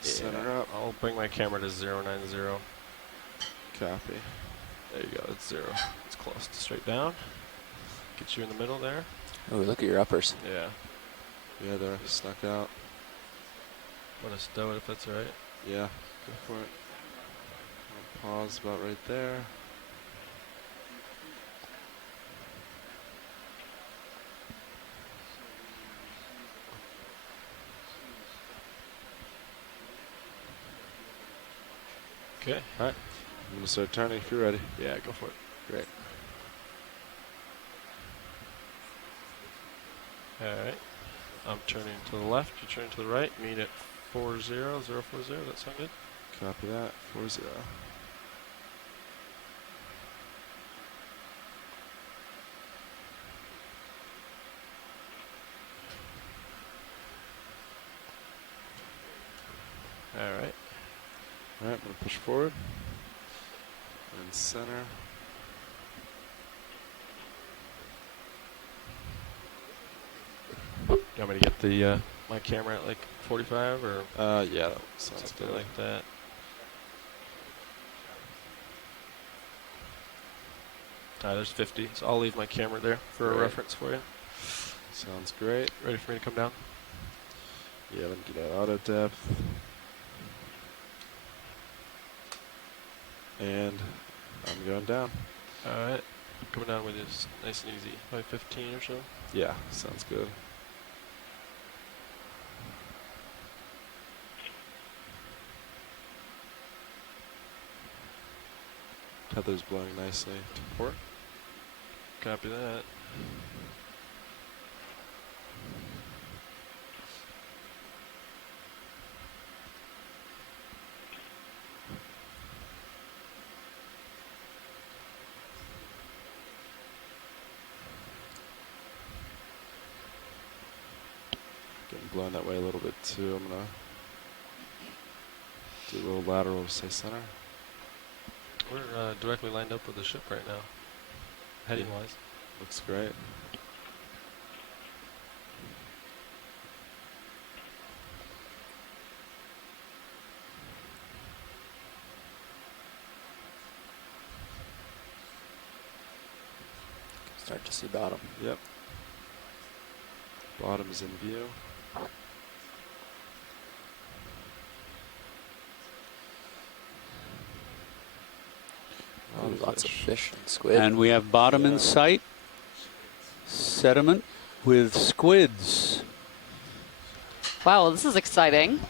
Center up. I'll bring my camera to 090. Copy. There you go, it's 0. It's close to straight down. Get you in the middle there. Oh, look at your uppers. Yeah. Yeah, they're snuck out. Want to stow it if that's all right? Yeah, go for it. I'll pause about right there. Okay. All right. I'm going to start turning if you're ready. Yeah, go for it. Great. All right. I'm turning to the left. You turn to the right. Meet at 40, 040. That sound good? Copy that. 40. All right. All right, I'm going to push forward. And center. You want me to get the my camera at like 45 or Yeah, that sounds something good. like that? There's 50, so I'll leave my camera there for a Great. reference for you. Sounds great. Ready for me to come down? Yeah, let me get that auto depth. And I'm going down. All right. Coming down with you, nice and easy. By 15 or so. Yeah, sounds good. Tether's blowing nicely to port. Copy that. Getting blown that way a little bit too. I'm gonna do a little lateral to stay center. We're directly lined up with the ship right now, heading-wise. Looks great. Start to see bottom. Yep. Bottom's in view. Ooh, lots of fish and squid. And we have bottom in Yeah. sight. Sediment with squids. Wow, well, this is exciting.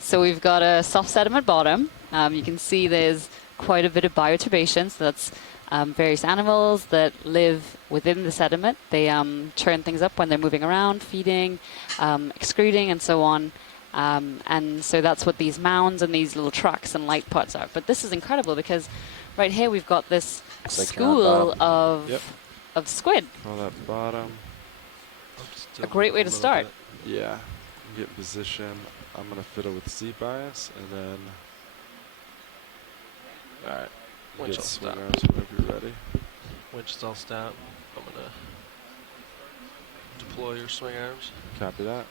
So we've got a soft sediment bottom. You can see there's quite a bit of bioturbation. So that's various animals that live within the sediment. They churn things up when they're moving around, feeding, excreting, and so on. And so that's what these mounds and these little trucks and light pots are. But this is incredible because right here we've got this Looks like you're on school bottom. Yep. of squid. Call that bottom. A great way to start. Yeah. Get in position. I'm gonna fiddle with Z bias and then All right. you Winch get all swing stop. arms whenever you're ready. Winch is all stop. I'm gonna deploy your swing arms. Copy that.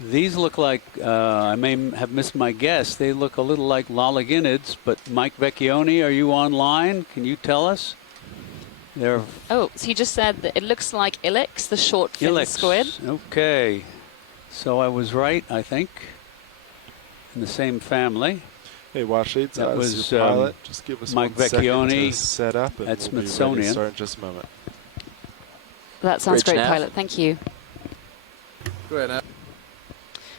These look like, I may have missed my guess, they look a little like lolliginids, but Mike Vecchione, are you online? Can you tell us? They're Oh, so he just said that it looks like ilex, the short fin ilex. squid. Okay. So I was right, I think, in the same family. Hey, Washleads, That as was, your pilot, just give us Mike 1 second Vecchione to set up and at we'll be ready to Smithsonian. start in just a moment. That sounds Bridge great, nav. pilot. Thank you. Go ahead.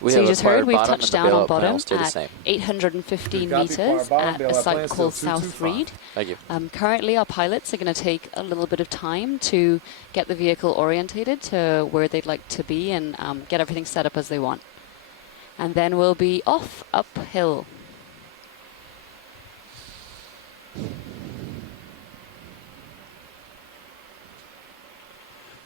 We So have you a just heard acquired we've bottom touched and the down on bailout plan bottom will stay the at same. 815 We've got the acquired meters bottom, at a bailout site plan called still South 225. Reed. Thank you. Currently, our pilots are going to take a little bit of time to get the vehicle orientated to where they'd like to be and get everything set up as they want. And then we'll be off uphill.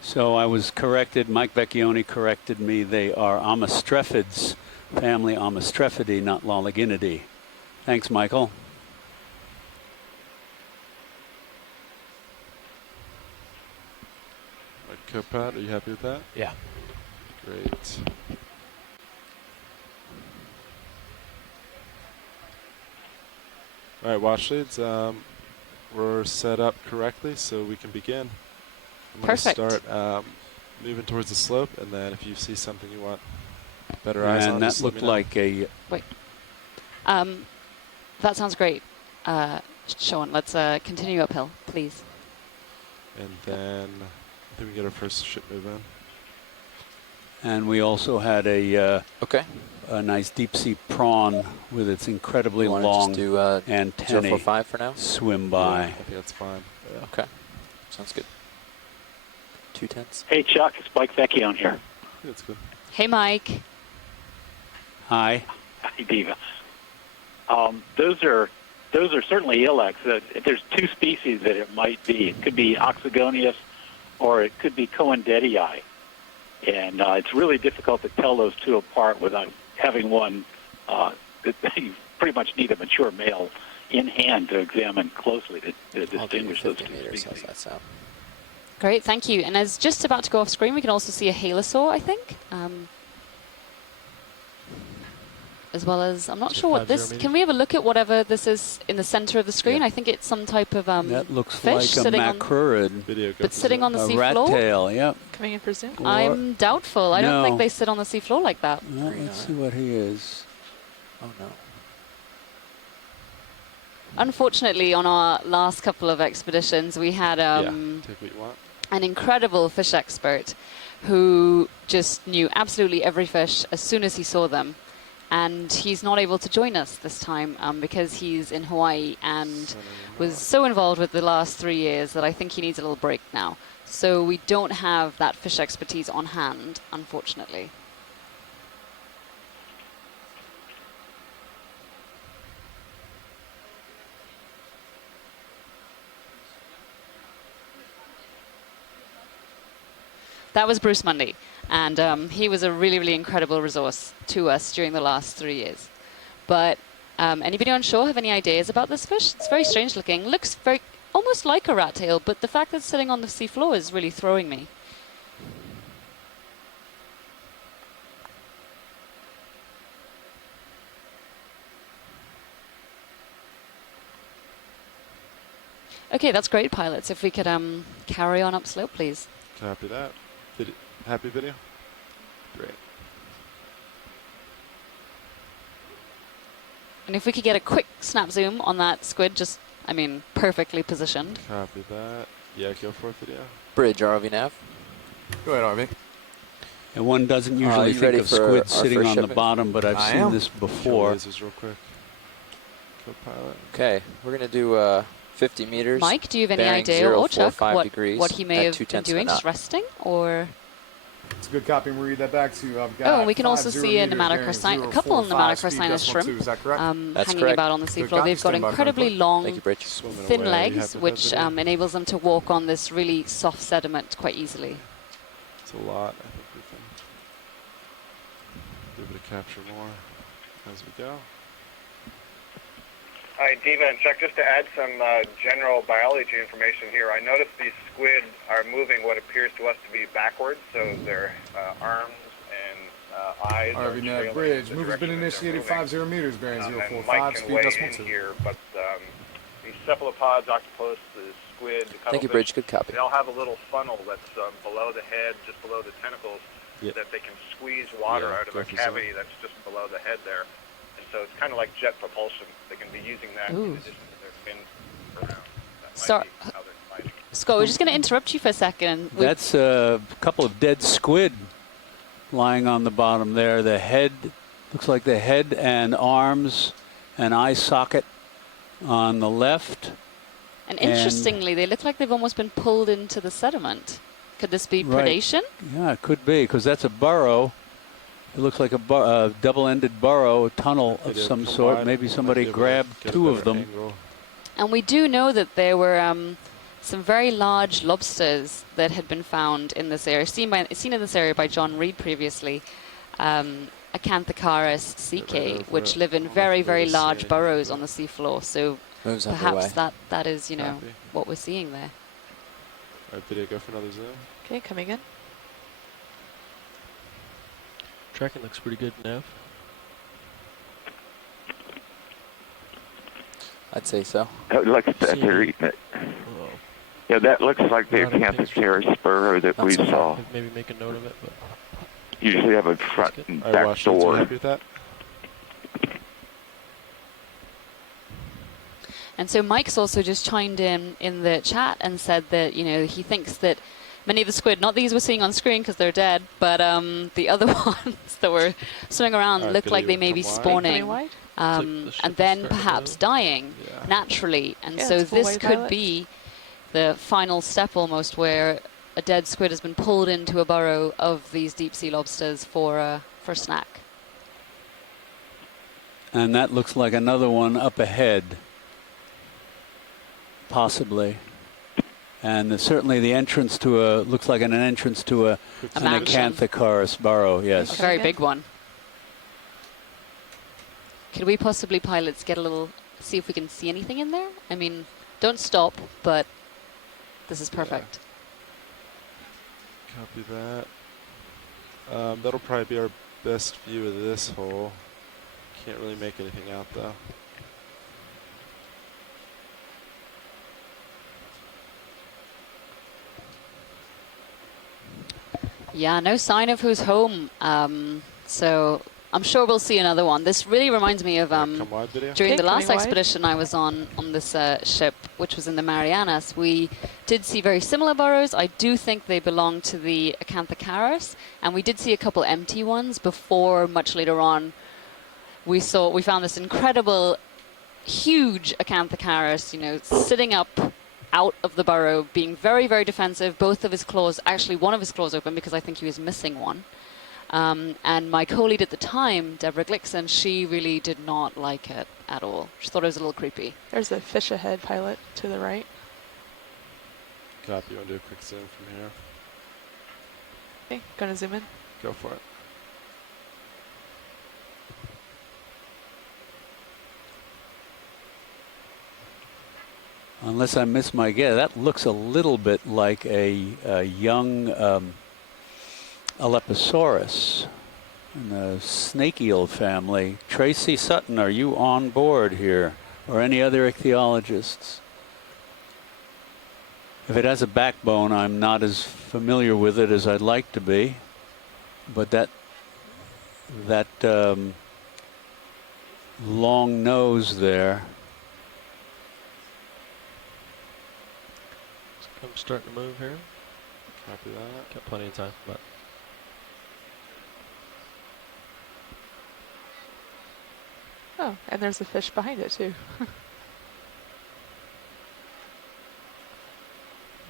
So I was corrected, Mike Vecchione corrected me, they are Omostrephids, family Omostrephidae, not Lolliginidae. Thanks, Michael. Right, Copilot, are you happy with that? Yeah. Great. All right, watch leads. We're set up correctly, so we can begin. I'm going to Perfect. start moving towards the slope, and then if you see something you want better eyes on, And that just let looked me know. like a That sounds great. Sean, let's continue uphill, please. And then I think we get our first ship move in. And we also had a Okay. nice deep sea prawn with its incredibly You wanna long just do antennae 045 for now? swim Yeah, by. I think that's fine. Okay. Sounds good. 210s. Hey, Chuck, it's Mike Vecchione here. I think that's good. Hey, Mike. Hi. Hi, Diva. Those are certainly ilex. There's two species that it might be. It could be Oxygonius or it could be Coendetii. And it's really difficult to tell those two apart without having one. You pretty much need a mature male in hand to examine closely to I'll give you distinguish those 50 two meters. How's species. that sound? Great, thank you. And as just about to go off screen, we can also see a halosaur, I think. As well as, I'm not So sure what 50 this, meters? can we have a look at whatever this is in the center of the screen? Yeah. I think it's some type of That looks fish like a sitting on, macrurid. Video but sitting on the A sea rat floor. tail, yep. Coming in for Zoom? I'm doubtful. I don't No. think they sit on the sea floor like that. Well, Green let's eye. see what he is. Oh, no. Unfortunately, on our last couple of expeditions, we had yeah, take what you want. an incredible fish expert who just knew absolutely every fish as soon as he saw them. And he's not able to join us this time because he's in Hawaii and was so involved with the last 3 years that I think he needs a little break now. So we don't have that fish expertise on hand, unfortunately. That was Bruce Mundy, and he was a really, really incredible resource to us during the last 3 years. But anybody on shore have any ideas about this fish? It's very strange looking. Looks very almost like a rat tail, but the fact that it's sitting on the sea floor is really throwing me. Okay, that's great, pilots. If we could carry on upslope, please. Copy that. Happy video? Great. And if we could get a quick snap zoom on that squid, just, I mean, perfectly positioned. Copy that. Yeah, go for it, video. Bridge, ROV nav. Go ahead, RV. And one doesn't usually you think ready of for squid our sitting first on the shipment? bottom, but I've I seen am. this Kill before. lasers real quick. Co-pilot. Okay, we're going to do 50 meters. Mike, do you have any bearing idea, or Chuck, 045 degrees what he may at have 2/10 been of a doing, knot. just resting, or? It's a good copy. I'm read that back to you. I've got Oh, and we can also 50 see a meters Nematochorus bearing a couple of 045 Nematochorus speed decimal shrimp 2. Is that correct? That's hanging correct. about on the Good seafloor. copy. They've got Stand by for incredibly input. long, Thank you, Bridge. Swimming thin away. legs, You happy with which that video? enables them to walk on this really soft sediment quite easily. It's a lot. I think we can be able to capture more as we go. Hi, Diva and Chuck. Just to add some general biology information here, I noticed these squid are moving what appears to us to be backwards, so their arms and eyes are RV nav trailing bridge. the Move has been direction that initiated they're moving. 50 meters bearing And 045 Mike can speed weigh decimal in 2. here, but these cephalopods, octopus, the squid, the Thank you, cuttlefish, Bridge. Good copy. they all have a little funnel that's below the head, just below the tentacles, Yep. that they can squeeze water Yeah, out of go a for cavity that's just below the head there. And so it's kind of like jet propulsion. They can be using that Ooh. in addition to their fins around. That might So- be how they're fighting. Scott, we're just going to interrupt you for a second. That's a couple of dead squid lying on the bottom there. The head, looks like the head and arms and eye socket on the left. And interestingly, they look like they've almost been pulled into the sediment. Could this be Right. predation? Yeah, it could be, because that's a burrow. It looks like a double-ended burrow, a tunnel of Video some come sort. wide, Maybe might somebody be able to grabbed get a two of better them. angle. And we do know that there were some very large lobsters that had been found in this area, seen in this area by John Reed previously. Acanthocarus Right CK, over which it. live in I don't know very, if you'll very be able to see large anything, burrows but- on the seafloor. So Moves underway. perhaps that is, you know, Copy. what we're seeing there. All right, video, go for another zoom. Okay, coming in. Tracking looks pretty good, Nav. I'd say so. It looks that they're eating it. Oh, Yeah, that looks like the Not a picture. Carnivorous Sponge that we That's saw. maybe make a note of it, but Usually have a front good. and All right, back Washington, you door. happy with that? And so Mike's also just chimed in the chat and said that, you know, he thinks that many of the squid, not these we're seeing on screen because they're dead, but the other ones that were swimming around All right, look like video they may be from wide. spawning Wide? the ship and is then starting to perhaps move. dying Yeah. naturally. And Yeah, so it's full this wide could pilot. be the final step almost where a dead squid has been pulled into a burrow of these deep sea lobsters for snack. And that looks like another one up ahead, possibly. And certainly the entrance to looks like an entrance to an mansion. Acanthocarus burrow, A yes. very again? big one. Could we possibly, pilots, get a little, see if we can see anything in there? I mean, don't stop, but this is perfect. Copy that. That'll probably be our best view of this hole. Can't really make anything out though. Yeah, no sign of who's home. So I'm sure we'll see another one. This really reminds me of Come wide video. during the Okay, last coming wide. expedition I was on this ship, which was in the Marianas. We did see very similar burrows. I do think they belong to the Acanthocarus, and we did see a couple empty ones before. Much later on, we found this incredible, huge Acanthocarus, you know, sitting up out of the burrow, being very, very defensive. Both of his claws, actually one of his claws open because I think he was missing one. And my co-lead at the time, Deborah Glickson, she really did not like it at all. She thought it was a little creepy. There's a fish ahead, pilot, to the right. Copy. You want to do a quick zoom from here? Okay, gonna zoom in. Go for it. Unless I miss my guess, that looks a little bit like a young Alepisaurus in the snake eel family. Tracy Sutton, are you on board here, or any other ichthyologists? If it has a backbone, I'm not as familiar with it as I'd like to be, but that long nose there. I'm starting to move here. Copy that. Got plenty of time, but Oh, and there's a fish behind it too.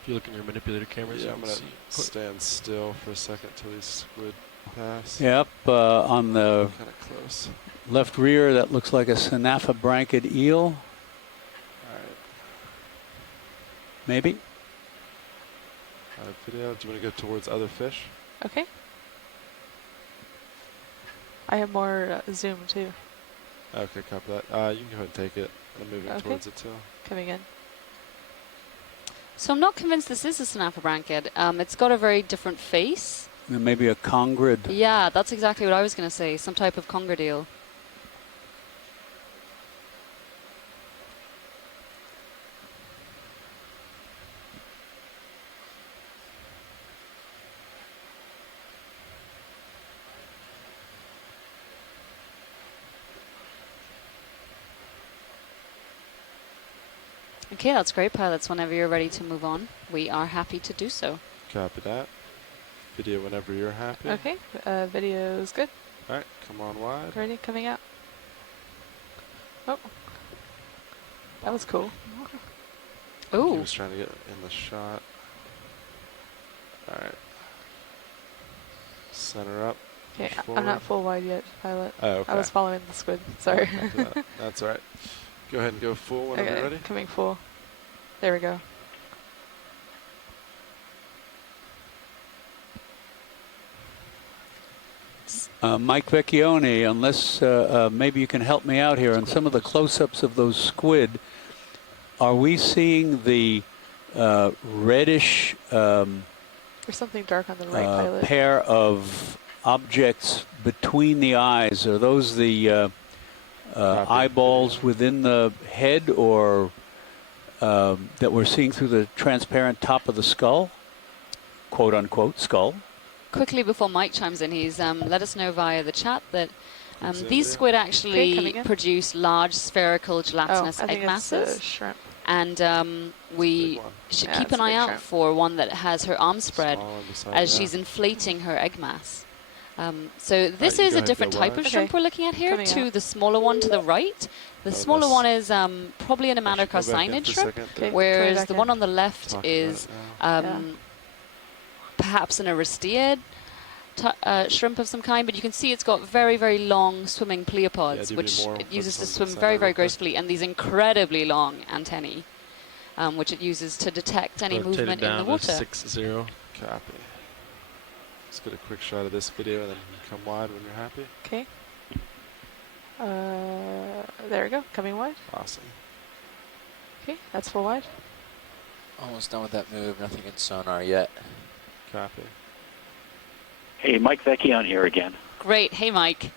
if you look in your manipulator cameras, Yeah, you I'm can gonna see. stand still for a second till these squid pass. Yep, on the Kind of close. left rear, that looks like a synaphobranchid eel, All right. maybe. Video. Do you want to go towards other fish? Okay. I have more zoom too. Okay, copy that. You can go ahead and take it. I'm moving Okay. towards it too. Coming in. So I'm not convinced this is a synaphobranchid. It's got a very different face. And maybe a congrid. Yeah, that's exactly what I was going to say. Some type of congrid eel. Okay, that's great, pilots. Whenever you're ready to move on, we are happy to do so. Copy that. Video whenever you're happy. Okay, video's good. All right, come on wide. Ready, coming out. Oh, that was cool. He Ooh, was trying to get in the shot. All right. Center up. Okay, push I'm not forward. full wide yet, pilot. Oh, okay. I was following the squid. Sorry. Copy that. That's all right. Go ahead and go full whenever Okay, you're ready. coming full. There we go. Mike Vecchione, unless maybe you can help me out here on some of the close-ups of those squid, are we seeing the reddish There's something dark on the right, pilot. pair of objects between the eyes? Are those the eyeballs within the head, or that we're seeing through the transparent top of the skull, quote unquote skull? Quickly before Mike chimes in, he's let us know via the chat that these video. squid Okay, actually coming in. produce large spherical gelatinous I think egg it's masses. shrimp. And we one. should Yeah, keep it's an a eye big out shrimp. for one that has her arms spread Smaller beside as that. she's inflating her egg mass. So this you is go a ahead, different go type wide. of shrimp Okay. we're looking at here Coming to out. the smaller one to the right. The Oh, smaller this- one is probably an Actually, go back in Amanochryseinid for a shrimp, second. Okay. whereas back the in. one on the left Talk about is it now. Yeah. perhaps an aristeid shrimp of some kind, but you can see it's got very, very long swimming pleopods, do which more it with uses to some swim center very, real very quick. gracefully, and these incredibly long antennae, which it uses to detect any Rotate it movement in down the to water. 6-0. Copy. Let's get a quick shot of this video and then come wide when you're happy. Okay. There we go. Coming wide. Awesome. Okay, that's full wide. Almost done with that move. Nothing in sonar yet. Copy. Hey, Mike Vecchione here again. Great. Hey, Mike.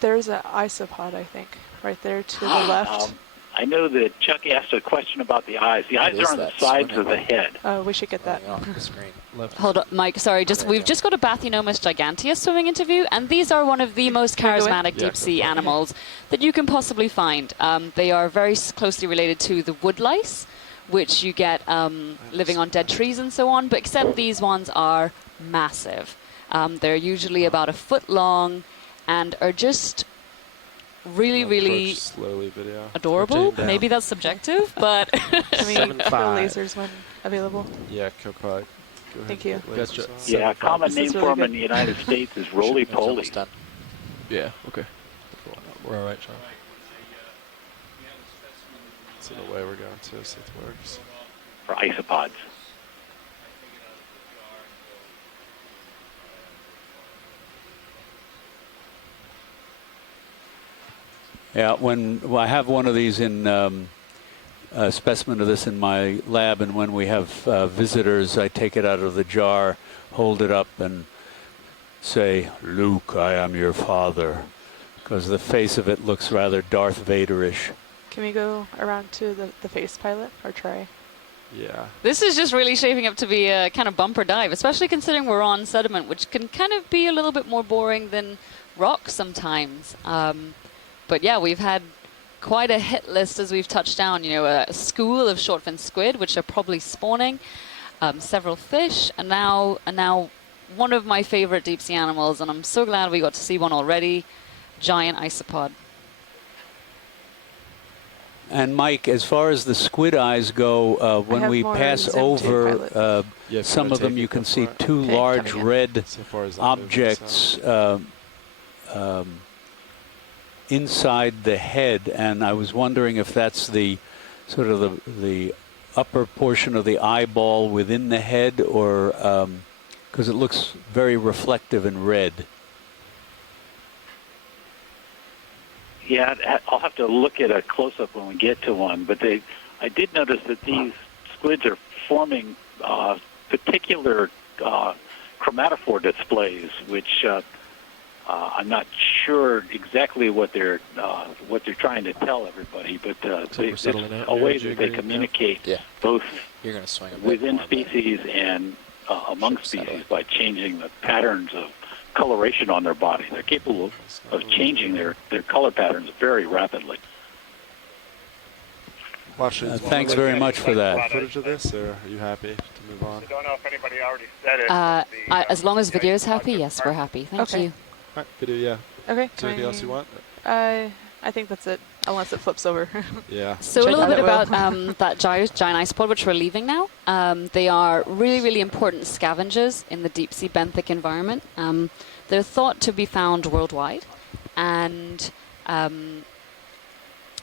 There's an isopod, I think, right there to the left. I know that Chuck asked a question about the eyes. The eyes is are on the that sides swimming of the one? head. We should get that. Off the screen. Left. Hold on, Mike. Sorry, There you we've go. just got a Bathynomus giganteus swimming interview, and these are one of the most Can I go in? charismatic Yeah, deep go sea for it. animals that you can possibly find. They are very closely related to the wood lice, which you get living on dead trees and so on. But except these ones are massive. They're usually about a foot long, and are just really, I'll really approach slowly video. adorable. Rotating down. Maybe that's subjective, but Can we kill 7.5. lasers when available? Yeah, probably. Go ahead Thank and you. get lasers Gotcha. on. Yeah, a common This name is for really them in good. the United States is It's roly-poly. almost done. Yeah, okay. We're all right, Sean. See the way we're going to, see if it works. For isopods. Yeah, well, I have one of these in a specimen of this in my lab, and when we have visitors, I take it out of the jar, hold it up, and say, "Luke, I am your father," because the face of it looks rather Darth Vader-ish. Can we go around to the face pilot or try? Yeah. this is just really shaping up to be a kind of bumper dive, especially considering we're on sediment, which can kind of be a little bit more boring than rock sometimes. But yeah, we've had quite a hit list as we've touched down. You know, a school of short-fin squid, which are probably spawning, several fish, and now one of my favorite deep sea animals, and I'm so glad we got to see one already, giant isopod. And Mike, as far as the squid eyes go, when have we more pass Zoom too, over pilot. Yeah, if some wanna of them, take you it, can go see for it. two Okay, large coming in. red So far as that moves, objects inside the head, and I was wondering if that's the sort of the upper portion of the eyeball within the head, or because it looks very reflective and red. Yeah, I'll have to look at a close-up when we get to one. But I did notice that these squids are forming particular chromatophore displays, which I'm not sure exactly what they're trying to tell everybody. But So we're it's settling out a here. way Do you that they agree? communicate Yeah. both You're going to swing a bit within more, but species and among Should settle species it. by changing the patterns of coloration on their body. They're capable of changing their color patterns very rapidly. Watch it. Thanks very much for that. Footage of this, or are you happy to move on? I don't know if anybody already said it. As long as video is happy, yes, we're happy. Thank Okay. you. Alright, video, yeah. Okay. Is there anything else you want? I think that's it, unless it flips over. Yeah. So a Check little out bit that about that giant isopod, which we're leaving now. They are really, really important scavengers in the deep sea benthic environment. They're thought to be found worldwide, and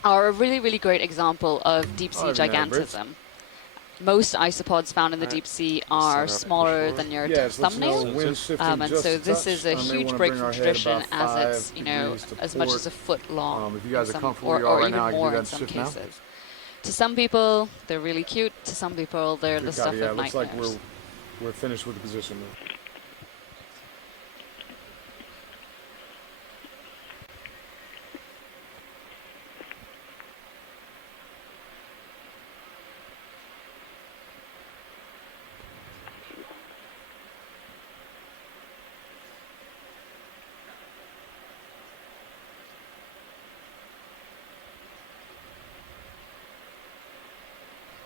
are a really, really great example of deep sea gigantism. Most isopods found in the deep sea are smaller than your thumbnail. And so this is a huge break from tradition, as it's, you know, as much as a foot long, If you guys in are some- comfortable where you are or right even now, I can more do that in some shift now. cases. To some people, they're really cute. To some people, they're the stuff Yeah, of it looks like nightmares. we're finished with the position.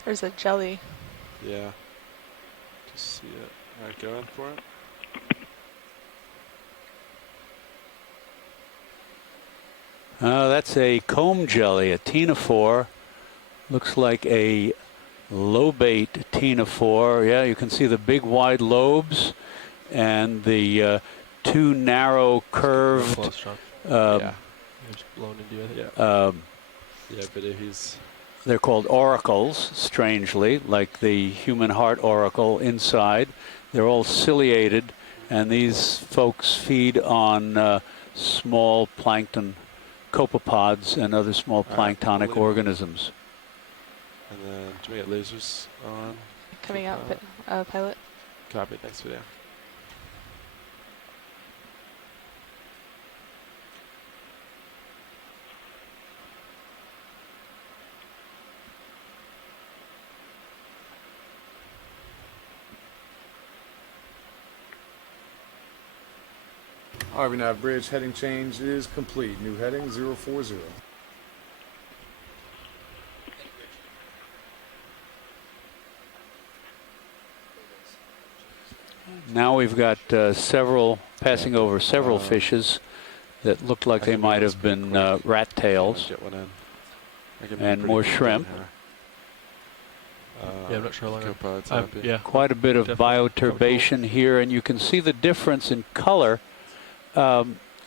There's a jelly. Yeah. Just see it. All right, go in for it. That's a comb jelly, a ctenophore. Looks like a lobate ctenophore. Yeah, you can see the big wide lobes and the two narrow curved. Close, John. Yeah. You're just blown into it. Yeah. Yeah, but he's. They're called oracles, strangely, like the human heart oracle inside. They're all ciliated, and these folks feed on small plankton, copepods, and other small planktonic organisms. And then, do we get lasers on? Coming out, pilot. Copy. Thanks, video. Harvey Nav Bridge heading change is complete. New heading 040. Now we've got passing over several fishes that looked like they might have been rat tails, Get one in. I can be and pretty more quick in shrimp. here. Yeah, I'm not sure how long. Copepods happy. Yeah. Quite a bit of Definitely. bioturbation here, and you can see the difference in color.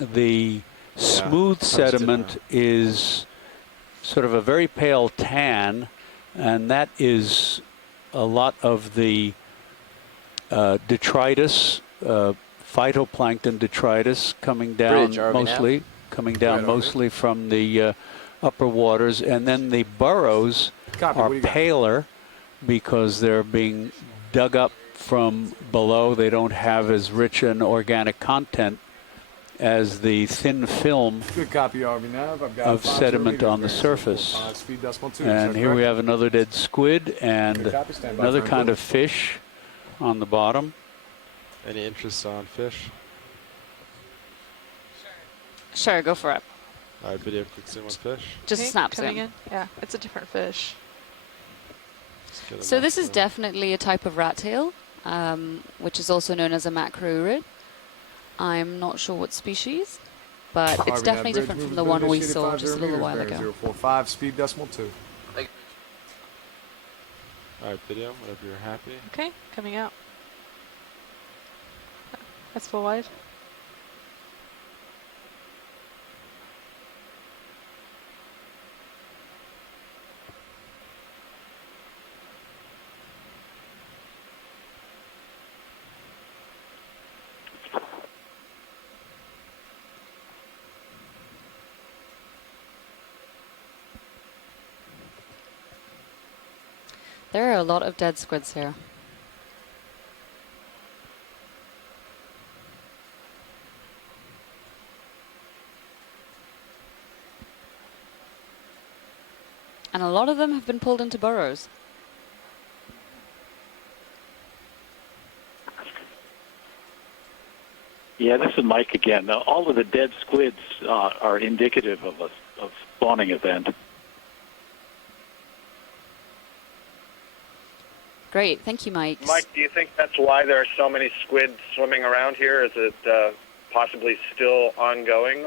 The smooth sediment is sort of a very pale tan, and that is a lot of the detritus, phytoplankton detritus coming down Bridge, RV mostly, from the upper waters, and then the burrows Copy, what are do you got? paler because they're being dug up from below. They don't have as rich an organic content as the thin film Good copy, Harvey Nav. I've got of 50 sediment on the meters, surface. 5 speed decimal 2. And here we have another dead squid and Good copy, stand by another for kind input. of fish on the bottom. Any interest on fish? Sure, go for it. All right, video quick zoom on fish. Just Okay, snap coming zoom. in. Yeah, it's a different fish. Just get a So this nice is zoom. definitely a type of rat tail, which is also known as a macrourid. I'm not sure what species, but it's Harvey Nav definitely Bridge, different from moving the through one we initiated saw 50 just a little meters, while bearing ago. 045 speed decimal 2. All right, video, whenever you're happy. Okay, coming out. That's full wide. There are a lot of dead squids here. And a lot of them have been pulled into burrows. Yeah, this is Mike again. Now, all of the dead squids are indicative of a spawning event. Great, thank you, Mike. Mike, do you think that's why there are so many squid swimming around here? Is it possibly still ongoing?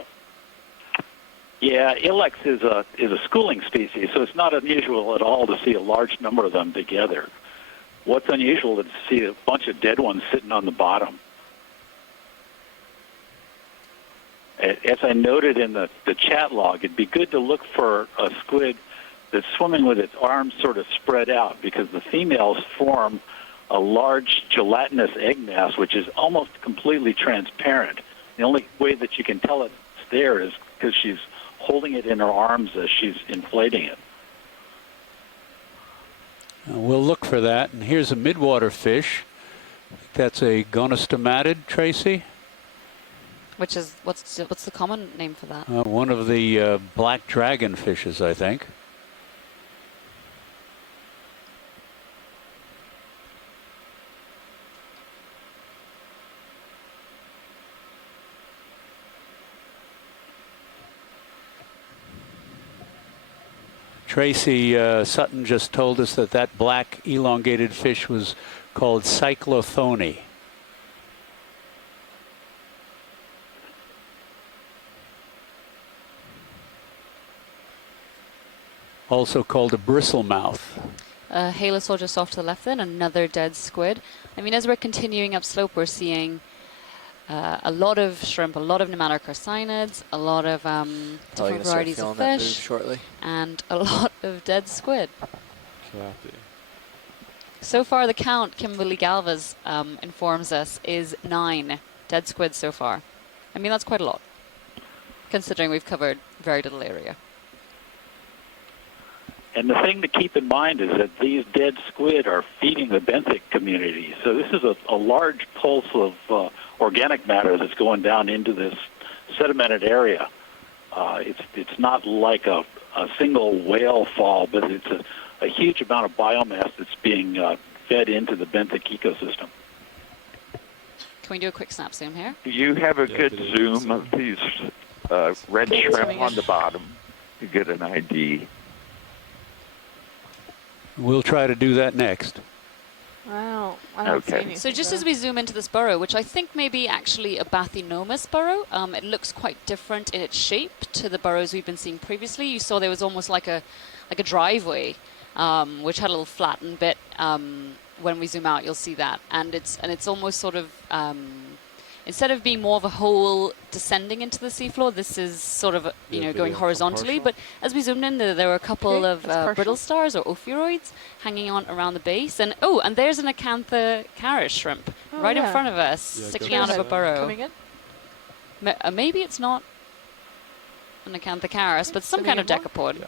Yeah, ilex is a schooling species, so it's not unusual at all to see a large number of them together. What's unusual is to see a bunch of dead ones sitting on the bottom. As I noted in the chat log, it'd be good to look for a squid that's swimming with its arms sort of spread out, because the females form a large gelatinous egg mass, which is almost completely transparent. The only way that you can tell it's there is because she's holding it in her arms as she's inflating it. We'll look for that. And here's a midwater fish. That's a gonostomatid, Tracy. Which is, what's the common name for that? One of the black dragon fishes, I think. Tracy Sutton just told us that that black elongated fish was called cyclothone. Also called a bristlemouth. Halosaur just off to the left then, another dead squid. I mean, as we're continuing upslope, we're seeing a lot of shrimp, a lot of nematocarcinids, a lot of different varieties of fish, shortly. and a lot of dead squid. Copy. So far, the count, Kimberly Galvez informs us, is 9 dead squids so far. I mean, that's quite a lot, considering we've covered very little area. And the thing to keep in mind is that these dead squid are feeding the benthic community. So this is a large pulse of organic matter that's going down into this sedimented area. It's not like a single whale fall, but it's a huge amount of biomass that's being fed into the benthic ecosystem. Can we do a quick snap zoom here? Do you have a good zoom of these red shrimp on the bottom to get an ID? We'll try to do that next. I don't see anything. So just as we zoom into this burrow, which I think may be actually a Bathynomus burrow, it looks quite different in its shape to the burrows we've been seeing previously. You saw there was almost like a driveway, which had a little flattened bit. When we zoom out, you'll see that, and it's almost sort of instead of being more of a hole descending into the seafloor, this is sort of going horizontally. But as we zoomed in, there were a couple of brittle stars or ophiuroids hanging on around the base, and there's an Acanthocaris shrimp right in front of us, sticking out of a burrow. Coming in? Maybe it's not an Acanthocaris, but some kind of decapod.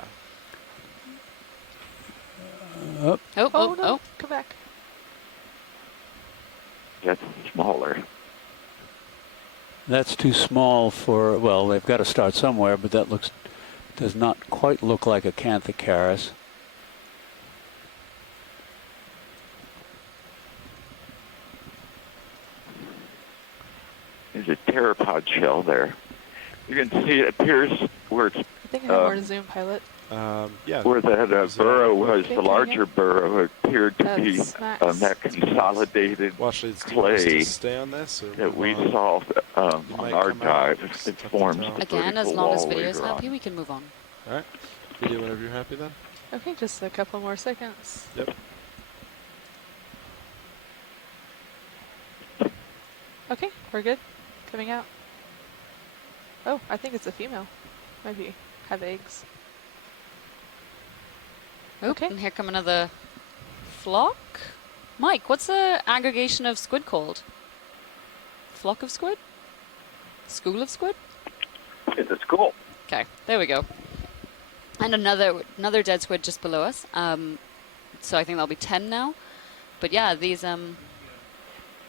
Yeah. No. Come back. That's smaller. That's too small for, well, they've got to start somewhere, but that does not quite look like a Acanthocaris. There's a pteropod shell there. You can see it appears where it's I think I have more to zoom, Pilot. where that burrow was, the larger burrow appeared to be that consolidated clay stay on this, or that we saw on our dive. It forms the Again, as vertical long as wall video's later on. happy, we can move on. All right. Video whenever you're happy then. Okay, just a couple more seconds. Yep. Okay, we're good. Coming out. Oh, I think it's a female. Maybe have eggs. Okay. And here come another flock. Mike, what's the aggregation of squid called? Flock of squid? School of squid? It's a school. Okay, there we go. And another dead squid just below us. So I think there'll be 10 now. But yeah, these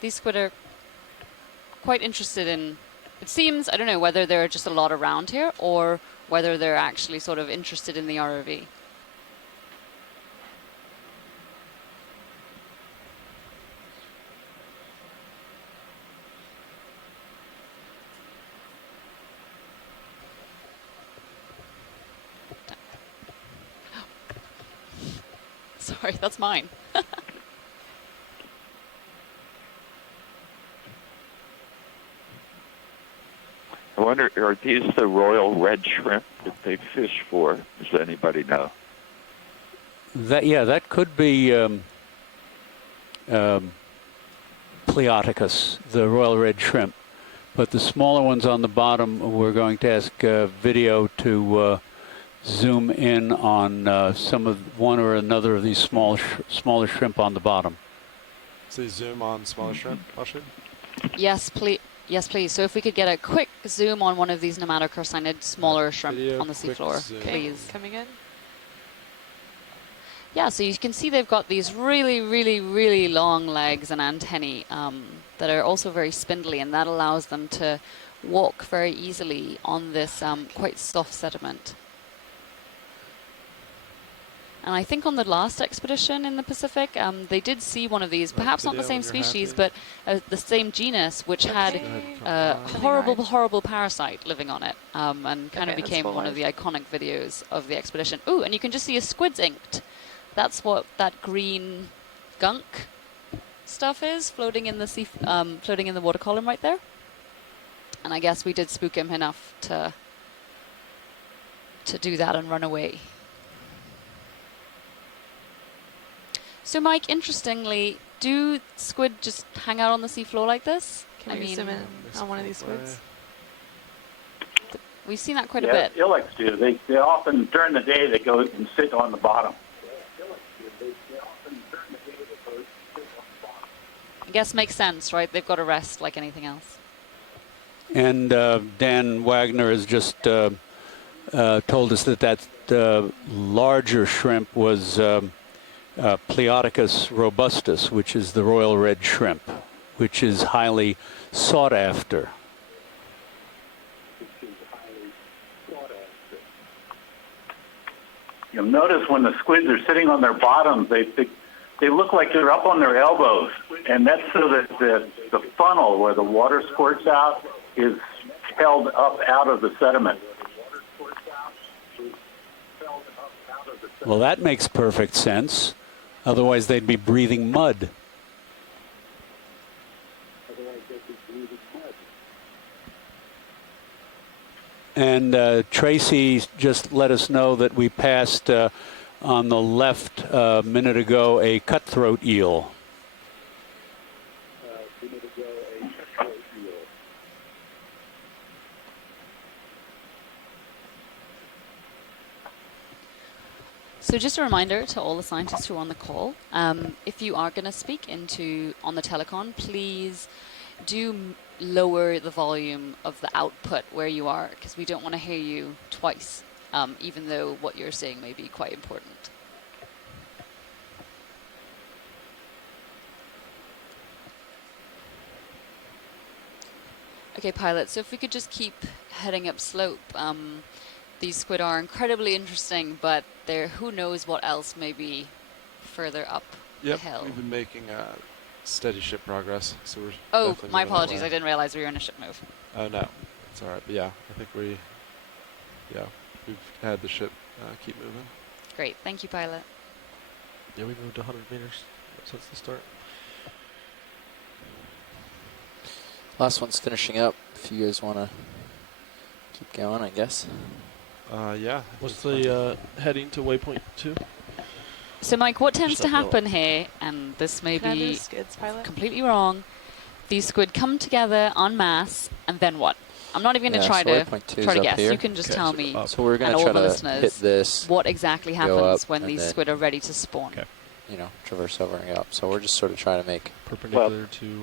squid are quite interested in, it seems, I don't know whether there are just a lot around here or whether they're actually sort of interested in the ROV. Sorry, that's mine. I wonder, are these the royal red shrimp that they fish for? Does anybody know? That could be Pleoticus, the royal red shrimp. But the smaller ones on the bottom, we're going to ask video to zoom in on one or another of these smaller shrimp on the bottom. So zoom on smaller shrimp, Ashid? Yes, please. Yes, please. So if we could get a quick zoom on one of these nematocarcinid smaller shrimp Video, on the quick seafloor, zoom. please. Coming in. Yeah, so you can see they've got these really, really, really long legs and antennae that are also very spindly, and that allows them to walk very easily on this quite soft sediment. And I think on the last expedition in the Pacific, they did see one of these, perhaps not the same species, but the same genus, which had a horrible parasite living on it, and kind of became one of the iconic videos of the expedition. Ooh, and you can just see a squid's inked. That's what that green gunk stuff is, floating in the sea, floating in the water column right there. And I guess we did spook him enough to do that and run away. So, Mike, interestingly, do squid just hang out on the seafloor like this? Can we zoom in on one of these squids? We've seen that quite a bit. Ilex do. They often, during the day, they go and sit on the bottom. I guess makes sense, right? They've got to rest like anything else. And Dan Wagner has just told us that larger shrimp was Pleodicus robustus, which is the royal red shrimp, which is highly sought after. You'll notice when the squids are sitting on their bottoms, they look like they're up on their elbows, and that's so that the funnel where the water squirts out is held up out of the sediment. Well, that makes perfect sense. Otherwise, they'd be breathing mud. And Tracy just let us know that we passed on the left a minute ago a cutthroat eel. So just a reminder to all the scientists who are on the call, if you are going to speak on the telecon, please do lower the volume of the output where you are, because we don't want to hear you twice, even though what you're saying may be quite important. Okay, pilot, so if we could just keep heading up slope. These squid are incredibly interesting, but who knows what else may be further up the hill. We've been making steady ship progress, so we're. Oh, my apologies. I didn't realize we were in a ship move. Oh no, it's all right. But yeah, I think we've had the ship keep moving. Great, thank you, pilot. Yeah, we moved 100 meters since the start. Last one's finishing up. If you guys want to keep going, I guess. Yeah. What's the heading to waypoint 2? So, Mike, what tends to happen here, and this may be completely wrong, these squid come together en masse, and then what? I'm not even going to try to guess. Here. You can just tell me, so we're going and to all try the to listeners, hit this, what exactly happens when these squid are ready to spawn. Okay. You know, traverse over and up. So we're just sort of trying to make perpendicular to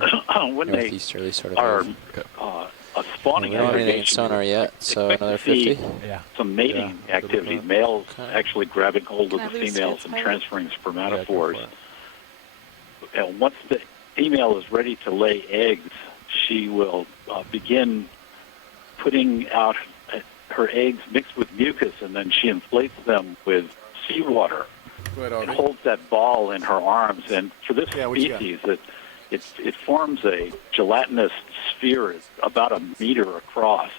when northeasterly sort of are a spawning we don't have anything in sonar yet, so another 50. Some mating activity. Males actually grabbing hold of the females and transferring spermatophores. And once the female is ready to lay eggs, she will begin putting out her eggs mixed with mucus, and then she inflates them with seawater. It holds that ball in her arms, and for this species, it forms a gelatinous sphere about 1 meter across.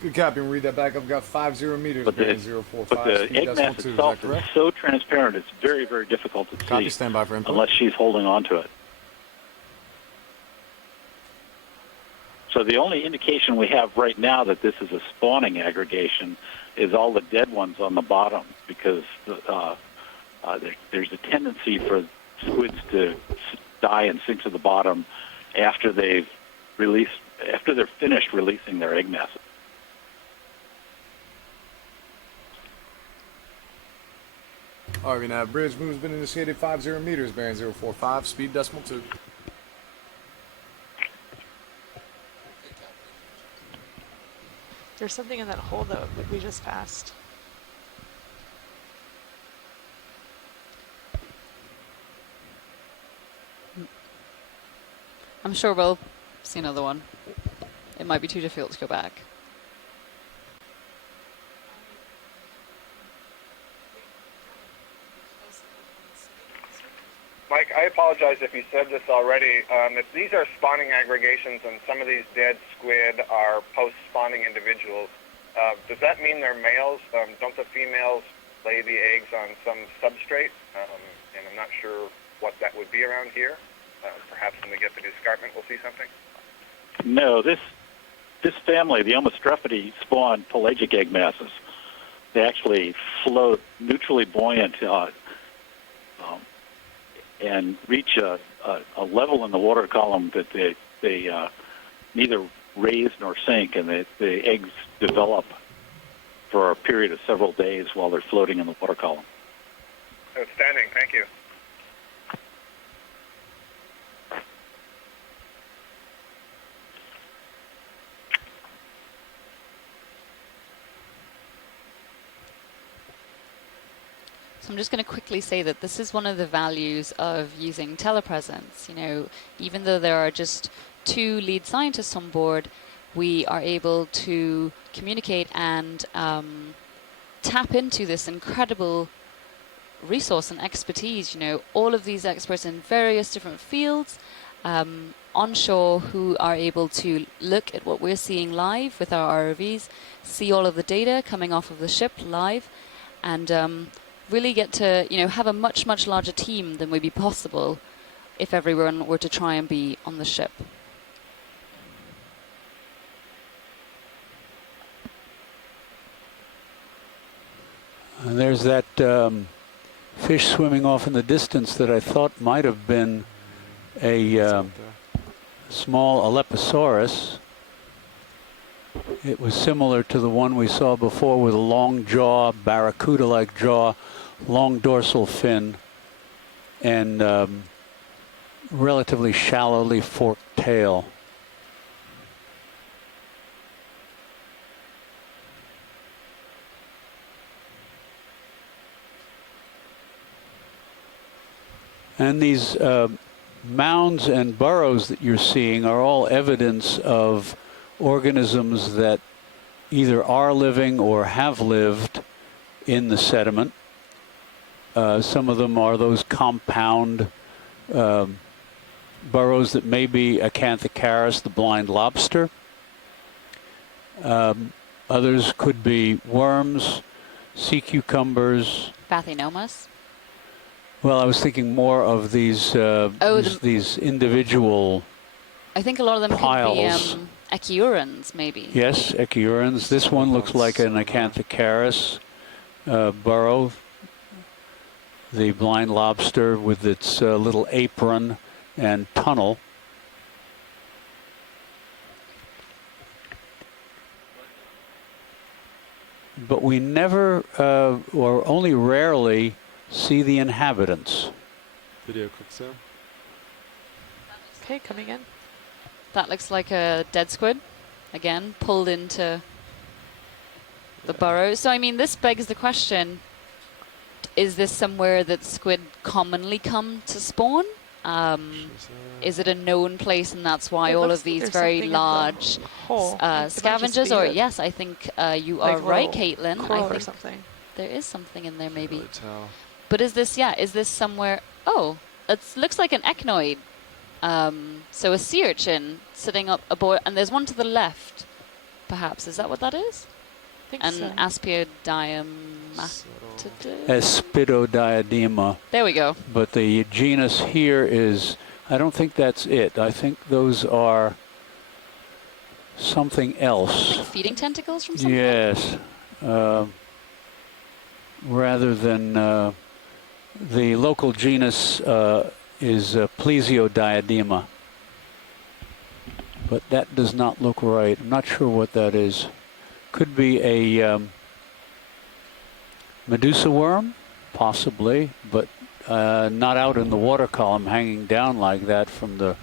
Good copy. Read that back. I've got 50 meters. But the egg mass itself is so transparent, it's very, very difficult to see. Stand by for input. Unless she's holding on to it. So the only indication we have right now that this is a spawning aggregation is all the dead ones on the bottom, because there's a tendency for squids to die and sink to the bottom after they're finished releasing their egg masses. All right, now bridge move has been initiated. 50 meters, bearing 045, speed decimal 2. There's something in that hole, though, that we just passed. I'm sure we'll see another one. It might be too difficult to go back. Mike, I apologize if you said this already. If these are spawning aggregations and some of these dead squid are post-spawning individuals, does that mean they're males? Don't the females lay the eggs on some substrate? And I'm not sure what that would be around here. Perhaps when we get to the escarpment, we'll see something. No, this family, the Omostrophidae, spawn pelagic egg masses. They actually float neutrally buoyant and reach a level in the water column that they neither raise nor sink, and the eggs develop for a period of several days while they're floating in the water column. Outstanding. Thank you. So I'm just going to quickly say that this is one of the values of using telepresence. You know, even though there are just 2 lead scientists on board, we are able to communicate and tap into this incredible resource and expertise. You know, all of these experts in various different fields onshore who are able to look at what we're seeing live with our ROVs, see all of the data coming off of the ship live, and really get to, you know, have a much, much larger team than would be possible if everyone were to try and be on the ship. And there's that fish swimming off in the distance that I thought might have been a small Alepisaurus. It was similar to the one we saw before with a long jaw, barracuda-like jaw, long dorsal fin, and relatively shallowly forked tail. And these mounds and burrows that you're seeing are all evidence of organisms that either are living or have lived in the sediment. Some of them are those compound burrows that may be Acanthocaris, the blind lobster. Others could be worms, sea cucumbers. Bathynomus? Well, I was thinking more of these these individual I think a lot of them piles. could be Echiurans, maybe. Yes, Echiurans. This one looks like an Acanthocaris burrow. The blind lobster with its little apron and tunnel. But we never, or only rarely, see the inhabitants. Video quick zoom. Okay, coming in. That looks like a dead squid, again, pulled into the burrow. So, I mean, this begs the question, is this somewhere that squid commonly come to spawn? Is it a known place, and that's why all of these very large scavengers? Or yes, I think you are right, Caitlin. I think something. There is something in there, maybe. Really tell. But is this? Yeah, is this somewhere? Oh, it looks like an echinoid. So a sea urchin sitting up aboard, and there's one to the left. Perhaps is that what that is? I think An so. Aspidodiadema. There we go. But the genus here is, I don't think that's it. I think those are something else. Like feeding tentacles from something? Yes. Rather than the local genus is Plesiodiadema. But that does not look right. I'm not sure what that is. Could be a Medusa worm, possibly, but not out in the water column hanging down like that from the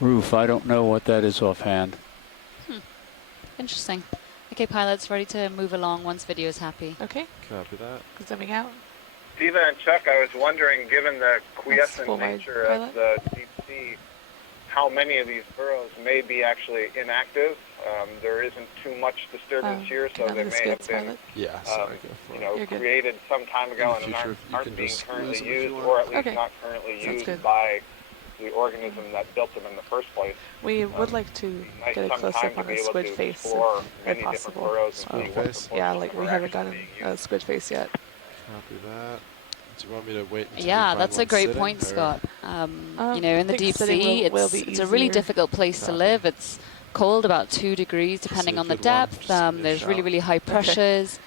roof. I don't know what that is offhand. Interesting. Okay, pilots, ready to move along once video is happy. Okay. Copy that. Zooming out. Steva and Chuck, I was wondering, given the quiescent nature of the deep sea, how many of these burrows may be actually inactive, There isn't too much disturbance here, so they may have been, Yeah, sorry, go for you it. know, You're good. created some time ago In the and future, if you aren't can being just currently lose them if you used, want. or at least Okay. not currently Sounds used good. by the organism that built them in the first place. We would like to Nice get a sometime close up to on be a able squid to face explore if many different possible. burrows and see what face? Yeah, proportions like are we haven't actually gotten being a used. squid face yet. Copy that. Do you want me to wait until you Yeah, find that's a one great sitting, point, or- Scott. You know, in the I think deep sitting sea, will be it's a really easier. difficult place to Copy. live. It's cold, about 2 degrees, depending a on the good one, depth. just give me a There's really, shout. really high pressures,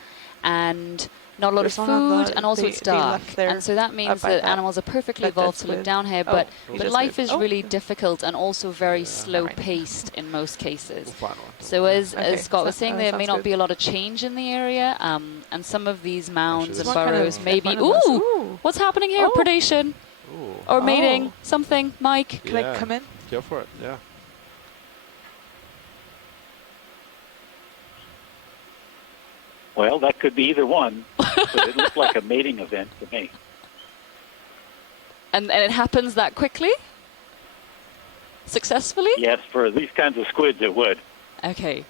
and not a lot There's of one on food, the- and also the- it's the dark. left there, And so that up means by that that- animals are perfectly that dead evolved to live squid. down here, Oh, but just life good. is Oh. really difficult and also very Yeah. slow Alright. paced in most cases. We'll find one. don't So worry. as Okay, Scott was so- saying, there may sounds not good. be a lot of change in the area, and some of these mounds this and one kind of burrows in may be... front of us. Ooh! Ooh. What's happening here? Oh. Predation Ooh. or mating? Oh. Something, Mike? Can I Yeah. come in? Go for it, yeah. Well, that could be either one, but it looked like a mating event to me. And it happens that quickly? Successfully? Yes, for these kinds of squids, it would. Okay.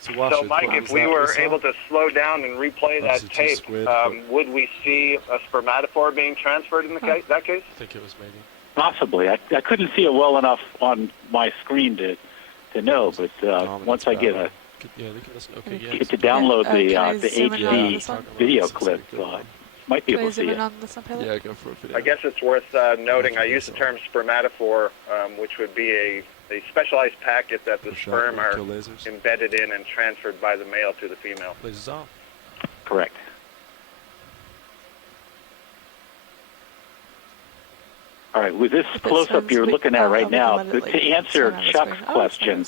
So, watch So, it. Mike, What if was we that were saw? able to slow down and replay That's that a two tape, squid, would we see a spermatophore being transferred in that case? I think it was mating. Possibly. I couldn't see it well enough on my screen to know, but once I get Yeah, look at this. Okay, yeah. get to download Can I the zoom in on HD this one? video This is a clip, good one. might be Can I able to zoom see in it. on this one, Pilot? Yeah, go for it. Video. I guess it's worth noting I use the term spermatophore, which would be a specialized packet that the For shot, sperm are kill lasers. embedded in and transferred by the male to the female. Lasers off. Correct. All right, with this close-up you're looking at right now, to answer Chuck's question,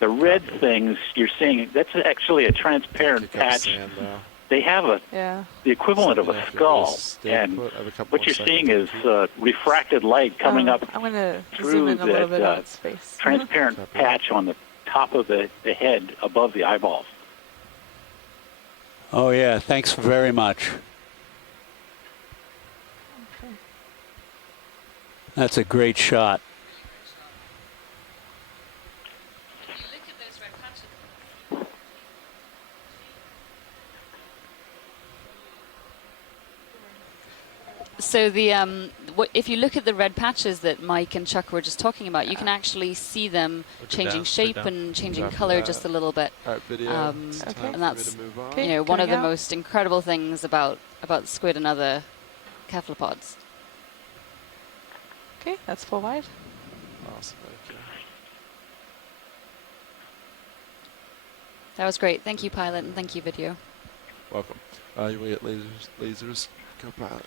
the red things you're seeing, that's actually a transparent Kick up patch. sand, though. They have the equivalent of a Something skull, after this. Stay and put. I have a couple what more you're seconds seeing on is feet. refracted light coming up I'm going to through zoom in a little bit that on its face. transparent Copy. patch on the top of the head above the eyeballs. Oh, yeah. Thanks very much. That's a great shot. So if you look at the red patches that Mike and Chuck were just talking about, you can actually see them Look changing down, shape down. and changing Copy color that. just a little bit. All right, video. It's Okay. time And for that's- me to move on. Okay. You know, one of the coming out. most incredible things about squid and other cephalopods. Okay, that's full wide. Awesome, thank you. That was great. Thank you, Pilot, and thank you, video. Welcome. You will get lasers. Lasers. Go pilot.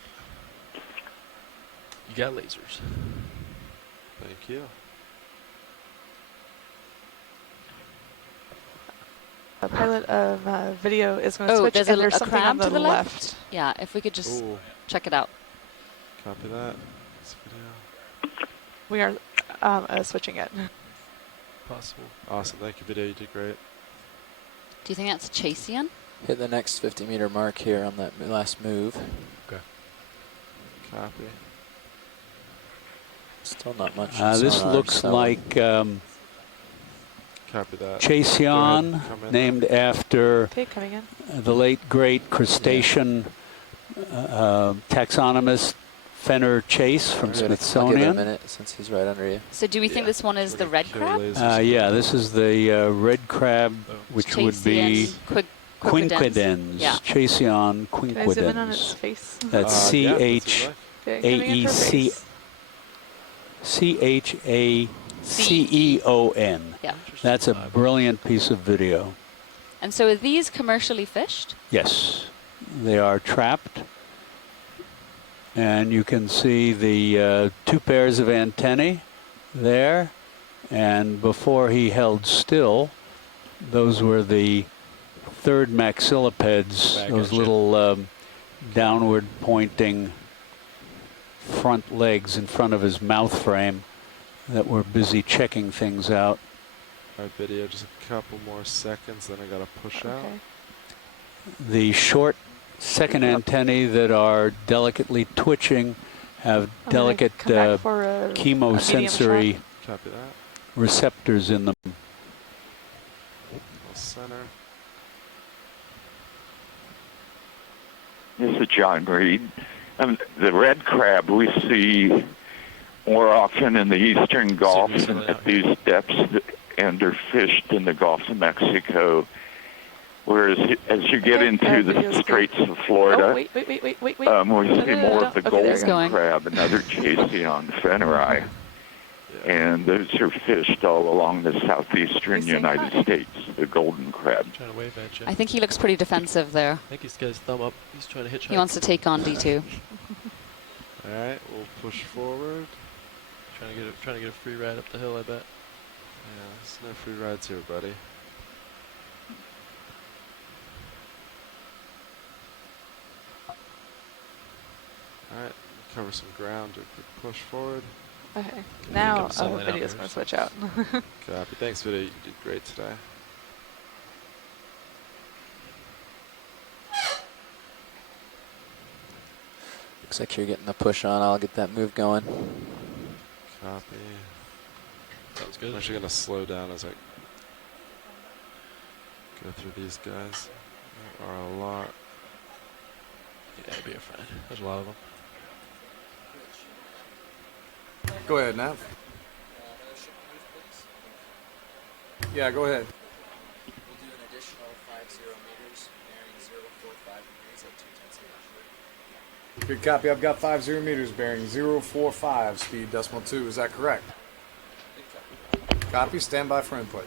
You got lasers. Thank you. Pilot video is going to Oh, switch, there's and a there's something crab on the to the left. Yeah, if we could just Ooh, check it out. copy that. This video. We are switching it. Possible. Awesome, thank you, video. You did great. Do you think that's a Chasian? Hit the next 50-meter mark here on that last move. Copy. Still not much. This sonar, looks so like Copy that. Chasian, come in named after Okay, coming in. the late great crustacean taxonomist Fenner Chase from I'll give it a Smithsonian. minute since he's right under you. So do we think this one is the red Kill crab? lasers. Yeah, this is the red crab, which would be Chasian quinquidens. Yeah. Chasian Can I zoom in on its quinquidens. face? That's Yeah, that's what you like. Okay, coming in for C-H-A-C face. CHACEON. Yeah. That's a brilliant piece of video. And so are these commercially fished? Yes, they are trapped. And you can see the 2 pairs of antennae there. And before he held still, those were the third maxillipeds, Back those at you. little downward pointing front legs in front of his mouth frame that were busy checking things out. All right, video. Just a couple more seconds, then I gotta push out. Okay. The short second antennae that are delicately twitching have I'm gonna delicate come back for a medium chemosensory Copy that. receptors in them. Center. This is John Reed. The red crab we see more often in the eastern Gulf and at these depths and are fished in the Gulf of Mexico. Whereas as you get into the Straits of Florida, Oh, wait. we see more of the golden crab, another Chasion feneri. And those are fished all along the southeastern United States, the golden crab. Trying to wave at you. I think he looks pretty defensive there. I think he's got his thumb up. He's trying to hitchhike. He wants to take on D2. All right, we'll push forward. Trying to get a free ride up the hill, I bet. Yeah, there's no free rides here, buddy. All right, cover some ground to push forward. Okay, now video's going to switch out. Copy. Thanks, video. You did great today. Looks like you're getting the push on. I'll get that move going. Copy. Sounds good. I'm actually going to slow down as I go through these guys. There are a lot. Yeah, be a friend. There's a lot of them. Go ahead, Nav. Yeah, go ahead. We'll do an additional 50 meters, bearing 045 degrees at 2 tenths of a Good copy. I've got 50 meters bearing 045, speed decimal 2. Is that correct? Copy. Stand by for input.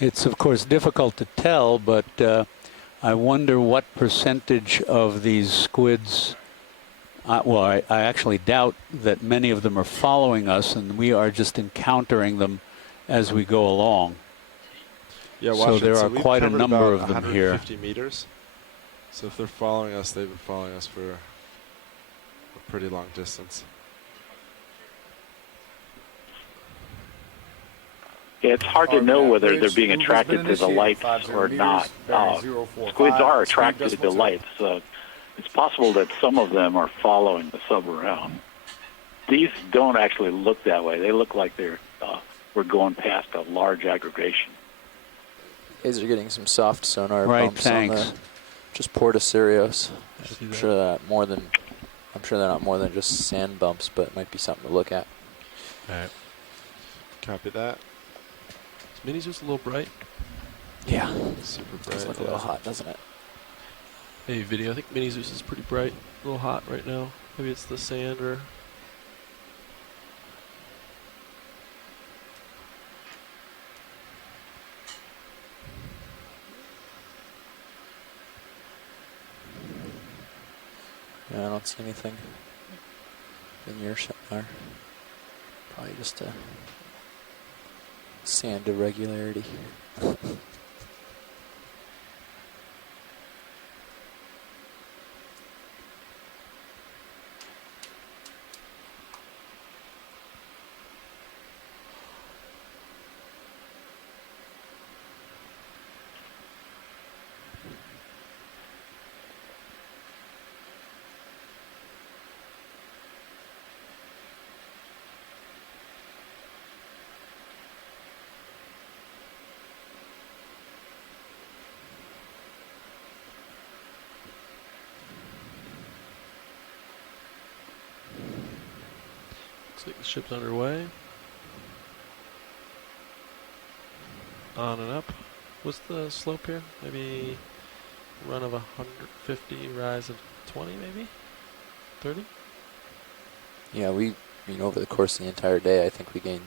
It's of course difficult to tell, but I wonder what percentage of these squids. I actually doubt that many of them are following us, and we are just encountering them as we go along. Yeah, so there are we've quite a covered number about of them here. 150 meters. So if they're following us, they've been following us for a pretty long distance. It's hard to know whether they're being attracted to the lights or not. Squids are attracted to the lights. It's possible that some of them are following the sub around. These don't actually look that way. They look like we're going past a large aggregation. You guys are getting some soft sonar Right, bumps on the just Porta Sirios. I'm sure they're not more than just sand bumps, but it might be something to look at. All right. Copy that. Is Mini Zeus a little bright? Yeah. Super bright. Does look a little hot, doesn't it? Hey, video. I think Mini Zeus is pretty bright. A little hot right now. Maybe it's the sand or. Yeah, I don't see anything in your sonar. Probably just a sand irregularity. Looks like the ship's underway. On and up. What's the slope here? Maybe run of 150, rise of 20 maybe? 30? Yeah, over the course of the entire day, I think we gained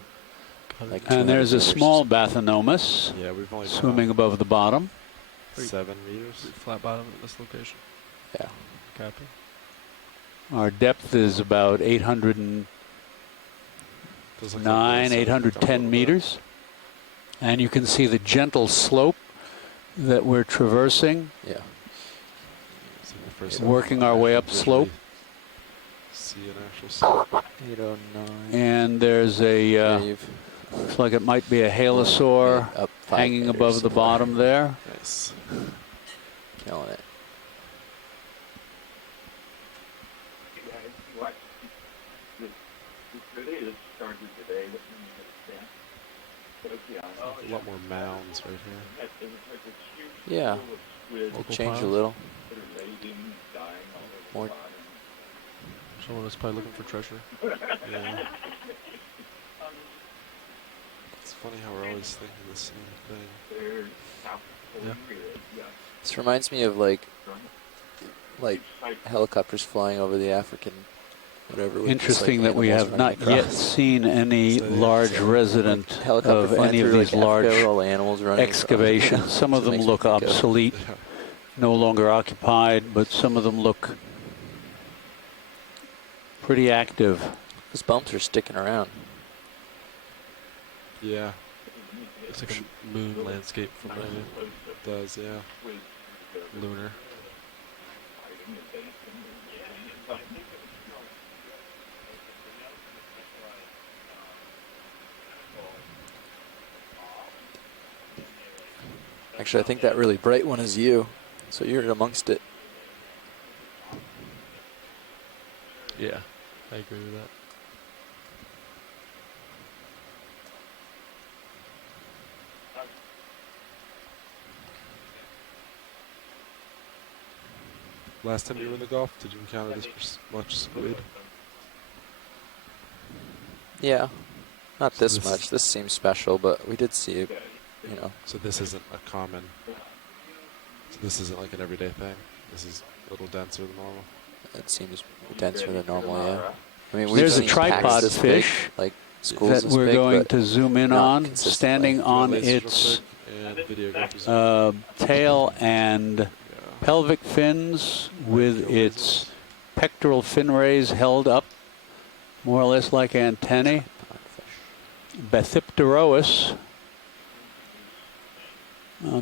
like 200 And there's a meters. small Bathynomus swimming above the bottom. 7 meters. Flat bottom at this location. Yeah. Copy. Our depth is about 809, 810 meters. And you can see the gentle slope that we're traversing. Yeah. Working our way up slope. See an actual slope. 809. And there's a, looks like it might be a halosaur hanging above the bottom there. Nice. Killing it. A lot more mounds right here. Yeah, Local change a piles. little. More. Someone was probably looking for treasure. Yeah. It's funny how we're always thinking the same thing. Yeah. This reminds me of like helicopters flying over the African whatever. with just, Interesting like, that we animals have running not yet across. seen any So, yeah, large so, resident Helicopter of flying any of through, these like, Africa large with all the animals running across. excavations. Some of That's what them makes me look think of. obsolete, Yeah. no longer occupied, but some of them look pretty active. Those bumps are sticking around. Yeah, It's like a moon landscape from maybe it does, yeah. lunar. Actually, I think that really bright one is you. So you're amongst it. Yeah, I agree with that. Last time you were in the Gulf, did you encounter this much squid? Yeah, not So this this- much. This seems special, but we did see it. You know, So this isn't a common, so this isn't like an everyday thing? This is a little denser than normal? it seems denser than normal. Yeah. I mean, we've There's a seen tripod packs this big, fish like schools that this we're big, going but to zoom in not on, consistently. standing Do you want on lasers real its quick? And videography zoom. tail and Yeah. pelvic fins with Kill its lasers. pectoral fin rays held up more or less like antennae. Bathipterois.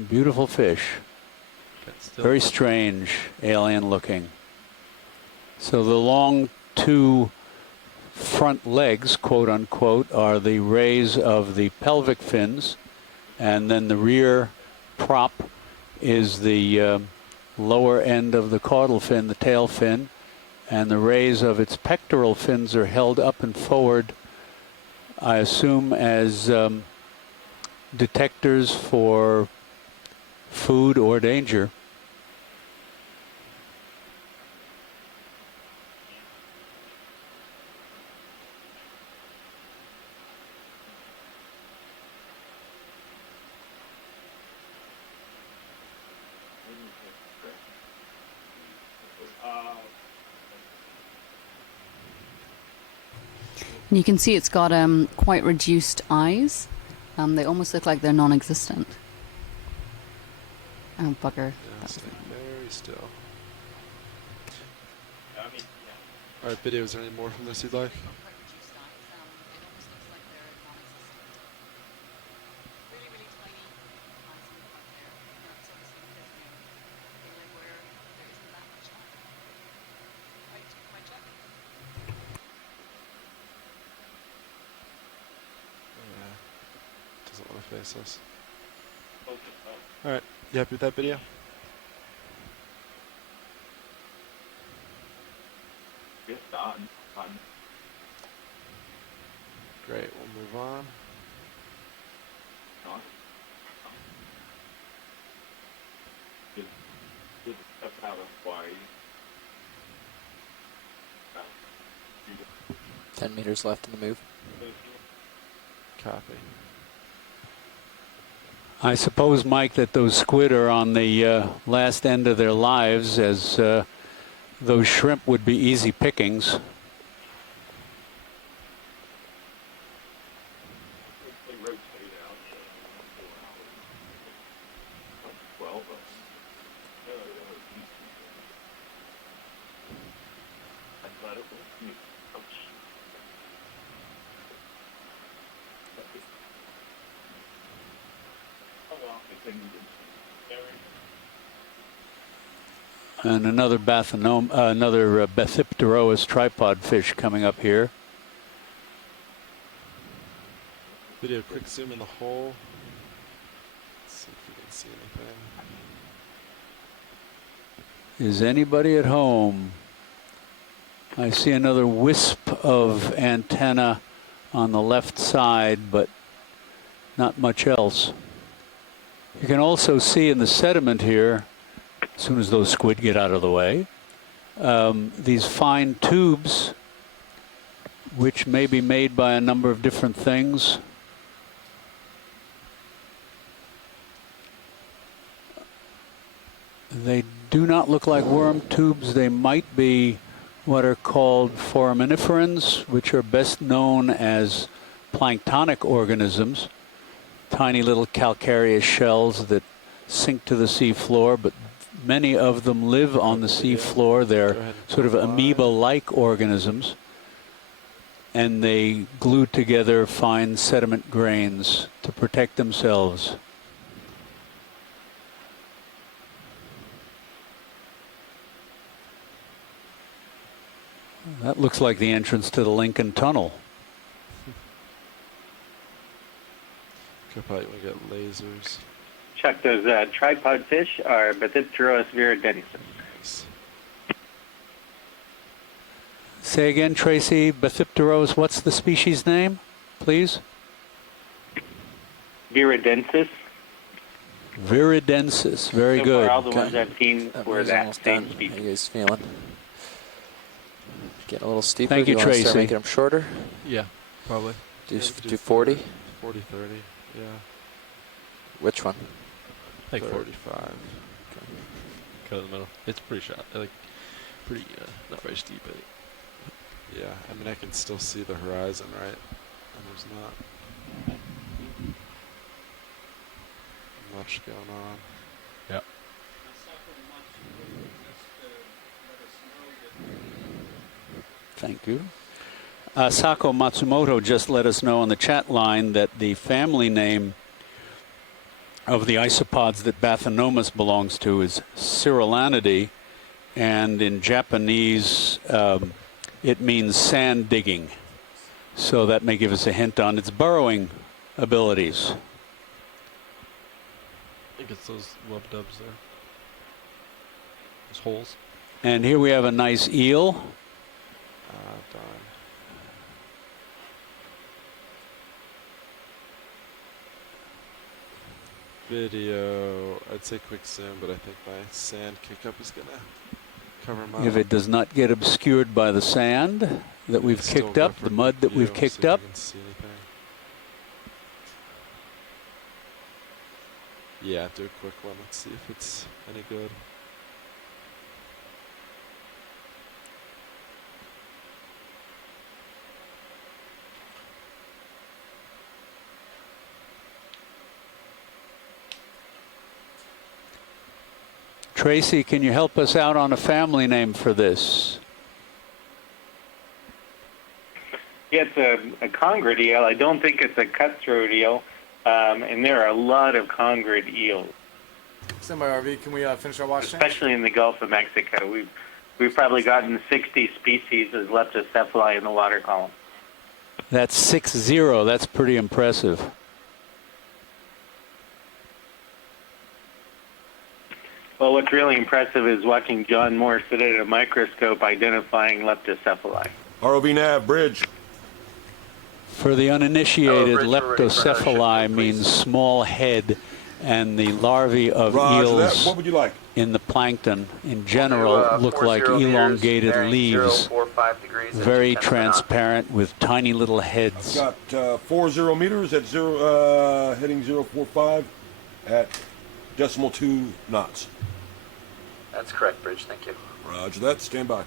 Beautiful fish. Still. Very strange, alien looking. So the long two front legs, quote unquote, are the rays of the pelvic fins, and then the rear prop is the lower end of the caudal fin, the tail fin, and the rays of its pectoral fins are held up and forward, I assume, as detectors for food or danger. And you can see it's got quite reduced eyes. They almost look like they're non-existent. Oh, bugger. Yeah, stay very still. Alright, video, is there any more from this you'd like? Yeah. Doesn't want to face us. Alright, you happy with that video? Great, we'll move on. $10 meters left in the move. Copy. I suppose, Mike, that those squid are on the last end of their lives, as those shrimp would be easy pickings. And another Bathipterois tripod fish coming up here. Video, quick zoom in the hole. Let's see if we can see anything. Is anybody at home? I see another wisp of antenna on the left side, but not much else. You can also see in the sediment here, as soon as those squid get out of the way, these fine tubes, which may be made by a number of different things. They do not look like worm tubes. They might be what are called Foraminiferans, which are best known as planktonic organisms, tiny little calcareous shells that sink to the sea floor, but many of them live on the sea floor. They're sort of amoeba-like organisms, and they glue together fine sediment grains to protect themselves. That looks like the entrance to the Lincoln Tunnel. Could probably want to get lasers. Chuck, those tripod fish are Bathipteros viridensis. Nice. Say again, Tracy, Bathipteros, what's the species name, please? Viridensis. Viridensis, very So good. far, all the ones I've seen were that same species. How you guys feeling? Getting a little steeper. Thank you, Do you want to start Tracy. making them shorter? Yeah, probably. Do 40? 40, 30, yeah. Which one? Like 35. Cut in the middle. It's pretty shallow. Like pretty, not very steep. I think. Yeah, I mean, I can still see the horizon, right? And there's not much going on. Yep. Thank you. Sako Matsumoto just let us know on the chat line that the family name of the isopods that Bathynomus belongs to is Cyrillanidae, and in Japanese it means sand digging. So that may give us a hint on its burrowing abilities. I think it's those wub dubs there. Those holes. And here we have a nice eel. Darn. Video, I'd say quick zoom, but I think my sand kick-up is going to cover my... If it does not get obscured by the sand that we've Still kicked go up, for the mud that view, we've see kicked if I up. can see anything. Yeah, do a quick one. Let's see if it's any good. Tracy, can you help us out on a family name for this? Yeah, it's a congrid eel. I don't think it's a cutthroat eel, and there are a lot of congrid eels, Stand by, RV. Can we finish our watch change? especially in the Gulf of Mexico. We've probably gotten 60 species as leptocephali in the water column. That's 6-0. That's pretty impressive. Well, what's really impressive is watching John Moore sit at a microscope identifying leptocephali. ROV nav, bridge. For the uninitiated, Bridge, we're ready for our leptocephali shipment, means please. small head, and the larvae of Roger that. eels What would you like? in the plankton in general look like elongated leaves, very transparent with tiny little heads. I've got 40 meters at heading 045 at decimal 2 knots. That's correct, Bridge. Thank you. Roger that. Stand by.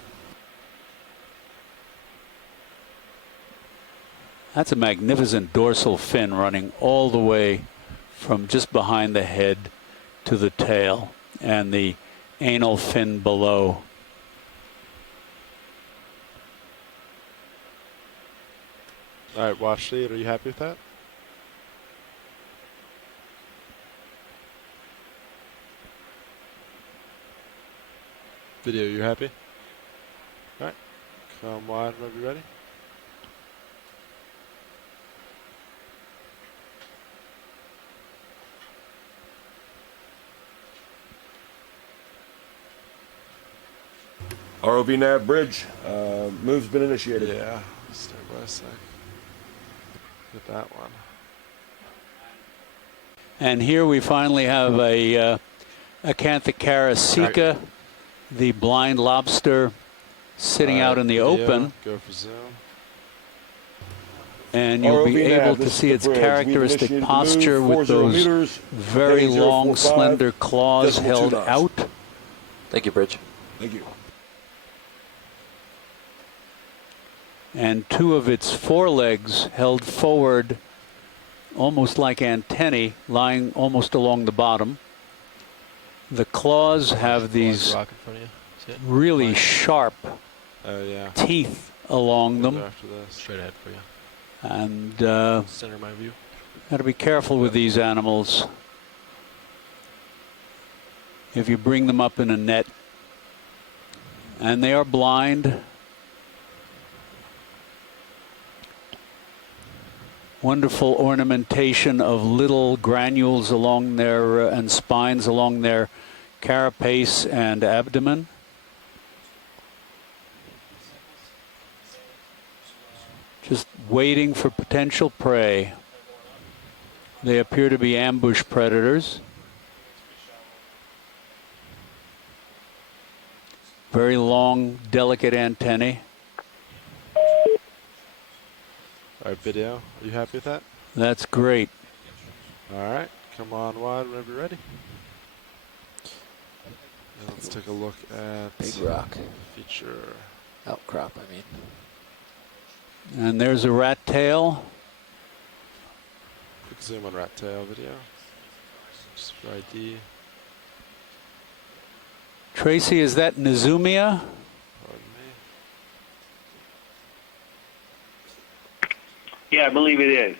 That's a magnificent dorsal fin running all the way from just behind the head to the tail, and the anal fin below. All right, watch lead. Are you happy with that? Video, you happy? All right, come wide whenever you're ready. ROV nav bridge. Move's been initiated. Yeah. Stay by a sec. Get that one. And here we finally have a Acanthocaris sika, the blind lobster, sitting out in the video, open. Go for zoom. And you'll be able to see its characteristic posture with those very long, slender claws held out. Thank you, Bridge. Thank you. And two of its forelegs held forward, almost like antennae, lying almost along the bottom. The claws have these really sharp teeth along them. Straight ahead for you. And center my view. Got to be careful with these animals. If you bring them up in a net, and they are blind. Wonderful ornamentation of little granules along their and spines along their carapace and abdomen. Just waiting for potential prey. They appear to be ambush predators. Very long, delicate antennae. All right, video. Are you happy with that? That's great. All right, come on wide whenever you're ready. And let's take a look at Big rock. Feature. Outcrop, I mean. And there's a rat tail. Quick zoom on rat tail video. Just for ID. Tracy, is that Nizumia? Pardon me. Yeah, I believe it is.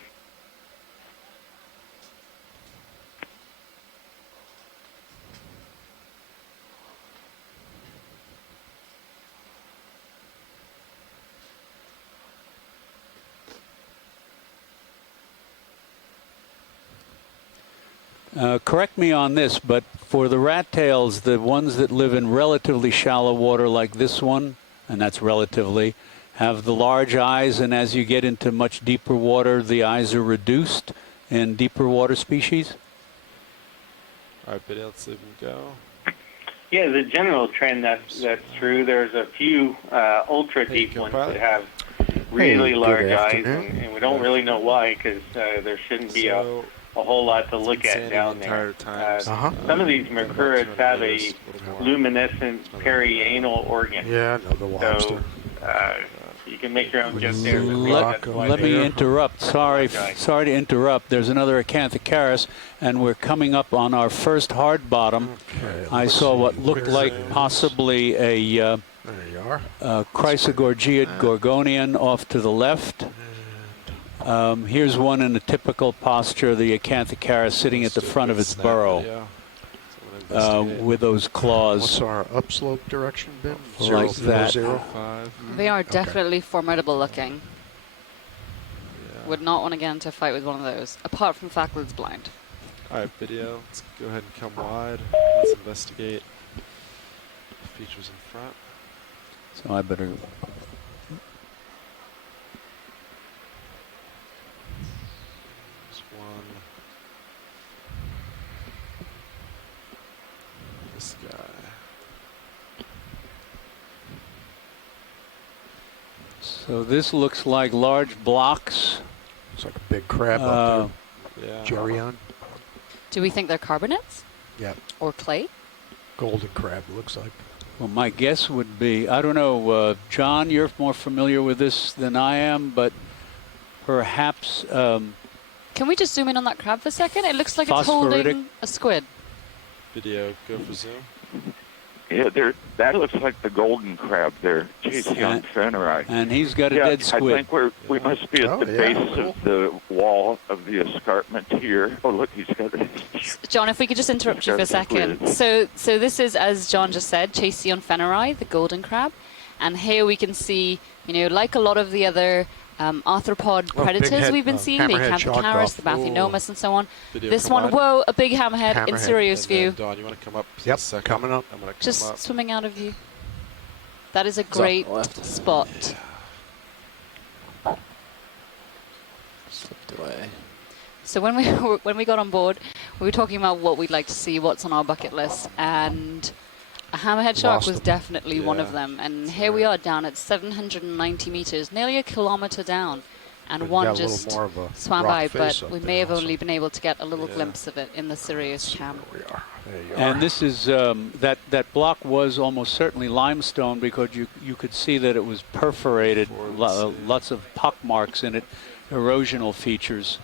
Correct me on this, but for the rat tails, the ones that live in relatively shallow water like this one, and that's relatively, have the large eyes, and as you get into much deeper water, the eyes are reduced in deeper water species? All right, video, let's see if we can go. Yeah, the general trend, that's true. There's a few ultra deep ones that have really large eyes, and we don't really know why, because there shouldn't be a whole lot to look at down there. Some of these Mercurids have a luminescent perianal organ. Yeah, another lobster. So you can make your own joke there. Let me interrupt. Sorry to interrupt. There's another Acanthocaris, and we're coming up on our first hard bottom. Okay, I saw what looked like possibly a Chrysogorgiid gorgonian off to the left. Here's one in a typical posture, the Acanthocaris sitting at the front of its burrow with those claws. What's our upslope direction been? Like that. They are definitely formidable looking. Would not want to get into a fight with one of those, apart from the fact that it's blind. All right, video. Let's go ahead and come wide. Let's investigate the features in front. So I better... This guy. So this looks like large blocks. It's like a big crab up there. Yeah. Geryon. Do we think they're carbonates? Yeah. Or clay? Golden crab, looks like. Well, my guess would be, I don't know, John, you're more familiar with this than I am, but perhaps... Can we just zoom in on that crab for a second? It looks like it's holding a squid. Video, go for zoom. Yeah, that looks like the golden crab there, Geology feneri. And he's got a dead squid. I think we must be at the base of the wall of the escarpment here. Oh, look, he's got it. John, if we could just interrupt you for a second. So this is, as John just said, Geology feneri, the golden crab. And here we can see, like a lot of the other arthropod predators we've been seeing, the Acanthocaris, the Bathynomus, and so on. This one, whoa, a big hammerhead in serious view. Dawn, you want to come up? Yep, coming up. I'm gonna come just up. swimming out of view. That is a great spot. Slipped away. So when we got on board, we were talking about what we'd like to see, what's on our bucket list, and a hammerhead shark was definitely one of them. And here we are down at 790 meters, nearly a kilometer down, and one just swam by, but we may have only been able to get a little glimpse of it in the Sirius cam. And this is that block was almost certainly limestone because you could see that it was perforated, lots of pock marks in it, erosional features.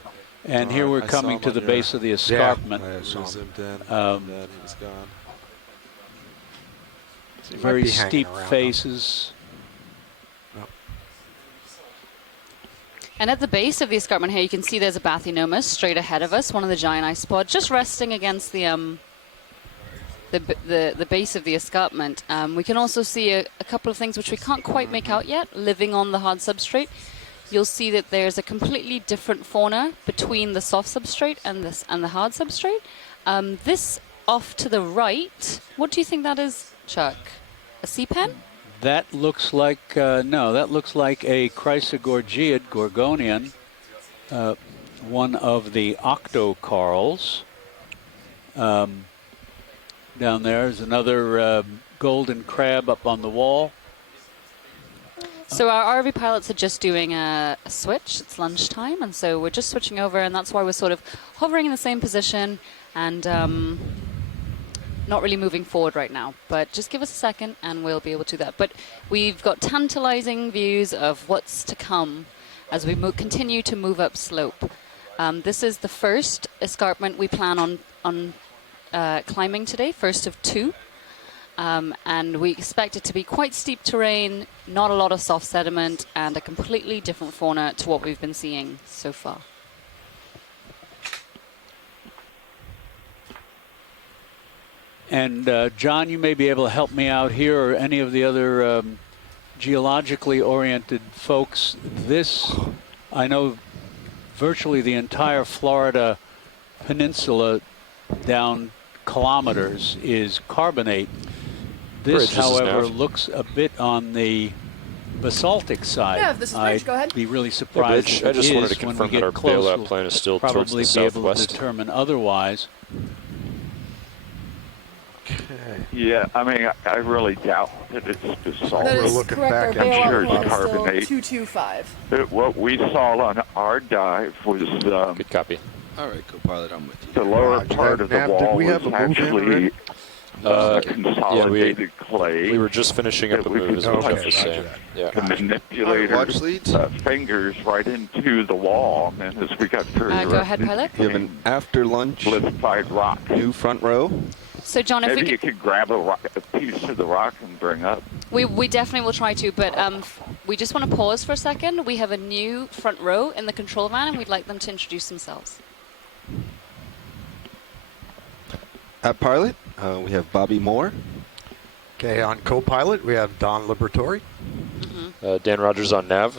And here we're coming to the base of the escarpment. Zoomed in, and then he was gone. Very steep faces. And at the base of the escarpment here, you can see there's a Bathynomus straight ahead of us, one of the giant ice pods, just resting against the base of the escarpment. We can also see a couple of things which we can't quite make out yet, living on the hard substrate. You'll see that there's a completely different fauna between the soft substrate and the hard substrate. This off to the right, what do you think that is, Chuck? A sea pen? That looks like, no, that looks like a Chrysogorgiid gorgonian, one of the octocorals. Down there is another golden crab up on the wall. So our RV pilots are just doing a switch. It's lunchtime, and so we're just switching over, and that's why we're sort of hovering in the same position and not really moving forward right now. But just give us a second, and we'll be able to do that. But we've got tantalizing views of what's to come as we continue to move up slope. This is the first escarpment we plan on climbing today, first of two. And we expect it to be quite steep terrain, not a lot of soft sediment, and a completely different fauna to what we've been seeing so far. And John, you may be able to help me out here, or any of the other geologically oriented folks. This, I know virtually the entire Florida peninsula down kilometers is carbonate. This, however, looks a bit on the basaltic side. Yeah, if this is Bridge, go ahead. I'd be really surprised if I just it wanted to is. When confirm we that get our close, bailout we'll plan is still towards probably the be able to southwest. determine otherwise. Yeah, I mean, I really doubt that it's basalt. That is looking correct. back Our I'm bailout sure plan it's is still carbonate. 225. What we saw on our dive was Good copy. All right, co-pilot, I'm with you. the lower Roger. part of the Nav, did wall we was have a move in actually already? consolidated clay. We were just finishing up that a we move, could is what Jeff Okay, was roger saying. that. Yeah. to manipulate Watch leads. fingers right into the wall, and as we got further Go ahead, pilot. You have an after lunch solidified rock. new front row. So, John, if Maybe we you could grab a piece of the rock and bring up. we definitely will try to, but we just want to pause for a second. We have a new front row in the control van, and we'd like them to introduce themselves. At pilot, we have Bobby Moore. Okay, on co-pilot, we have Don Libertori. Dan Rogers on nav.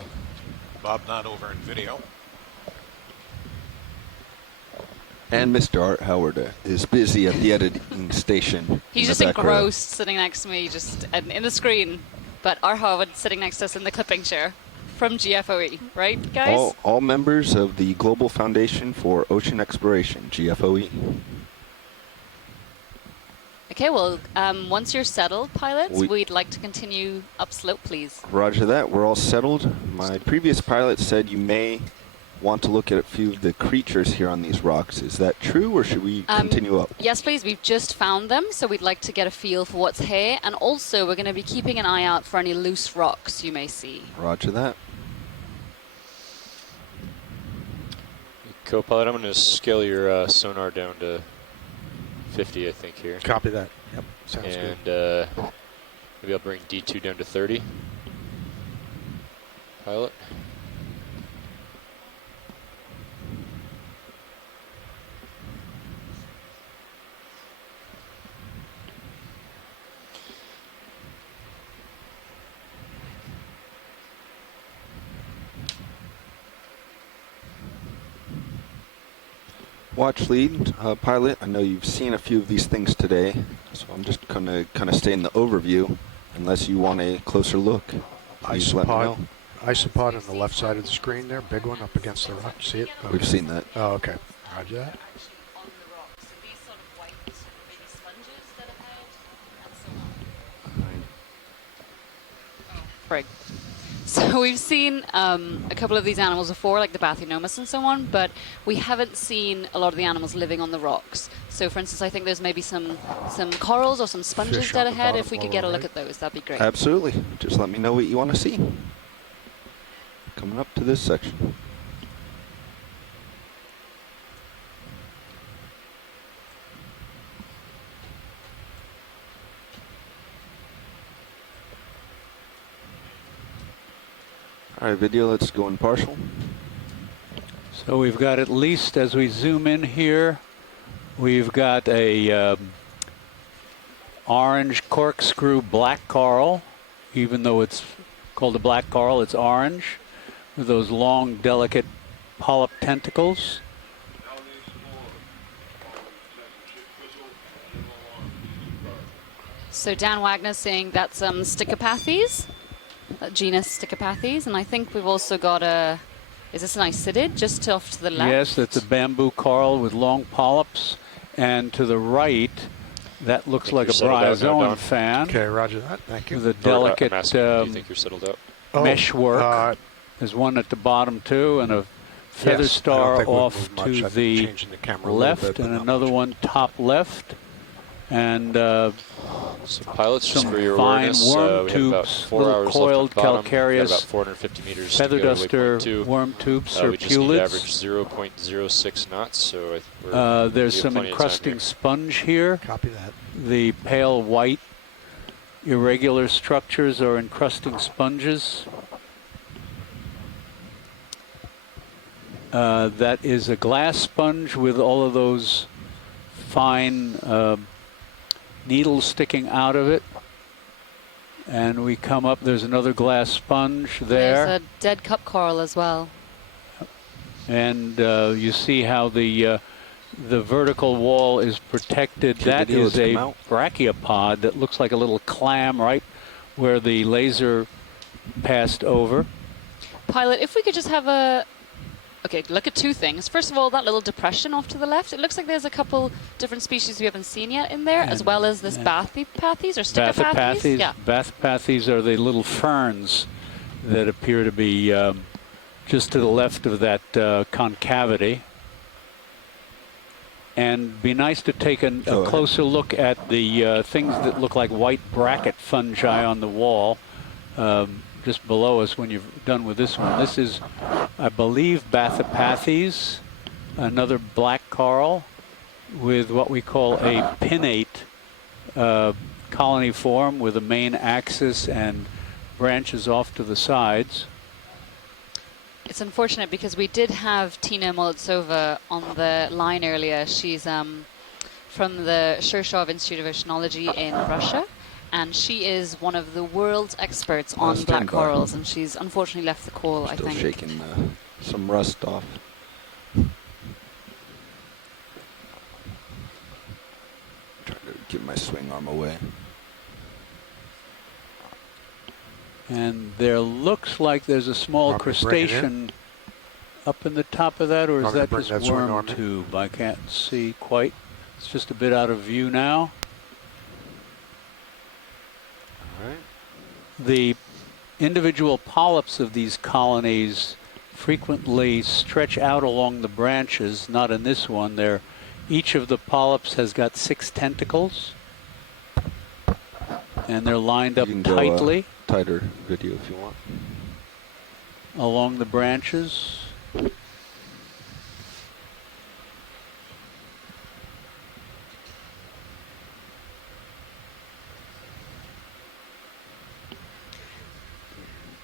Bob not over in video. And Mr. Art Howard is busy at the editing station. He's just engrossed sitting next to me, just in the screen. But our Howard sitting next to us in the clipping chair from GFOE, right, guys? All members of the Global Foundation for Ocean Exploration, GFOE. Okay, well, once you're settled, pilots, we'd like to continue upslope, please. Roger that. We're all settled. My previous pilot said you may want to look at a few of the creatures here on these rocks. Is that true, or should we continue up? Yes, please. We've just found them, so we'd like to get a feel for what's here. And also, we're going to be keeping an eye out for any loose rocks you may see. Roger that. Co-pilot, I'm going to scale your sonar down to 50, I think, here. Copy that. Yep, sounds good. And maybe I'll bring D2 down to 30. Pilot. Watch lead, pilot. I know you've seen a few of these things today, so I'm just going to kind of stay in the overview. unless you want a closer look. Please let me know. Isopod on the left side of the screen there, big one up against the rock. See it? Okay. We've seen that. Oh, okay. Roger that. Frig. So we've seen a couple of these animals before, like the Bathynomus and so on, but we haven't seen a lot of the animals living on the rocks. So, for instance, I think there's maybe some corals or some sponges Fish dead on the ahead. bottom If we could lower get a look right. at those, that'd be great. Absolutely. Just let me know what you want to see. Coming up to this section. All right, video, let's go in partial. So we've got, at least as we zoom in here, we've got a orange corkscrew black coral. Even though it's called a black coral, it's orange, with those long, delicate polyp tentacles. So Dan Wagner's saying that's Stichopathes, genus Stichopathes, and I think we've also got a, is this an isidid just off to the left? Yes, that's a bamboo coral with long polyps, and to the right, that looks like a bryozoan fan. Okay, roger that. Thank you. With a delicate do you think you're settled out? meshwork. There's one at the bottom too, and a feather Yes, I don't star think we've off moved much. to I think the changing the camera a little left, bit, but and not another one top left, and So pilots, just some for your fine awareness, worm we have about tubes, 4 little hours coiled left at the bottom. We've got calcareous about 450 meters feather to go to duster waypoint 2. worm tubes, We just need to serpulids. average 0.06 knots, so There's we have some plenty of time encrusting here. sponge here. Copy that. The pale white irregular structures are encrusting sponges. That is a glass sponge with all of those fine needles sticking out of it. And we come up, there's another glass sponge there. There's a dead cup coral as well. And you see how the vertical wall is protected. Okay, That video, is let's a come out. brachiopod that looks like a little clam right where the laser passed over. Pilot, if we could just have a... Okay, look at two things. First of all, that little depression off to the left. It looks like there's a couple different species we haven't seen yet in there, as well as this Bathypathes or Stichopathes. Yeah. Bathypathes are the little ferns that appear to be just to the left of that concavity. And be nice to take a closer look at the things that look like white bracket fungi on the wall just below us when you've done with this one. This is, I believe, Bathypathes, another black coral with what we call a pinnate colony form with a main axis and branches off to the sides. It's unfortunate because we did have Tina Molodtsova on the line earlier. She's from the Shirshov Institute of Oceanology in Russia, and she is one of the world's experts on black corals, and she's unfortunately left the call, I think. Still shaking some rust off. Trying to get my swing arm away. And there looks like there's a small crustacean up in the top of that, or is that just worm tube? I can't see quite. It's just a bit out of view now. All right. The individual polyps of these colonies frequently stretch out along the branches, not in this one. Each of the polyps has got 6 tentacles, and they're lined up tightly. Tighter video if you want. Along the branches.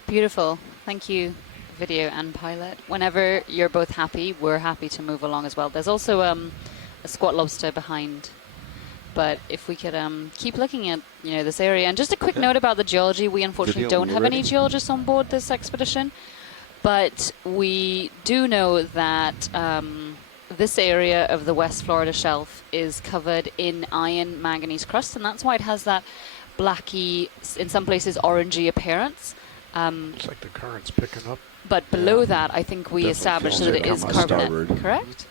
Beautiful. Thank you, video and pilot. Whenever you're both happy, we're happy to move along as well. There's also a squat lobster behind. But if we could keep looking at this area. And just a quick note about the geology. We unfortunately don't have any geologists on board this expedition. But we do know that this area of the West Florida Shelf is covered in iron manganese crust. And that's why it has that blacky, in some places orangey appearance. It's like the current's picking up. But below that, I think we Definitely established feels that it like is on my carbonate, starboard. correct?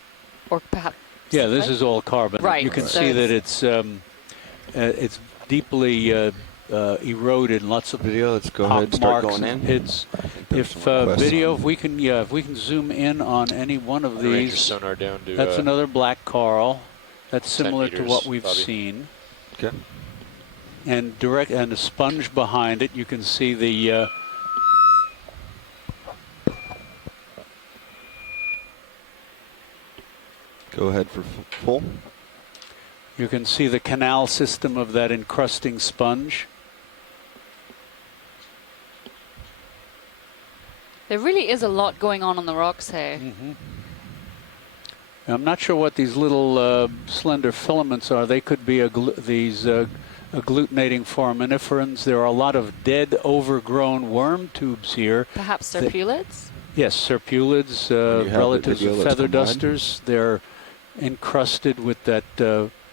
Or perhaps... Yeah, this is all carbon. Right, You can so see that it's deeply eroded. Lots of Video, let's go pock ahead and start marks going and in. pits. If some requests video, on- if we can zoom in on any one of Range your these. sonar down to That's another black coral. That's 10 similar to meters, what we've Bobby. seen. Okay. And a sponge behind it. You can see the. Go ahead for full. You can see the canal system of that encrusting sponge. There really is a lot going on the rocks here. I'm not sure what these little slender filaments are. They could be these agglutinating foraminiferans. There are a lot of dead, overgrown worm tubes here. Perhaps serpulids? Yes, serpulids, relatives of feather dusters. They're encrusted with that,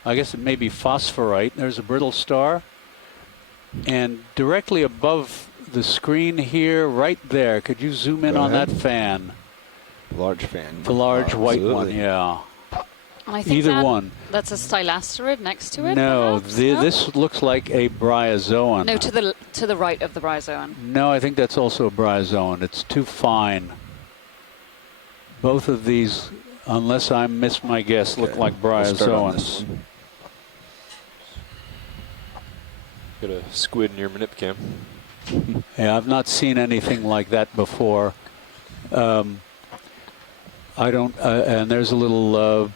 I guess it may be phosphorite. There's a brittle star. And directly above the screen here, right there, could you zoom in on that fan? Large fan. The large white one, yeah. And I think Either one. That's a stylasterid next to it? No, perhaps? No? this looks like a bryozoan. No, to the right of the bryozoan. No, I think that's also a bryozoan. It's too fine. Both of these, unless I miss my guess, look like bryozoans. Got a squid in your manip cam. Yeah, I've not seen anything like that before. I don't, and there's a little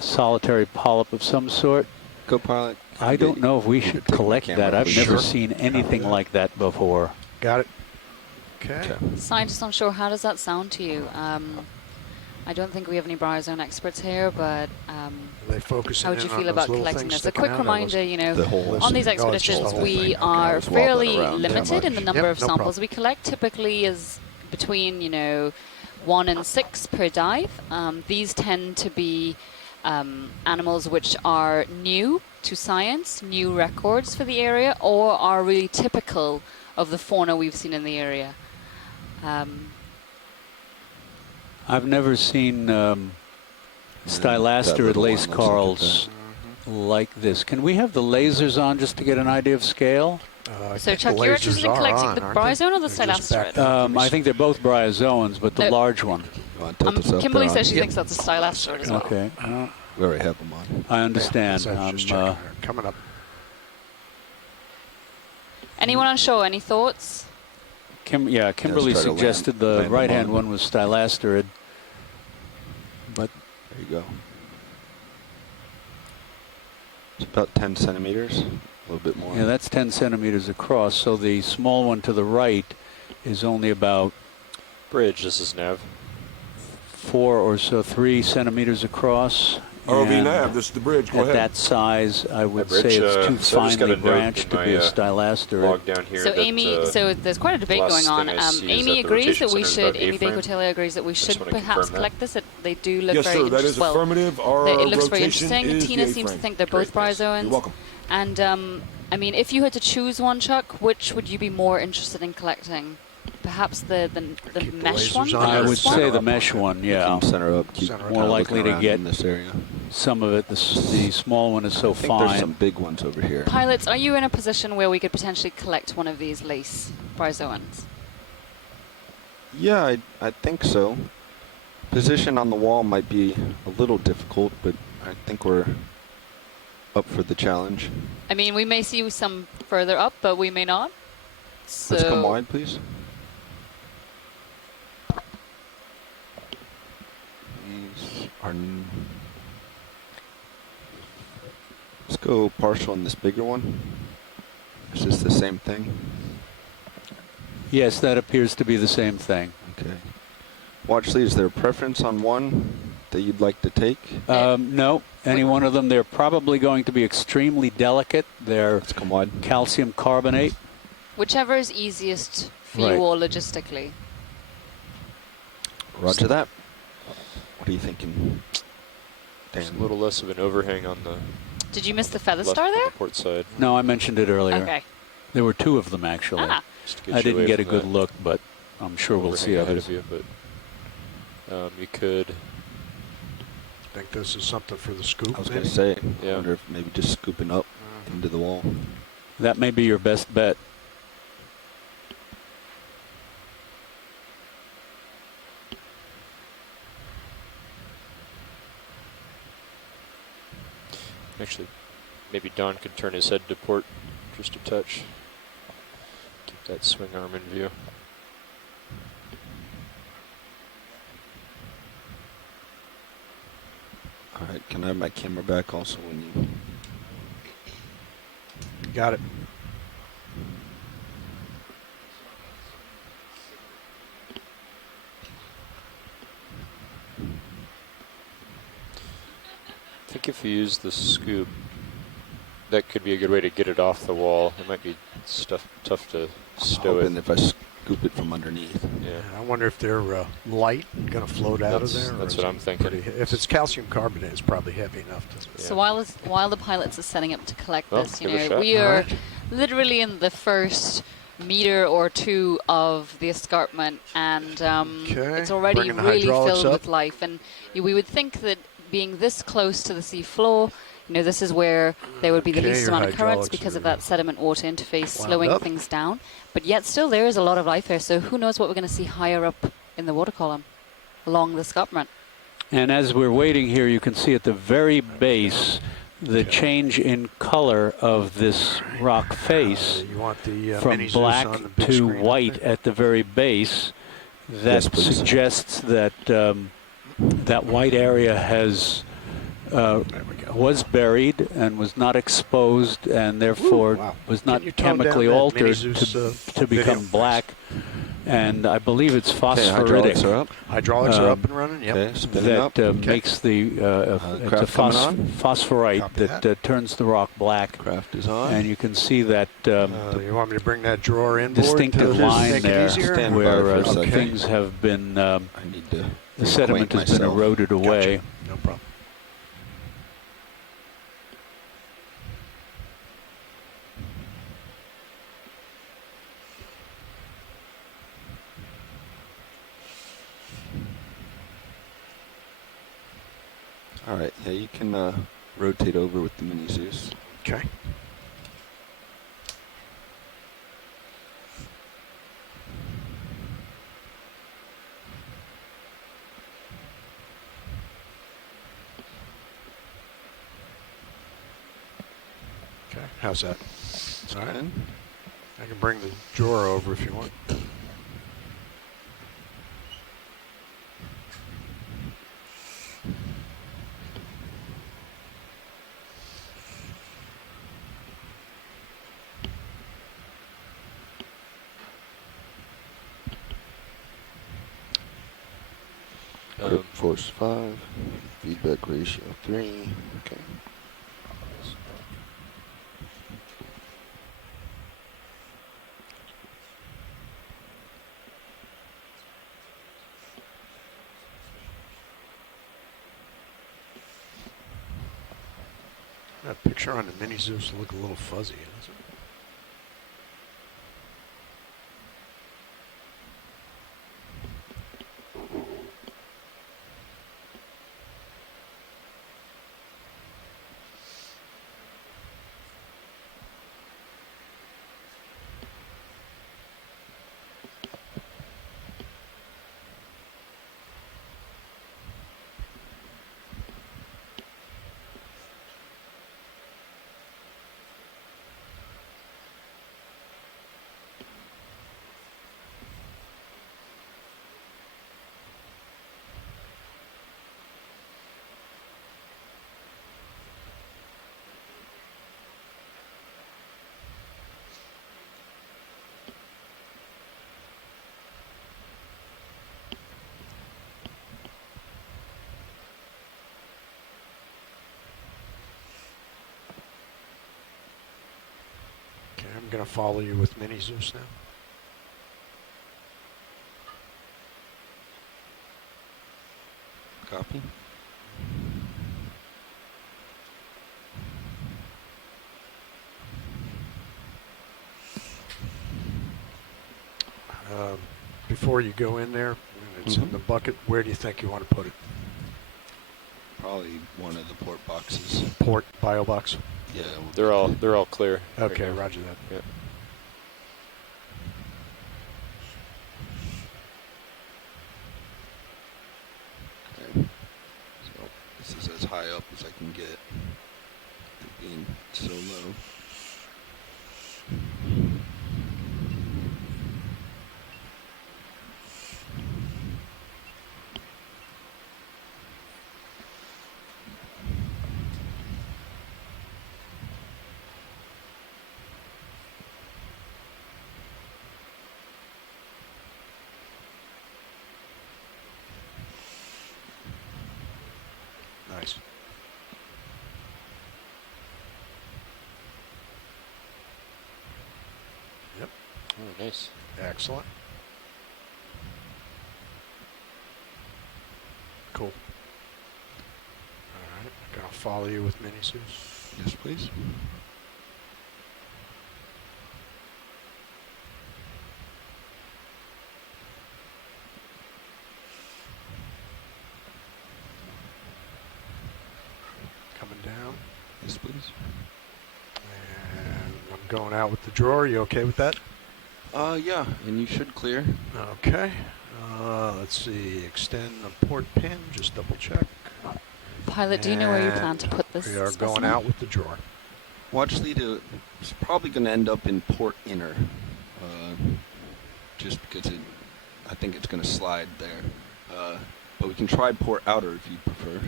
solitary polyp of some sort. Co-pilot. I don't know if we should collect that. I've never seen anything like that before. Got it. Okay. Scientist, I'm sure. How does that sound to you? I don't think we have any bryozoan experts here, but They focus how would you in on feel those about little collecting things this? A sticking quick out? reminder, you know, on these Oh, it's just expeditions, the whole we thing. are was wobbling fairly around too limited in the much. number Yep, of no samples problem. we collect. Typically is between, 1 and 6 per dive. These tend to be animals which are new to science, new records for the area, or are really typical of the fauna we've seen in the area. I've never seen stylasterid little one lace looks like corals like this. Can we have the lasers on just to get an idea of scale? So, Chuck, you're interested in collecting the bryozoan or the stylasterid? I think they're both bryozoans, but the No. large one. Kimberly says she thinks that's a stylasterid as well. Okay. We already have them on. I understand. Just checking there. Coming up. Anyone on shore, any thoughts? Kimberly try to suggested land the them right-hand on. one was stylasterid. But there you go. It's about 10 centimeters, a little bit more. yeah, that's 10 centimeters across. So the small one to the right is only about Bridge, this is Nav. 3 centimeters across. ROV And Nav, this is the bridge. Go at ahead. that size, I would Bridge, say it's too so I just got finely a note branched in to be my, a stylasterid. log down here. So that, Amy, so there's quite a debate last going on. thing I see is Amy that the agrees that rotation we center is should, about Amy A-frame. Baker-Taylor agrees that we just should wanna perhaps confirm that. collect this. They do look Yes, very sir. That interesting. is Well, affirmative. Our it looks very rotation interesting. is Tina the seems to A-frame. think they're both Great, thanks. bryozoans. You're welcome. And I mean, if you had to choose one, Chuck, which would you be more interested in collecting? Perhaps the mesh one? I would say the mesh one, yeah. Center up, keep More likely to get in this area. some of it. The small one is so I think there's fine. some big ones over here. Pilots, are you in a position where we could potentially collect one of these lace bryozoans? Yeah, I think so. Position on the wall might be a little difficult, but I think we're up for the challenge. I mean, we may see some further up, but we may not. So Let's come wide, please. These are... Let's go partial on this bigger one. Is this the same thing? Yes, that appears to be the same thing. Okay. Watchley, is there a preference on one that you'd like to take? No, any one of them. They're probably going to be extremely delicate. They're calcium carbonate. whichever is easiest for Right. you all logistically. Roger that. What are you thinking? There's a little less of an overhang on the Did you miss the feather left star on there? the port side. No, I mentioned it earlier. Okay. There were 2 of them actually. Ah. Just to get I you didn't away get a from good that look, but I'm sure we'll see overhang ahead others. of you, but you could. Think this is something for the scoop? I was going to say, Yeah. I wonder if maybe just scooping up into the wall. That may be your best bet. Actually, maybe Don could turn his head to port just a touch. Keep that swing arm in view. All right, can I have my camera back also when you... Got it. I think if you use the scoop, that could be a good way to get it off the wall. It might be tough to stow it. And if I scoop it from underneath. Yeah. I wonder if they're light, going to float out of there. That's what I'm thinking. If it's calcium carbonate, it's probably heavy enough to. So while the pilots are setting up to collect Well, this, give it a shot. we are Alright. literally in the first meter or 2 of the escarpment, and it's already Bringing the really hydraulics filled up. with life. And we would think that being this close to the sea floor, this is where there would be the Okay, least your amount of currents hydraulics because are of that sediment-water interface wound slowing up. things down. But yet still there is a lot of life here, so who knows what we're going to see higher up in the water column along the escarpment. And as we're waiting here, you can see at the very base the change in color of this rock face You want the from mini Zeus black on the big to screen up white there? at the very base. That Yes, please. suggests that that white area has was buried and was not exposed, and therefore wow. was not Can you tone chemically down that altered Mini Zeus, to become video? black. And I believe it's Okay, hydraulics are phosphorytic. up. Hydraulics are up and running. Yep. Okay, spinning up. That makes the it's a craft coming on. phosphorite Copy that turns the rock black. Craft is on. And you can see that You want me to bring that drawer in? distinctive line there Stand by where for a second. things have been, I need to the sediment has been myself. eroded away. No problem. All right, yeah, you can rotate over with the mini Zeus. Okay. Okay, how's that? All right. I can bring the drawer over if you want. Grip force 5, feedback ratio 3. Okay. That picture on the mini Zeus look a little fuzzy, doesn't it? Okay, I'm going to follow you with mini Zeus now. Copy. before you go in there, when it's in the bucket, where do you think you want to put it? Probably one of the port boxes. Port bio box. Yeah, they're all clear. Okay, right roger that. Yeah. Okay. So this is as high up as I can get. It being so low. Nice. Yep. Oh, nice. Excellent. Cool. All right. I'm going to follow you with mini Suze. Yes, please. Coming down. Yes, please. And I'm going out with the drawer. You okay with that? Yeah, and you should clear. Okay. Let's see. Extend the port pin. Just double check. Pilot, do you know where you plan And to put this We are specimen? going out with the drawer. Well, actually, it's probably going to end up in port inner, just because I think it's going to slide there. But we can try port outer if you prefer.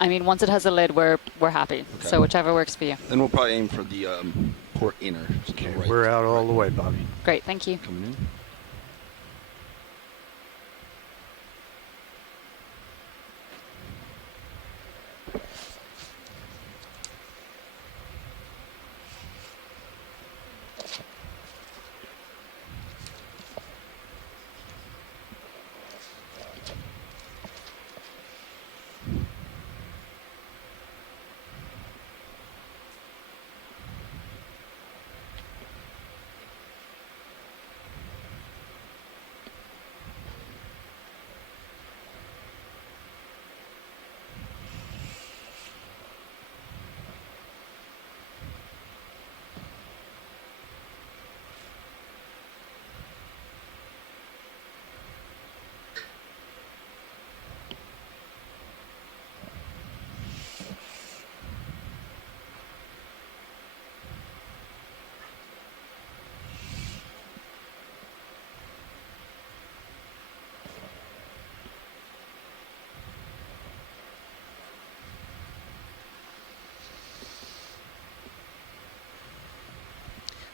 I mean, once it has a lid, we're happy. Okay. So whichever works for you. Then we'll probably aim for the port inner. So Okay, right, we're out all the way, Bobby. Great, thank you. Coming in.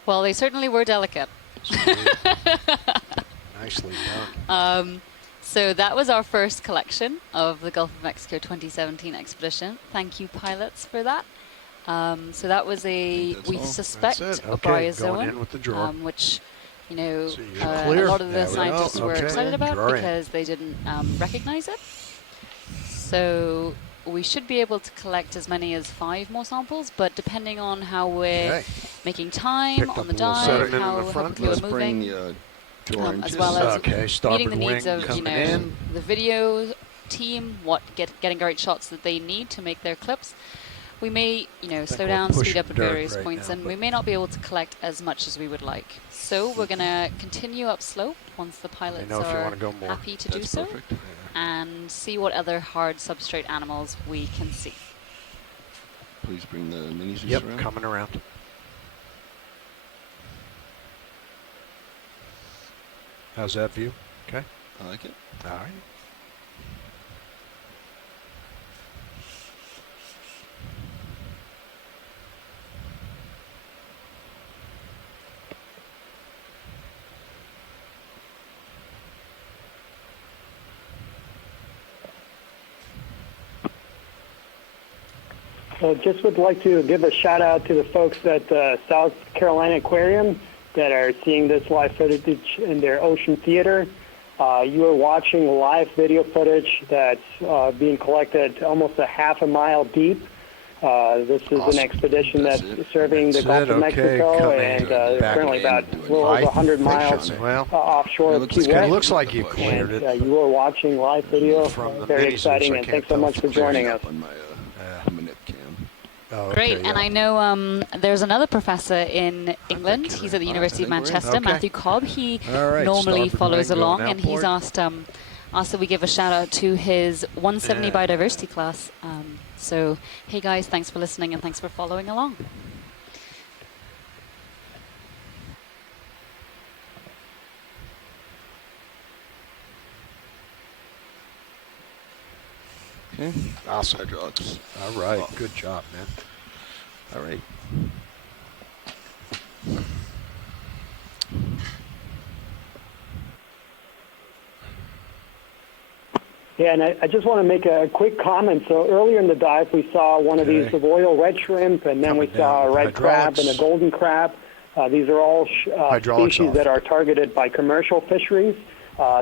Well, they certainly were delicate. Nicely done. So that was our first collection of the Gulf of Mexico 2017 expedition. Thank you, pilots, for that. So that was we suspect a bryozoan, in with the drawer. which, you know, So a clear. lot of the There we scientists go. were Okay. excited about Drawer in. because they didn't recognize it. So we should be able to collect as many as 5 more samples, but depending on how we're making time Picked on up the a little dive, sediment in how the front. quickly we're Let's bring moving, the drawer in as just well as Okay, starboard meeting the needs wing of you coming know in. the video team, getting great shots that they need to make their clips. We may, slow we're down, speed pushing up at dirt various right points, now, and we but- may not be able to collect as much as we would like. So we're going to continue upslope once the pilots know if you are wanna go more. happy to do That's so, perfect. and see what other hard substrate animals we can see. Please bring the mini Zeus Yep, around. coming around. How's that view? Okay. I like it. All right. Just would like to give a shout out to the folks at South Carolina Aquarium that are seeing this live footage in their ocean theater. You are watching live video footage that's being collected almost a half a mile deep This is an expedition that's serving the Gulf of Mexico, and currently about a little over 100 miles offshore of Key West. It looks like you cleared and, it. you are watching live video. From the Very minis, exciting, which I and can't thanks so tell much if for it's joining us. Great, and I know there's another professor in England. He's at the University of Manchester, Matthew Cobb. He normally follows along, and he's asked that we give a shout out to his 170 biodiversity class. So, hey guys, thanks for listening and thanks for following along. Okay. Awesome. All right. Good job, man. All right. Yeah, and I just want to make a quick comment. So earlier in the dive, we saw one of these royal red shrimp, and then we saw a red crab and a golden crab. These are all species that are targeted by commercial fisheries.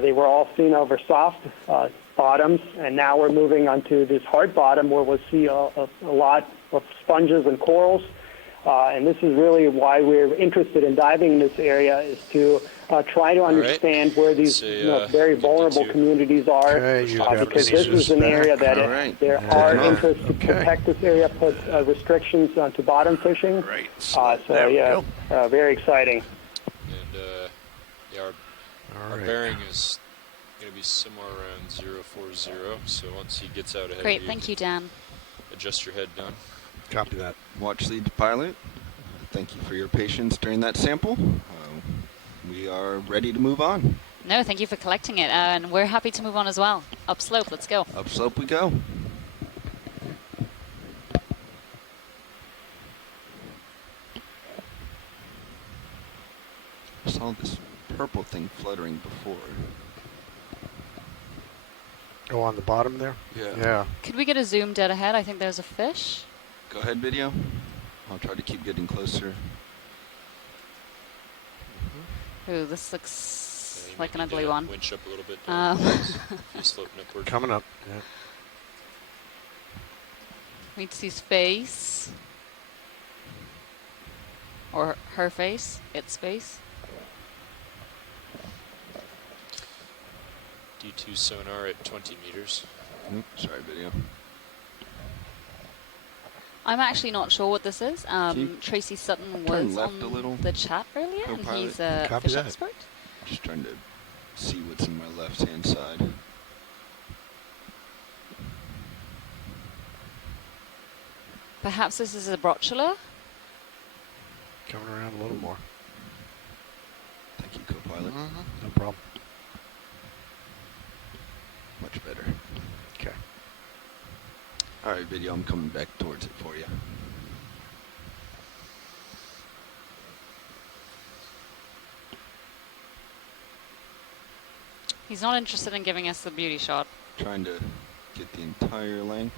They were all seen over soft bottoms, and now we're moving onto this hard bottom where we'll see a lot of sponges and corals. And this is really why we're interested in diving in this area, is to try to understand where these very vulnerable communities are, because this is an area that there are interests to protect this area, put restrictions to bottom fishing. Very exciting. And our bearing is going to be somewhere around 040, so once he gets out ahead, Great, thank you, Dan. Adjust your head down. Copy that. Watch lead pilot. Thank you for your patience during that sample. We are ready to move on. No, thank you for collecting it, and we're happy to move on as well. Upslope, let's go. Upslope we go. I saw this purple thing fluttering before. Oh, on the bottom there? Yeah. Could we get a zoom dead ahead? I think there's a fish. Go ahead, video. I'll try to keep getting closer. Ooh, this looks like an ugly one. Winch up a little bit. He's sloping upward. Coming up. Yeah. We need to see his face. Or her face. Its face. D2 sonar at 20 meters. Sorry, video. I'm actually not sure what this is. Tracy Sutton was on the chat earlier, and he's a fish expert. Just trying to see what's in my left-hand side. Perhaps this is a brocula? Coming around a little more. Thank you, co-pilot. No problem. Much better. Okay. All right, video, I'm coming back towards it for you. He's not interested in giving us the beauty shot. Trying to get the entire length.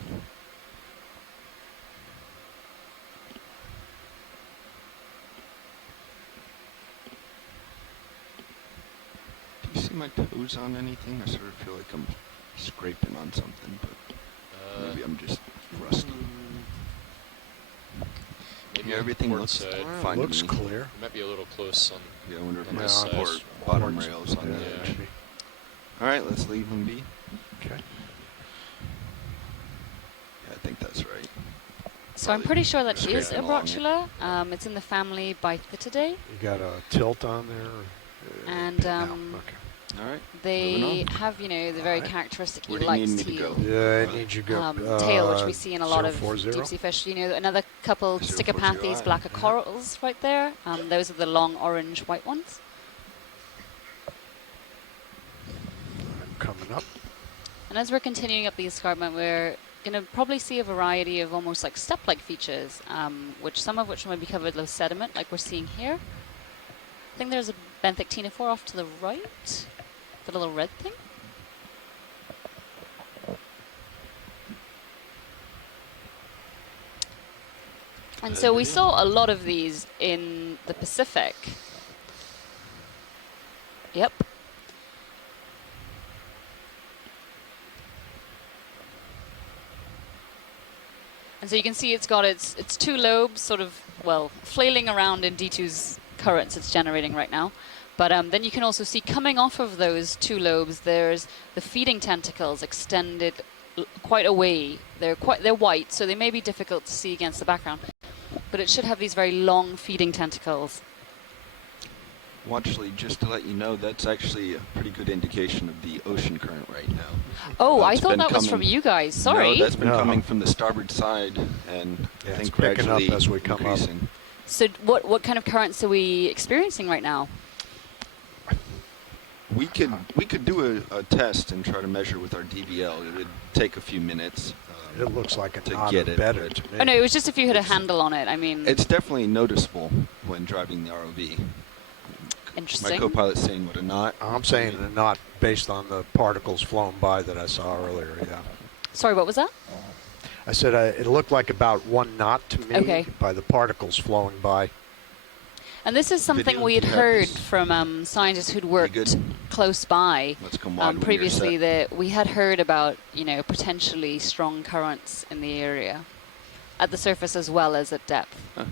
Do you see my toes on anything? I sort of feel like I'm scraping on something, but maybe I'm just rusty. Maybe everything looks fine. Looks clear. It might be a little close on. Yeah, I wonder if on my this side. bottom rails on the edge. All right, let's leave them be. Okay. Yeah, I think that's right. So I'm pretty sure that is a brocula. It's in the family Bythidae. You got a tilt on there? And all right. They have, the very characteristic Where do you need me to teal go? Yeah, I need you to go. tail, which we see in a lot of 040? deep sea fish. Another couple 040, Stickopanthes, blacker corals right there. Those are the long orange white ones. I'm coming up. And as we're continuing up the escarpment, we're going to probably see a variety of almost like step-like features, some of which might be covered with sediment, like we're seeing here. I think there's a benthic ctenophore off to the right, the little red thing. And so we saw a lot of these in the Pacific. Yep. And so you can see it's got its two lobes sort of, well, flailing around in D2's currents it's generating right now. But then you can also see coming off of those two lobes, there's the feeding tentacles extended quite away. They're white, so they may be difficult to see against the background. But it should have these very long feeding tentacles. Well, actually, just to let you know, that's actually a pretty good indication of the ocean current right now. Oh, I thought that was from you guys. Sorry. No, that's been coming from the starboard side, and I think it's picking up as we come increasing. up. So what kind of currents are we experiencing right now? We could do a test and try to measure with our DVL. It would take a few minutes. It looks like a knot get of better to me. Oh no, it was just if you had a handle on it. I mean, it's definitely noticeable when driving the ROV. Interesting. My co-pilot's saying what a knot. I'm saying a knot based on the particles flown by that I saw earlier. Yeah. Sorry, what was that? I said it looked like about 1 knot to me by the particles flowing by. And this is something we had heard from scientists who'd worked close by previously. That we had heard about, potentially strong currents in the area, at the surface as well as at depth. Huh.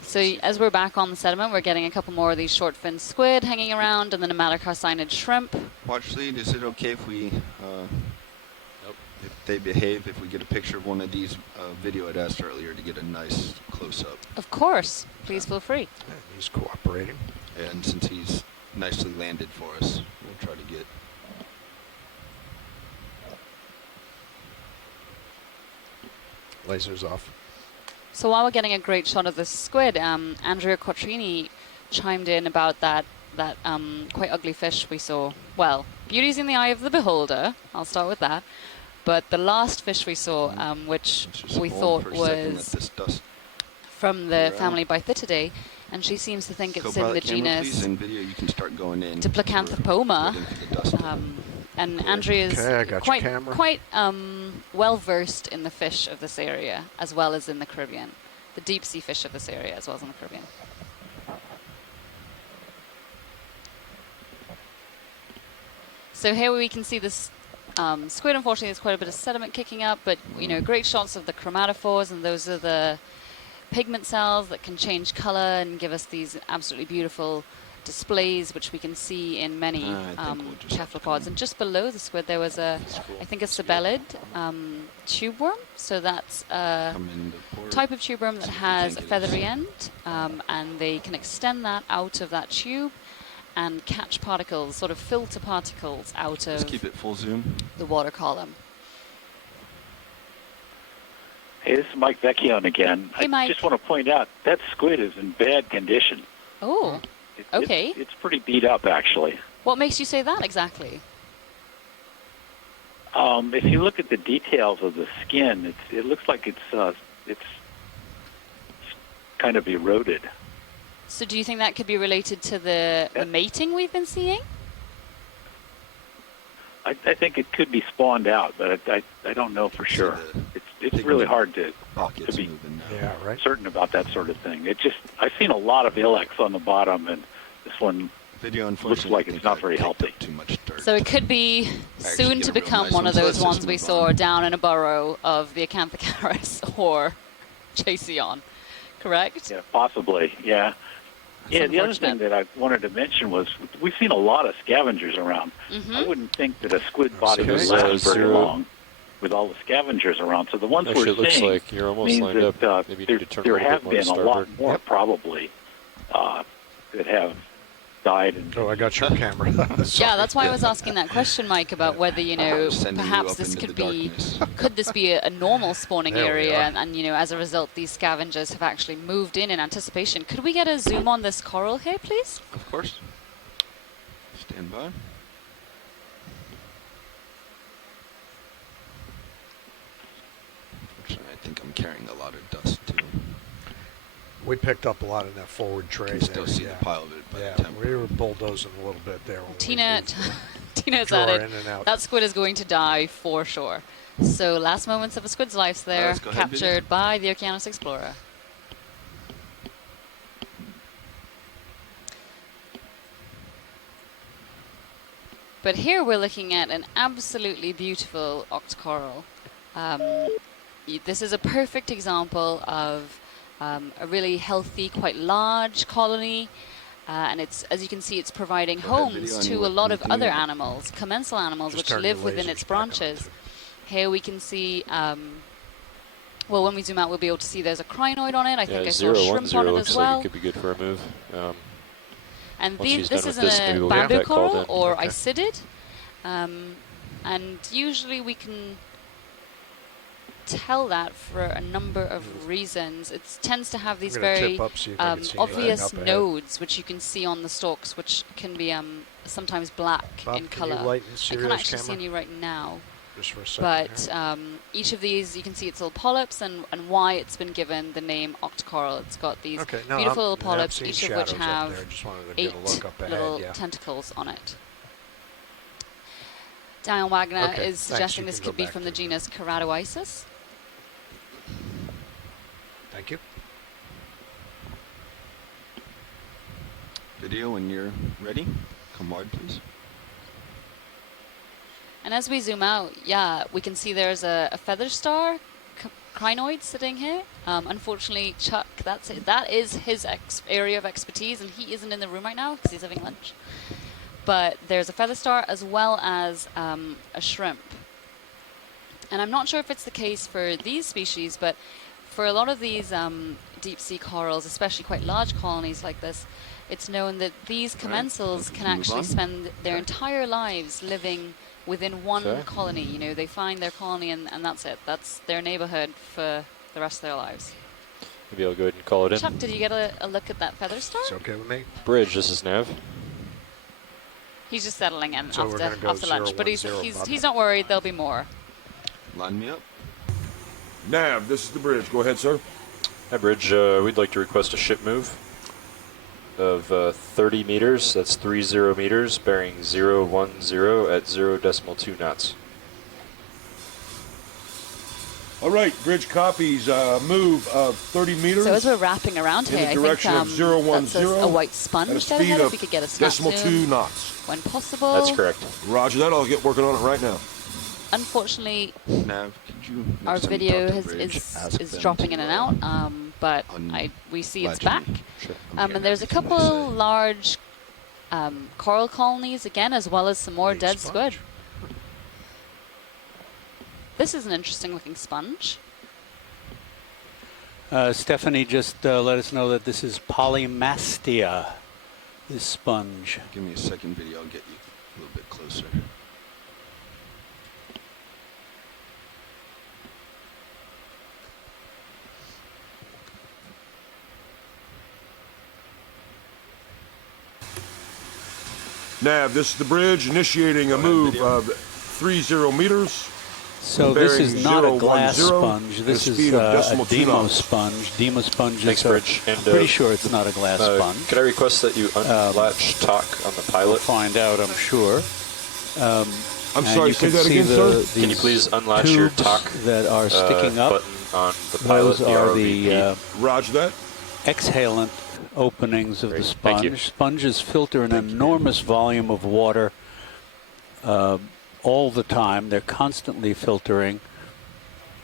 So as we're back on the sediment, we're getting a couple more of these short-finned squid hanging around, and then a Madagascar shrimp. Watch lead. Is it okay if we, if they behave, if we get a picture of one of these video I'd asked earlier to get a nice close-up? Of course. Please feel free. Yeah, he's cooperating. And since he's nicely landed for us, we'll try to get... Lasers off. So while we're getting a great shot of the squid, Andrea Quattrini chimed in about that quite ugly fish we saw. Well, beauty's in the eye of the beholder. I'll start with that. But the last fish we saw, which we thought was from the family Bythitidae, and she seems to think it's in the genus Diplocanthropoma. And Andrea is quite well versed in the fish of this area, as well as in the Caribbean, the deep sea fish of this area, as well as in the Caribbean. So here we can see this squid. Unfortunately, there's quite a bit of sediment kicking up, but great shots of the chromatophores, and those are the pigment cells that can change color and give us these absolutely beautiful displays, which we can see in many cephalopods. And just below the squid, there was I think a sabellid tube worm. So that's a type of tube worm that has a feathery end, and they can extend that out of that tube and catch particles, sort of filter particles out of keep it full zoom. The water column. Hey, this is Mike Vecchione again. Hey, Mike. I just want to point out that squid is in bad condition. Oh, okay. It's pretty beat up, actually. What makes you say that exactly? If you look at the details of the skin, it looks like it's kind of eroded. So do you think that could be related to the mating we've been seeing? I think it could be spawned out, but I don't know for sure. It's really hard to be certain about that sort of thing. I've seen a lot of ilex on the bottom, and this one looks like it's not very healthy. So it could be soon to become one of those ones we saw down in a burrow of the Acanthocarus or Chaseon, correct? Yeah, possibly, yeah. Yeah, the other thing that I wanted to mention was we've seen a lot of scavengers around. I wouldn't think that a squid body would last very long with all the scavengers around. So the ones Actually, we're seeing like you're almost means lined that up. Maybe you need to turn there a little have bit more been a lot starboard. more probably that have died. Oh, I got your camera. Yeah, that's why I was asking that question, Mike, about whether perhaps this could this be a normal spawning area, and as a result, these scavengers have actually moved in anticipation. Could we get a zoom on this coral here, please? Of course. Stand by. Unfortunately, I think I'm carrying a lot of dust too. We picked up a lot in that forward tray. You can still see the pile of it by the temp. We were bulldozing a little bit there. Tina's added, that squid is going to die for sure. So last moments of a squid's life there, captured by the Okeanos Explorer. But here we're looking at an absolutely beautiful octocoral. this is a perfect example of a really healthy, quite large colony. And it's, as you can see, it's providing homes to a lot of other animals, commensal animals, which live within its branches. Here we can see, well, when we zoom out, we'll be able to see there's a crinoid on it. I think I saw a shrimp on it as well. Like it could be good for a move. And this isn't a bamboo coral or icidid. And usually we can tell that for a number of reasons. It tends to have these very obvious nodes, which you can see on the stalks, which can be sometimes black in color. I can't actually see any right now. Just for a second, but each of these, you can see it's little polyps, and why it's been given the name octocoral. It's got these beautiful little polyps, each of which have 8 little tentacles on it. Daniel Wagner is suggesting this could be from the genus Keratoisis. Thank you. Video when you're ready. Come wide, please. And as we zoom out, yeah, we can see there's a feather star crinoid sitting here. Unfortunately, Chuck, that is his area of expertise, and he isn't in the room right now because he's having lunch. But there's a feather star as well as a shrimp. And I'm not sure if it's the case for these species, but for a lot of these deep sea corals, especially quite large colonies like this, it's known that these commensals can actually spend their entire lives living within one colony. You know, they find their colony and that's it. That's their neighborhood for the rest of their lives. Maybe I'll go ahead and call it in. Chuck, did you get a look at that feather star? It's okay with me. Bridge, this is Nav. He's just settling in So after lunch, but he's not worried. There'll be more. Line me up. Nav, this is the bridge. Go ahead, sir. Hi, Bridge. We'd like to request a ship move of 30 meters. That's 30 meters, bearing 010 at 0.2 knots. All right, bridge copies. Move of 30 meters. So as we're wrapping around here, I think that's a white sponge dead ahead. If we could get a snap zoom 0.2 knots. When possible. That's correct. Roger that. I'll get working on it right now. Unfortunately, Nav, could you our video is dropping in and out, but we see it's back. Sure. And there's a couple large coral colonies again, as well as some more dead squid. This is an interesting looking sponge. Stephanie just let us know that this is Polymastia, this sponge. Give me a second video, I'll get you a little bit closer. Nav, this is the bridge, initiating a move of 30 meters. So this is not a glass sponge. This is a demo sponge. Demo sponges. Thanks, Bridge. And, pretty sure it's not a glass sponge. Could I request that you unlatch talk on the pilot? We'll find out, I'm sure. I'm sorry, say that again, sir? Can you please unlatch your talk that are sticking up? Button on the pilot? Those are the Roger that. exhalant openings of the Thank you. sponge. Sponges filter an enormous volume of water all the time. They're constantly filtering.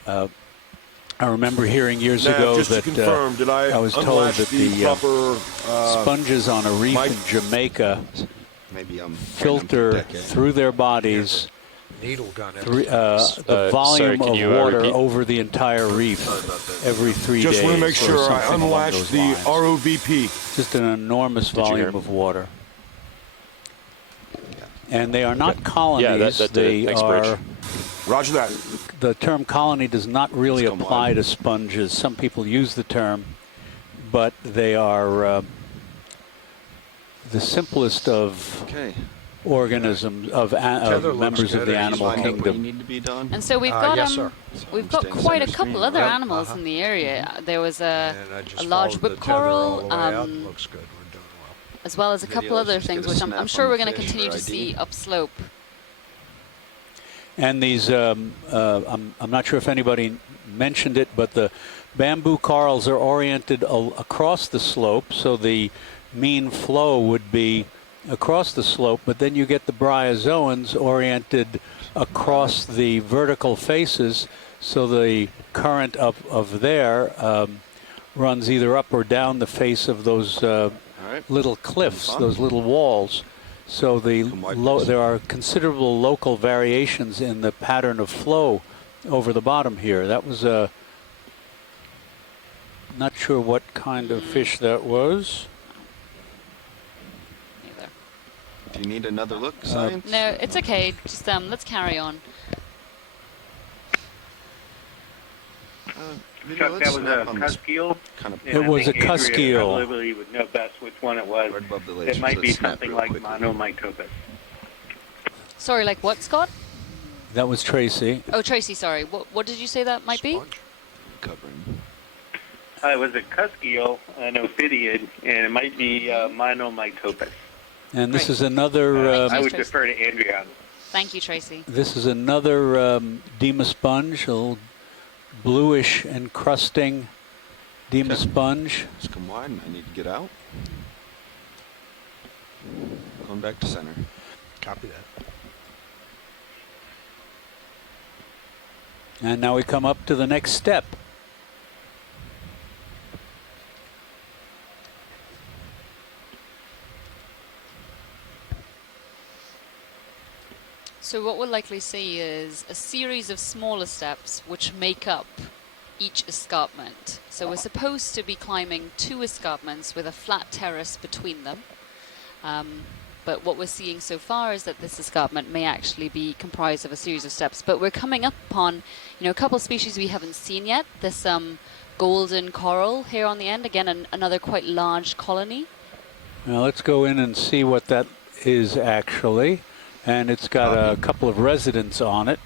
I remember hearing years ago that confirm, did I was told that the proper, sponges on a reef in Jamaica filter through their bodies needle gun the volume of water over the entire reef every 3 days. Just want to make sure I unlatch the ROVP. Just an enormous volume of water. And they are not colonies. They are. Roger that. The term colony does not really apply to sponges. Some people use the term, but they are the simplest of organisms of members of the animal kingdom. And so we've got we've got quite a couple other animals in the area. There was a large whip coral. Looks good. As well as a couple other things, which I'm sure we're going to continue to see upslope. And these, I'm not sure if anybody mentioned it, but the bamboo corals are oriented across the slope, so the mean flow would be across the slope, but then you get the bryozoans oriented across the vertical faces, So the current of there runs either up or down the face of those little cliffs, those little walls. So there are considerable local variations in the pattern of flow over the bottom here. That was not sure what kind of fish that was. Do you need another look, Science? No, it's okay. Just let's carry on. Chuck, that was a cusk eel. It was a cusk eel. Probably would know best which one it was. It might be something like monomytopus. Sorry, like what, Scott? That was Tracy. Oh, Tracy, sorry. What did you say that might be? Covering. It was a cusk eel, an ophidiid, and it might be monomytopus. And this is another... I would defer to Andrea. Thank you, Tracy. This is another Dema sponge, a little bluish encrusting Dema sponge. Just come wide. I need to get out. Going back to center. Copy that. And now we come up to the next step. So what we'll likely see is a series of smaller steps which make up each escarpment. So we're supposed to be climbing 2 escarpments with a flat terrace between them. But what we're seeing so far is that this escarpment may actually be comprised of a series of steps. But we're coming up upon, a couple of species we haven't seen yet. This golden coral here on the end. Again, another quite large colony. Now let's go in and see what that is actually. And it's got a couple of residents on it.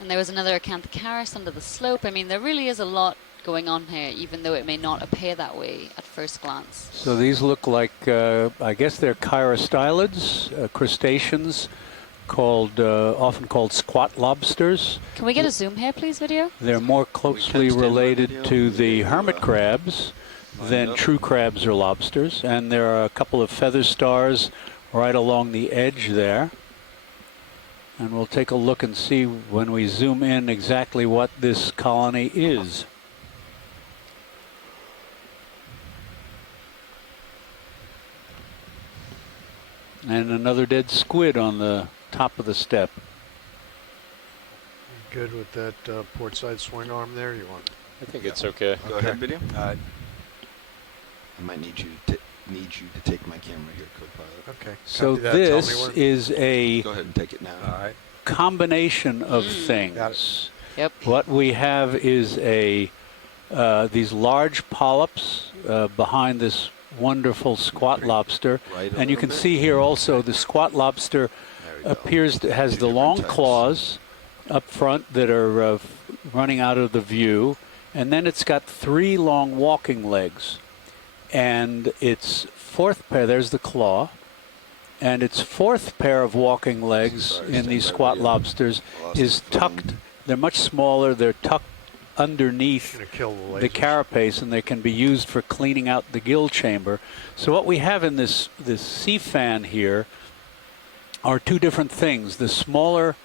And there was another Acanthocaris under the slope. I mean, there really is a lot going on here, even though it may not appear that way at first glance. So these look like, I guess they're chirostylids, crustaceans, often called squat lobsters. Can we get a zoom here, please, video? They're more closely related to the hermit crabs than true crabs or lobsters. And there are a couple of feather stars right along the edge there. And we'll take a look and see when we zoom in exactly what this colony is. And another dead squid on the top of the step. Good with that port side swing arm there? You want? I think it's okay. Go ahead, video. I might need you to take my camera here, co-pilot. Okay. So this is a go ahead and take it now. All right. Combination of things. Got it. Yep. What we have is these large polyps behind this wonderful squat lobster, and you can see here also the squat lobster has the long claws up front that are running out of the view, and then it's got 3 long walking legs. And its 4th pair, there's the claw, and its 4th pair of walking legs in these squat lobsters is tucked. They're much smaller. They're tucked underneath the carapace, and they can be used for cleaning out the gill chamber. So what we have in this sea fan here are 2 different things. The smaller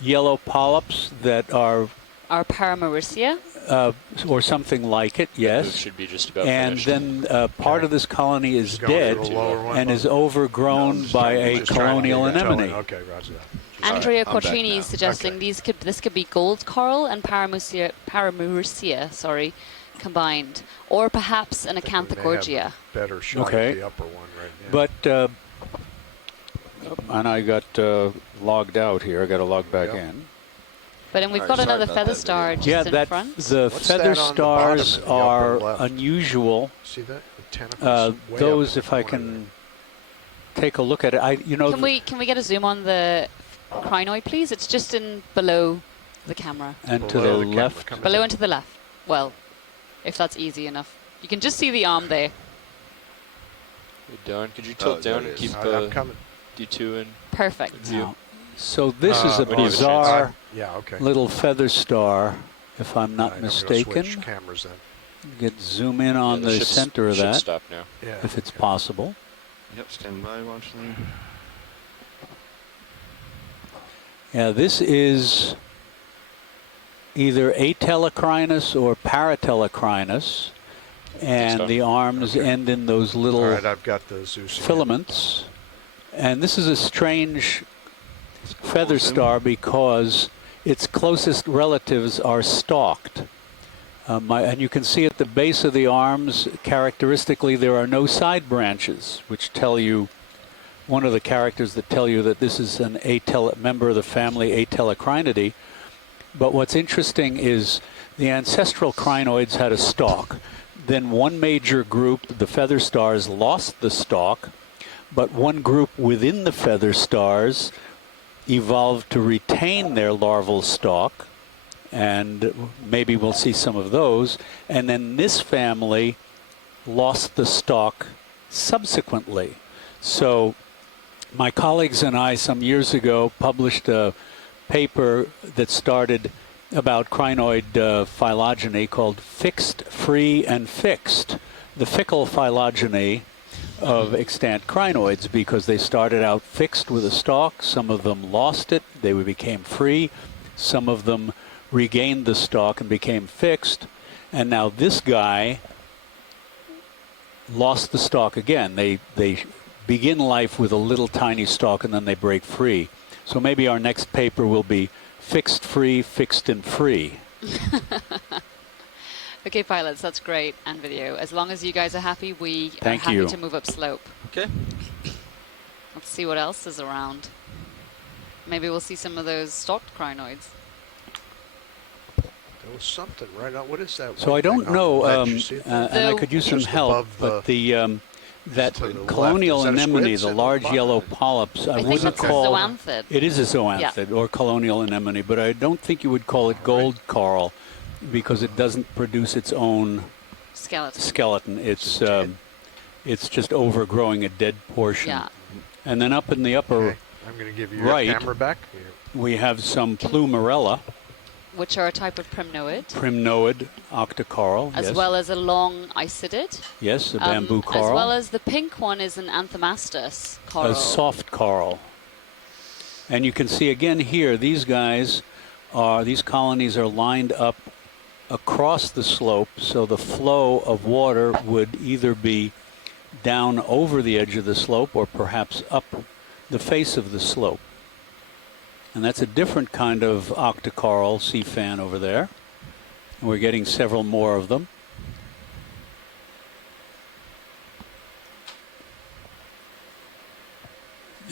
yellow polyps that are Paramaricia? Or something like it, yes. Those should be just about and finished. then part of this colony is dead and is overgrown by a colonial anemone. Okay, roger that. Andrea Quattrini is suggesting this could be gold coral and Paramaricia, combined, or perhaps an Acanthogorgia. Better shot at the upper one, right? But and I got logged out here. I got to log back in. But then we've got another feather star just in front. The feather stars are unusual. See that? The tentacles those, if I can take a look at it, Can we get a zoom on the crinoid, please? It's just in below the camera. And to the left. Below and to the left. Well, if that's easy enough. You can just see the arm there. Hey, Don, could you tilt down and keep D2 in? Perfect. Now, so this is a bizarre little feather star, if I'm not mistaken. Switch cameras then. Zoom in on the center of that, stop now. if it's possible. Yep, stand by, watch them. Yeah, this is either atelocrinus or paratelocrinus, and the arms end in those little All right, I've got the Zeus filaments. And this is a strange feather star because its closest relatives are stalked. And you can see at the base of the arms, characteristically, there are no side branches, which tell you, one of the characters that tell you that this is an member of the family Atelocrinidae. But what's interesting is the ancestral crinoids had a stalk. Then one major group, the feather stars, lost the stalk, but one group within the feather stars evolved to retain their larval stalk, and maybe we'll see some of those. And then this family lost the stalk subsequently. So my colleagues and I some years ago published a paper that started about crinoid phylogeny called Fixed, Free, and Fixed, the fickle phylogeny of extant crinoids, because they started out fixed with a stalk, some of them lost it, they became free, some of them regained the stalk and became fixed, and now this guy lost the stalk again. They begin life with a little tiny stalk and then they break free. So maybe our next paper will be Fixed, Free, Fixed, and Free. Okay, pilots, that's great, and video. As long as you guys are happy, we are happy to move up slope. Okay. Let's see what else is around. Maybe we'll see some of those stalked crinoids. There was something right on. What is that? So I don't know, and I could use some help, but that colonial anemone, the large yellow polyps, I wouldn't call zoanthid. It is a zoanthid, or colonial anemone, but I don't think you would call it gold coral because it doesn't produce its own skeleton. It's just overgrowing a dead portion. Yeah. And then up in the upper I'm going to give you right, your camera back. We have some Plumarella, which are a type of primnoid. Primnoid octocoral, as well as a long isidid. Yes, a bamboo coral. As well as the pink one is an Anthomastus coral. A soft coral. And you can see again here, these colonies are lined up across the slope, so the flow of water would either be down over the edge of the slope or perhaps up the face of the slope. And that's a different kind of octocoral sea fan over there. And we're getting several more of them.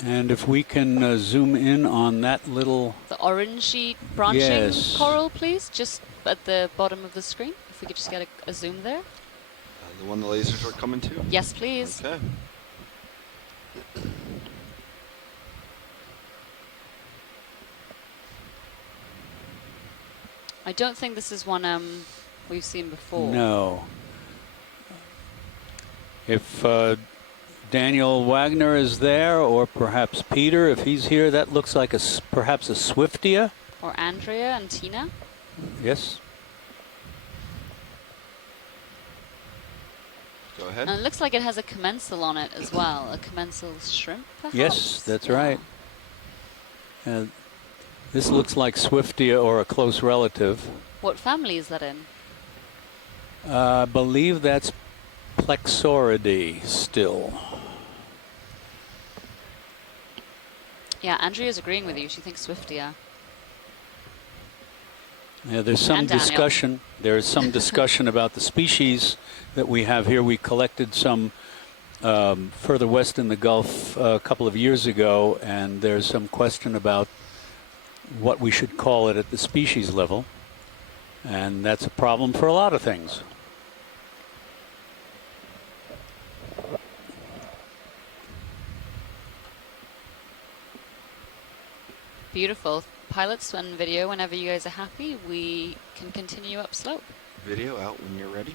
And if we can zoom in on that little... the orangey branching coral, please, just at the bottom of the screen. If we could just get a zoom there. The one the lasers are coming to? Yes, please. Okay. I don't think this is one we've seen before. No. If Daniel Wagner is there, or perhaps Peter, if he's here, that looks like perhaps a Swiftia. Or Andrea and Tina. Yes. Go ahead. And it looks like it has a commensal on it as well, a commensal shrimp, perhaps? Yes, that's right. This looks like Swiftia or a close relative. What family is that in? I believe that's Plexauridae still. Yeah, Andrea's agreeing with you. She thinks Swiftia. Yeah, there's some discussion. There's some discussion about the species that we have here. We collected some further west in the Gulf a couple of years ago, and there's some question about what we should call it at the species level, and that's a problem for a lot of things. Beautiful. Pilots and video, whenever you guys are happy, we can continue up slope. Video out when you're ready.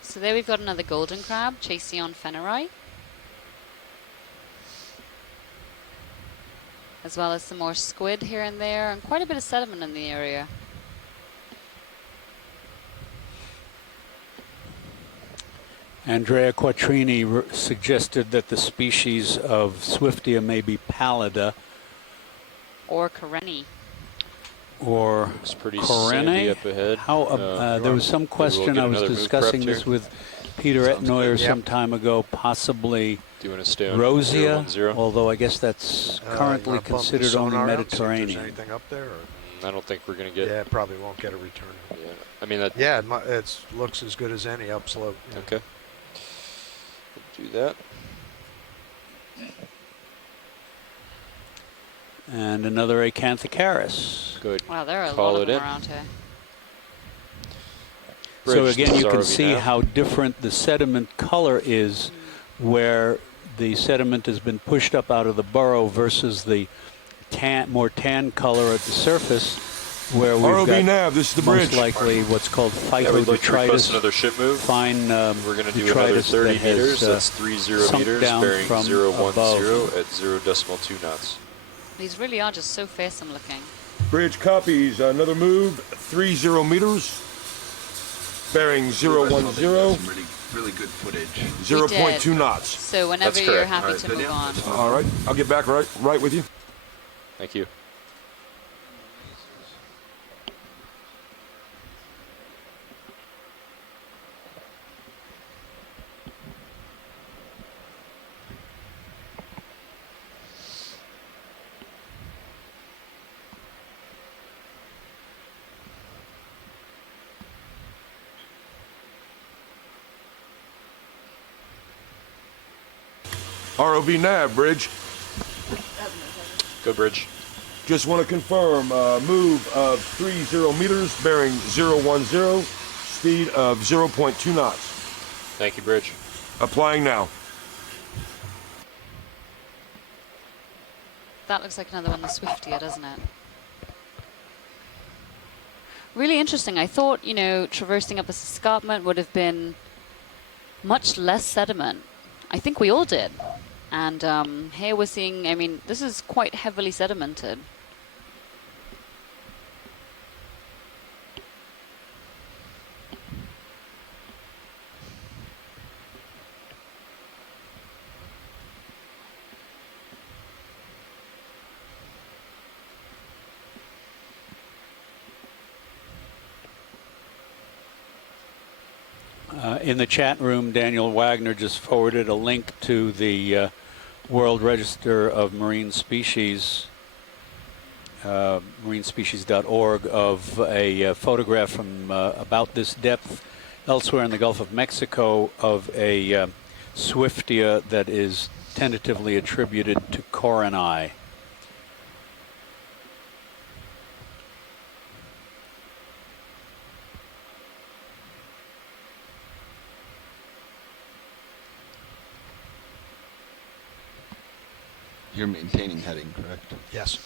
So there we've got another golden crab, Chasion feneri. as well as some more squid here and there, and quite a bit of sediment in the area. Andrea Quattrini suggested that the species of Swiftia may be pallida. Or Kareni. Or it's pretty Corene? sandy up ahead. There was some question, I was discussing this with Peter Etnoyer some time ago, possibly Doing a stone, Rosia, 010. although I guess that's currently considered only Mediterranean. There's anything up there? Or? I don't think we're going to get... Yeah, probably won't get a return. Yeah, I mean... That, yeah, it looks as good as any upslope. Yeah. Okay. Do that. And another Acanthocaris. Good. Wow, there are a lot of them around here. So again, you can see how different the sediment color is, where the sediment has been pushed up out of the burrow versus the more tan color at the surface, where we've ROV got nav, this is the most bridge. likely what's called Yeah, we'd like to request phytodetritus. another ship move. Fine We're going to do another detritus 30 that has, meters. That's 30 sunk meters, down bearing from 010 above. at 0.2 knots. These really are just so fearsome looking. Bridge copies. Another move. 30 meters. Bearing 010. Really good footage. 0.2 knots. So whenever you're happy to move on. All right. I'll get back right with you. Thank you. ROV nav, bridge. Go, bridge. Just want to confirm, move of 30 meters, bearing 010, speed of 0.2 knots. Thank you, bridge. Applying now. That looks like another one, the Swiftia, doesn't it? Really interesting. I thought, you know, traversing up this escarpment would have been much less sediment. I think we all did. And here we're seeing, I mean, this is quite heavily sedimented. In the chat room, Daniel Wagner just forwarded a link to the World Register of Marine Species, marinespecies.org, of a photograph from about this depth elsewhere in the Gulf of Mexico of a Swiftia that is tentatively attributed to Coreni. You're maintaining heading, correct? Yes.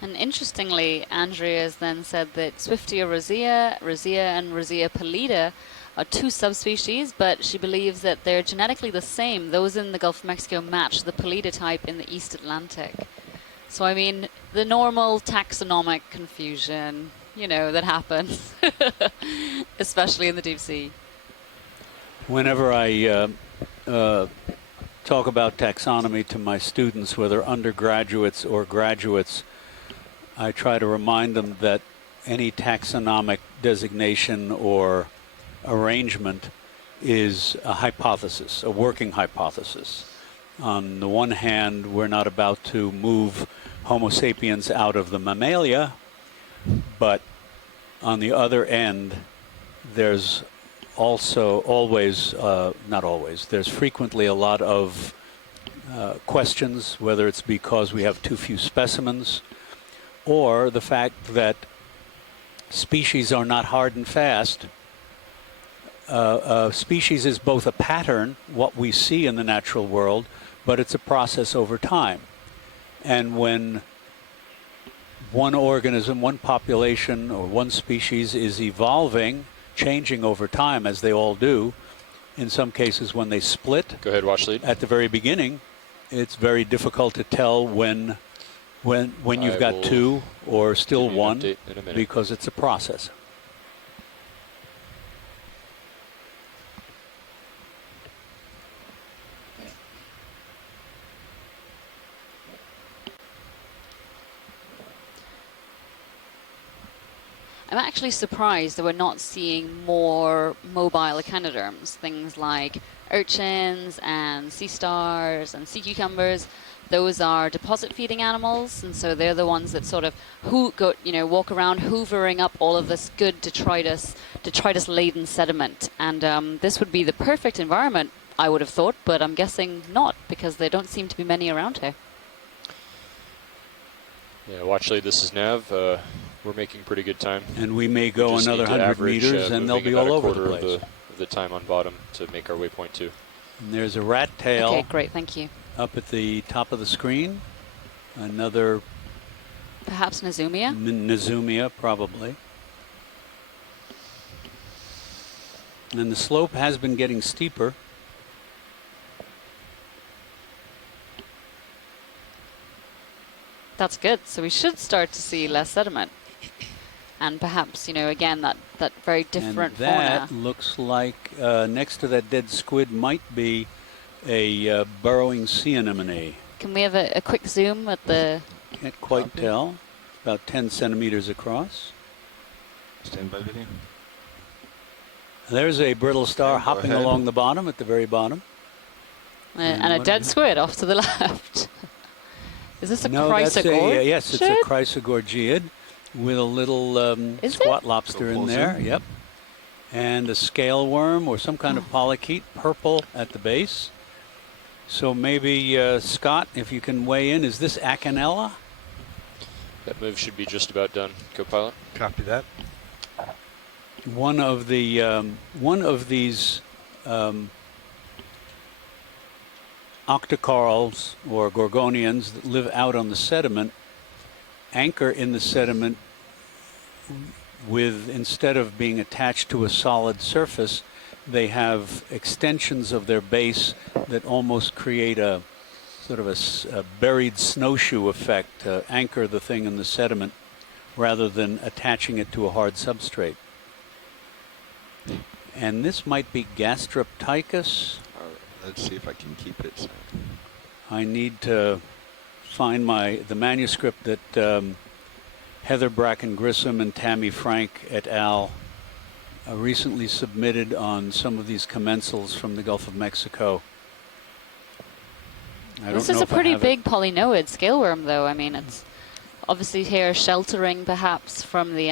And interestingly, Andrea has then said that Swiftia rosea, and rosea pallida are two subspecies, but she believes that they're genetically the same. Those in the Gulf of Mexico match the pallida type in the East Atlantic. So, I mean, the normal taxonomic confusion, you know, that happens, especially in the deep sea. Whenever I talk about taxonomy to my students, whether undergraduates or graduates, I try to remind them that any taxonomic designation or arrangement is a hypothesis, a working hypothesis. On the one hand, we're not about to move Homo sapiens out of the mammalia, but on the other end, there's also there's frequently a lot of questions, whether it's because we have too few specimens or the fact that species are not hard and fast. Species is both a pattern, what we see in the natural world, but it's a process over time. And when one organism, one population, or one species is evolving, changing over time, as they all do, in some cases when they split, go ahead, watch lead, at the very beginning, it's very difficult to tell when you've got two or still one because it's a process. I'm actually surprised that we're not seeing more mobile echinoderms, things like urchins and sea stars and sea cucumbers. Those are deposit feeding animals, and so they're the ones that sort of walk around hoovering up all of this good detritus laden sediment. And this would be the perfect environment, I would have thought, but I'm guessing not, because there don't seem to be many around here. Yeah, watch lead, this is Nav. We're making pretty good time. And we may go another 100 meters and they'll be all over the place. Of the time on bottom to make our waypoint 2. And there's a rat tail. Okay, great, thank you. Up at the top of the screen. Another... Perhaps Nazumia? Nazumia, probably. And the slope has been getting steeper. That's good. So we should start to see less sediment. And perhaps, again, that very different and that fauna. Looks like next to that dead squid might be a burrowing sea anemone. Can we have a quick zoom at the... Can't quite tell. About 10 centimeters across. Stand by video. There's a brittle star hopping along the bottom, at the very bottom. And a dead squid off to the left. Is this a chrysogorgia? Yes, it's a chrysogorgiid with a little squat lobster in there. Yep. And a scale worm or some kind of polychaete, purple at the base. So maybe, Scott, if you can weigh in, is this Acanella? That move should be just about done, co-pilot. Copy that. One of these octocorals or gorgonians that live out on the sediment anchor in the sediment with, instead of being attached to a solid surface, they have extensions of their base that almost create a sort of a buried snowshoe effect to anchor the thing in the sediment rather than attaching it to a hard substrate. And this might be Gastroptychus. Let's see if I can keep it. I need to find the manuscript that Heather Bracken Grissom and Tammy Frank et al. Recently submitted on some of these commensals from the Gulf of Mexico. This is a pretty big polynoid scaleworm, though. I mean, it's obviously here sheltering perhaps from the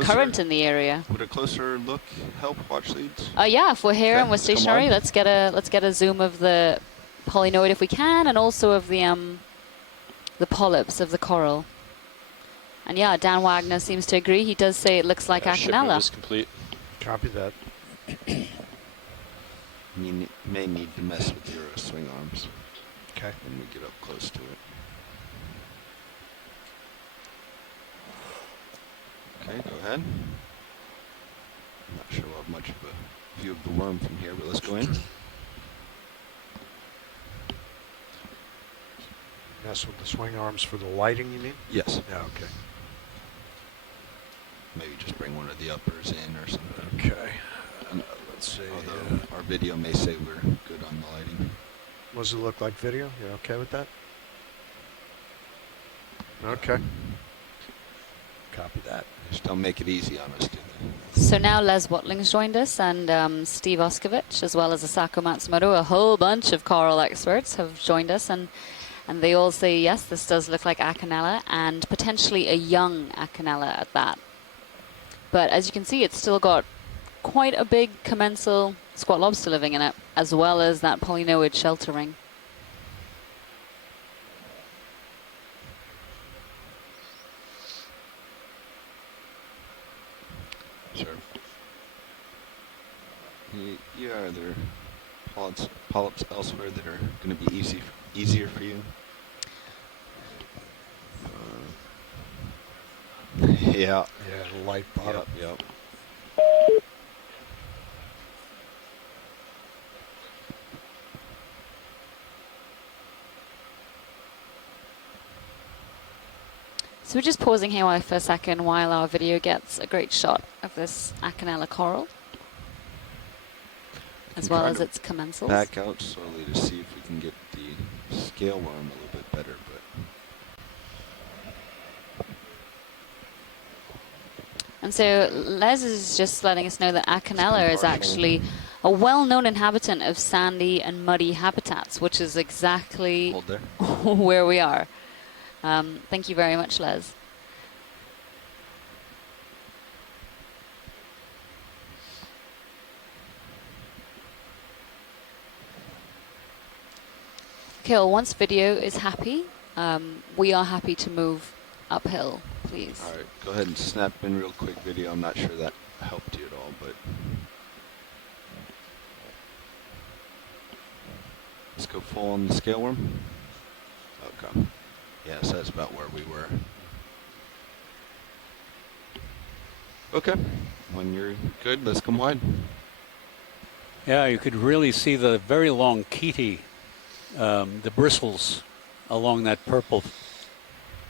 current in the area. Would a closer look help, watch leads? Yeah, if we're here and we're stationary, let's get a zoom of the polynoid if we can, and also of the polyps of the coral. And yeah, Dan Wagner seems to agree. He does say it looks like Acanella. Is complete. Copy that. You may need to mess with your swing arms. Okay. When we get up close to it. Okay, go ahead. I'm not sure we'll have much of a view of the worm from here, but let's go in. Mess with the swing arms for the lighting, you mean? Yes. Yeah, okay. Maybe just bring one of the uppers in or something. Okay. Let's see. Although our video may say we're good on the lighting. What does it look like video? You're okay with that? Okay. Copy that. Just don't make it easy on us, do they? So now Les Watling's joined us, and Steve Oskovich, as well as Asako Matsumoto. A whole bunch of coral experts have joined us, and they all say, yes, this does look like Acanella, and potentially a young Acanella at that. But as you can see, it's still got quite a big commensal squat lobster living in it, as well as that polynoid sheltering. Sure. Yeah, are there polyps elsewhere that are going to be easier for you? Yeah. Yeah, light bottom. Yep. So we're just pausing here for a second while our video gets a great shot of this Acanella coral, as well as its commensals. Back out slowly to see if we can get the scale worm a little bit better, but. And so Les is just letting us know that Acanella is actually a well-known inhabitant of sandy and muddy habitats, which is exactly where we are. Thank you very much, Les. Okay, well, once video is happy, we are happy to move uphill, please. All right, go ahead and snap in real quick video. I'm not sure that helped you at all, but let's go full on the scale worm. Okay. Yes, that's about where we were. Okay. When you're good, let's come wide. Yeah, you could really see the very long chete, the bristles along that purple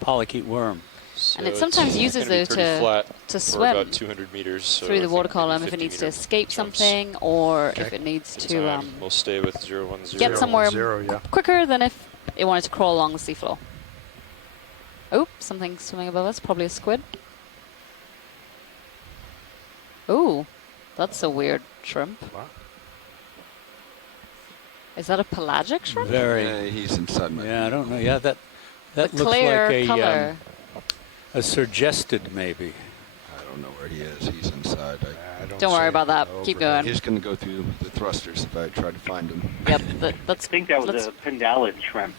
polychaete worm. So and it sometimes uses those to swim about 200 meters, so through the water column if it needs to escape something, or if it needs to we'll stay with 010. get somewhere quicker than if it wanted to crawl along the seafloor. Oh, something swimming above us, probably a squid. Oh, that's a weird shrimp. What? Is that a pelagic shrimp? Very. Yeah, he's inside my. Yeah, I don't know. Yeah, that The looks clear like color. A surgested maybe. I don't know where he is. He's inside. Don't worry about that. Keep going. He's going to go through the thrusters if I try to find him. Yep, that's. I think that was a pendulid shrimp.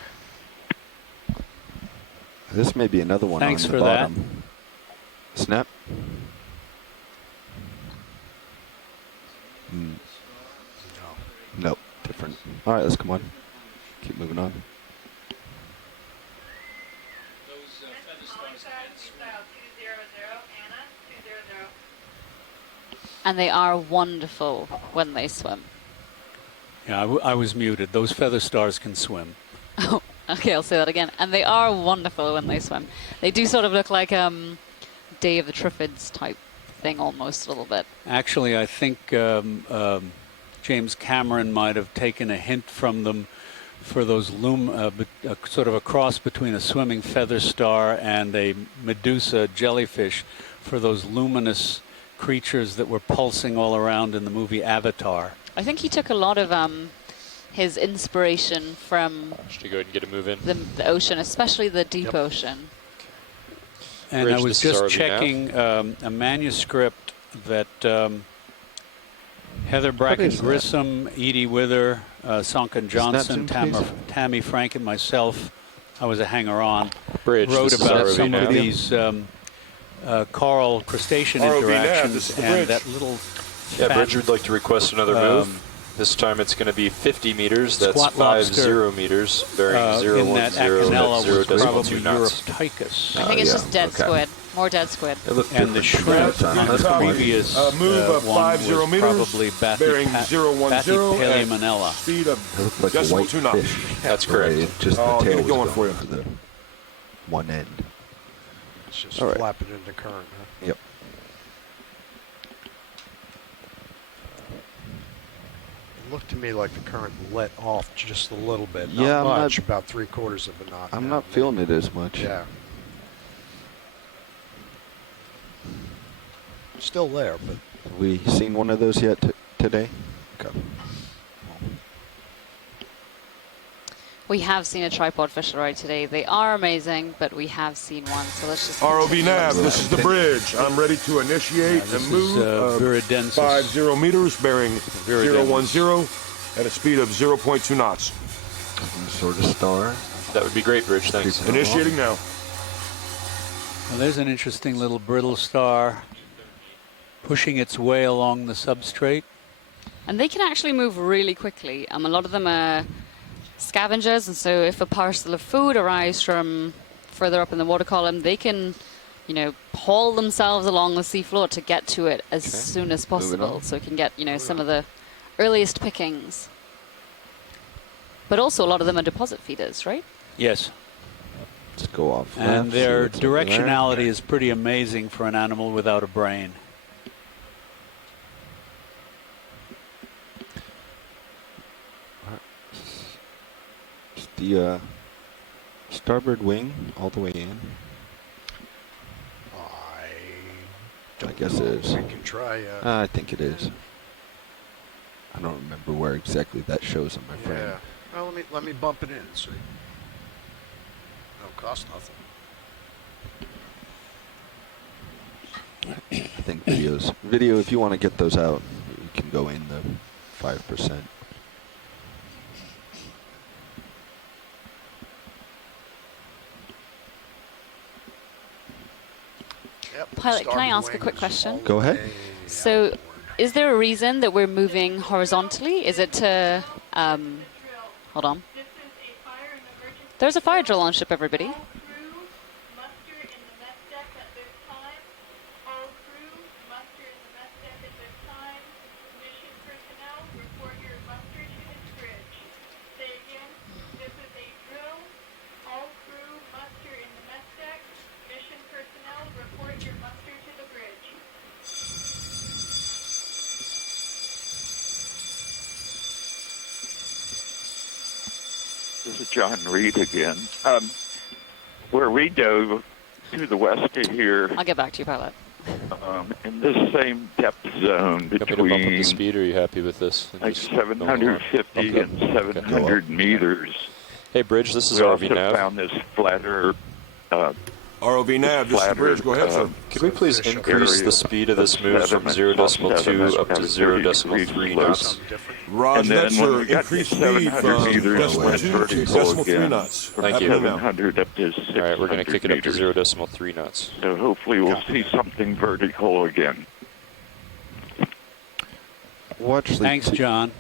This may be another one. Thanks on the for bottom. Snap. Nope, different. All right, let's come on. Keep moving on. And they are wonderful when they swim. Yeah, I was muted. Those feather stars can swim. Oh, okay, I'll say that again. And they are wonderful when they swim. They do sort of look like Day of the Triffids type thing almost a little bit. Actually, I think James Cameron might have taken a hint from them for those sort of a cross between a swimming feather star and a Medusa jellyfish, for those luminous creatures that were pulsing all around in the movie Avatar. I think he took a lot of his inspiration from Should go ahead and get a move in. the ocean, especially the deep ocean. And Bridge, I was this is just RV nav. checking a manuscript that Heather Bracken Grissom, Edie Wither, Sonkin Johnson, Tammy Frank, and myself, I was a hanger-on, Bridge, wrote this is about RV some nav. of these coral crustacean ROV nav, interactions this is the and bridge. that little Yeah, fat, Bridge would like to request another move. This time it's going to be 50 meters. That's Squat 50 lobster, meters, bearing 010 in that at Acanella was probably 0.2 knots. Europtychus. I think it's just dead squid. More dead squid. And the shrimp on the previous move of one 50 was meters, probably bearing 010 Bathypaleomanella. Speed of That looks like a decimal white 2 knots. fish. That's correct. Right, just Oh, the get tail it was going for you. to the one end. It's just All right. flapping into current, huh? Yep. It looked to me like the current let off just a little bit. Yeah, I'm not not- much, about 3/4 of a knot. I'm now. not feeling it as much. Yeah. Still there, but Have we seen one of those yet today? Okay. We have seen a tripod fish already today. They are amazing, but we have seen one, so let's just ROV continue. nav, this is the bridge. I'm ready to initiate a This move is of Viridensis. 50 meters, bearing 010 at a speed of 0.2 knots. Some sort of star. That would be great, Bridge. Thanks. Initiating now. Well, there's an interesting little brittle star pushing its way along the substrate. And they can actually move really quickly. A lot of them are scavengers, and so if a parcel of food arrives from further up in the water column, they can, haul themselves along the seafloor to get to it as soon as possible, so it can get, some of the earliest pickings. But also a lot of them are deposit feeders, right? Yes. Let's go off. And left, their see what's over there. directionality is pretty amazing for an animal without a brain. Is the starboard wing all the way in? I guess it is. We can try. I think it is. I don't remember where exactly that shows on my frame. Yeah. Well, let me bump it in and see. Don't cost nothing. I think video, if you want to get those out, you can go in the 5%. Pilot, can I ask a quick question? Go ahead. So, is there a reason that we're moving horizontally? Is it to, hold on. There's a fire drill on ship, everybody. This is John Reed again. Where we dove to the west of here, I'll get back to you, pilot. in this same depth zone You want me to bump up the between speed, or are you happy with this? And like just go along? 750 and 700 meters. Hey, Bridge, this is We RV also Nav. found this flatter. ROV Nav, this is Bridge. Go ahead, sir. Could we please increase the speed of this move from 0.2 up to 0.3 knots? Roger that, sir. Increase speed from decimal 2 to decimal 3 knots. Thank you. 700 up to 600 All right, we're going to kick it up to meters. 0.3 knots. So hopefully we'll see something vertical again. Thanks, John.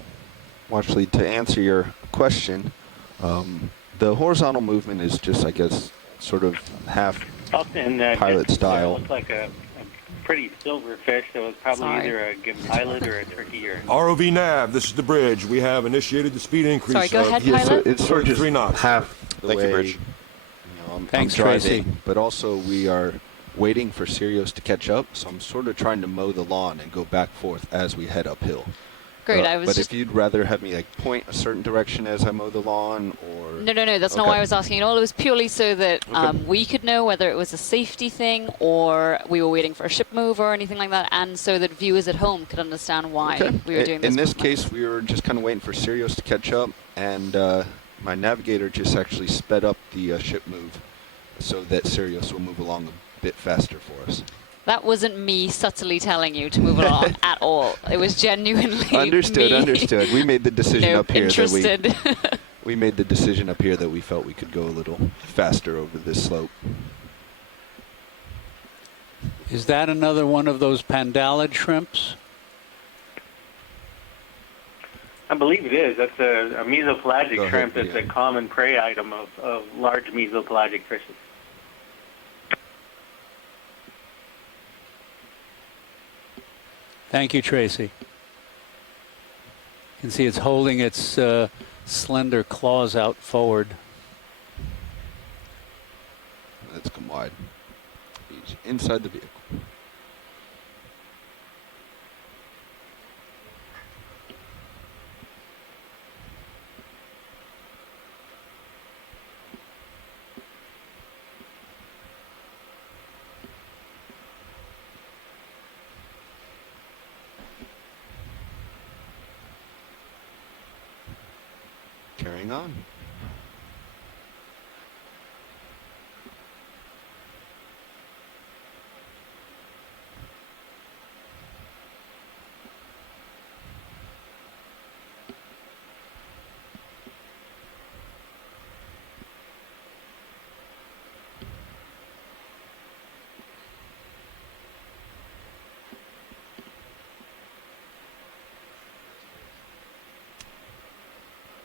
Actually, to answer your question, the horizontal movement is just, I guess, sort of half pilot style. It looks like a pretty silver fish, so it's probably either a pilot or a turkey or. ROV Nav, this is the Bridge. We have initiated the speed increase. Sorry, go ahead, Yeah, so pilot. it's sort of just 3 knots. half the Thank you, way. Bridge. I'm Thanks, driving, Tracy. but also we are waiting for Sirius to catch up, so I'm sort of trying to mow the lawn and go back forth as we head uphill. Great, I was but just... if you'd rather have me like point a certain direction as I mow the lawn, or No, that's not why I was asking at all. It was purely so that we could know whether it was a safety thing or we were waiting for a ship move or anything like that, and so that viewers at home could understand why we were doing this. In this movement. case, we were just kind of waiting for Sirius to catch up, and my navigator just actually sped up the ship move so that Sirius will move along a bit faster for us. That wasn't me subtly telling you to move along at all. It was genuinely Understood. We made the decision up here interested. that we made the decision up here that we felt we could go a little faster over this slope. Is that another one of those pandalid shrimps? I believe it is. That's a mesopelagic Go ahead, shrimp. It's yeah. a common prey item of large mesopelagic fishes. Thank you, Tracy. You can see it's holding its slender claws out forward. Let's come wide. He's inside the vehicle. Carrying on.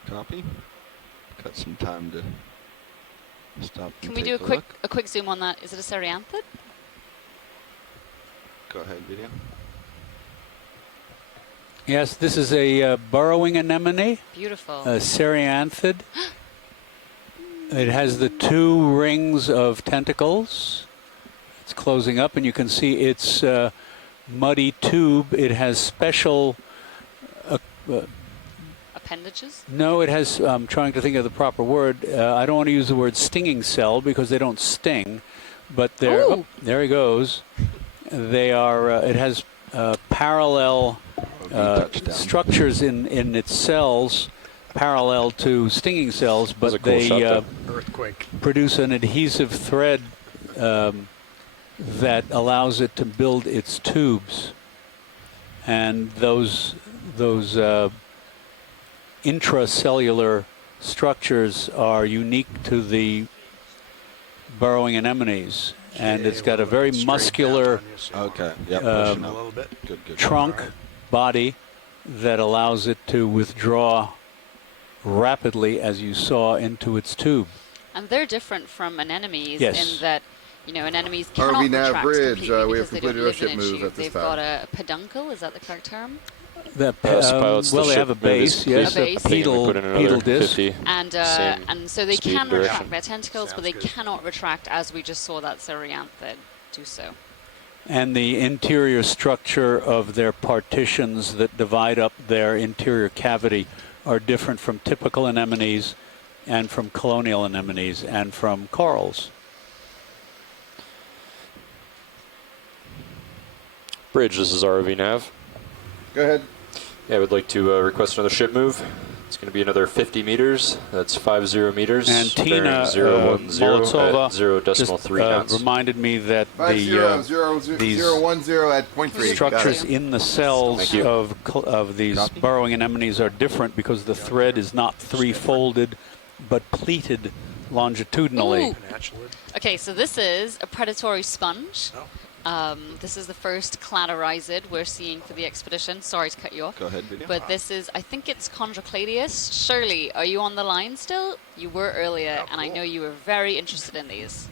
Copy. Got some time to stop. Can and we take do look. a quick zoom on that? Is it a Serianthid? Go ahead, video. Yes, this is a burrowing anemone. Beautiful. A Serianthid. It has the 2 rings of tentacles. It's closing up, and you can see its muddy tube. It has special... appendages? No, it has... I'm trying to think of the proper word. I don't want to use the word stinging cell because they don't sting, but they're... Oh, there he goes. They are... it has parallel structures in its cells, parallel to stinging cells, but cool they Earthquake. produce an adhesive thread that allows it to build its tubes. And those intracellular structures are unique to the burrowing anemones. And it's got a very muscular trunk body that allows it to withdraw rapidly, as you saw, into its tube. And they're different from anemones Yes. in that, you know, anemones cannot retract Bridge, completely we because have they don't completed our live ship in a move tube. at this They've time. got a peduncle, is that the correct term? The pilots, well, the they ship have a base, move is yes, base. a pedal disc. 50, And so they speed can direction. retract their tentacles, but they cannot retract, as we just saw that Cereanthed do so. And the interior structure of their partitions that divide up their interior cavity are different from typical anemones and from colonial anemones and from corals. Bridge, this is ROV Nav. Go ahead. Yeah, I would like to request another ship move. It's going to be another 50 meters. That's 50 meters. And Tina bearing 010 Molotova at 0.3 knots. reminded me that 50 these 010 at 0.3. structures in the cells of these burrowing anemones are different because the thread is not three-folded but pleated longitudinally. Ooh. Okay, so this is a predatory sponge. This is the first cladorizid we're seeing for the expedition. Sorry to cut you off. Go ahead, video. But this is, I think it's Chondrocladius. Shirley, are you on the line still? You were earlier, and I know you were very interested in these.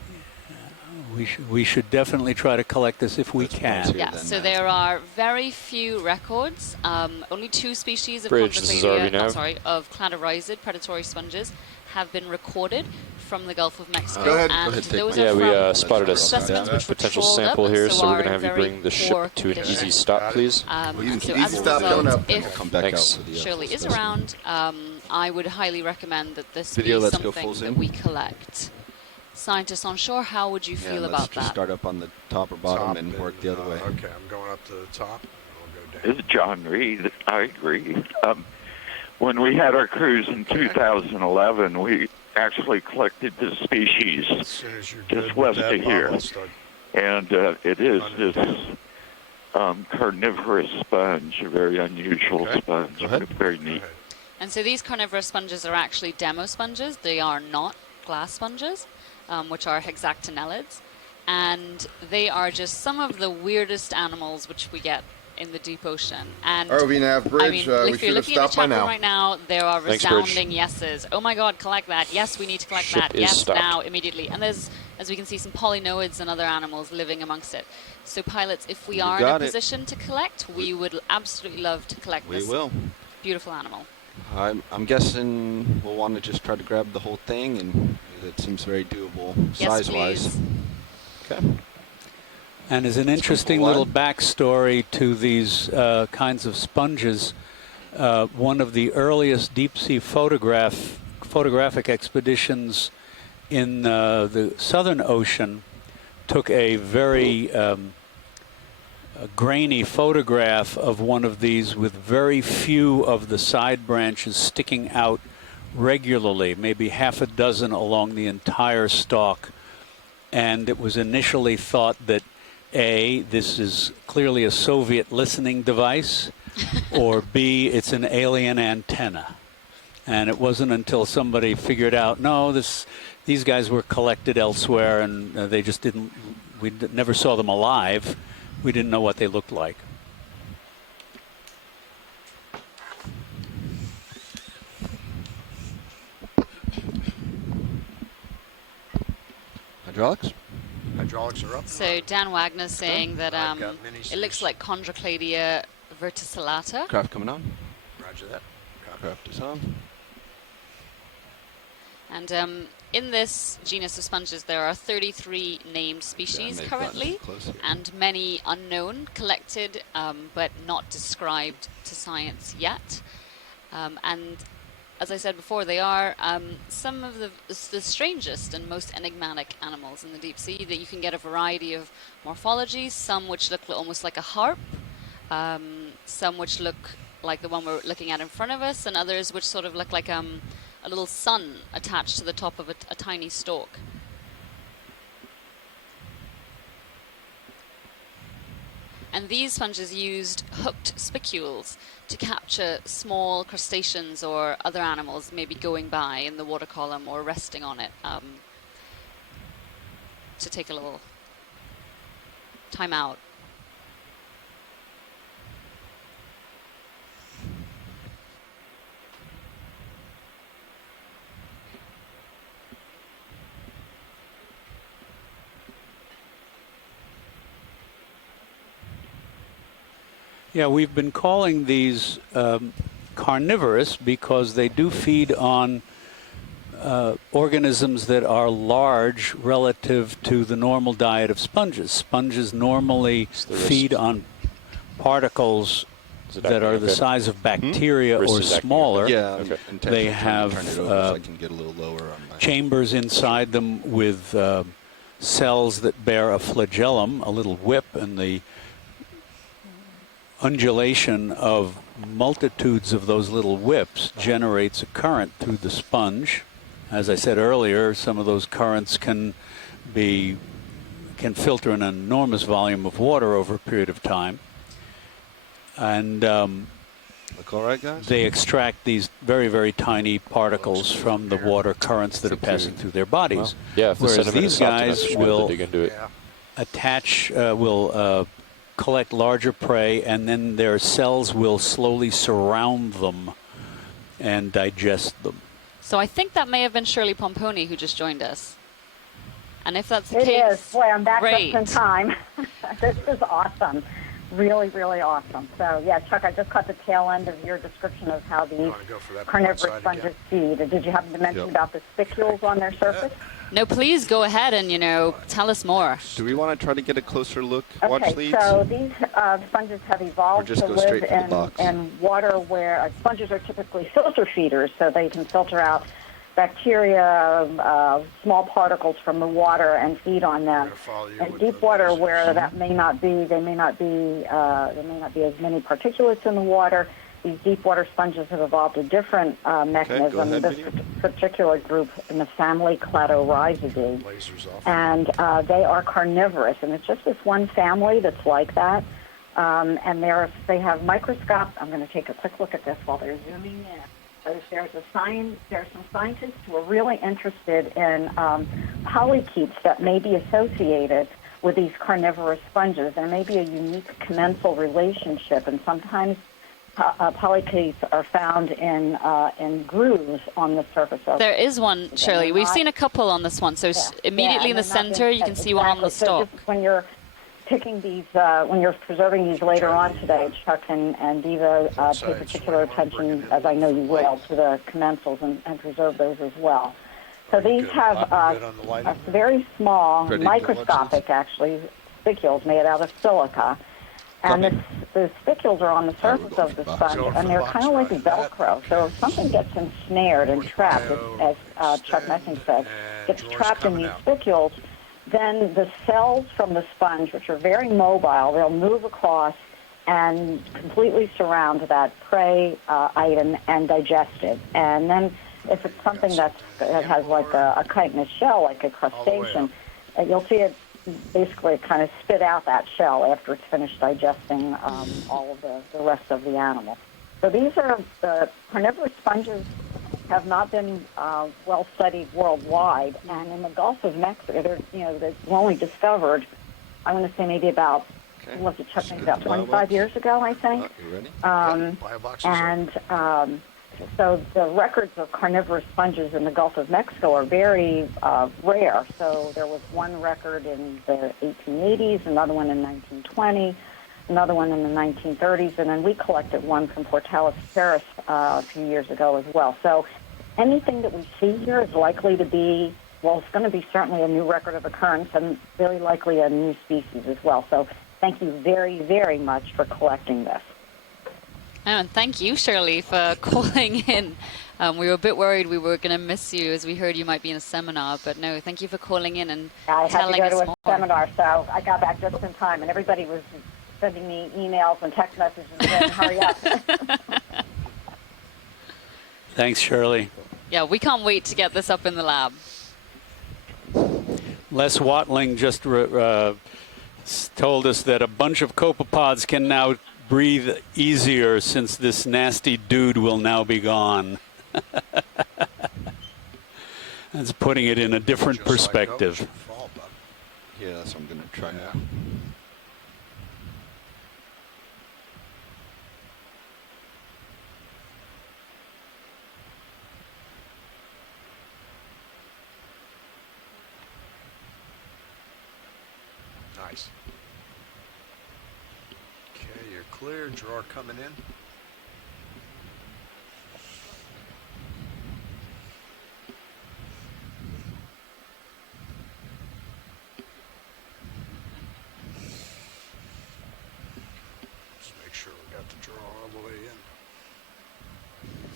We should definitely try to collect this if we can. Yeah, so there are very few records. Only 2 species of Bridge, this is RV Nav. of cladorizid predatory sponges have been recorded from the Gulf of Mexico. Go ahead. And Go ahead, take those Yeah, are we spotted a specimens which were potential trawled sample up, here, so we're are going to have you very bring the ship poor to an condition. easy stop, please. So as a easy stop, result, don't up. if Come back out for the, Shirley is around, I would highly recommend that this Video, be let's go something full that zoom. we collect. Scientists on shore, how would you feel let's about just that? start up on the top or bottom and work the other way. Okay, I'm going up to the top. And we'll go This is John Reed. I agree. When we had our cruise in 2011, we actually collected the species as soon as you're just good west with that of here. bottle, I'll start. And it is this carnivorous sponge, a very unusual sponge, very neat. And so these carnivorous sponges are actually demo sponges. They are not glass sponges, which are hexactinellids. And they are just some of the weirdest animals which we get in the deep ocean. And ROV Nav Bridge, I mean, we if should you're have looking at the stopped by chat room now. right now, there are Thanks, resounding Bridge. yeses. Oh my God, collect that. Yes, we need to collect Ship that. is Yes, stopped. now, immediately. And there's, as we can see, some polynoids and other animals living amongst it. So pilots, if we are in a got it. position to collect, we would absolutely love to collect We this will. beautiful animal. I'm guessing we'll want to just try to grab the whole thing, and it seems very doable Yes, size-wise. please. Okay. And as an interesting little backstory to these kinds of sponges, one of the earliest deep-sea photographic expeditions in the Southern Ocean took a very grainy photograph of one of these with very few of the side branches sticking out regularly, maybe half a dozen along the entire stalk. And it was initially thought that A, this is clearly a Soviet listening device, or B, it's an alien antenna. And it wasn't until somebody figured out, no, these guys were collected elsewhere, and they just didn't, never saw them alive. We didn't know what they looked like. Hydraulics? Hydraulics are up. So Dan Wagner's saying that I've got it looks like Chondrocladia verticillata. Craft coming on. Roger that. Craft is on. And in this genus of sponges, there are 33 named species currently, and many unknown, collected but not described to science yet. And as I said before, they are some of the strangest and most enigmatic animals in the deep sea, that you can get a variety of morphologies, some which look almost like a harp, some which look like the one we're looking at in front of us, and others which sort of look like a little sun attached to the top of a tiny stalk. And these sponges used hooked spicules to capture small crustaceans or other animals maybe going by in the water column or resting on it, to take a little time out. Yeah, we've been calling these carnivorous because they do feed on organisms that are large relative to the normal diet of sponges. Sponges normally feed on particles that are the size of bacteria or smaller. Yeah, they have I can get a little lower on my chambers inside them with cells that bear a flagellum, a little whip, and the undulation of multitudes of those little whips generates a current through the sponge. As I said earlier, some of those currents can filter an enormous volume of water over a period of time. And look all right, guys? They extract these very, very tiny particles from the water currents that are passing through their bodies. Well, yeah, if the whereas sediment these is soft enough, guys you should be able will to dig into it. attach, collect larger prey, and then their cells will slowly surround them and digest them. So I think that may have been Shirley Pomponi who just joined us. And if that's the It case, is. Boy, I'm back great. just in time. This is awesome. Really, really awesome. So, yeah, Chuck, I just caught the tail end of your description of how these carnivorous sponges feed. Did you happen to mention about the spicules on their surface? No, please go ahead and, tell us more. Do we want to try to get a closer look? Watch Okay, leads? so these sponges have evolved just to go live straight for the box? in water where sponges are typically filter feeders, so they can filter out bacteria, small particles from the water and feed on them. In deep water where that may not be, there may not be as many particulates in the water. These deep water sponges have evolved a different mechanism. This particular group in the family Cladorhizidae, and they are carnivorous, and it's just this one family that's like that. And they have microscope. I'm going to take a quick look at this while they're zooming in. There's some scientists who are really interested in polychaetes that may be associated with these carnivorous sponges. There may be a unique commensal relationship, and sometimes polychaetes are found in grooves on the surface of. There is one, Shirley. We've seen a couple on this one. So immediately in the center, you can see one on the stalk. So when you're picking these, when you're preserving these later on today, Chuck and Diva, pay particular attention, as I know you will, to the commensals and preserve those as well. So these have a very small, microscopic, actually, spicules made out of silica. And the spicules are on the surface of the sponge, and they're kind of like Velcro. So if something gets ensnared and trapped, as Chuck Messing said, gets trapped in these spicules, then the cells from the sponge, which are very mobile, they'll move across and completely surround that prey item and digest it. And then if it's something that has like a chitinous shell, like a crustacean, you'll see it basically kind of spit out that shell after it's finished digesting all of the rest of the animal. So these are the carnivorous sponges have not been well studied worldwide, and in the Gulf of Mexico, they're only discovered, I want to say maybe about, was it Chuck, maybe about 25 years ago, I think. So the records of carnivorous sponges in the Gulf of Mexico are very rare. So there was one record in the 1880s, another one in 1920, another one in the 1930s, and then we collected one from Portales, Paris a few years ago as well. So anything that we see here is likely to be well, it's going to be certainly a new record of occurrence and very likely a new species as well. So thank you very, very much for collecting this. And thank you, Shirley, for calling in. We were a bit worried we were going to miss you as we heard you might be in a seminar, but no, thank you for calling in and telling us more. I had to go to a seminar, so I got back just in time, and everybody was sending me emails and text messages saying, hurry up. Thanks, Shirley. Yeah, we can't wait to get this up in the lab. Les Watling just told us that a bunch of copepods can now breathe easier since this nasty dude will now be gone. That's putting it in a different perspective. Yeah, that's what I'm going to try now. Nice. Okay, you're clear. Drawer coming in. Just make sure we got the drawer all the way in.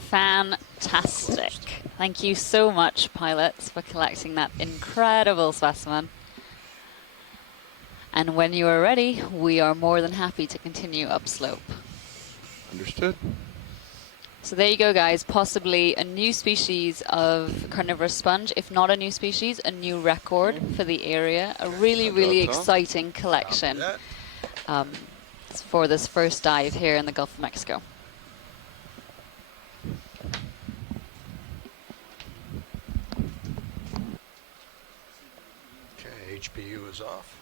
Fantastic. Thank you so much, pilots, for collecting that incredible specimen. And when you are ready, we are more than happy to continue upslope. Understood. So there you go, guys. Possibly a new species of carnivorous sponge. If not a new species, a new record for the area. A really, really exciting collection for this first dive here in the Gulf of Mexico. Okay, HPU is off.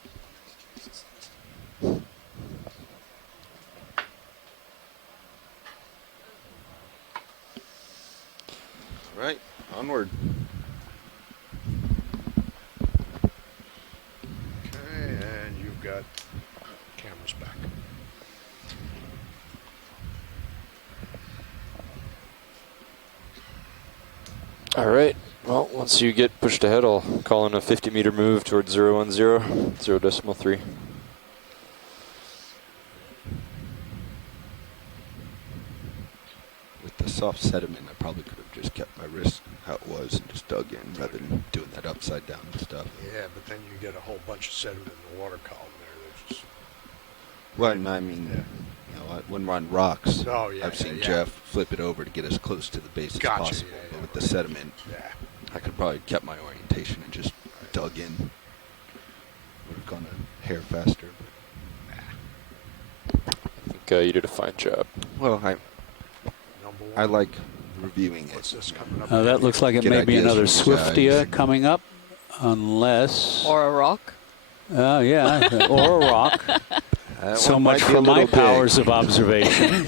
Right, onward. Okay, and you've got cameras back. All right. Well, once you get pushed ahead, I'll call in a 50-meter move towards 010, 0.3. With the soft sediment, I probably could have just kept my wrist how it was and just dug in rather than doing that upside down stuff. Yeah, but then you get a whole bunch of sediment in the water column there. There's just Well, no, I mean, you know, when we're on rocks, Oh, yeah, I've seen yeah. Jeff flip it over to get as close to the base as Gotcha, possible. yeah, But with the sediment, I could probably kept my orientation and just dug in. Would have gone a hair faster. I think you did a fine job. Well, I like reviewing it. That looks like it Get may be ideas another from you guys. Swiftia coming up, unless... Or a rock. Oh, yeah, or a rock. So one much might be for a my little big. powers of observation.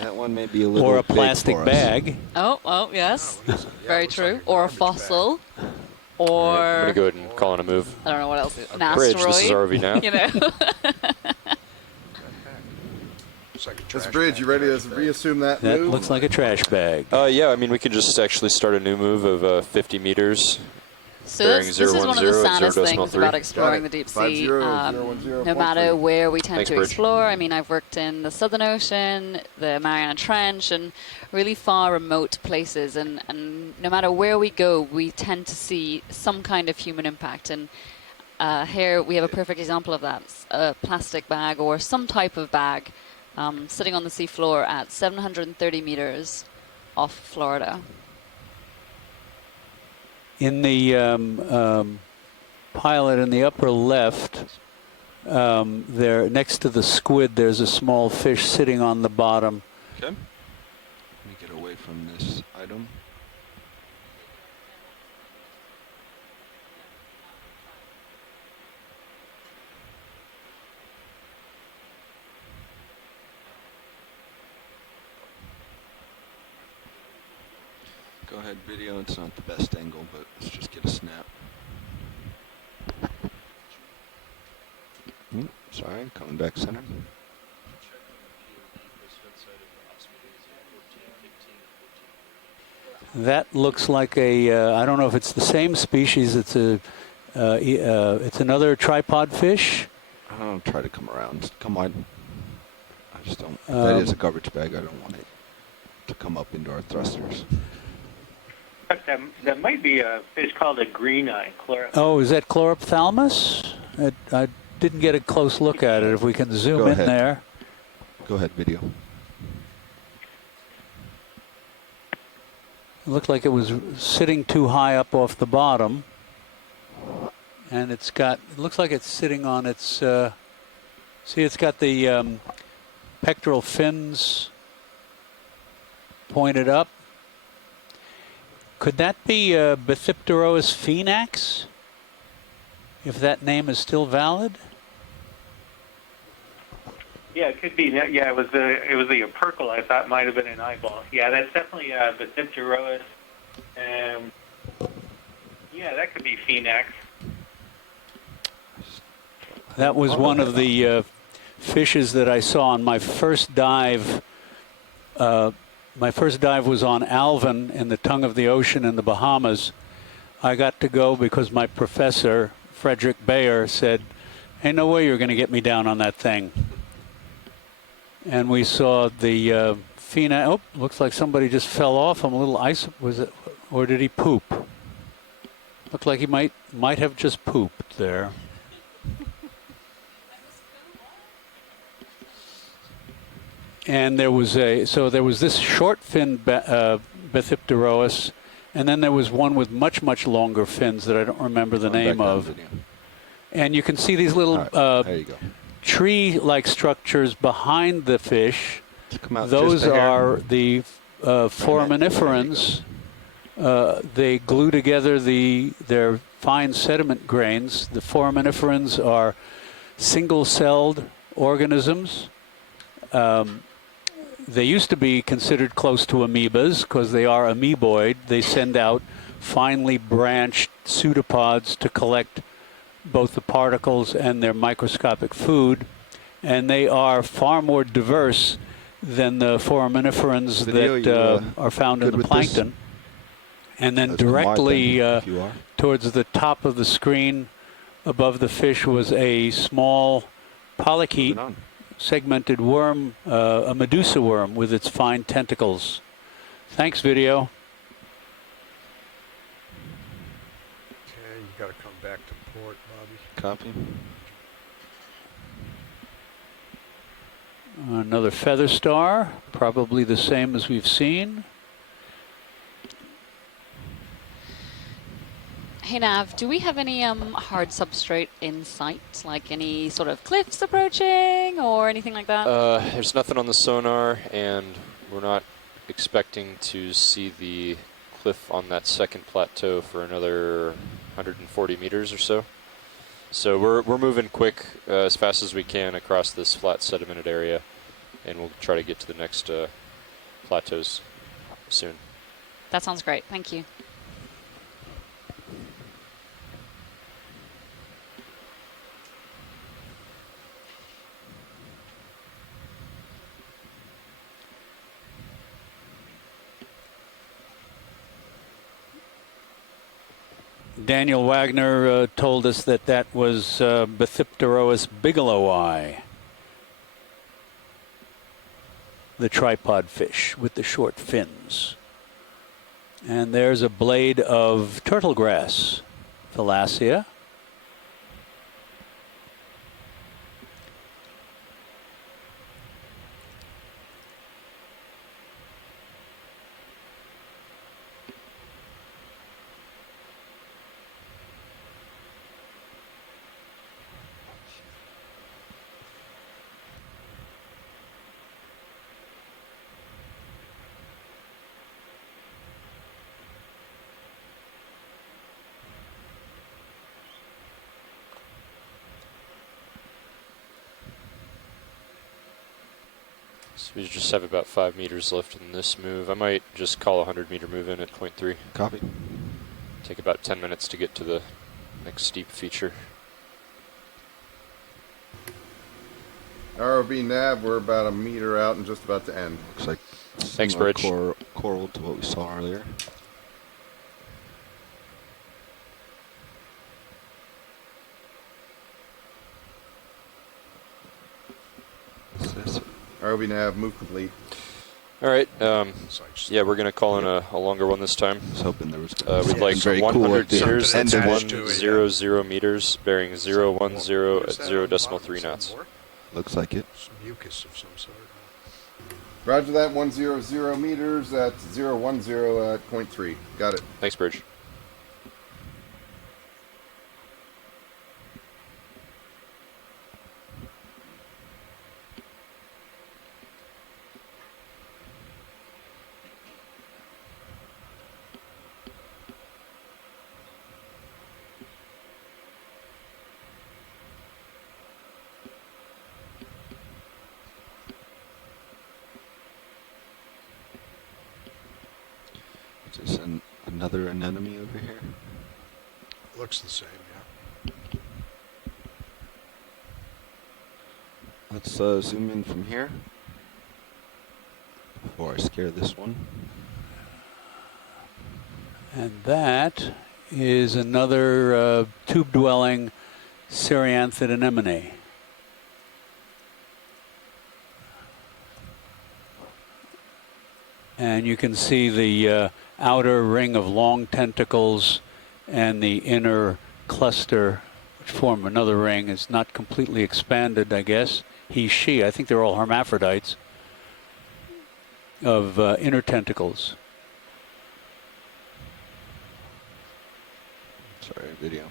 That one may be a little Or a big plastic for us. bag. Oh, yes. Very true. Or a fossil. Or... I'm going to go ahead and call in a move. I don't know what else. An Bridge, asteroid. this is RV now. You know. This Bridge, you ready to reassume that That move? looks like a trash bag. Yeah, I mean, we could just actually start a new move of 50 meters. So this is one of the saddest things about exploring the deep sea. No matter where we tend to explore. I mean, I've worked in the Southern Ocean, the Mariana Trench, and really far remote places. And no matter where we go, we tend to see some kind of human impact. And here we have a perfect example of that. A plastic bag or some type of bag sitting on the seafloor at 730 meters off Florida. In the pilot in the upper left, there next to the squid, there's a small fish sitting on the bottom. Okay. Let me get away from this item. Go ahead, video. It's not the best angle, but let's just get a snap. Sorry, coming back center. That looks like a, I don't know if it's the same species. It's it's another tripod fish. I'll try to come around. Come on. I just don't. If that is a garbage bag, I don't want it to come up into our thrusters. That might be a fish called a green eye. Oh, is that Chlorophthalmus? I didn't get a close look at it. If we can zoom in there. Go ahead, video. It looked like it was sitting too high up off the bottom. And it looks like it's sitting on its, see, it's got the pectoral fins pointed up. Could that be Bathypterois phoenax? If that name is still valid? Yeah, it could be. Yeah, it was the opercle. I thought might have been an eyeball. Yeah, that's definitely Bathypterois. Yeah, that could be phoenax. That was one of the fishes that I saw on my first dive. My first dive was on Alvin in the tongue of the ocean in the Bahamas. I got to go because my professor, Frederick Bayer, said, "Ain't no way you're going to get me down on that thing." And we saw the phoenax. Oh, looks like somebody just fell off. I'm a little ice. Was it, or did he poop? Looked like he might have just pooped there. And there was this short fin Bathypterois, and then there was one with much longer fins that I don't remember the name of. And you can see these little tree-like structures behind the fish. Those are the Foraminiferans. They glue together their fine sediment grains. The Foraminiferans are single-celled organisms. They used to be considered close to amoebas because they are amoeboid. They send out finely branched pseudopods to collect both the particles and their microscopic food. And they are far more diverse than the foraminiferans that are found in the plankton. And then directly towards the top of the screen above the fish was a small polychaete, segmented worm, a medusa worm with its fine tentacles. Thanks, video. Okay, you got to come back to port, Bobby. Copy. Another feather star, probably the same as we've seen. Hey Nav, do we have any hard substrate in sight, like any sort of cliffs approaching or anything like that? There's nothing on the sonar, and we're not expecting to see the cliff on that second plateau for another 140 meters or so. So we're moving quick, as fast as we can across this flat sedimented area, and we'll try to get to the next plateaus soon. That sounds great. Thank you. Daniel Wagner told us that that was Bathypterois bigelowi, the tripod fish with the short fins. And there's a blade of turtle grass, Thalassia. So we just have about 5 meters left in this move. I might just call a 100-meter move in at 0.3. Copy. Take about 10 minutes to get to the next steep feature. ROV nav, we're about a meter out and just about to end. Looks like Thanks, Bridge. Coral to what we saw earlier. this. ROV nav, move complete. All right. Yeah, we're going to call in a longer one this time. I was hoping there was we'd like very 100 cool meters at at the end. 100 meters, bearing 010 at 0.3 knots. Looks like it. Some mucus of some sort. Roger that, 100 meters at 010 at 0.3. Got it. Thanks, Bridge. Is this another anemone over here? Looks the same, yeah. Let's zoom in from here before I scare this one. And that is another tube-dwelling Cereanthid anemone. And you can see the outer ring of long tentacles and the inner cluster, which form another ring, is not completely expanded, I guess. He, she, I think they're all hermaphrodites of inner tentacles. Sorry, video.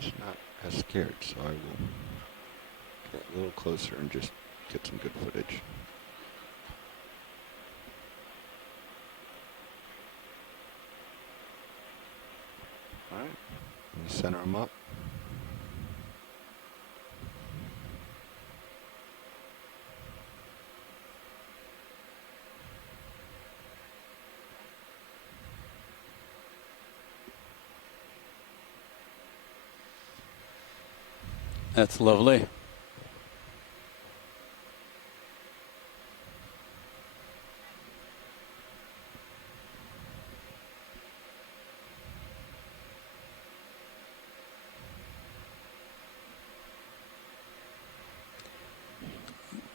He's not as scared, so I will get a little closer and just get some good footage. Alright, let me center him up. That's lovely.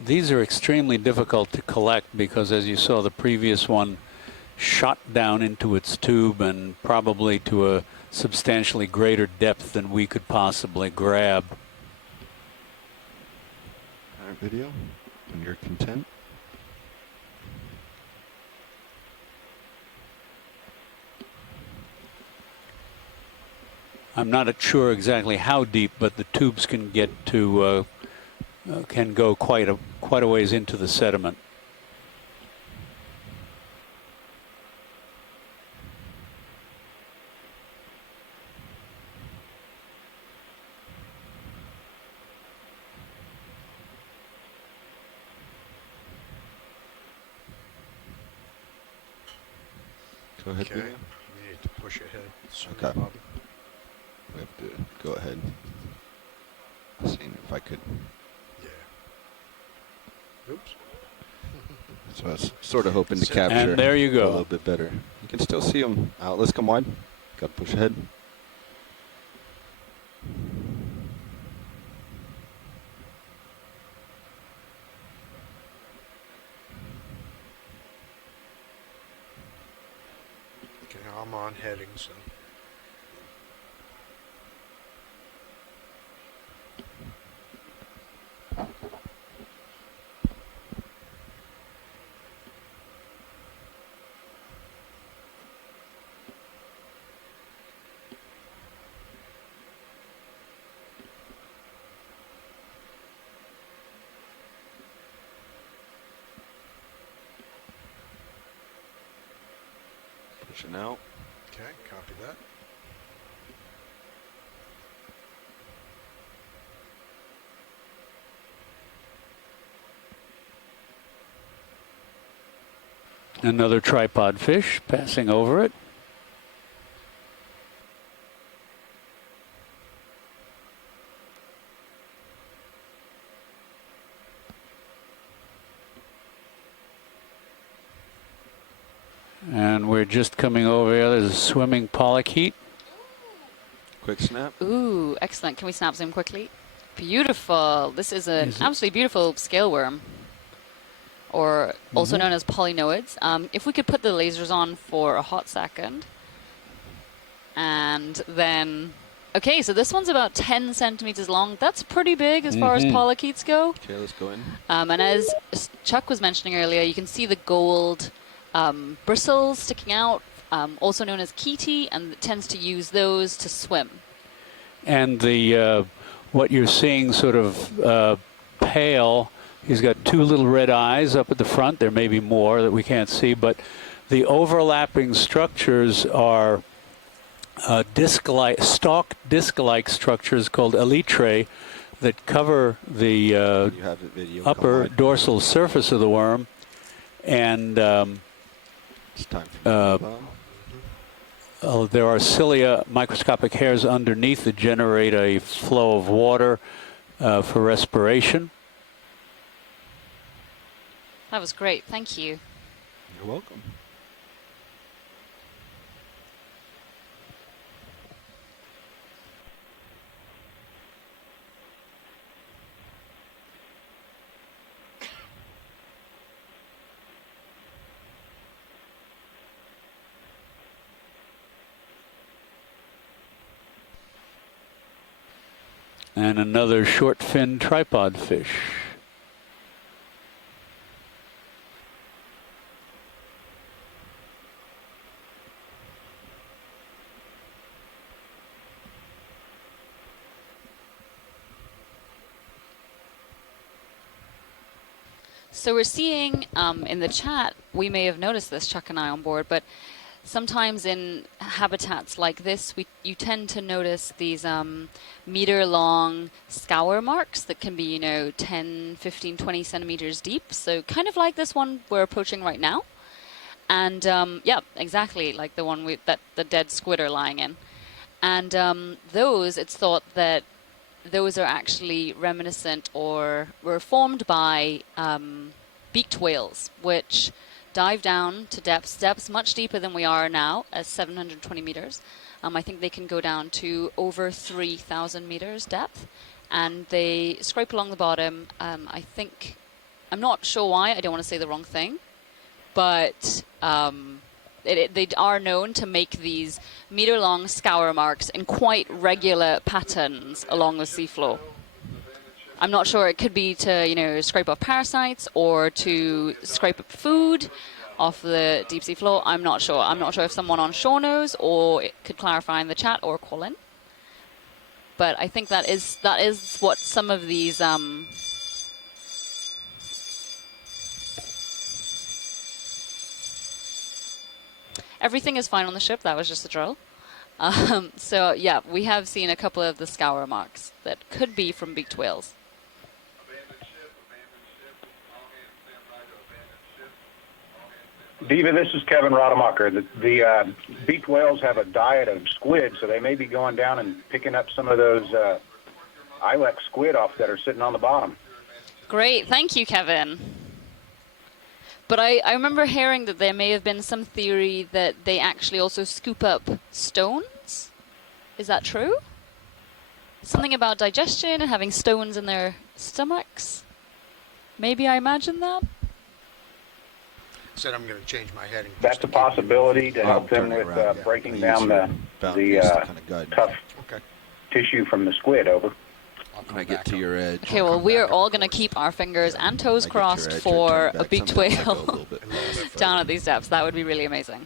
These are extremely difficult to collect because, as you saw, the previous one shot down into its tube and probably to a substantially greater depth than we could possibly grab. Our video, when you're content. I'm not sure exactly how deep, but the tubes can get to can go quite a ways into the sediment. Go ahead, Okay. video. You need to push ahead. Sooner, Okay. Bob. We have to go ahead. Seeing if I could. Yeah. Oops. So I was sort of hoping to capture. And there you go. A little bit better. You can still see them out. Let's come wide. Got to push ahead. Okay, I'm on heading, so. Pushing out. Okay, copy that. Another tripod fish passing over it. And we're just coming over here. There's a swimming polychaete. Quick snap. Ooh, excellent. Can we snap zoom quickly? Beautiful. This is an absolutely beautiful scale worm, or also known as polynoids. If we could put the lasers on for a hot second. And then, okay, so this one's about 10 centimeters long. That's pretty big as far as polychaetes go. Okay, let's go in. And as Chuck was mentioning earlier, you can see the gold bristles sticking out, also known as chaetae, and it tends to use those to swim. And the what you're seeing sort of pale, he's got two little red eyes up at the front. There may be more that we can't see, but the overlapping structures are stalk disc-like structures called elytrae that cover the upper dorsal surface of the worm. And it's time for there are cilia, microscopic hairs underneath that generate a flow of water for respiration. That was great. Thank you. You're welcome. And another short-fin tripod fish. So we're seeing in the chat, we may have noticed this, Chuck and I on board, but sometimes in habitats like this, you tend to notice these meter-long scour marks that can be, 10, 15, 20 centimeters deep. So kind of like this one we're approaching right now. And yeah, exactly like the one that the dead squid are lying in. And those, it's thought that those are actually reminiscent or were formed by beaked whales, which dive down to depths much deeper than we are now, at 720 meters. I think they can go down to over 3,000 meters depth, and they scrape along the bottom. I'm not sure why, I don't want to say the wrong thing, but they are known to make these meter-long scour marks in quite regular patterns along the seafloor. I'm not sure, it could be to, scrape off parasites or to scrape up food off the deep sea floor. I'm not sure. I'm not sure if someone on shore knows, or it could clarify in the chat or call in. But I think that is what some of these everything is fine on the ship. That was just a drill. So yeah, we have seen a couple of the scour marks that could be from beaked whales. Diva, this is Kevin Rademacher. The beaked whales have a diet of squid, so they may be going down and picking up some of those ilex squid off that are sitting on the bottom. Great, thank you, Kevin. But I remember hearing that there may have been some theory that they actually also scoop up stones. Is that true? Something about digestion and having stones in their stomachs? Maybe I imagined that? Said I'm going to change my heading. That's a possibility to help them with breaking down the tough tissue from the squid. Over. When I get to your edge. Okay, well, we are all going to keep our fingers and toes crossed for a beaked whale down at these depths. That would be really amazing.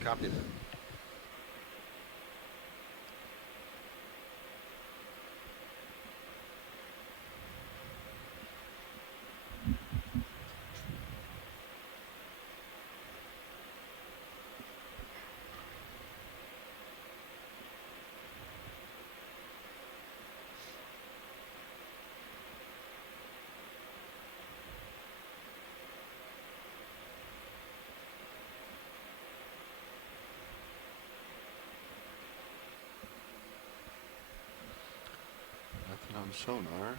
On sonar.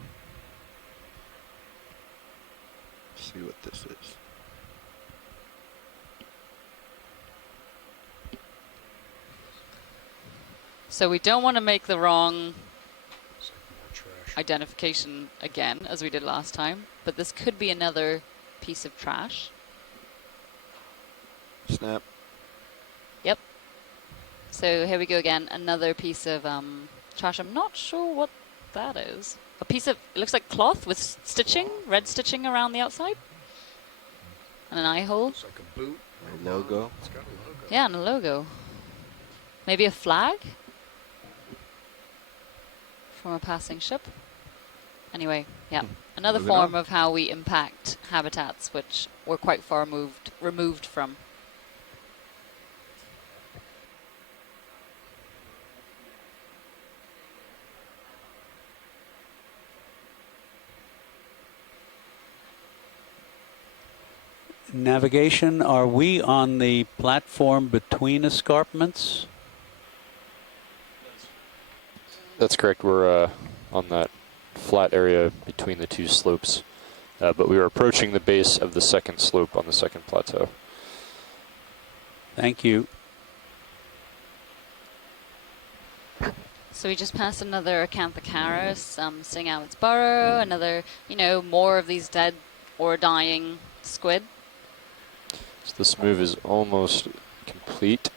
See what this is. So we don't want to make the wrong identification again, as we did last time, but this could be another piece of trash. Snap. Yep. So here we go again, another piece of trash. I'm not sure what that is. A piece of, it looks like cloth with stitching, red stitching around the outside. And an eye hole. It's like a boot. A logo. It's got a logo. Yeah, and a logo. Maybe a flag? From a passing ship. Anyway, yeah. Another Moving form on. of how we impact habitats which we're quite far removed from. Navigation, are we on the platform between escarpments? That's correct. We're on that flat area between the two slopes, but we are approaching the base of the second slope on the second plateau. Thank you. So we just passed another Acanthocaris, seeing out its burrow, another, more of these dead or dying squid. So this move is almost complete.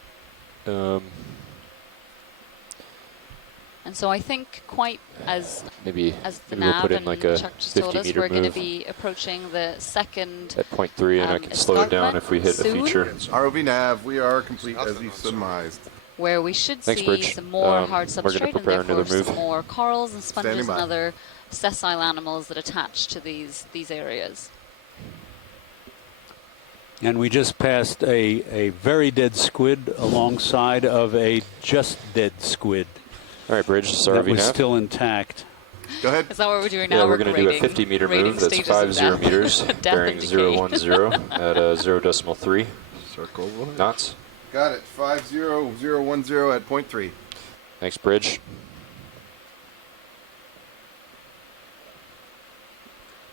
And so I think quite as maybe the we'll nav put in and like a Chuck just told us, 50-meter we're going to move be approaching the second at 0.3, and I can slow it down if we hit a soon, feature. ROV nav, we are complete as you surmised. where we should Thanks, see Bridge. some more hard We're gonna substrate and prepare therefore another move. some more corals and sponges Standing and by. other sessile animals that attach to these areas. And we just passed a very dead squid alongside of a just dead squid. All right, Bridge, sorry, that was VNAV. still intact. Go ahead. Is that what we're doing now? Yeah, we're going to do a 50-meter rating move. That's stages of 50 death. meters, Death bearing and 010 decay. at 0.3 Circle. knots. Got it. 50010 at 0.3. Thanks, Bridge.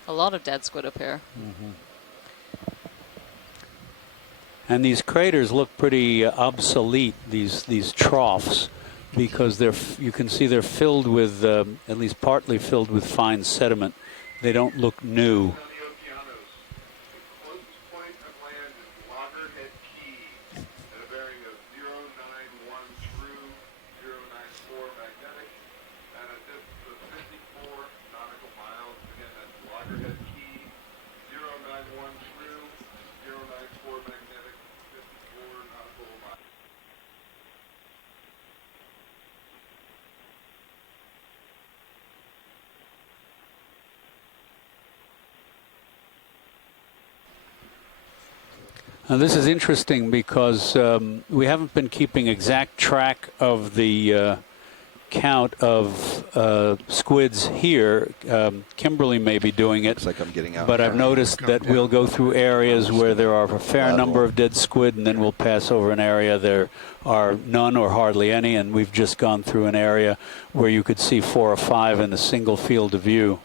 A lot of dead squid up here. And these craters look pretty obsolete, these troughs, because you can see they're filled with, at least partly filled with fine sediment. They don't look new. Now this is interesting because we haven't been keeping exact track of the count of squids here. Kimberly may be doing it, Looks like I'm getting out. but I've noticed that we'll go through areas where there are a fair number of dead squid, and then we'll pass over an area there are none or hardly any, and we've just gone through an area where you could see 4 or 5 in a single field of view.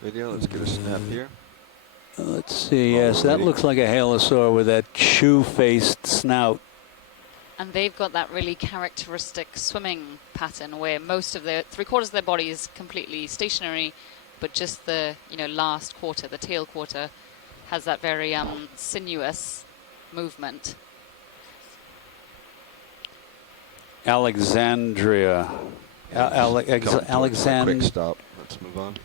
Video, let's get a snap here. Let's see, yes, that looks like a halosaur with that shoe-faced snout. And they've got that really characteristic swimming pattern where most of their, 3/4 of their body is completely stationary, but just the, last quarter, the tail quarter, has that very sinuous movement. Alexandria. Alexand. Quick stop. Let's move on.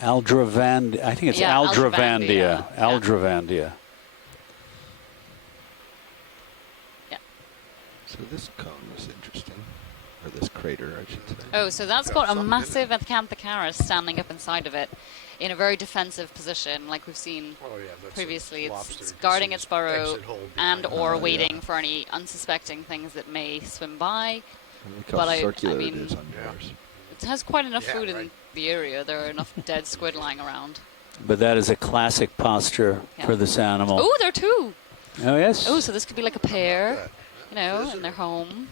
Aldravand. I think it's Aldravandia. Aldravandia. Yeah. So this cone was interesting, or this crater, I should say. Oh, so that's got a massive Acanthocaris standing up inside of it. in a very defensive position, like we've seen previously. It's Just guarding its its burrow exit hole and behind or it. waiting for any unsuspecting things that may swim by. Look how But I circular mean, it is on yours. it has quite enough food in the area. There are enough dead squid lying around. But that is a classic posture for this animal. Oh, there are two. Oh, yes. Oh, so this could be like a pair, you know, in their home.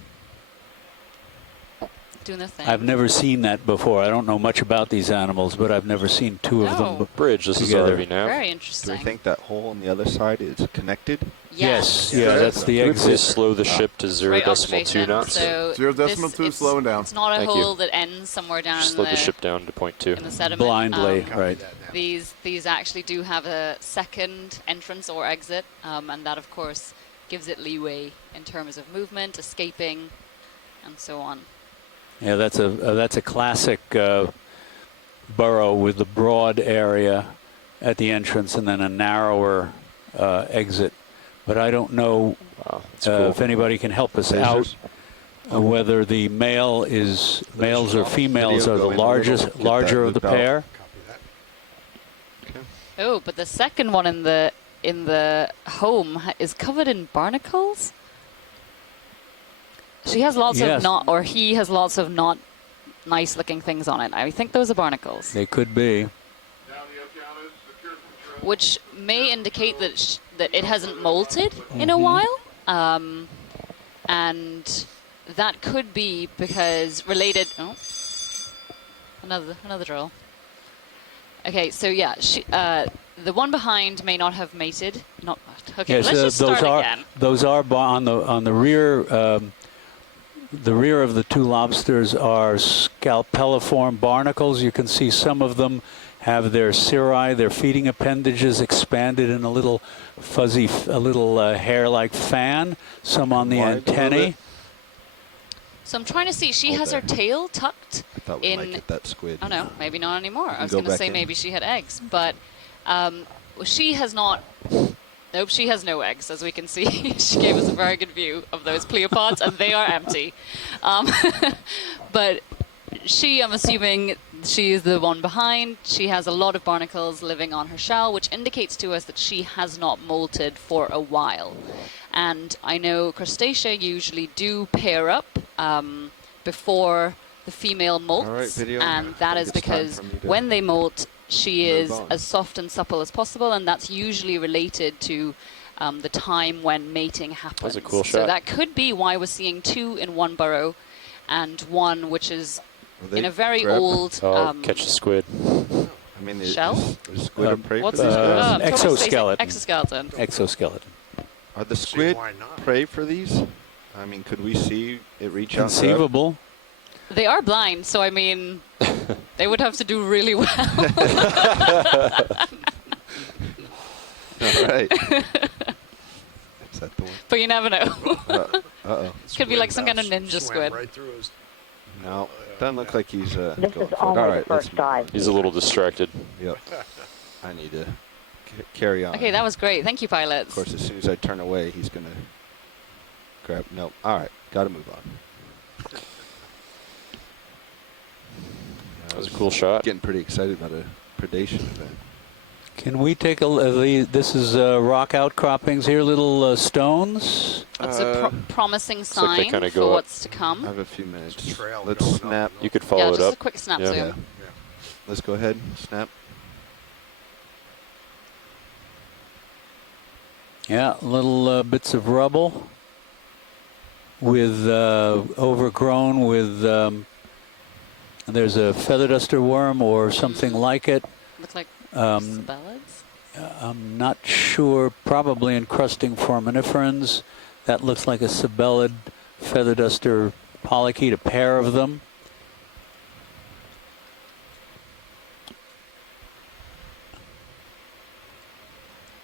Doing their thing. I've never seen that before. I don't know much about these animals, but I've never seen two of them Bridge, this together. is RV now. Very Do interesting. we think that hole on the other side is connected? Yes. Yeah, that's the Can we exit. please slow the ship to Great 0.2 observation. knots? So 0.2, slowing down. It's not a Thank you. hole that ends somewhere down Just in slow the ship down to 0.2. in the sediment. Blindly, right. These actually do have a second entrance or exit, and that, of course, gives it leeway in terms of movement, escaping, and so on. Yeah, that's a classic burrow with the broad area at the entrance and then a narrower exit. But I don't know if anybody can help us out whether the males or females are the larger of the pair. Oh, but the second one in the home is covered in barnacles. She has lots of or he has lots of not nice-looking things on it. I think those are barnacles. They could be. Which may indicate that that it hasn't molted in a while, and that could be because related. Oh, another drill. Okay, so yeah, the one behind may not have mated. Not okay. Yes, let's just start again. Those are on the rear. The rear of the two lobsters are scalpelliform barnacles. You can see some of them have their cirri, their feeding appendages, expanded in a little fuzzy, hair-like fan. Some on the antennae. So I'm trying to see. She has her tail tucked I thought we might get that squid. Oh no, maybe not anymore. I was go going to back say in. maybe she had eggs, but she has not. Nope, she has no eggs, as we can see. She gave us a very good view of those pleopods, and they are empty. But she, I'm assuming, she is the one behind. She has a lot of barnacles living on her shell, which indicates to us that she has not molted for a while. And I know crustacea usually do pair up before the female molts, All right, video. and that is It's time because for me to when they molt, she move is on. as soft and supple as possible, and that's usually related to the time when mating happens. That's a cool So shot. that could be why we're seeing two in one burrow, and one which is in a very old catch the squid. I mean, shell. is squid a prey for What's these it? guys? Exoskeleton. Exoskeleton. Exoskeleton. Are the squid prey for these? I mean, could we see it reach out? Conceivable. They are blind, so I mean, they would have to do really well. All right. Is that the one? But you never know. Uh-oh. Could be like some kind of ninja Swam squid. right through his. No, doesn't look like he's This going is for it. only All the right, first dive. He's a little distracted. Yep. I need to carry on. Okay, that was great. Thank you, pilots. Of course, as soon as I turn away, he's going to grab. No. All right. Got to move on. That was a cool shot. Getting pretty excited about a predation event. Can we take this is rock outcroppings here, little stones. That's a promising like they sign kinda for go up. what's to come. I have a few minutes. trail Let's going snap. You could Yeah, follow it just up. a quick snap Yeah. zoom. Yeah. Let's go ahead. Snap. Yeah, little bits of rubble with overgrown with. There's a feather duster worm or something like it. Looks like Um, Spellids. I'm not sure. Probably encrusting Foraminiferans. That looks like a Sibellid feather duster polychaete, a pair of them.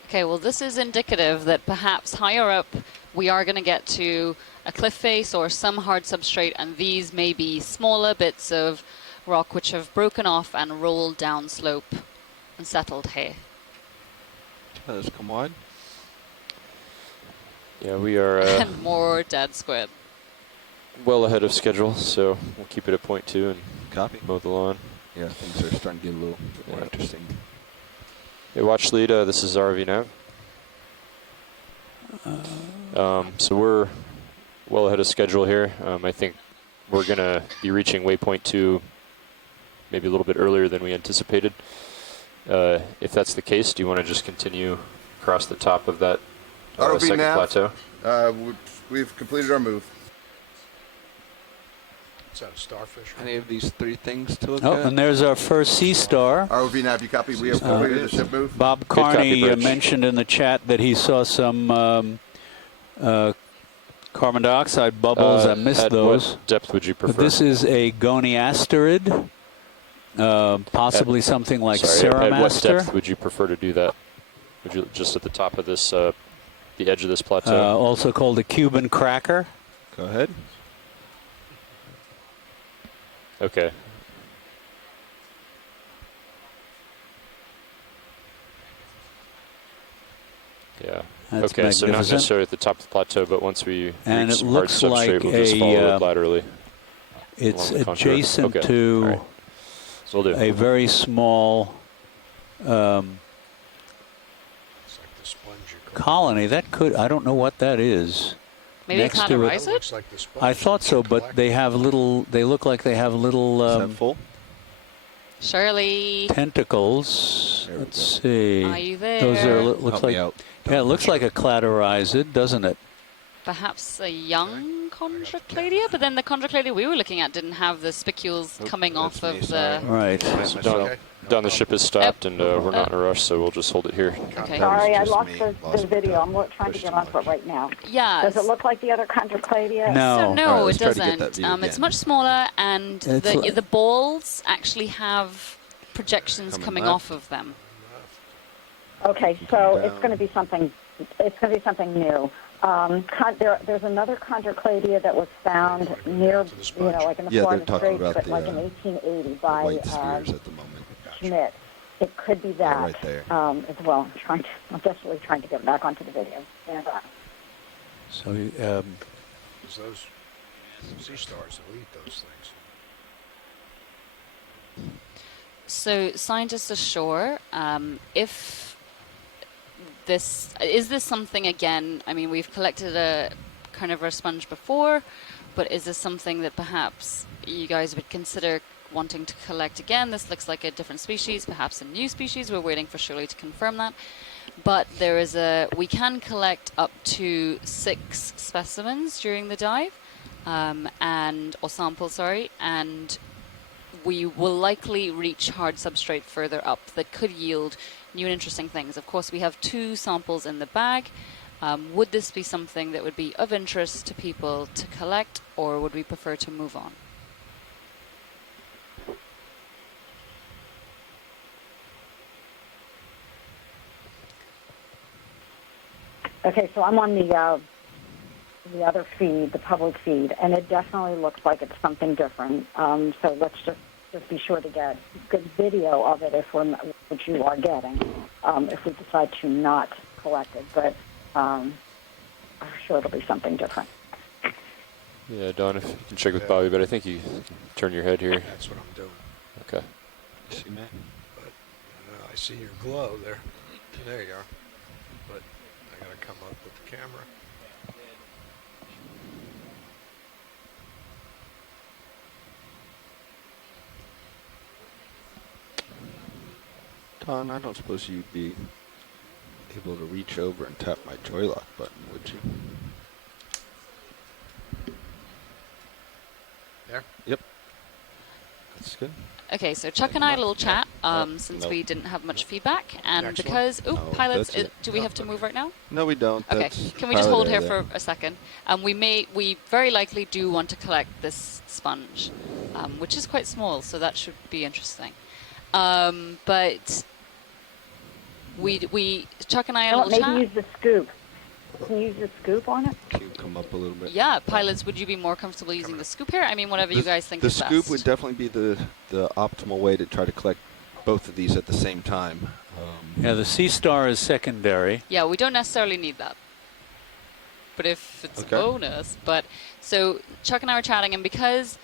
Okay, well, this is indicative that perhaps higher up we are going to get to a cliff face or some hard substrate, and these may be smaller bits of rock which have broken off and rolled down slope and settled here. Let's come wide. Yeah, we are And more dead squid. well ahead of schedule, so we'll keep it at 0.2 and Copy. mow the lawn. Yeah, things are starting to get a little bit more interesting. Hey, watch lead. This is RV Nav. So we're well ahead of schedule here. I think we're going to be reaching waypoint 2 maybe a little bit earlier than we anticipated. If that's the case, do you want to just continue across the top of that second plateau? We've completed our move. Is that a starfish? Any of these 3 things to look Oh, at? and there's our first sea star. ROV Nav, you copy? We have completed the ship move. Bob copy, Carney Bridge. mentioned in the chat that he saw some carbon dioxide bubbles. I missed at those. What depth would you prefer? But this is a goniasterid, possibly something like Sorry, at what Ceramaster. depth would you prefer to do that? Would you just at the top of this, the edge of this plateau? Also called a Cuban cracker. Go ahead. Okay. Yeah. That's okay, so not magnificent. necessarily at the top of the plateau, but once we And reach it some hard looks substrate, like we'll just follow it laterally. It's along the contour. adjacent Okay. to All right. So we'll do. a very small colony. That could, I don't know what that is. Maybe a Next to it. Carnivorous? I thought so, but they have little, they look like they have little full? Shirley. tentacles. Let's see. Are you there? Those are, looks Help me like, out. yeah, it looks like a cladorizid, doesn't it? Perhaps a young chondrocladia, but then the chondrocladia we were looking at didn't have the spicules coming off of the... Right. So Don, the ship is stopped, and we're not in a rush, so we'll just hold it here. Okay. Sorry, I lost the video. I'm trying to get onto it right now. Yeah. Does it look like the other chondrocladia? No. So, no, All right, it let's try to get doesn't. that view It's again. much smaller, and It's the balls actually have projections coming left. off of them. Okay, so it's going to be something. It's going to be something new. There's another chondrocladia that was found near, like in the Yeah, they're Florida talking Straits, about but the, like in 1880 by white spheres at the moment. Schmidt. It could be that right there. as well. I'm desperately trying to get back onto the video. Stand by. So, Because those sea stars will eat those things. So scientists are sure if is this something again? I mean, we've collected a carnivorous sponge before, but is this something that perhaps you guys would consider wanting to collect again? This looks like a different species, perhaps a new species. We're waiting for Shirley to confirm that. But we can collect up to 6 specimens during the dive, or samples, sorry, and we will likely reach hard substrate further up that could yield new and interesting things. Of course, we have 2 samples in the bag. Would this be something that would be of interest to people to collect, or would we prefer to move on? Okay, so I'm on the other feed, the public feed, and it definitely looks like it's something different. So let's just be sure to get good video of it which you are getting, if we decide to not collect it. But I'm sure it'll be something different. Yeah, Don, if you can check with Bobby, but I think you can turn your head here. That's what I'm doing. Okay. See, man? But I see your glow there. There you are. But I got to come up with the camera. Don, I don't suppose you'd be able to reach over and tap my joy lock button, would you? There? Yep. That's good. Okay, so Chuck and I had a little chat since we didn't have much feedback, and Next because one? No, pilots, that's it. do we have to move right now? No, we don't. Okay, That's can we just pilot hold here area. for a second? We very likely do want to collect this sponge, which is quite small, so that should be interesting. But Chuck and I had a little Maybe chat. use the scoop. Can you use the scoop on it? Can you come up a little bit? Yeah, pilots, would you be more comfortable using the scoop here? I mean, whatever you guys think the is scoop best. would definitely be the optimal way to try to collect both of these at the same time. yeah, the sea star is secondary. Yeah, we don't necessarily need that. But if it's Okay. a bonus. But so Chuck and I were chatting, and because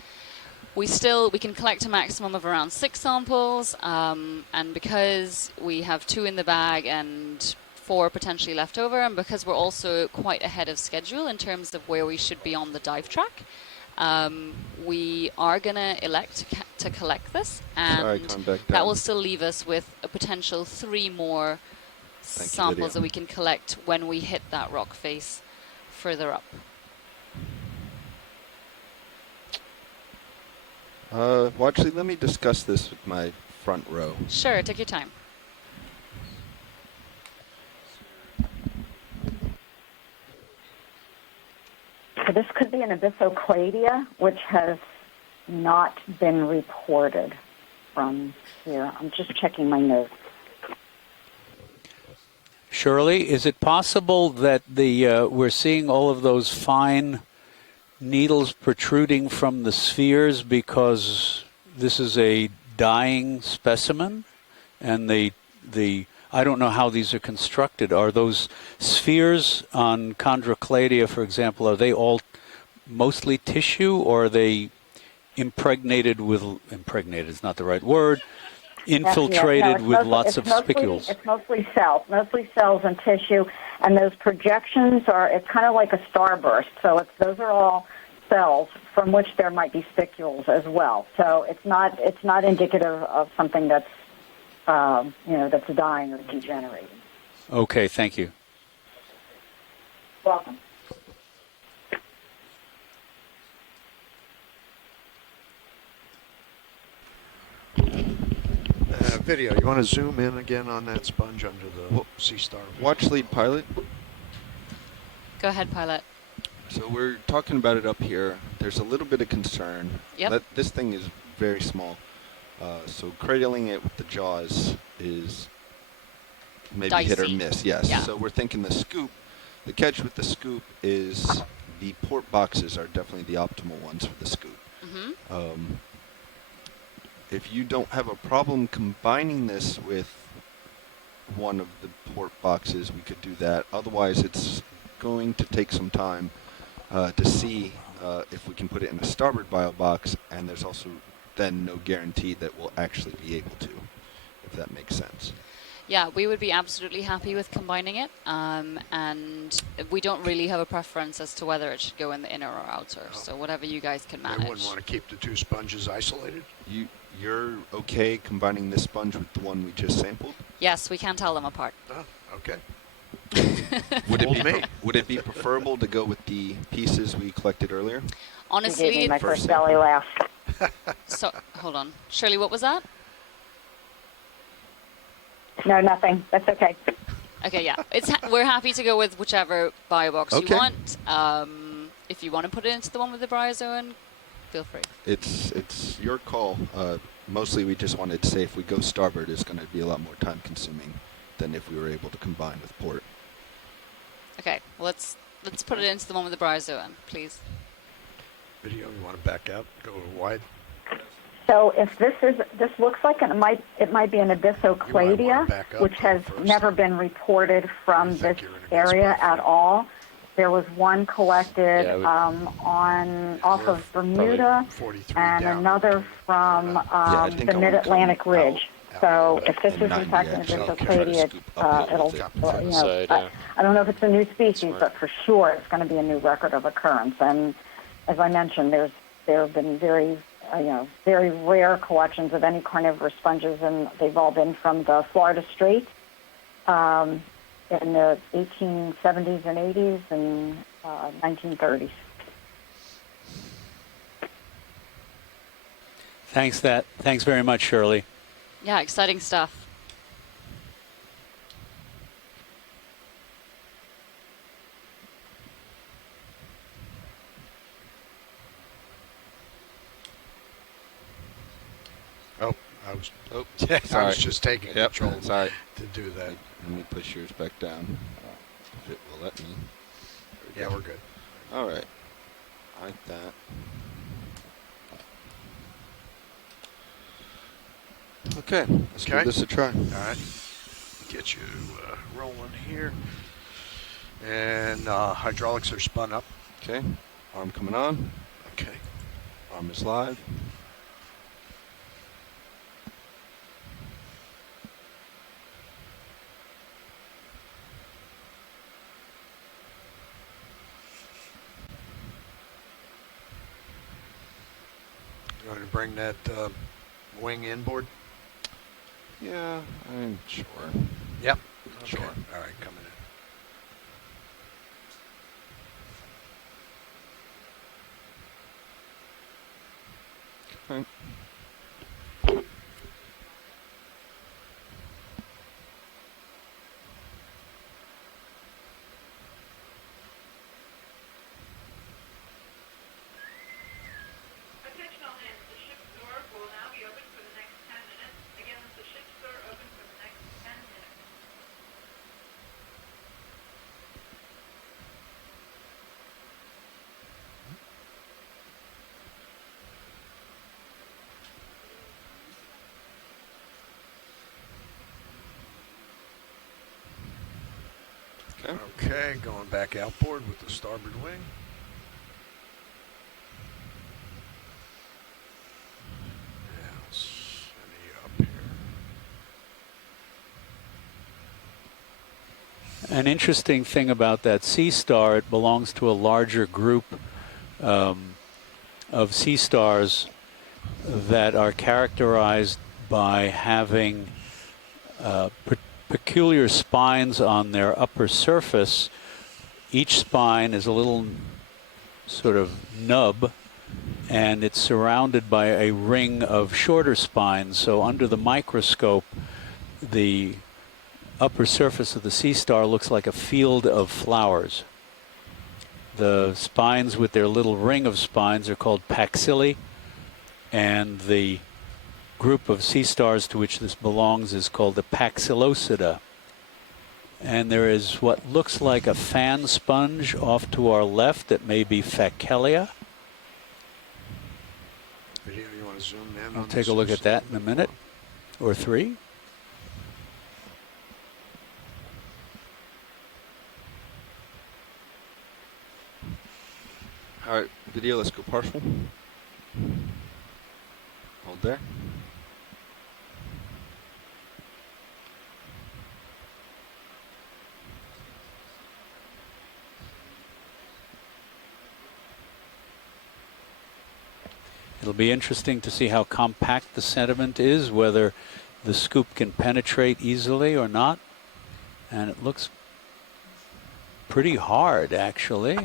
We can collect a maximum of around 6 samples, and because we have 2 in the bag and 4 potentially left over, and because we're also quite ahead of schedule in terms of where we should be on the dive track, we are going to elect to collect this, and that will still leave us with a potential 3 more samples that we can collect when we hit that rock face further up. Well, actually, let me discuss this with my front row. Sure, take your time. So this could be an abyssocladia, which has not been reported from here. I'm just checking my notes. Shirley, is it possible that we're seeing all of those fine needles protruding from the spheres because this is a dying specimen, and I don't know how these are constructed. Are those spheres on Chondrocladia, for example, are they all mostly tissue, or are they impregnated is not the right word, infiltrated with lots of spicules? It's mostly cells and tissue, and those projections it's kind of like a starburst. So those are all cells from which there might be spicules as well. So it's not indicative of something that's that's dying or degenerating. Okay, thank you. Welcome. Video, you want to zoom in again on that sponge under the sea star? Watch lead pilot. Go ahead, pilot. So we're talking about it up here. There's a little bit of concern. Yep. This thing is very small. So cradling it with the jaws is maybe dicey. Hit or miss. Yes. Yeah. So we're thinking the catch with the scoop is the port boxes are definitely the optimal ones for the scoop. Mm-hmm. If you don't have a problem combining this with one of the port boxes, we could do that. Otherwise, it's going to take some time to see if we can put it in a starboard bio box, and there's also then no guarantee that we'll actually be able to, if that makes sense. Yeah, we would be absolutely happy with combining it, and we don't really have a preference as to whether it should go in the inner or outer, so whatever you guys can manage. I wouldn't want to keep the 2 sponges isolated? You're okay combining this sponge with the one we just sampled? Yes, we can tell them apart. Oh, okay. Would it be preferable to go with the pieces we collected earlier? Honestly, you gave me my first belly laugh. So, hold on. Shirley, what was that? No, nothing. That's okay. Okay, yeah. We're happy to go with whichever bio box you want. If you want to put it into the one with the bryozoan, feel free. It's your call. Mostly we just wanted to say if we go starboard, it's going to be a lot more time consuming than if we were able to combine with port. Okay, well, let's put it into the one with the bryozoan, please. Video, you want to back out, go wide? So if this looks like it might be an abyssocladia, which has never been reported from this area at all. There was one collected off of Bermuda and another from the Mid-Atlantic Ridge. So if this is in fact an abyssocladia, I don't know if it's a new species, but for sure it's going to be a new record of occurrence. And as I mentioned, there have been very rare collections of any carnivorous sponges, and they've all been from the Florida Straits in the 1870s and 80s and 1930s. Thanks very much, Shirley. Yeah, exciting stuff. I was just taking control Sorry. to do that. Let me push yours back down, if it will let me. Yeah, we're good. All right. Like that. Okay, let's give this a try. All right. Get you rolling here. And hydraulics are spun up. Okay. Arm coming on. Okay. Arm is live. bring that wing inboard? Yeah, I'm sure. Yep. Sure. Okay. All right, coming in. Okay. Okay, going back outboard with the starboard wing. Yeah, sending up here. An interesting thing about that sea star, it belongs to a larger group of sea stars that are characterized by having peculiar spines on their upper surface. Each spine is a little sort of nub, and it's surrounded by a ring of shorter spines. So under the microscope, the upper surface of the sea star looks like a field of flowers. The spines with their little ring of spines are called paxilli, and the group of sea stars to which this belongs is called the Paxillosida. And there is what looks like a fan sponge off to our left that may be Facelia. Video, you want to zoom in? I'll take a look at that in a minute or three. All right, video, let's go partial. Hold there. It'll be interesting to see how compact the sediment is, whether the scoop can penetrate easily or not. And it looks pretty hard, actually.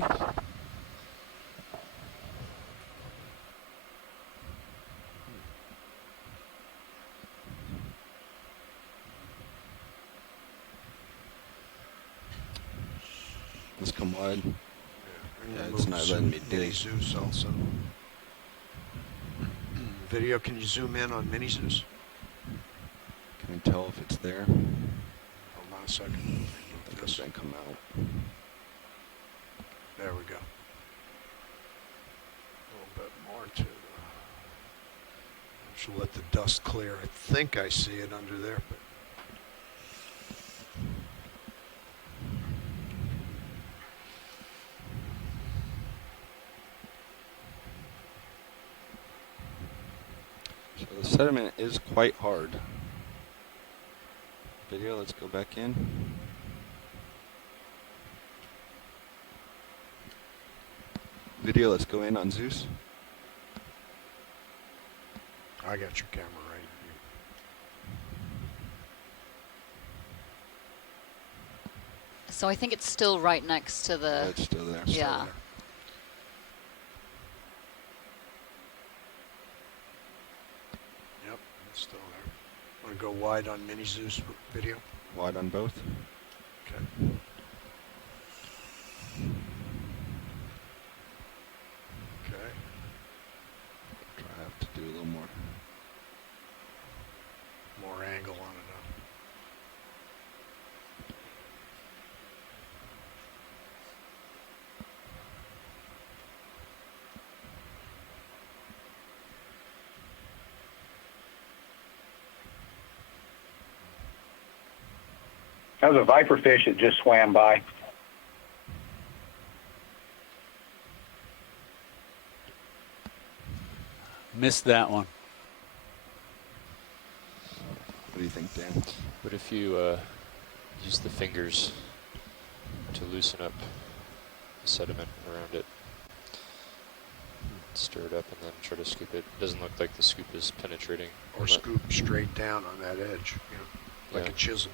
Let's come wide. Yeah, it's not letting me dig. Mini Zeus also. Video, can you zoom in on Mini Zeus? Can we tell if it's there? Hold on a second. I think it's gonna come out. There we go. A little bit more to. Should let the dust clear. I think I see it under there, but. So the sediment is quite hard. Video, let's go back in. Video, let's go in on Zeus. I got your camera right. So I think it's still right next to the. Yeah, it's still there. Yeah. Still there. Yep, it's still there. Want to go wide on Mini Zeus video? Wide on both. Okay. Okay. I have to do a little more. More angle on it now. That was a viper fish that just swam by. Missed that one. What do you think, Dan? What if you use the fingers to loosen up the sediment around it? stir it up and then try to scoop it. Doesn't look like the scoop is penetrating. Or scoop straight down on that edge, like a chisel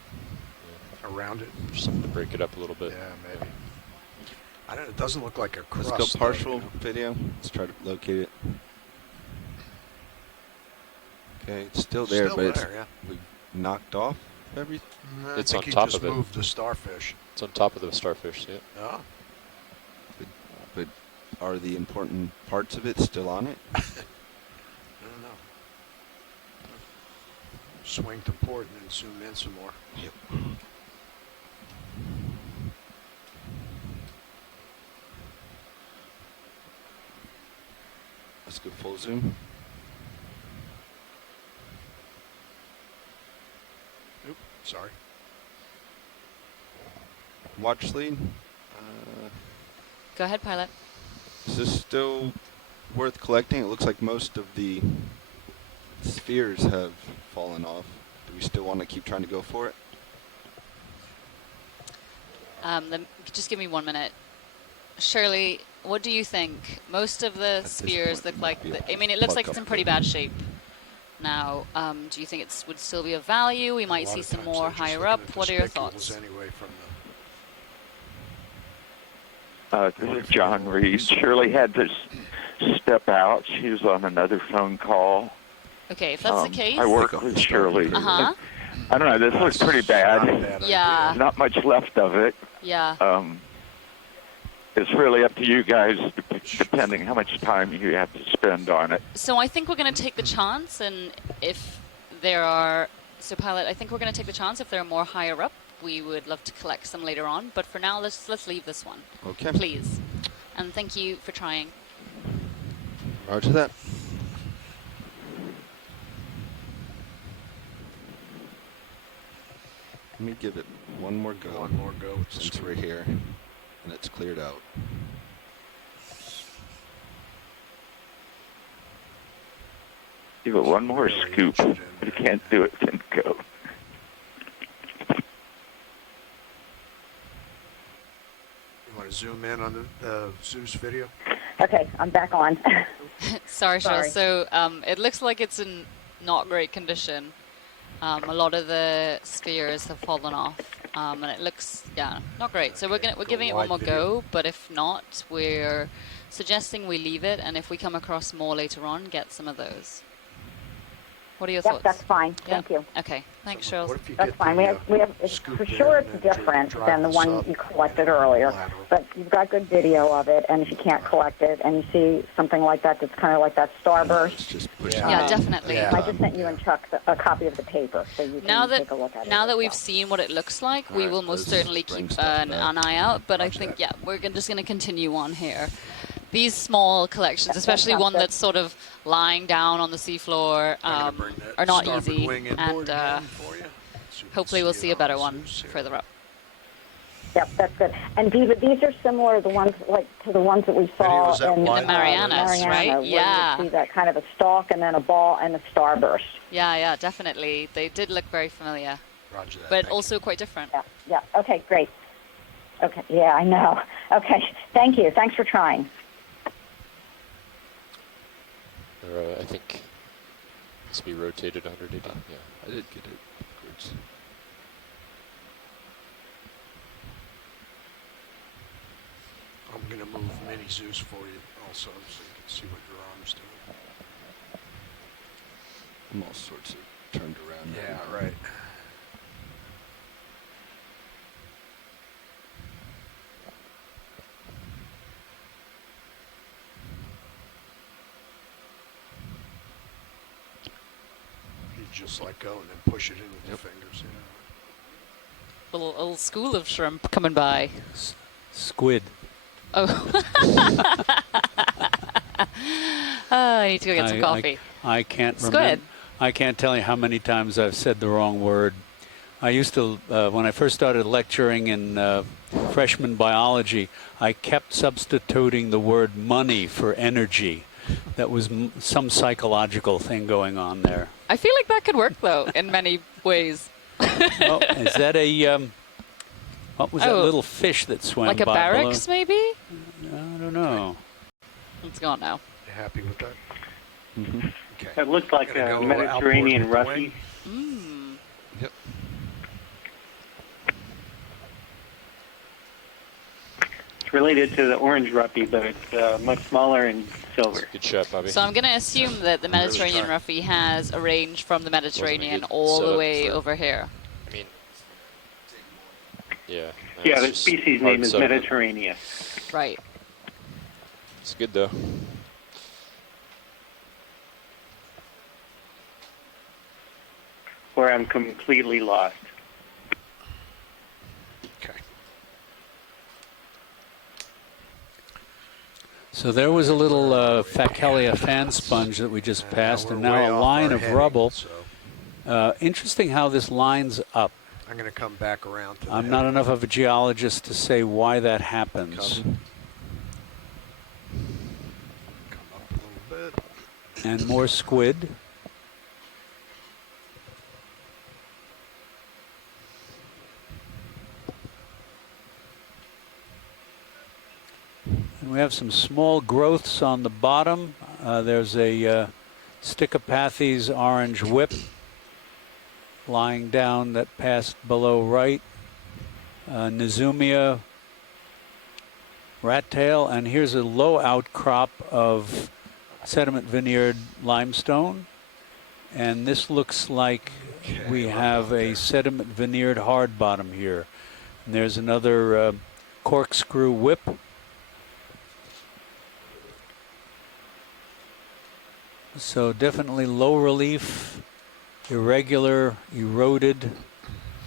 around it. Just something to break it up a little bit. Yeah, maybe. I don't know. It doesn't look like a crust. Let's go partial video. Let's try to locate it. Okay, it's still there, but we knocked off everything. It's on top of it. Moved the starfish. It's on top of the starfish, yeah. Oh. But are the important parts of it still on it? I don't know. Swing to port and then zoom in some more. Yep. Let's go full zoom. Oop, sorry. Watch lead. Go ahead, pilot. Is this still worth collecting? It looks like most of the spheres have fallen off. Do we still want to keep trying to go for it? Then just give me 1 minute. Shirley, what do you think? Most of the spheres look like, it looks like it's in pretty bad shape now. Do you think it would still be of value? We might see some more higher up. What are your thoughts? Anyway, from This is John Reed. Shirley had to step out. She was on another phone call. Okay, if that's the case. I work with Shirley. Uh-huh. I don't know. This looks pretty bad. Yeah. Not much left of it. Yeah. It's really up to you guys, depending how much time you have to spend on it. So I think we're going to take the chance, and if there are, so pilot, I think we're going to take the chance if there are more higher up. We would love to collect some later on, but for now, let's leave this one. Okay. Please. And thank you for trying. Roger that. Let me give it one more go. One more go. Since we're here and it's cleared out. Give it one more scoop. If you can't do it, then go. You want to zoom in on the Zeus video? Okay, I'm back on. Sorry, Cheryl. So it looks like it's in not great condition. A lot of the spheres have fallen off, and it looks, not great. So we're giving it one more go, but if not, we're suggesting we leave it, and if we come across more later on, get some of those. What are your thoughts? That's fine. Thank you. Okay. Thanks, Cheryl. That's fine. We have it's, for sure it's different than the one you collected earlier, but you've got good video of it, and if you can't collect it and you see something like that that's kind of like that starburst. Yeah, definitely. I just sent you and Chuck a copy of the paper so you can take a look at it. Now that we've seen what it looks like, we will most certainly keep an eye out, but I think, we're just going to continue on here. These small collections, especially one that's sort of lying down on the seafloor, are not easy, and hopefully we'll see a better one further up. Yep, that's good. And Diva, these are similar to the ones to the ones that we saw in the Marianas, right? Where you see that kind of a stalk and then a ball and a starburst. Yeah, definitely. They did look very familiar, Roger that. but also quite different. Yeah. Okay, great. Okay, yeah, I know. Okay, thank you. Thanks for trying. I think it's to be rotated 180. Yeah, I did get it backwards. I'm going to move Mini Zeus for you also so you can see what your arm's doing. I'm all sorts of turned around. Yeah, right. Just let go and then push it in with your fingers. A little school of shrimp coming by. Squid. Oh. I need to go get some coffee. I can't Squid. remember. I can't tell you how many times I've said the wrong word. I used to, when I first started lecturing in freshman biology, I kept substituting the word money for energy. That was some psychological thing going on there. I feel like that could work, though, in many ways. Oh, is that a, what was that little fish that swam by? Like a barracks, maybe? I don't know. It's gone now. You happy with that? Mm-hmm. Okay. It looks like Gonna a go Mediterranean outboard with the roughy. Mm. Yep. It's related to the orange roughy, but it's much smaller and silver. Good shot, Bobby. So I'm going to assume that the Mediterranean roughy has a range from the Mediterranean all the way over here. I mean, yeah. No, Yeah, it's the just species hard name is sediment. Mediterranean. Right. It's good though. Where I'm completely lost. Okay. So there was a little Fakelia fan sponge that we just passed, and now way a off line our of heading, rubble. so Interesting how this lines up. I'm going to come back around to I'm not enough of a geologist to say why that happens. come up a little bit. And more squid. And we have some small growths on the bottom. There's a Stichopathes orange whip lying down that passed below right. Nizumia rat tail, and here's a low outcrop of sediment vineyard limestone. And this looks like we have a sediment vineyard hard bottom here. And there's another corkscrew whip. So definitely low relief, irregular, eroded,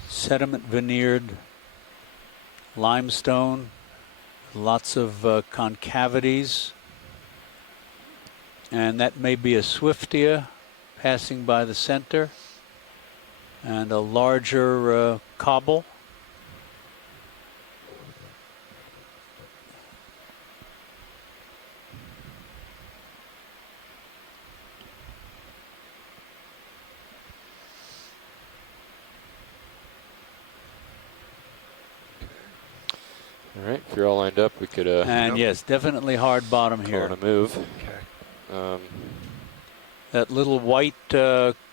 sediment veneered limestone, lots of concavities. And that may be a Swiftia passing by the center, and a larger cobble. All right, if you're all lined up, we could. And yes, definitely hard bottom here. On a move. Okay. That little white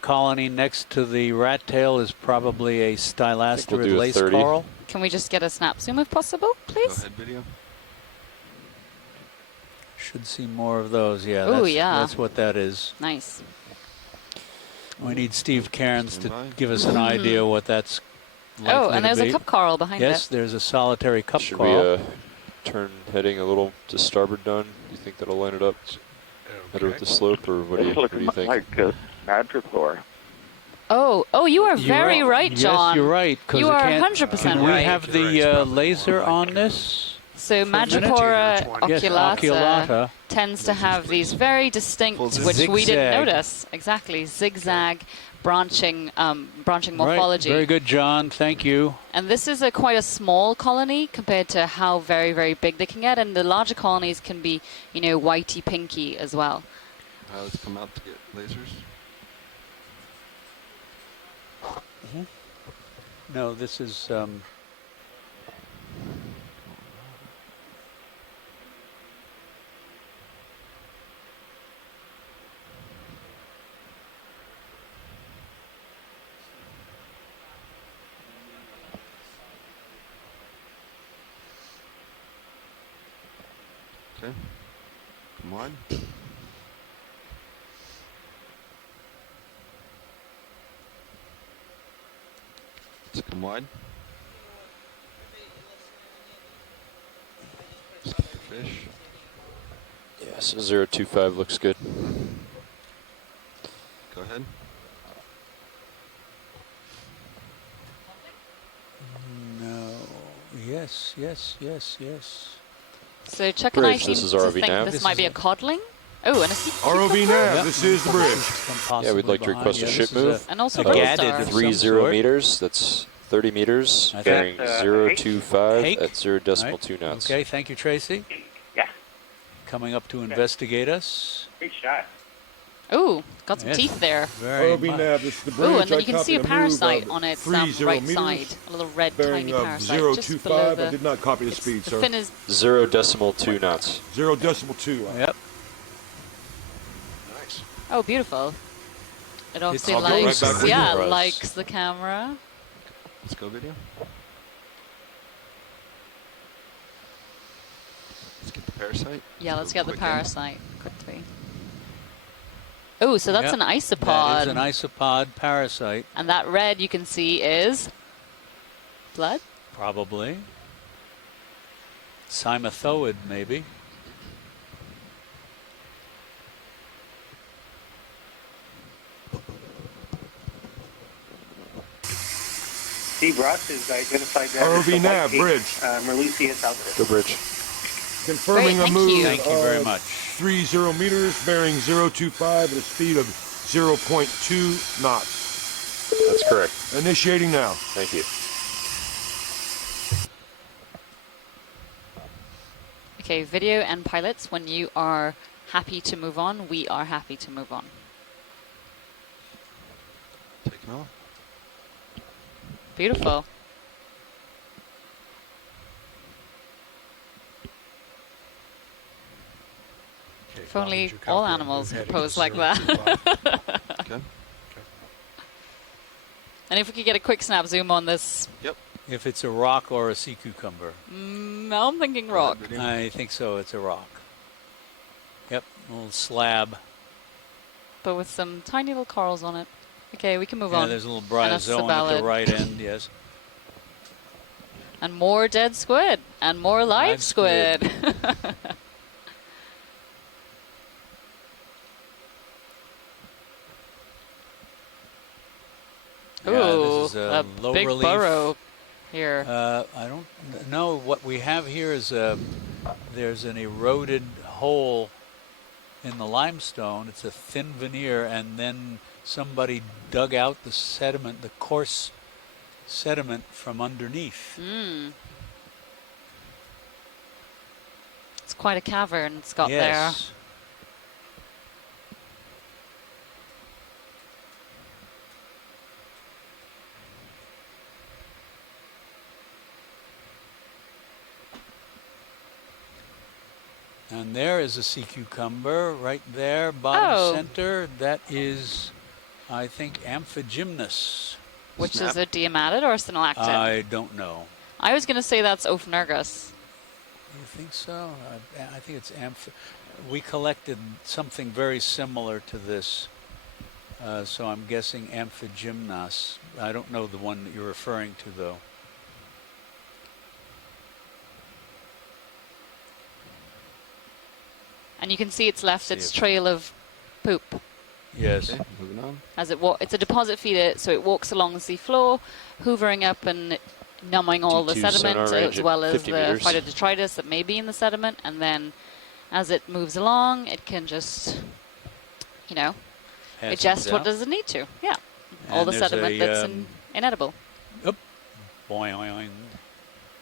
colony next to the rat tail is probably a stylasterid do a lace 30. coral. Can we just get a snap zoom if possible, please? Go ahead, video. Should see more of those. Yeah, Ooh, that's, yeah. that's what that is. Nice. We need Steve Cairns to give us an idea what that's likely Oh, and to there's be. a cup coral behind Yes, it. there's a solitary cup Should coral. we turn heading a little to starboard, Don? Do you think that'll line it up better with the slope, or what do This you looks think? like a madrepore. Oh, you are very right, John. Yes, you're right. 'Cause You it are can't- 100% Can we right. have the laser on this? So for a minute? Madrepora Yes, oculata, oculata. tends to have these very distinct, which we didn't Zigzag. notice, exactly, zigzag branching morphology. Right. Very good, John. Thank you. And this is quite a small colony compared to how very, very big they can get. And the larger colonies can be, whitey pinky as well. Let's come out to get lasers. No, this is... Okay. Come on. Let's come wide. Fish. Yes, 025 looks good. Go ahead. No. Yes, yes, yes, yes. So Chuck and I Bridge, seem this is to ROV think nav. this This might is be a codling. Oh, and a sea ROV nav, this is the bridge. Yeah, we'd like to request a ship move. And also of Brookstar. 30 meters. That's 30 meters, I bearing think- 025 Hake? at 0.2 knots. Okay, thank you, Tracy. Yeah. Coming up to investigate us. Great shot. Ooh, got some Yes, teeth there. Very ROV much. nav, this is the bridge. Ooh, and then I you can see a copied parasite move on its 30 right meters, side. A little red bearing tiny of parasite just 025. below the... I did not copy the speed, The sir. fin is... 0.2 knots. 0.2. Yep. Oh, beautiful. It obviously I'll go likes, right back with yeah, you. likes the camera. Let's go video. Let's get the parasite. Yeah, let's get the quick in. parasite quickly. Oh, so that's Yep, an isopod. That is an isopod parasite. And that red you can see is blood? Probably. Cymathoid, maybe. Steve Ross has identified that ROV as nav, bridge. Mauritius out there. Go bridge. Confirming Great, a move Thank you very much. 30 meters, bearing 025 at a speed of 0.2 knots. That's correct. Initiating now. Thank you. Okay, video and pilots, when you are happy to move on, we are happy to move on. Taking off. Beautiful. Okay, If only Bob, all copy animals new could heading pose like 025? that. Okay. And if we could get a quick snap zoom on this. Yep. If it's a rock or a sea cucumber. No, I'm thinking rock. I think so, it's a rock. Yep, a little slab. But with some tiny little corals on it. Okay, we can move Yeah, on. there's a little And that's the bryozoan at ballad. the right end, yes. And more dead squid. And more live squid. Yeah, Ooh, this is a low big relief. burrow here. I don't know. What we have here is there's an eroded hole in the limestone. It's a thin veneer, and then somebody dug out the sediment, the coarse sediment from underneath. It's quite a cavern it's got Yes. And there is a sea cucumber right there, bottom center. That is, I think, Amphigymnus. Which is a diamatid or a synallactid? I don't know. I was going to say that's Ophanergus. You think so? I think it's we collected something very similar to this, so I'm guessing Amphigymnus. I don't know the one that you're referring to, though. And you can see it's left its trail of poop. Yes. Okay, moving on. As it's a deposit feeder, so it walks along the sea floor, hoovering up and numbing all the D2 sediment, sonar range as at well as 50 the meters. phytodetritus that may be in the sediment. And then as it moves along, it can just, you know, ingest what does it need to. Yeah. All the sediment that's inedible. Oop. Boing.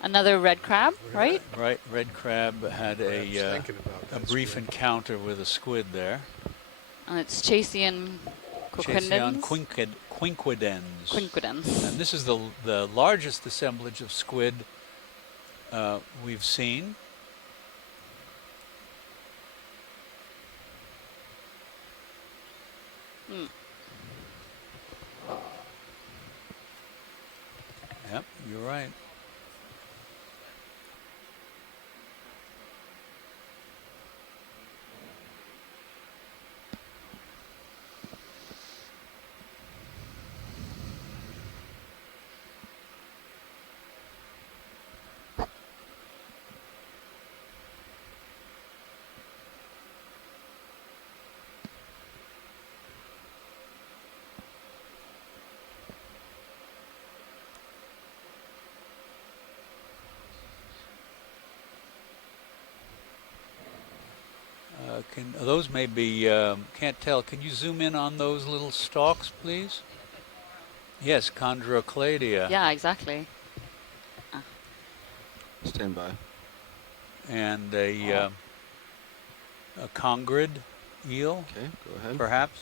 Another red crab, right? Right. Red crab had a brief encounter with a squid there. And it's Chasian Chasian quinquidens. quinquidens. And this is the largest assemblage of squid we've seen. Yep, you're right. Those may be, can't tell. Can you zoom in on those little stalks, please? Yes, chondrocladia. Yeah, exactly. Stand by. And a congrid eel. Okay, go ahead. Perhaps.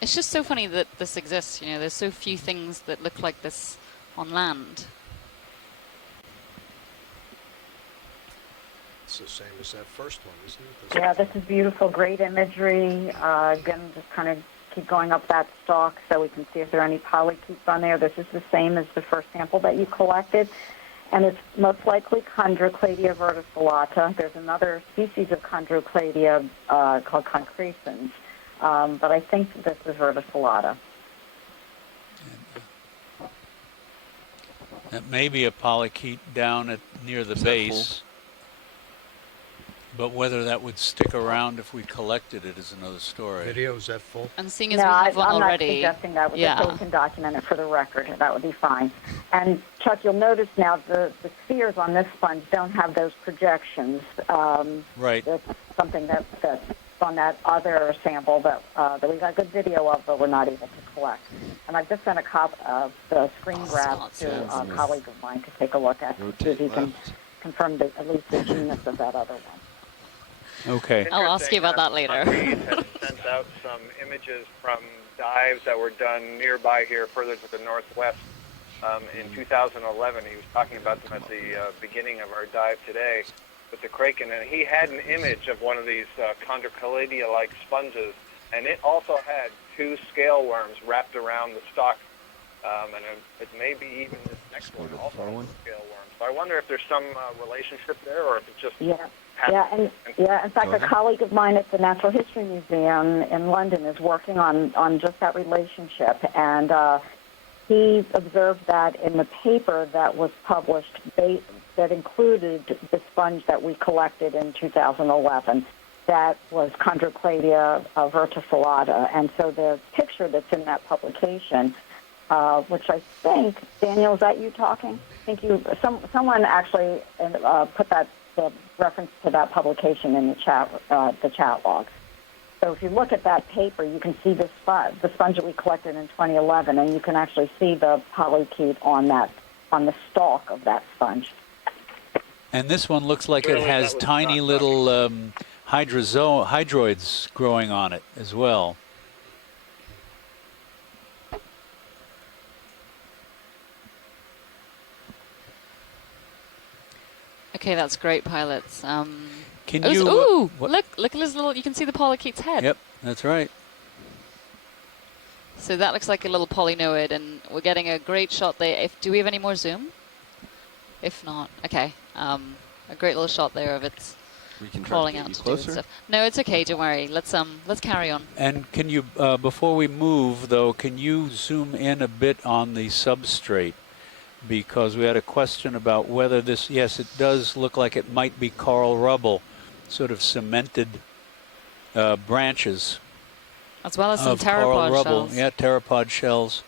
It's just so funny that this exists. You know, there's so few things that look like this on land. the same as that first one, isn't it? Yeah, this is beautiful, great imagery. Again, just kind of keep going up that stalk so we can see if there are any polychaetes on there. This is the same as the first sample that you collected, and it's most likely Chondrocladia verticillata. There's another species of Chondrocladia called concrescens, but I think this is verticillata. That may be a polychaete down near the base. But whether that would stick around if we collected it is another story. Video, is that full? And seeing as we have one I'm already. not suggesting that. Just so we can document it for the record. That would be fine. And Chuck, you'll notice now the spheres on this sponge don't have those projections. Right. That's something that's on that other sample that we got good video of, but we're not able to collect. And I've just sent a copy of the screen grab to a colleague of mine to take a look at, see if he can confirm at least the genus of that other one. Okay. I'll ask you about that later. He had sent out some images from dives that were done nearby here, further to the northwest, in 2011. He was talking about them at the beginning of our dive today with the kraken, and he had an image of one of these Chondrocladia-like sponges, and it also had two scale worms wrapped around the stalk, and it may be even this next one also has a scale worm. So I wonder if there's some relationship there, or if it's just... In fact, a colleague of mine at the Natural History Museum in London is working on just that relationship, and he observed that in the paper that was published that included the sponge that we collected in 2011. That was Chondrocladia verticillata, and so the picture that's in that publication, which I think, Daniel, is that you talking? I think someone actually put the reference to that publication in the chat logs. So if you look at that paper, you can see the sponge that we collected in 2011, and you can actually see the polychaete on the stalk of that sponge. And this one looks like it has tiny little hydroids growing on it as well. Okay, that's great, pilots. Can you? Ooh, look at this little. You can see the polychaete's head. Yep, that's right. So that looks like a little polynoid, and we're getting a great shot there. Do we have any more zoom? If not, okay. A great little shot there of it crawling out to do and stuff. No, it's okay. Don't worry. Let's carry on. And can you, before we move though, can you zoom in a bit on the substrate? Because we had a question about whether this, yes, it does look like it might be coral rubble, sort of cemented branches. As well as some pteropod shells. Yeah, pteropod shells.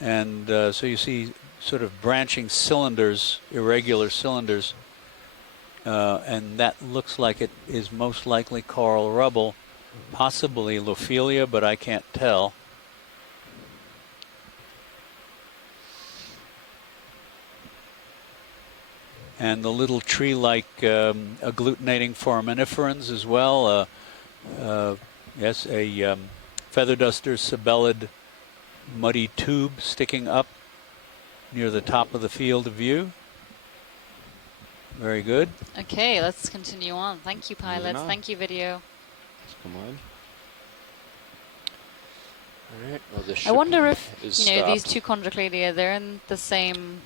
And so you see sort of branching cylinders, irregular cylinders, and that looks like it is most likely coral rubble, possibly Lophelia, but I can't tell. And the little tree-like agglutinating foraminiferans as well. Yes, a feather duster sabellid muddy tube sticking up near the top of the field of view. Very good. Okay, let's continue on. Thank you, pilots. Thank you, video. Come on. All right. Well, the ship I wonder if is these two Chondrocladia, they're in the same,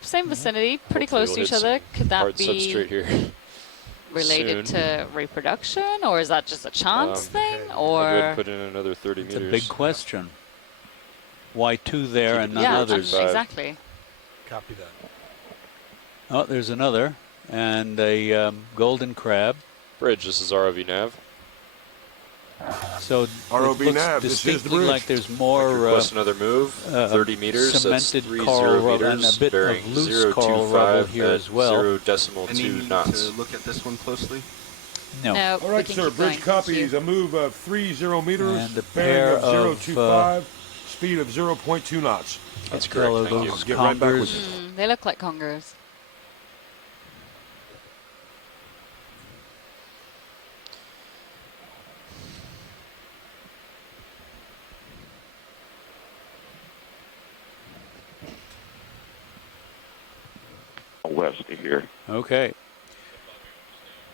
same vicinity, pretty Hopefully close to we'll each hit other. some Could that hard be substrate here related soon. to reproduction, or is that just a chance thing? I'll go ahead Or and put in another 30 It's meters. a big question. Why two there and none yeah, others? exactly. Copy that. Oh, there's another, and a golden crab. Bridge, this is ROV Nav. So ROV it looks Nav, this is the distinctly bridge. like there's more Request another move, 30 meters, that's cemented 30 coral rubble and meters, a bit bearing of loose coral 025 rubble here at as well. 0.2 Any need knots. to look at this one closely? No. No, All we right, can sir. keep Bridge going. copies. A move of 30 meters, And a bearing pair of of, 025, speed of 0.2 knots. That's Hello, correct, thank those you. Get right back with congers. you. They look like congers. West of here. Okay.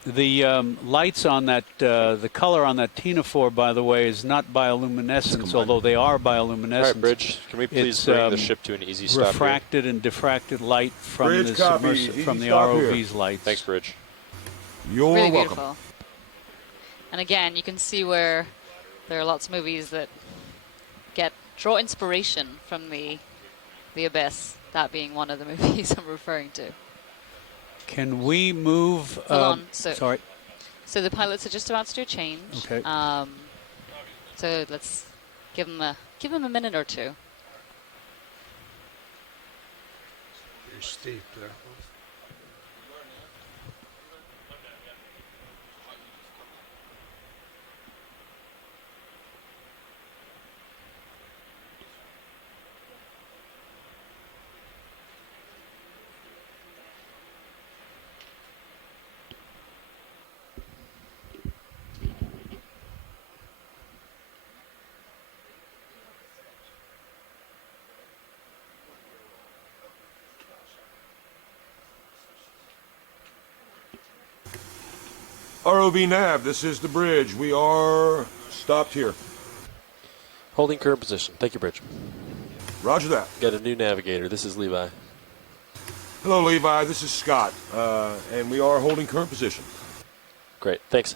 The lights on that, the color on that ctenophore, by the way, is not bioluminescence, although they are bioluminescent. All right, Bridge, can we please bring the ship to an easy stop refracted and diffracted light from Bridge the copy. from the Stop here. ROV's lights. Thanks, Bridge. You're really welcome. beautiful. And again, you can see where there are lots of movies that draw inspiration from the Abyss. That being one of the movies I'm referring to. Can we move? Hold on. Sorry. So the pilots are just about to do a change. Okay. So let's give them a minute or two. You're steep there. ROV nav, this is the bridge. We are stopped here. Holding current position. Thank you, Bridge. Roger that. Got a new navigator. This is Levi. Hello, Levi. This is Scott, and we are holding current position. Great. Thanks.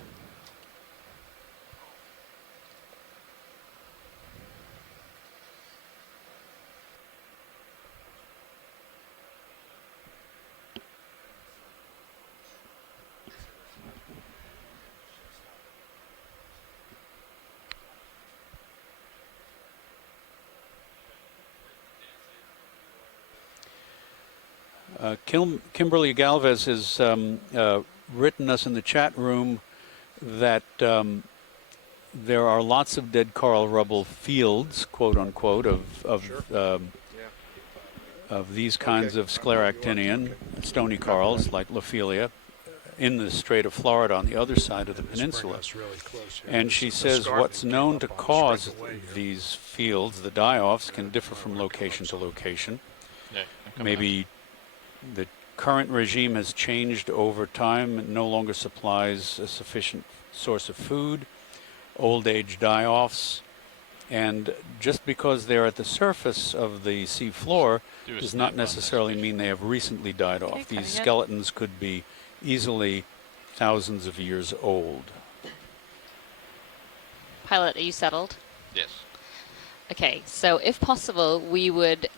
Kimberly Galvez has written us in the chat room that there are lots of dead coral rubble fields, quote unquote, of these kinds of scleractinian stony corals like Lophelia in the Strait of Florida on the other side of the peninsula. And she says what's known to cause these fields, the die-offs, can differ from location to location. Maybe the current regime has changed over time, it no longer supplies a sufficient source of food, old age die-offs, and just because they're at the surface of the sea floor does not necessarily mean they have recently died off. These skeletons could be easily thousands of years old. Pilot, are you settled? Yes. Okay, so if possible, we would,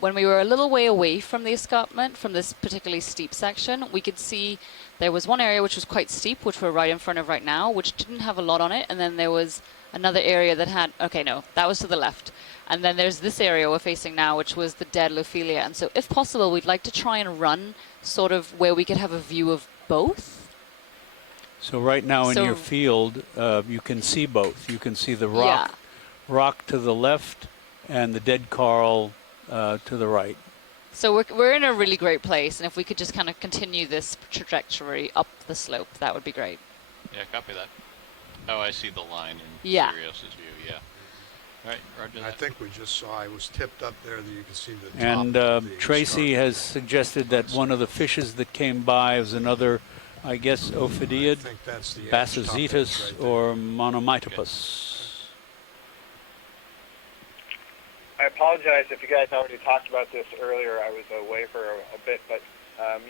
when we were a little way away from the escarpment, from this particularly steep section, we could see there was one area which was quite steep, which we're right in front of right now, which didn't have a lot on it, and then there was another area that had, okay, no, that was to the left. And then there's this area we're facing now, which was the dead Lophelia. And so if possible, we'd like to try and run sort of where we could have a view of both. So right now in your field, you can see both. You can see the rock to the left and the dead coral to the right. So we're in a really great place, and if we could just kind of continue this trajectory up the slope, that would be great. Yeah, copy that. Oh, I see the line in Yeah. Sirius's view, yeah. All right, Roger that. I think we just saw, I was tipped up there that you can see the top And of the Tracy has suggested that one of the fishes that came by was another, I guess, Ophidiid, Basozetus, or Monomytopus. I apologize if you guys already talked about this earlier. I was away for a bit, but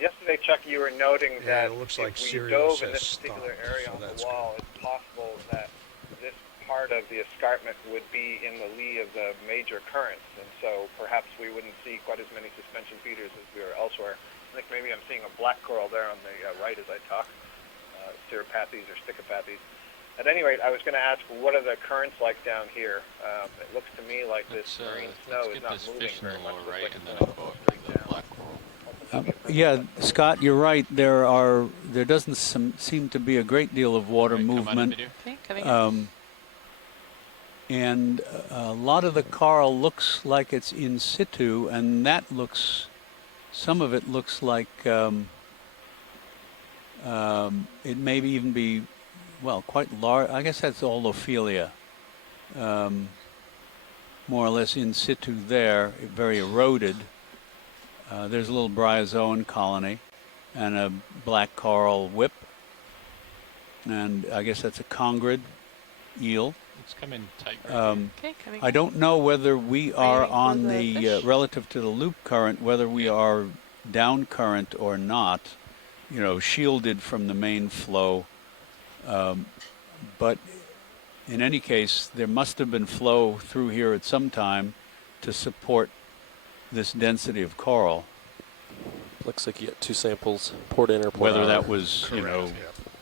yesterday, Chuck, you were noting that it looks if like we Sirius dove in has this particular stopped, area so on that's the wall, it's possible that this part of the escarpment would be in the lee of the major currents, and so perhaps we wouldn't see quite as many suspension feeders as we are elsewhere. I think maybe I'm seeing a black coral there on the right as I talk, Cirripathes or Stichopathes. At any rate, I was going to ask, what are the currents like down here? It looks to me like this marine snow is not moving very much. Right, and then I'll go up to the black coral. Yeah, Scott, you're right. There doesn't seem to be a great deal of water movement. Okay, coming in. And a lot of the coral looks like it's in situ, and some of it looks like it may even be, well, quite large. I guess that's all Lophelia, more or less in situ there, very eroded. There's a little bryozoan colony and a black coral whip. and I guess that's a congrid eel. It's coming tight. Okay, coming I in. don't know whether we are Waiting for on the the fish. relative to the loop current, whether we are down current or not, you know, shielded from the main flow. But in any case, there must have been flow through here at some time to support this density of coral. Looks like you get 2 samples, port in or port Whether out. that was, you know,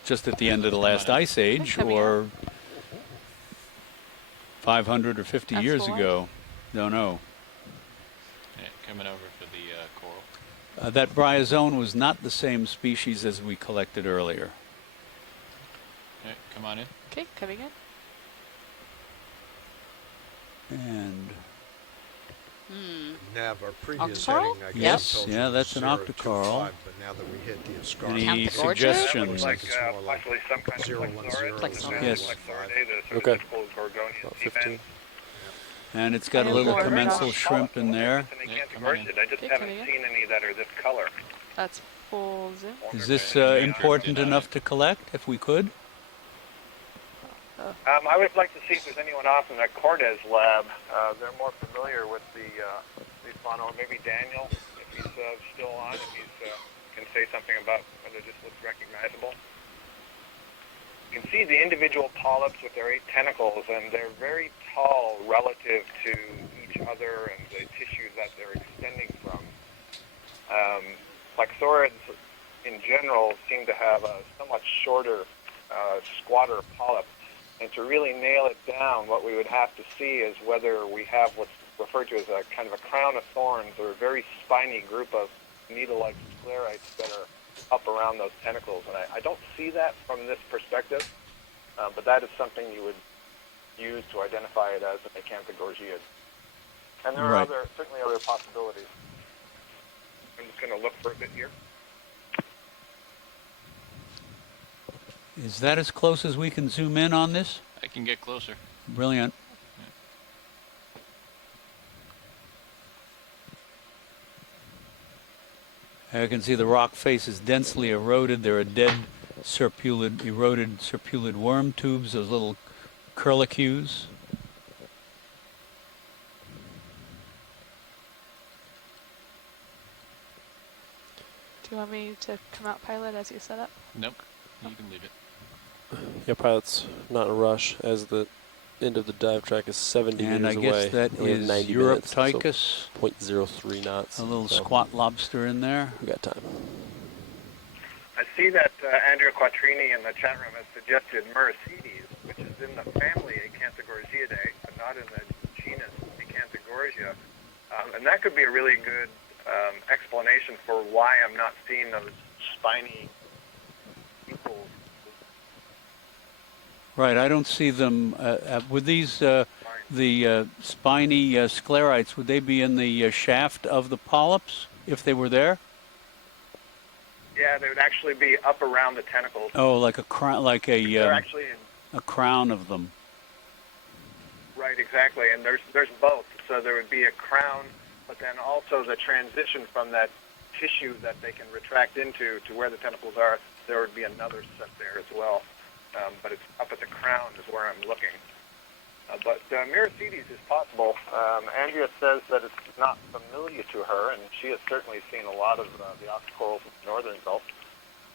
just at the end of the last ice age or 500 or 50 years ago. Don't know. Yeah, coming over for the coral. That bryozoan was not the same species as we collected earlier. Okay, come on in. Okay, coming in. And Nav, our previous Octocoral? heading, I Yes, guess, told yeah, you that's an 025, octocoral. but now that we hit the Any escarpment, suggestions? Like, it's more like possibly some kind 010, of Plexaurid. Yes. The sort of Okay. typical Gorgonian About sea 15. beds. And it's got a little commensal shrimp in there. And they can't convert it. I just Okay, haven't coming in. seen any that are this color. That's full zoom. Is this important enough to collect, if we could? I would like to see if there's anyone off in the Cordes lab. They're more familiar with the fauna, or maybe Daniel, if he's still on, if he can say something about whether this looks recognizable. You can see the individual polyps with their 8 tentacles, and they're very tall relative to each other and the tissue that they're extending from. Plexaurids, in general, seem to have a somewhat shorter, squatter polyp. And to really nail it down, what we would have to see is whether we have what's referred to as a kind of a crown of thorns, or a very spiny group of needle-like sclerites that are up around those tentacles. And I don't see that from this perspective, but that is something you would use to identify it as an Acanthogorgiid. And there are certainly other possibilities. I'm just going to look for a bit here. Is that as close as we can zoom in on this? I can get closer. Brilliant. I can see the rock face is densely eroded. There are dead eroded serpulid worm tubes, those little curlicues. Do you want me to come out pilot as you set up? Nope. You can leave it. Yeah, pilot's not in a rush, as the end of the dive track is 70 And meters I away. guess that We have is 90 minutes, so Europtychus. 0.03 knots. A little so squat lobster in there. We got time. I see that Andrea Quattrini in the chat room has suggested Meracetes, which is in the family Acanthogorgiidae, but not in the genus Acanthogorgia. And that could be a really good explanation for why I'm not seeing those spiny people. Right, I don't see them. With these, the spiny sclerites, would they be in the shaft of the polyps if they were there? Yeah, they would actually be up around the tentacles. Oh, like a crown, like They're actually in, a crown of them. right, exactly. And there's both. So there would be a crown, but then also the transition from that tissue that they can retract into to where the tentacles are, there would be another set there as well. But it's up at the crown is where I'm looking. But Meracetes is possible. Andrea says that it's not familiar to her, and she has certainly seen a lot of the octocorals in the northern Gulf.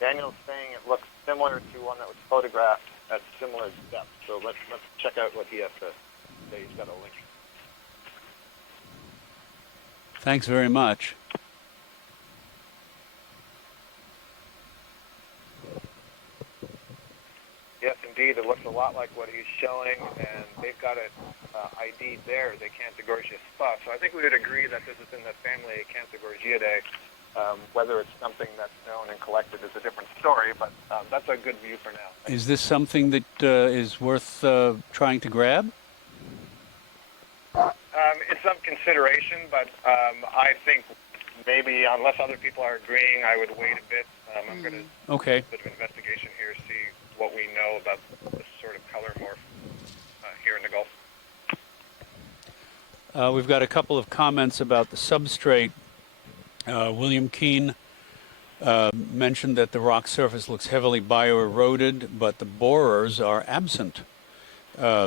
Daniel's saying it looks similar to one that was photographed at similar depth. So let's check out what he has to say. He's got a link. Thanks very much. Yes, indeed. It looks a lot like what he's showing, and they've got it ID'd there, the Acanthogorgia spot. So I think we would agree that this is in the family Acanthogorgiidae. Whether it's something that's known and collected is a different story, but that's a good view for now. Is this something that is worth trying to grab? It's some consideration, but I think maybe unless other people are agreeing, I would wait a bit. I'm going to Okay. do a bit of investigation here, see what we know about this sort of color morph here in the Gulf. We've got a couple of comments about the substrate. William Keene mentioned that the rock surface looks heavily bioeroded, but the borers are absent,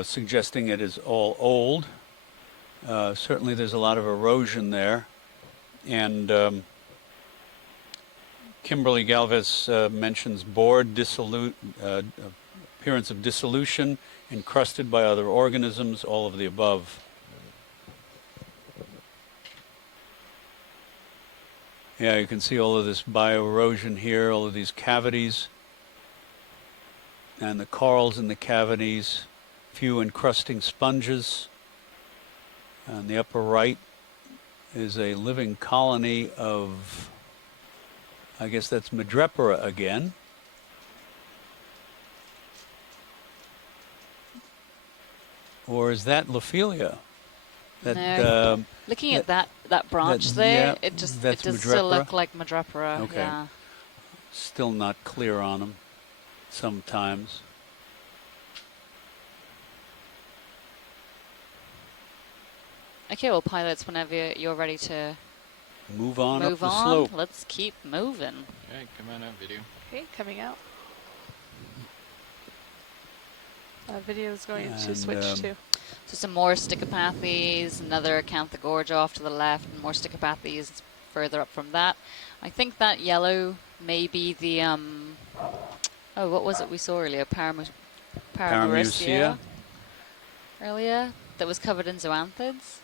suggesting it is all old. Certainly there's a lot of erosion there. And Kimberly Galvez mentions bored appearance of dissolution, encrusted by other organisms, all of the above. Yeah, you can see all of this bioerosion here, all of these cavities, and the corals in the cavities, few encrusting sponges. On the upper right is a living colony of, I guess that's Madrepora again. Or is that Lophelia? That, no. Looking at that branch there, it does still look like Madrepora. Okay. Yeah. Still not clear on them sometimes. Okay, well, pilots, whenever you're ready to move on up the slope. Let's keep moving. Okay, come on out, video. Okay, coming out. Video is going to switch to. So some more Stichopathes, another Acantha Gorge off to the left, and more Stichopathes further up from that. I think that yellow may be the, oh, what was it we saw earlier? Paramucia earlier, that was covered in zoanthids.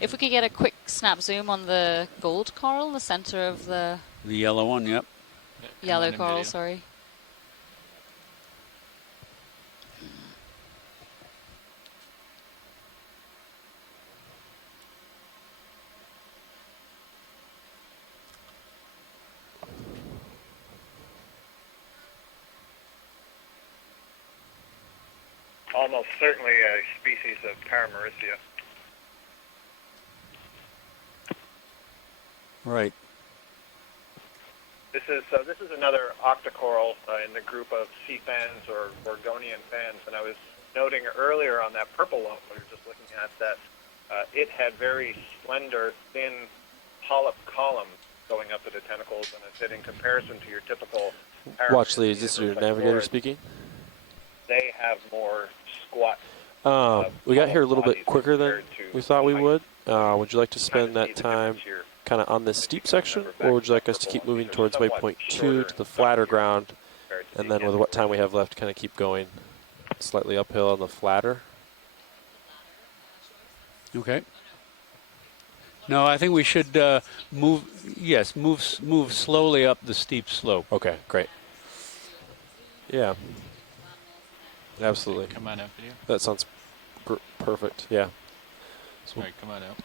If we could get a quick snap zoom on the gold coral, the center of the yellow one, yep. Yellow coral, sorry. Almost certainly a species of Paramaricia. Right. This is another octocoral in the group of sea fans or Gorgonian fans, and I was noting earlier on that purple one we were just looking at that it had very slender, thin polyp columns going up to the tentacles, and I said in comparison to your typical Watch, Lee, is this your navigator speaking? They have more squat. We got here a little bit quicker than we thought we would. Would you like to spend that time kind of on this steep section, or would you like us to keep moving towards waypoint 2 to the flatter ground, and then with what time we have left, kind of keep going slightly uphill on the flatter? Okay. No, I think we should move slowly up the steep slope. Okay, great. Yeah. Absolutely. Come on out, video. That sounds perfect, yeah. So all right, come on out.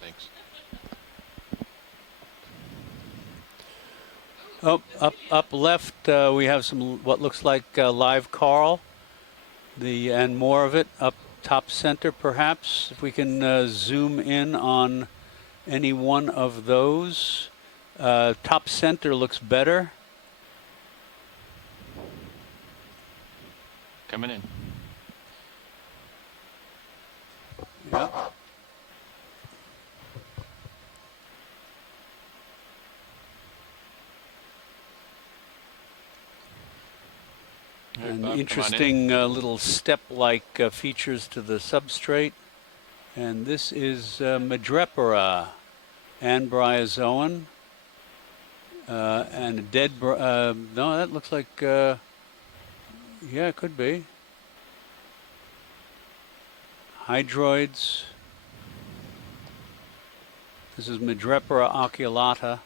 Thanks. Oh, up left, we have some what looks like live coral, and more of it up top center, perhaps. If we can zoom in on any one of those, top center looks better. Coming in. Yep. And interesting little step-like features to the substrate. And this is Madrepora and Bryozoan. And a dead, no, that looks like, yeah, it could be. Hydroids. This is Madrepora oculata.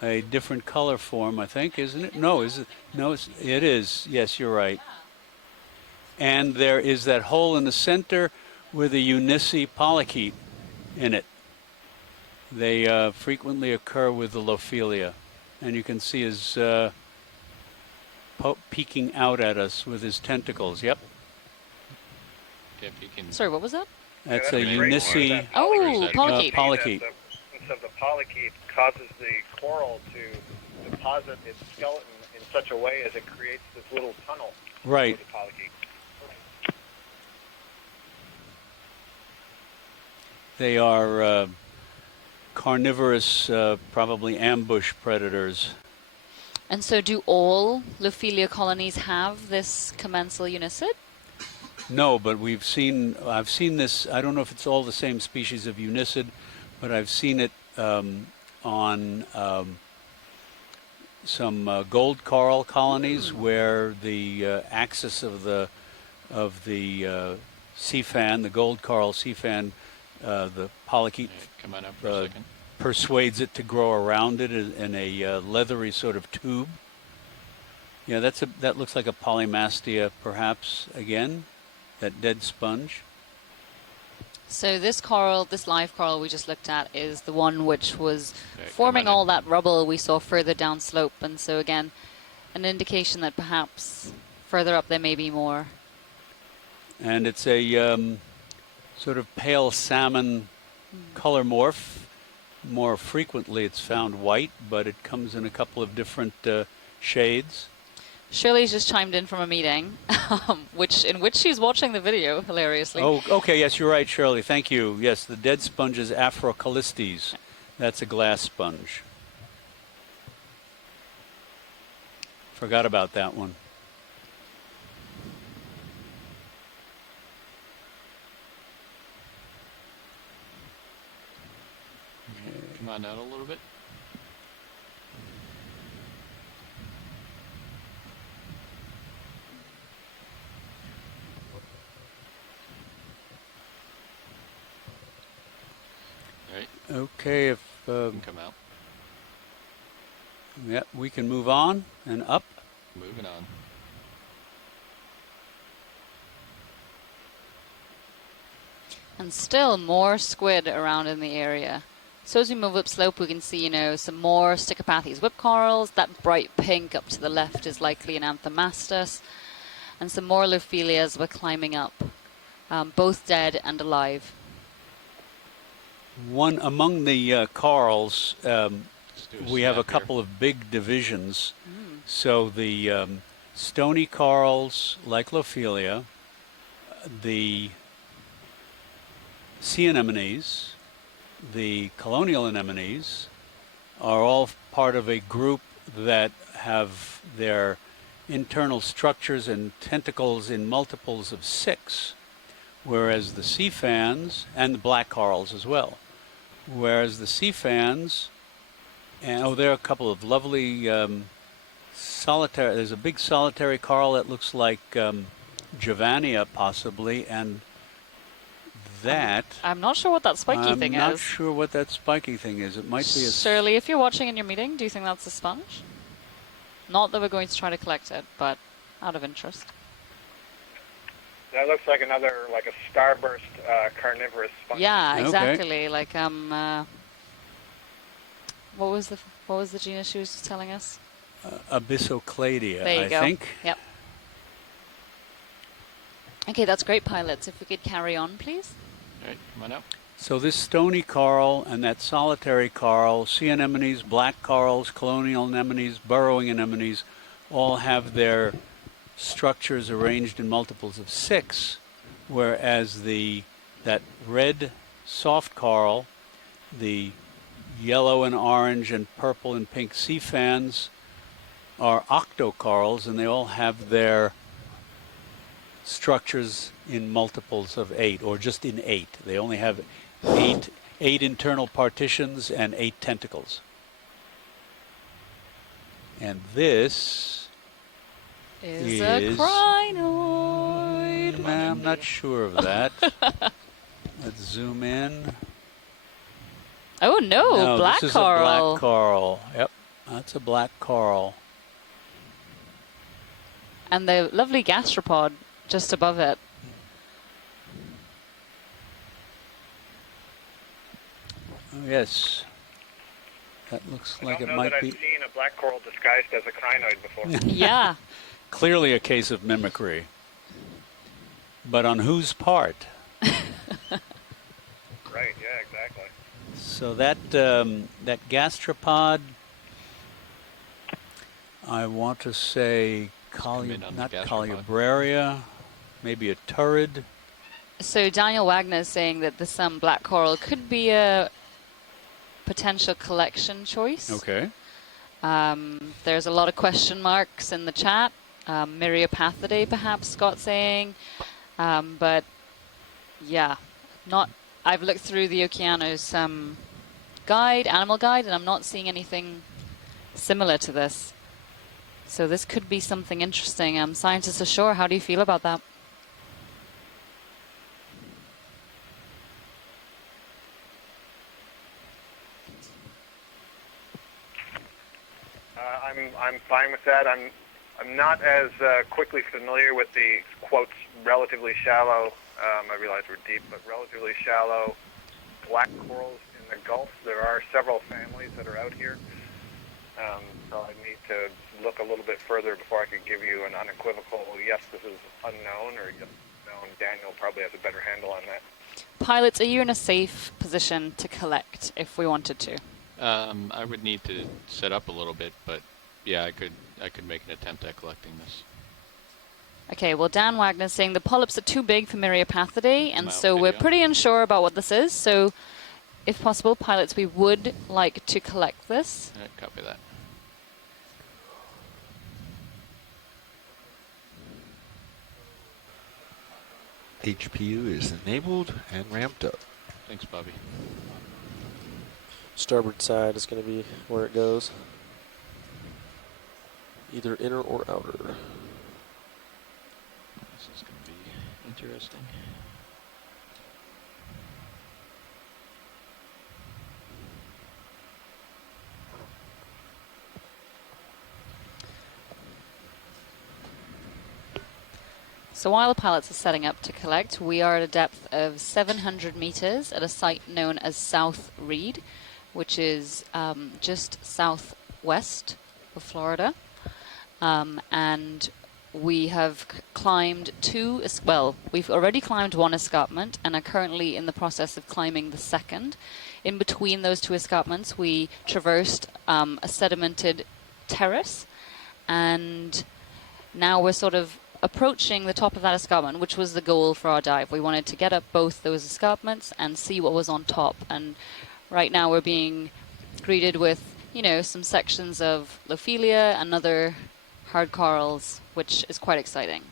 A different color form, I think, isn't it? No, is it? No, it is. Yes, you're right. And there is that hole in the center with a Unice polychaete in it. They frequently occur with the Lophelia. And you can see his peeking out at us with his tentacles. Yep. Yeah, sorry, what was that? That's a Unice polychaete. Polychaete. Of the polychaete causes the coral to deposit its skeleton in such a way as it creates this little tunnel. Right. For the polychaete. They are carnivorous, probably ambush predators. And so do all Lophelia colonies have this commensal unicid? No, but I've seen this, I don't know if it's all the same species of unicid, but I've seen it on some gold coral colonies where the axis of the sea fan, the gold coral sea fan, the polychaete Come on up for a second. persuades it to grow around it in a leathery sort of tube. Yeah, that looks like a polymastia, perhaps, again, that dead sponge. So this coral, this live coral we just looked at, is the one which was Okay, forming come on all that rubble we saw further downslope. And so again, an indication that perhaps further up there may be more. And it's a sort of pale salmon color morph. More frequently it's found white, but it comes in a couple of different shades. Shirley's just chimed in from a meeting, in which she's watching the video, hilariously. Oh, okay, yes, you're right, Shirley. Thank you. Yes, the dead sponge is Afrocalistes. That's a glass sponge. Forgot about that one. Come on out a little bit. Okay, if come out. Yeah, we can move on and up. Moving on. And still more squid around in the area. So as we move upslope, we can see, some more Stichopathes whip corals. That bright pink up to the left is likely an Anthomastus. And some more Lophelia as we're climbing up, both dead and alive. One among the corals, we have a snap couple of big divisions. So the stony corals, like Lophelia, the sea anemones, the colonial anemones, are all part of a group that have their internal structures and tentacles in multiples of 6, whereas the sea fans, and the black corals as well, whereas the sea fans, and there are a couple of lovely solitary, there's a big solitary coral that looks like Giovannia possibly, and that... I'm not sure what that spiky thing is. I'm not sure what that spiky thing is. It might be a... Shirley, if you're watching in your meeting, do you think that's a sponge? Not that we're going to try to collect it, but out of interest. That looks like another, like a starburst carnivorous sponge. Yeah, exactly. Okay. Like what was the genus she was just telling us? Abyssocladia, there you I go. think. Yep. Okay, that's great, pilots. If we could carry on, please. All right, come on up. So this stony coral and that solitary coral, sea anemones, black corals, colonial anemones, burrowing anemones, all have their structures arranged in multiples of 6, whereas that red soft coral, the yellow and orange and purple and pink sea fans are octocorals, and they all have their structures in multiples of 8, or just in 8. They only have 8 internal partitions and 8 tentacles. And this is a crinoid. I'm not sure of that. Let's zoom in. Oh no, black this is coral. A black coral. Yep, that's a black coral. And the lovely gastropod just above it. Oh, yes. That looks like it might be. I've seen a black coral disguised as a crinoid before. Yeah. Clearly a case of mimicry. But on whose part? Right, yeah, exactly. So that gastropod, I want to say not Colubraria, maybe a turrid. So Daniel Wagner is saying that the black coral could be a potential collection choice. Okay. There's a lot of question marks in the chat. Myriapathidae, perhaps, Scott's saying. But yeah, I've looked through the Okeanos animal guide, and I'm not seeing anything similar to this. So this could be something interesting. Scientists ashore, how do you feel about that? I'm fine with that. I'm not as quickly familiar with the quotes relatively shallow. I realize we're deep, but relatively shallow black corals in the Gulf. There are several families that are out here, so I need to look a little bit further before I could give you an unequivocal yes, this is unknown, or yes, known. Daniel probably has a better handle on that. Pilots, are you in a safe position to collect if we wanted to? I would need to set up a little bit, but yeah, I could make an attempt at collecting this. Okay, well, Dan Wagner's saying the polyps are too big for Myriapathidae, and so we're pretty unsure about what this is. So, if possible, pilots, we would like to collect this. All right, copy that. HPU is enabled and ramped up. Thanks, Bobby. Starboard side is going to be where it goes. Either inner or outer. This is going to be interesting. So while the pilots are setting up to collect, we are at a depth of 700 meters at a site known as South Reed, which is just southwest of Florida. And we have climbed we've already climbed one escarpment and are currently in the process of climbing the second. In between those two escarpments, we traversed a sedimented terrace, and now we're sort of approaching the top of that escarpment, which was the goal for our dive. We wanted to get up both those escarpments and see what was on top. And right now we're being greeted with, some sections of Lophelia and other hard corals, which is quite exciting.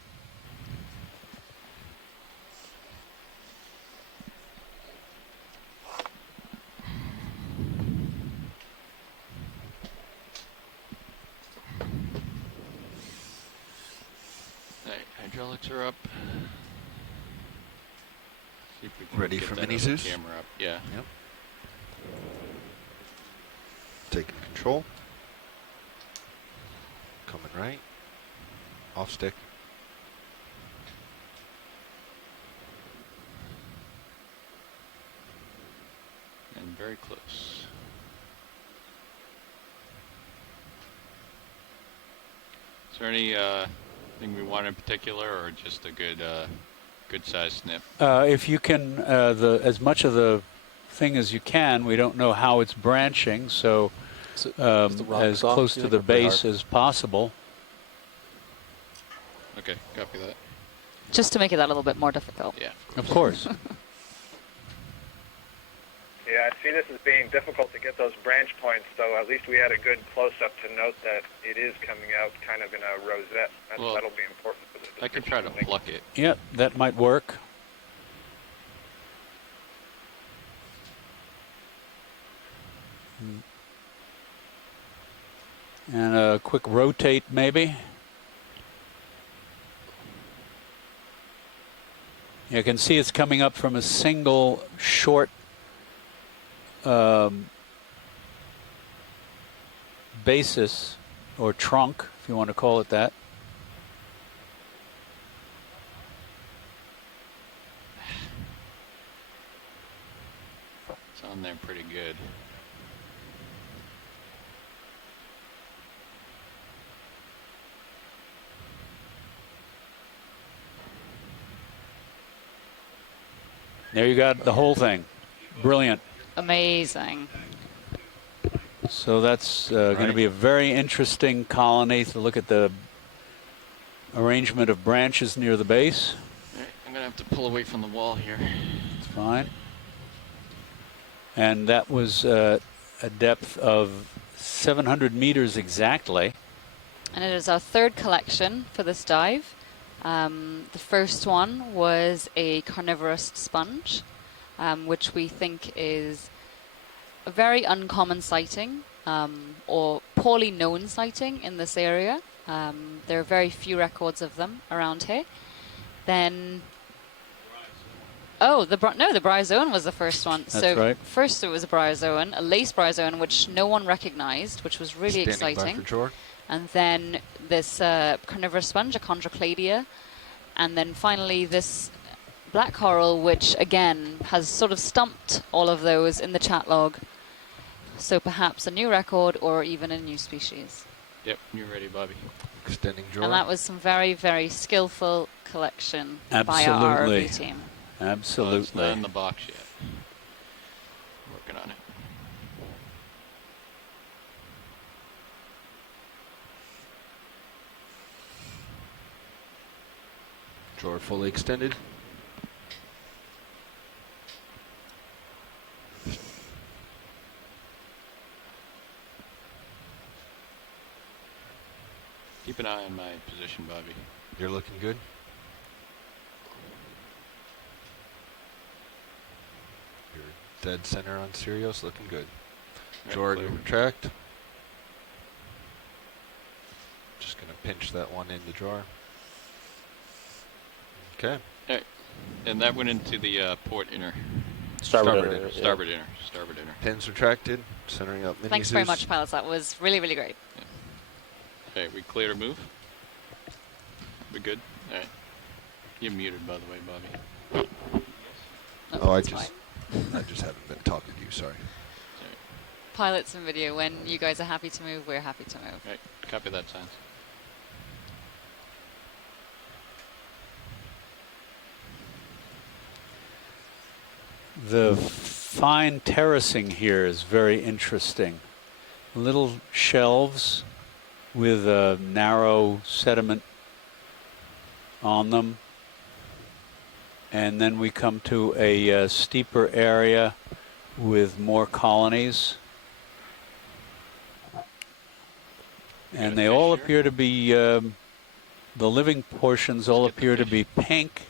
Hydraulics are up. See if we can Ready get for that mini other Zeus? camera up. Yeah. Yep. Taking control. Coming right. Off stick. And very close. Is there any thing we want in particular, or just a good size snip? If you can, as much of the thing as you can. We don't know how it's branching, so as close to the base as possible. Okay, copy that. Just to make it that a little bit more difficult. Yeah, of course. Yeah, I see this as being difficult to get those branch points, so at least we had a good close-up to note that it is coming out kind of in a rosette. That'll be important for the I could try to pluck it. Yeah, that might work. And a quick rotate, maybe. You can see it's coming up from a single short basis or trunk, if you want to call it that. It's on there pretty good. There you got the whole thing. Brilliant. Amazing. So that's going to be a very interesting colony to look at the arrangement of branches near the base. Right, I'm going to have to pull away from the wall here. It's fine. And that was a depth of 700 meters exactly. And it is our third collection for this dive. The first one was a carnivorous sponge, which we think is a very uncommon sighting, or poorly known sighting in this area. There are very few records of them around here. Then, the bryozoan was the first one. That's right. First it was a bryozoan, a lace bryozoan, which no one recognized, which was really exciting. And then this carnivorous sponge, a chondrocladia, and then finally this black coral, which again has sort of stumped all of those in the chat log. So perhaps a new record or even a new species. Yep, you're ready, Bobby. Extending drawer. And that was some very, very skillful collection by Absolutely. our ROV team. Absolutely. It's not in the box yet. Working on it. Drawer fully extended. Keep an eye on my position, Bobby. You're looking good. You're dead center on Sirius, looking good. Drawer to retract. Just gonna pinch that one in the drawer. Okay. All right. And that went into the port inner. Starboard inner. Starboard inner. Starboard inner. Pins retracted, centering up mini Thanks very much, pilots. That was really, really great. Yeah. Okay, we clear to move? We good? All right. You're muted, by the way, Bobby. Oh, I just haven't been talking to you, sorry. Pilots and video, when you guys are happy to move, we're happy to move. All right, copy that, Science. The fine terracing here is very interesting. Little shelves with a narrow sediment on them. And then we come to a steeper area with more colonies. And they all appear to be, the living portions all appear to be pink,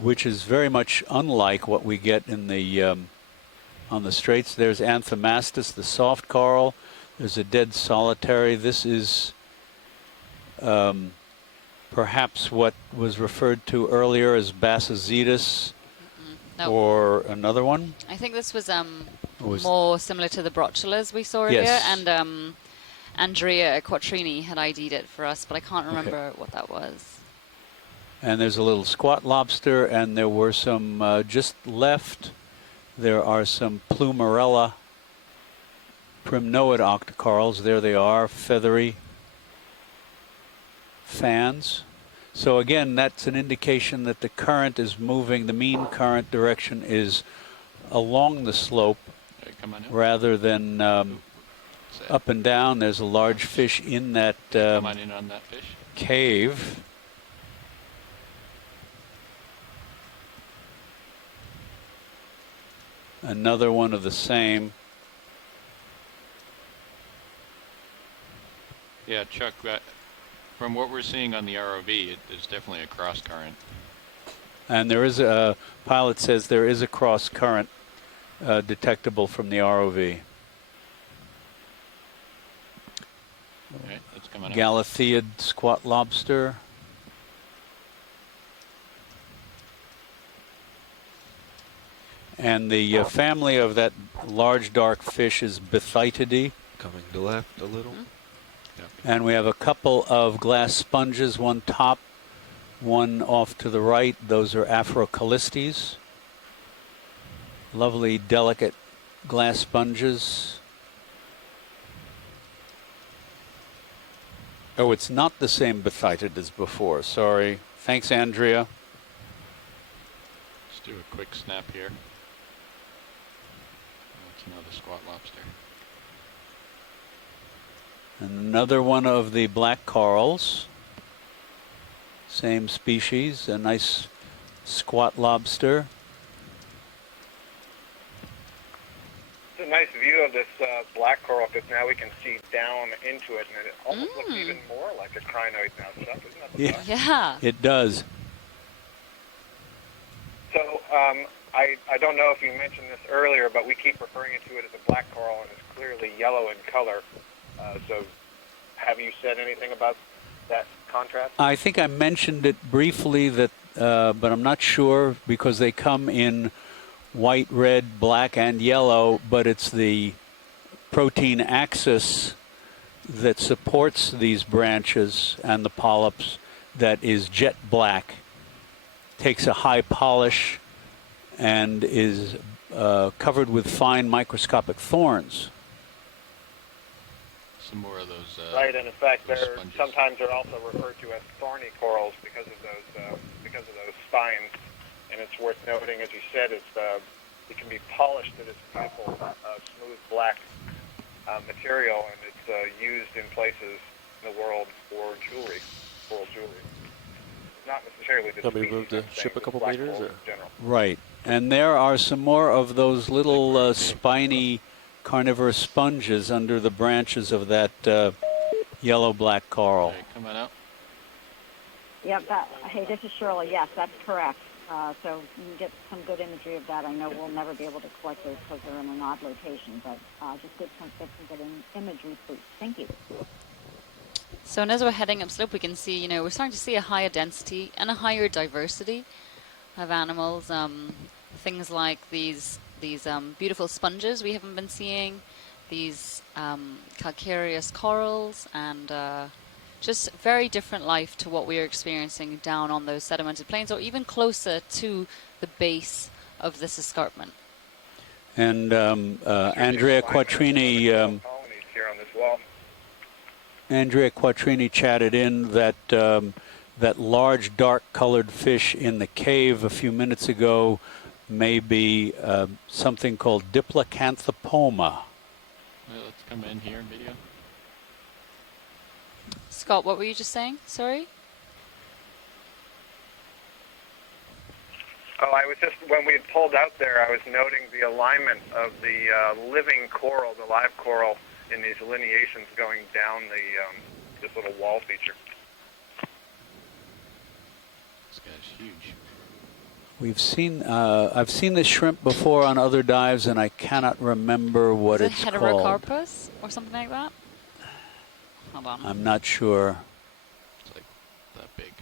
which is very much unlike what we get in the on the straits. There's Anthomastus, the soft coral. There's a dead solitary. This is perhaps what was referred to earlier as Bassazetus, No. or another one. I think this was more similar to the brochulas we saw earlier, Yes. and Andrea Quattrini had ID'd it for us, but I can't remember what that was. And there's a little squat lobster, and there were some just left. There are some Plumarella primnoid octocorals. There they are, feathery fans. So again, that's an indication that the current is moving. The mean current direction is along the slope rather than up and down. There's a large fish in that Come on in on that fish. cave. Another one of the same. Yeah, Chuck, from what we're seeing on the ROV, there's definitely a cross current. And there is a pilot says there is a cross current detectable from the ROV. Okay, that's coming up. Galatheid squat lobster. And the family of that large dark fish is Bithytidae. Coming to left a little. And we have a couple of glass sponges, one top, one off to the right. Those are Afrocalistes. Lovely, delicate glass sponges. Oh, it's not the same Bithytid as before. Sorry. Thanks, Andrea. Let's do a quick snap here. That's another squat lobster. Another one of the black corals. Same species, a nice squat lobster. nice view of this black coral because now we can see down into it, and it almost looks even more like a crinoid now, Chuck. Isn't that Yeah. Yeah. It does. So I don't know if you mentioned this earlier, but we keep referring to it as a black coral, and it's clearly yellow in color. So have you said anything about that contrast? I think I mentioned it briefly, that, but I'm not sure because they come in white, red, black, and yellow, but it's the protein axis that supports these branches and the polyps that is jet black, takes a high polish, and is covered with fine microscopic thorns. Some more of those. Right, and in fact, sometimes they're also referred to as thorny corals because of those spines. And it's worth noting, as you said, it can be polished to this beautiful, smooth black material, and it's used in places in the world for jewelry, coral jewelry. Not necessarily the Somebody moved the ship a couple meters, or Right, and there are some more of those little spiny carnivorous sponges under the branches of that yellow-black coral. Okay, coming out. Yep. Hey, this is Shirley. Yes, that's correct. So you can get some good imagery of that. I know we'll never be able to collect those because they're in an odd location, but just get some good imagery, please. Thank you. So and as we're heading upslope, we can see, we're starting to see a higher density and a higher diversity of animals. Things like these beautiful sponges we haven't been seeing, these calcareous corals, and just very different life to what we are experiencing down on those sedimented plains, or even closer to the base of this escarpment. And Andrea Quattrini, chatted in that that large dark-colored fish in the cave a few minutes ago may be something called Diplocanthropoma. Well, let's come in here, video. Scott, what were you just saying? Sorry? Oh, I was just, when we had pulled out there, I was noting the alignment of the living coral, the live coral, in these lineations going down this little wall feature. This guy's huge. We've seen, I've seen this shrimp before on other dives, and I cannot remember what it's called. Heterocarpus or something like that? Hold on. I'm not sure. It's like that big.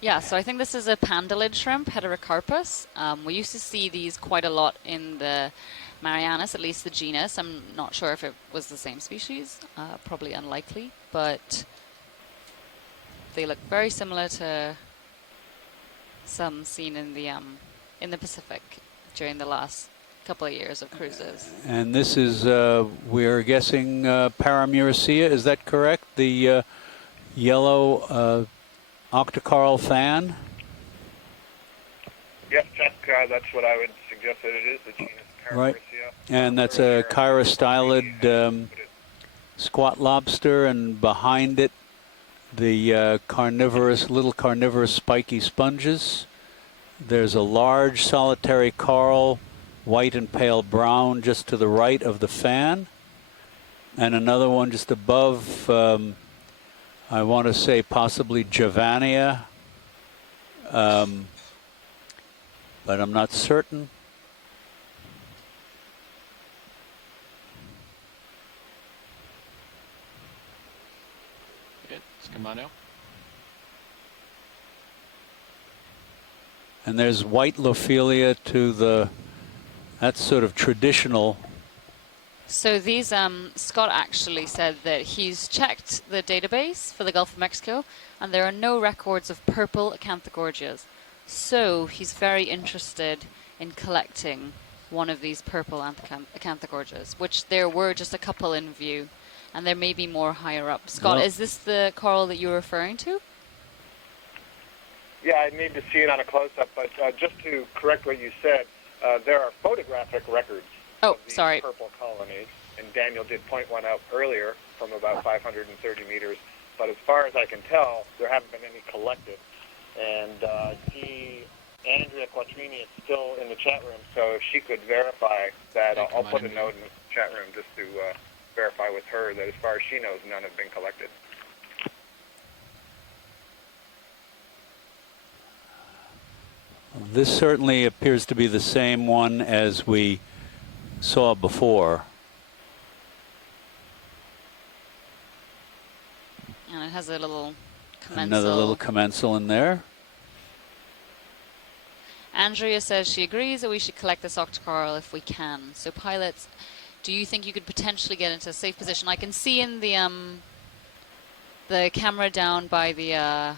Yeah, so I think this is a pandalid shrimp, Heterocarpus. We used to see these quite a lot in the Marianas, at least the genus. I'm not sure if it was the same species, probably unlikely, but they look very similar to some seen in the Pacific during the last couple of years of cruises. And this is, we're guessing Paramuricea, is that correct? The yellow octocoral fan? Yes, Chuck, that's what I would suggest that it is, the genus Carnivorous. Right. And that's a chirostylid squat lobster, and behind it the little carnivorous spiky sponges. There's a large solitary coral, white and pale brown, just to the right of the fan, and another one just above, I want to say possibly Javania, but I'm not certain. Let's come on out. And there's white Lophelia to the, that's sort of traditional. So these, Scott actually said that he's checked the database for the Gulf of Mexico, and there are no records of purple acanthogorgias. So he's very interested in collecting one of these purple acanthogorgias, which there were just a couple in view, and there may be more higher up. Scott, is this the coral that you're referring to? Yeah, I need to see it on a close-up, but just to correct what you said, there are photographic records of these purple colonies, and Daniel did point one out earlier from about 530 meters. but as far as I can tell, there haven't been any collected. And Andrea Quattrini is still in the chat room, so if she could verify that, I'll put a note in the chat room just to verify with her that as far as she knows, none have been collected. This certainly appears to be the same one as we saw before. And it has a little commensal. Another little commensal in there. Andrea says she agrees that we should collect this octocoral if we can. So pilots, do you think you could potentially get into a safe position? I can see in the camera down by the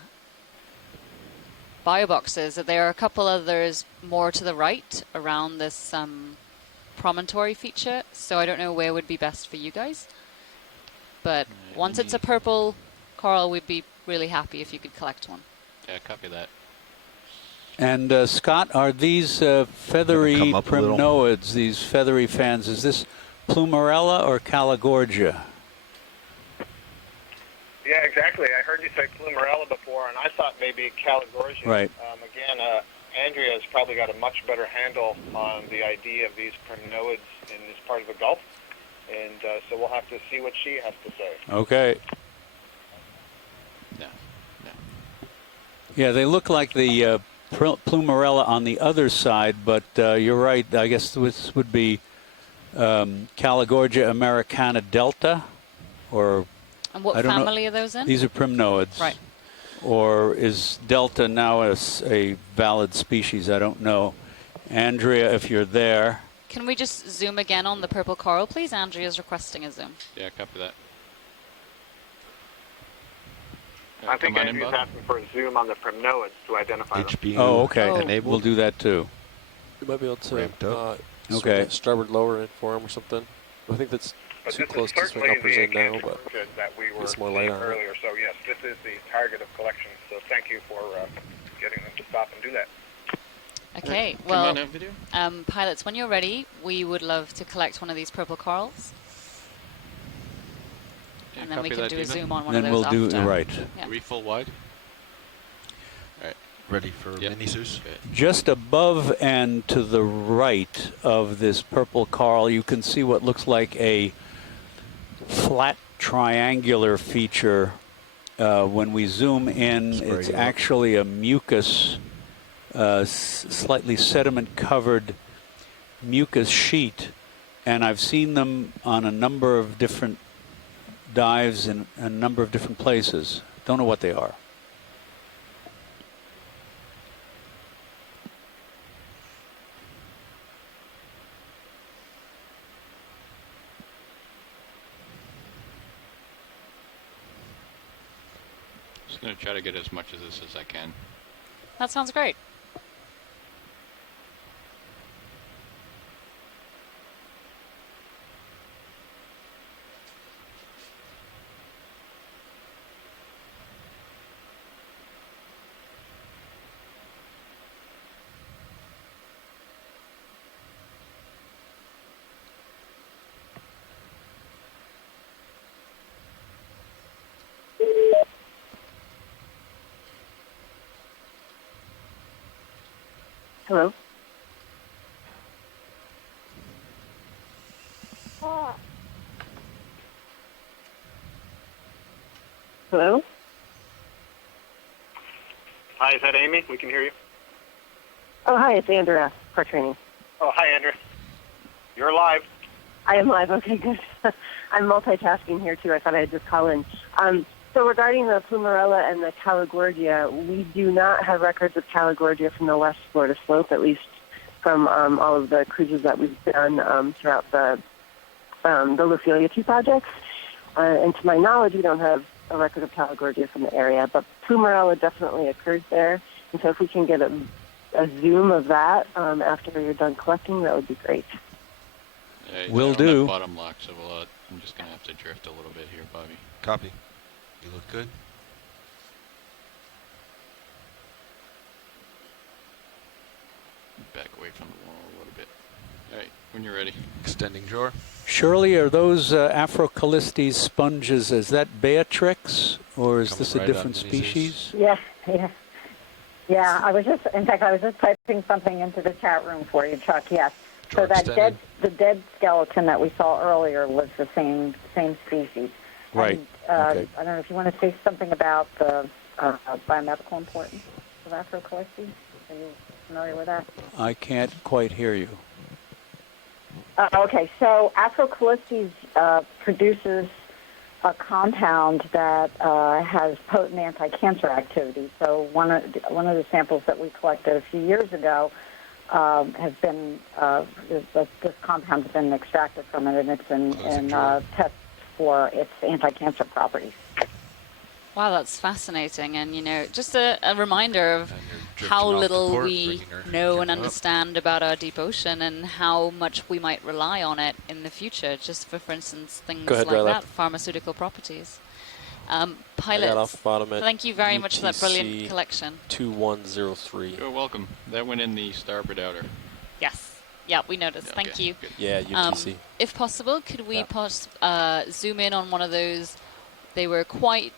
bio boxes that there are a couple others more to the right around this promontory feature. So I don't know where would be best for you guys. But once it's a purple coral, we'd be really happy if you could collect one. Yeah, copy that. And Scott, are these feathery primnoids, these feathery fans, is this Plumarella or Caligorgia? Yeah, exactly. I heard you say Plumarella before, and I thought maybe Caligorgia. Right. Again, Andrea has probably got a much better handle on the idea of these primnoids in this part of the Gulf, and so we'll have to see what she has to say. Okay. Yeah, they look like the Plumarella on the other side, but you're right. I guess this would be Caligorgia americana delta, or and what I don't family know. are those in? These are primnoids. Right. Or is delta now a valid species? I don't know. Andrea, if you're there. Can we just zoom again on the purple coral, please? Andrea's requesting a zoom. Yeah, copy that. I think Andrea's asking for a zoom on the primnoids to identify them. Oh, okay. We'll do that too. You might be able to okay. starboard lower in for him or something. I think that's too close to swing uppers in now, but that we were it's more light on it. earlier. So yes, this is the target of collection. So thank you for getting them to stop and do that. Okay, well, pilots, when you're ready, we would love to collect one of these purple corals. Yeah, and then we copy can that, do a Eva. zoom on one Then of those we'll after. do right. Yeah. Are we full wide? All right. Ready for mini Zeus? Okay. Just above and to the right of this purple coral, you can see what looks like a flat triangular feature. When we zoom in, it's actually a mucus, slightly sediment-covered mucus sheet. And I've seen them on a number of different dives in a number of different places. Don't know what they are. Just going to try to get as much of this as I can. That sounds great. Hello? Hello? Hi, is that Amy? We can hear you. Oh, hi, it's Andrea, car training. Oh, hi, Andrea. You're live. I am live. Okay, good. I'm multitasking here, too. I thought I'd just call in. So regarding the Plumarella and the Caligorgia, we do not have records of Caligorgia from the West Florida slope, at least from all of the cruises that we've done throughout the Lophelia 2 projects. And to my knowledge, we don't have a record of Caligorgia from the area, but Plumarella definitely occurs there. And so if we can get a zoom of that after you're done collecting, that would be great. Will they're on do. that bottom lock, so I'm just going to have to drift a little bit here, Bobby. Copy. You look good. Back away from the wall a little bit. All right, when you're ready. Extending drawer. Shirley, are those Afrocalistes sponges, is that Beatrix, or is this a different species? Yeah. Yeah, in fact, I was just typing something into the chat room for you, Chuck, yes. So the dead skeleton that we saw earlier was the same species. Right. And, Okay. I don't know if you want to say something about the biomedical importance of Afrocalistes. Are you familiar with that? I can't quite hear you. Okay, so Afrocalistes produces a compound that has potent anti-cancer activity. So one of the samples that we collected a few years ago has been this compound has been extracted from it, and it's in tests for its anti-cancer properties. Wow, that's fascinating, and just a reminder of how little we know and understand about our deep ocean and how much we might rely on it in the future, just for instance, things like that, pharmaceutical properties. Pilots, thank you very much for that brilliant collection. 2103. You're welcome. That went in the starboard outer. Yes. Yeah, we noticed. Yeah, thank you. Good. Yeah, UTC. If possible, could we zoom in on one of those? They were quite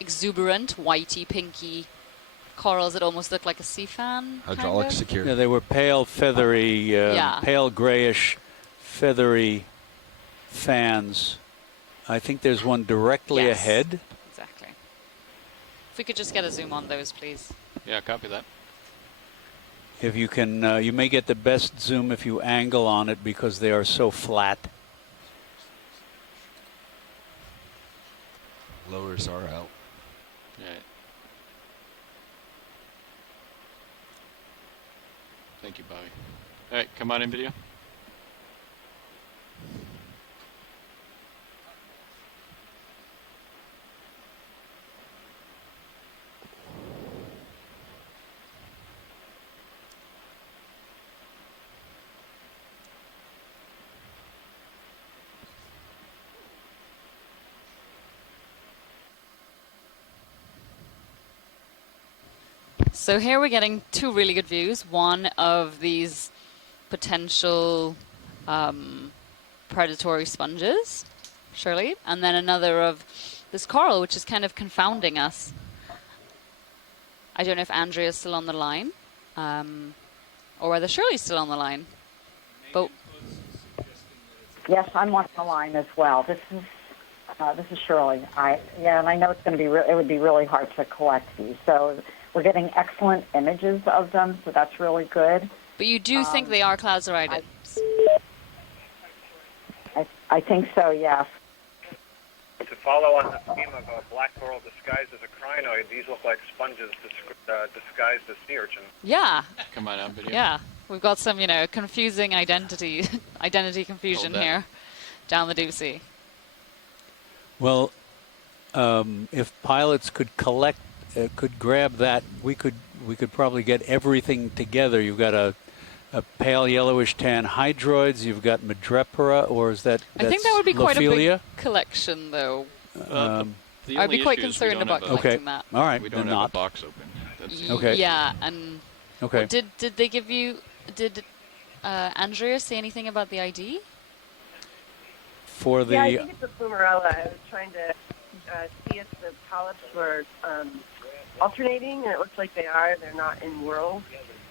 exuberant, whitey, pinky corals that almost looked like a sea fan. Hydraulic security. Yeah, they were pale, feathery, pale grayish, feathery fans. I think there's one directly ahead. Exactly. If we could just get a zoom on those, please. Yeah, copy that. If you can, you may get the best zoom if you angle on it because they are so flat. Lowers are out. Right. Thank you, Bobby. All right, come on in video. So here we're getting two really good views. One of these potential predatory sponges, Shirley, and then another of this coral, which is kind of confounding us. I don't know if Andrea's still on the line, or whether Shirley's still on the line. But yes, I'm on the line as well. This is Shirley. And I know it's going to be it would be really hard to collect these. So we're getting excellent images of them, so that's really good. But you do think they are Cloudsarides? I think so, yes. To follow on the theme of a black coral disguised as a crinoid, these look like sponges disguised as sea urchins. Yeah. Come on out, video. Yeah. We've got some, confusing identity confusion here down the deep sea. Well, if pilots could could grab that, we could probably get everything together. You've got a pale yellowish tan hydroids. You've got Madrepora, or is that? I think that would be quite a Lophelia? big collection, though. I'd be quite concerned about collecting that. All right, we don't have a box open. That's okay. Yeah, and okay. Did they give you? Did Andrea say anything about the ID? For the. Yeah, I think it's the Plumarella. I was trying to see if the polyps were alternating, and it looks like they are. They're not in whorls.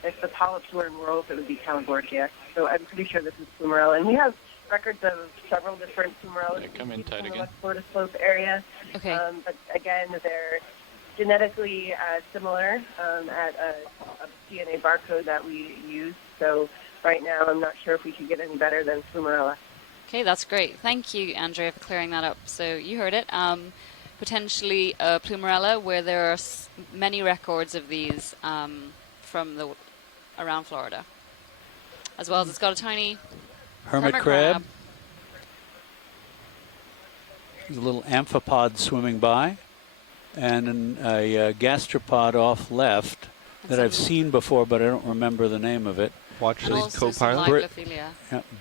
If the polyps were in whorls, it would be Caligorgia. So I'm pretty sure this is Plumarella. And we have records of several different Plumarellas come in tight in the again. West Florida Slope area. Okay. But again, they're genetically similar at a DNA barcode that we use. So right now, I'm not sure if we could get any better than Plumarella. Okay, that's great. Thank you, Andrea, for clearing that up. So you heard it. Potentially Plumarella, where there are many records of these from around Florida, as well as it's got a tiny hermit crab. There's a little amphipod swimming by, and a gastropod off left that I've seen before, but I don't remember the name of it. Watch these co-pilot.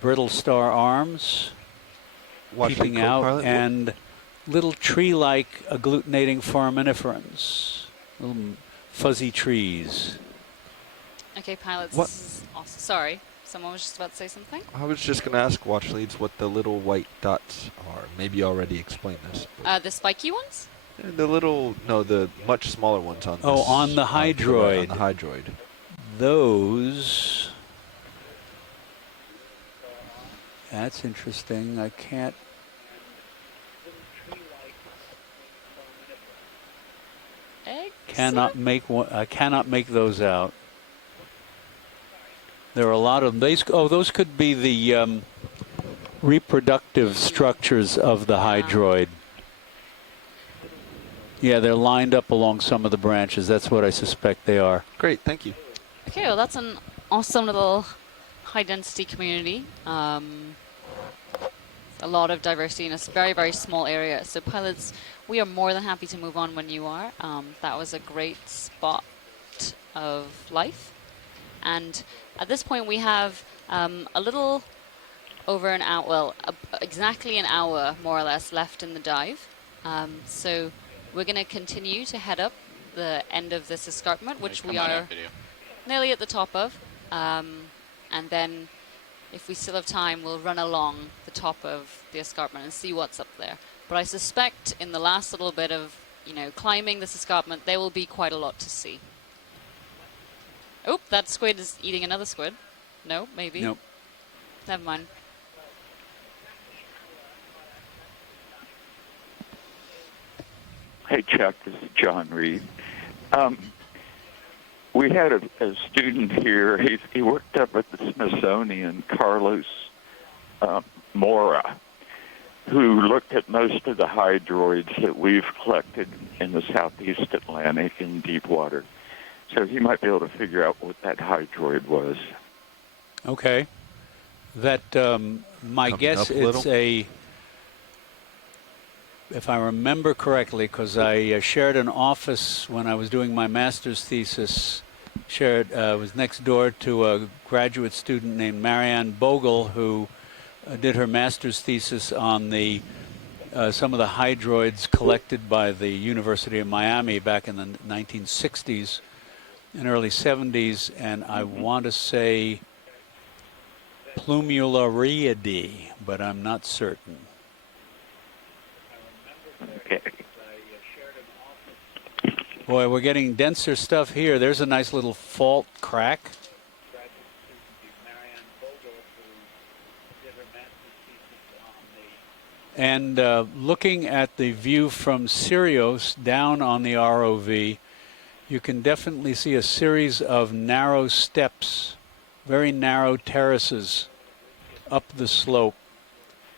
Brittle star arms peeping out, and little tree-like agglutinating foraminiferans, little fuzzy trees. Okay, pilots. What? This is awesome. Sorry. Someone was just about to say something. I was just going to ask Watch Leads what the little white dots are. Maybe you already explained this. The spiky ones? The little, no, the much smaller ones on Oh, this, on the hydroid. On the hydroid. Those. That's interesting. I can't. Eggs? Cannot make one. I cannot make those out. There are a lot of them. Those could be the reproductive structures of the hydroid. Yeah, they're lined up along some of the branches. That's what I suspect they are. Great, thank you. Okay, well, that's an awesome little high-density community. A lot of diversity in a very, very small area. So pilots, we are more than happy to move on when you are. That was a great spot of life. And at this point, we have a little over an hour, well, exactly an hour, more or less, left in the dive. So we're going to continue to head up the end of this escarpment, which we are nearly at the top of. And then, if we still have time, we'll run along the top of the escarpment and see what's up there. But I suspect in the last little bit of, climbing this escarpment, there will be quite a lot to see. Oh, that squid is eating another squid. No, maybe. Nope. Never mind. Hey, Chuck, this is John Reed. We had a student here. He worked up at the Smithsonian, Carlos Mora, who looked at most of the hydroids that we've collected in the Southeast Atlantic in deep water. So he might be able to figure out what that hydroid was. Okay. That, my guess, it's if I remember correctly, because I shared an office when I was doing my master's thesis, was next door to a graduate student named Marianne Bogle, who did her master's thesis on some of the hydroids collected by the University of Miami back in the 1960s and early 70s, and I want to say Plumarella, but I'm not certain. Okay. Boy, we're getting denser stuff here. There's a nice little fault crack. And looking at the view from Sirius down on the ROV, you can definitely see a series of narrow steps, very narrow terraces up the slope.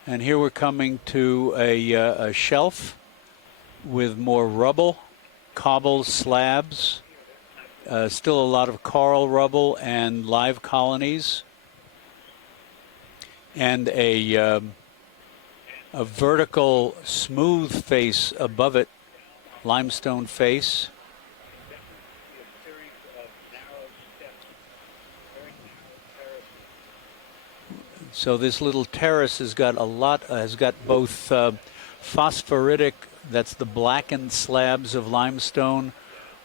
And here we're coming to a shelf with more rubble, cobbled slabs, still a lot of coral rubble and live colonies, and a vertical smooth face above it, limestone face. So this little terrace has got both phosphoritic, that's the blackened slabs of limestone,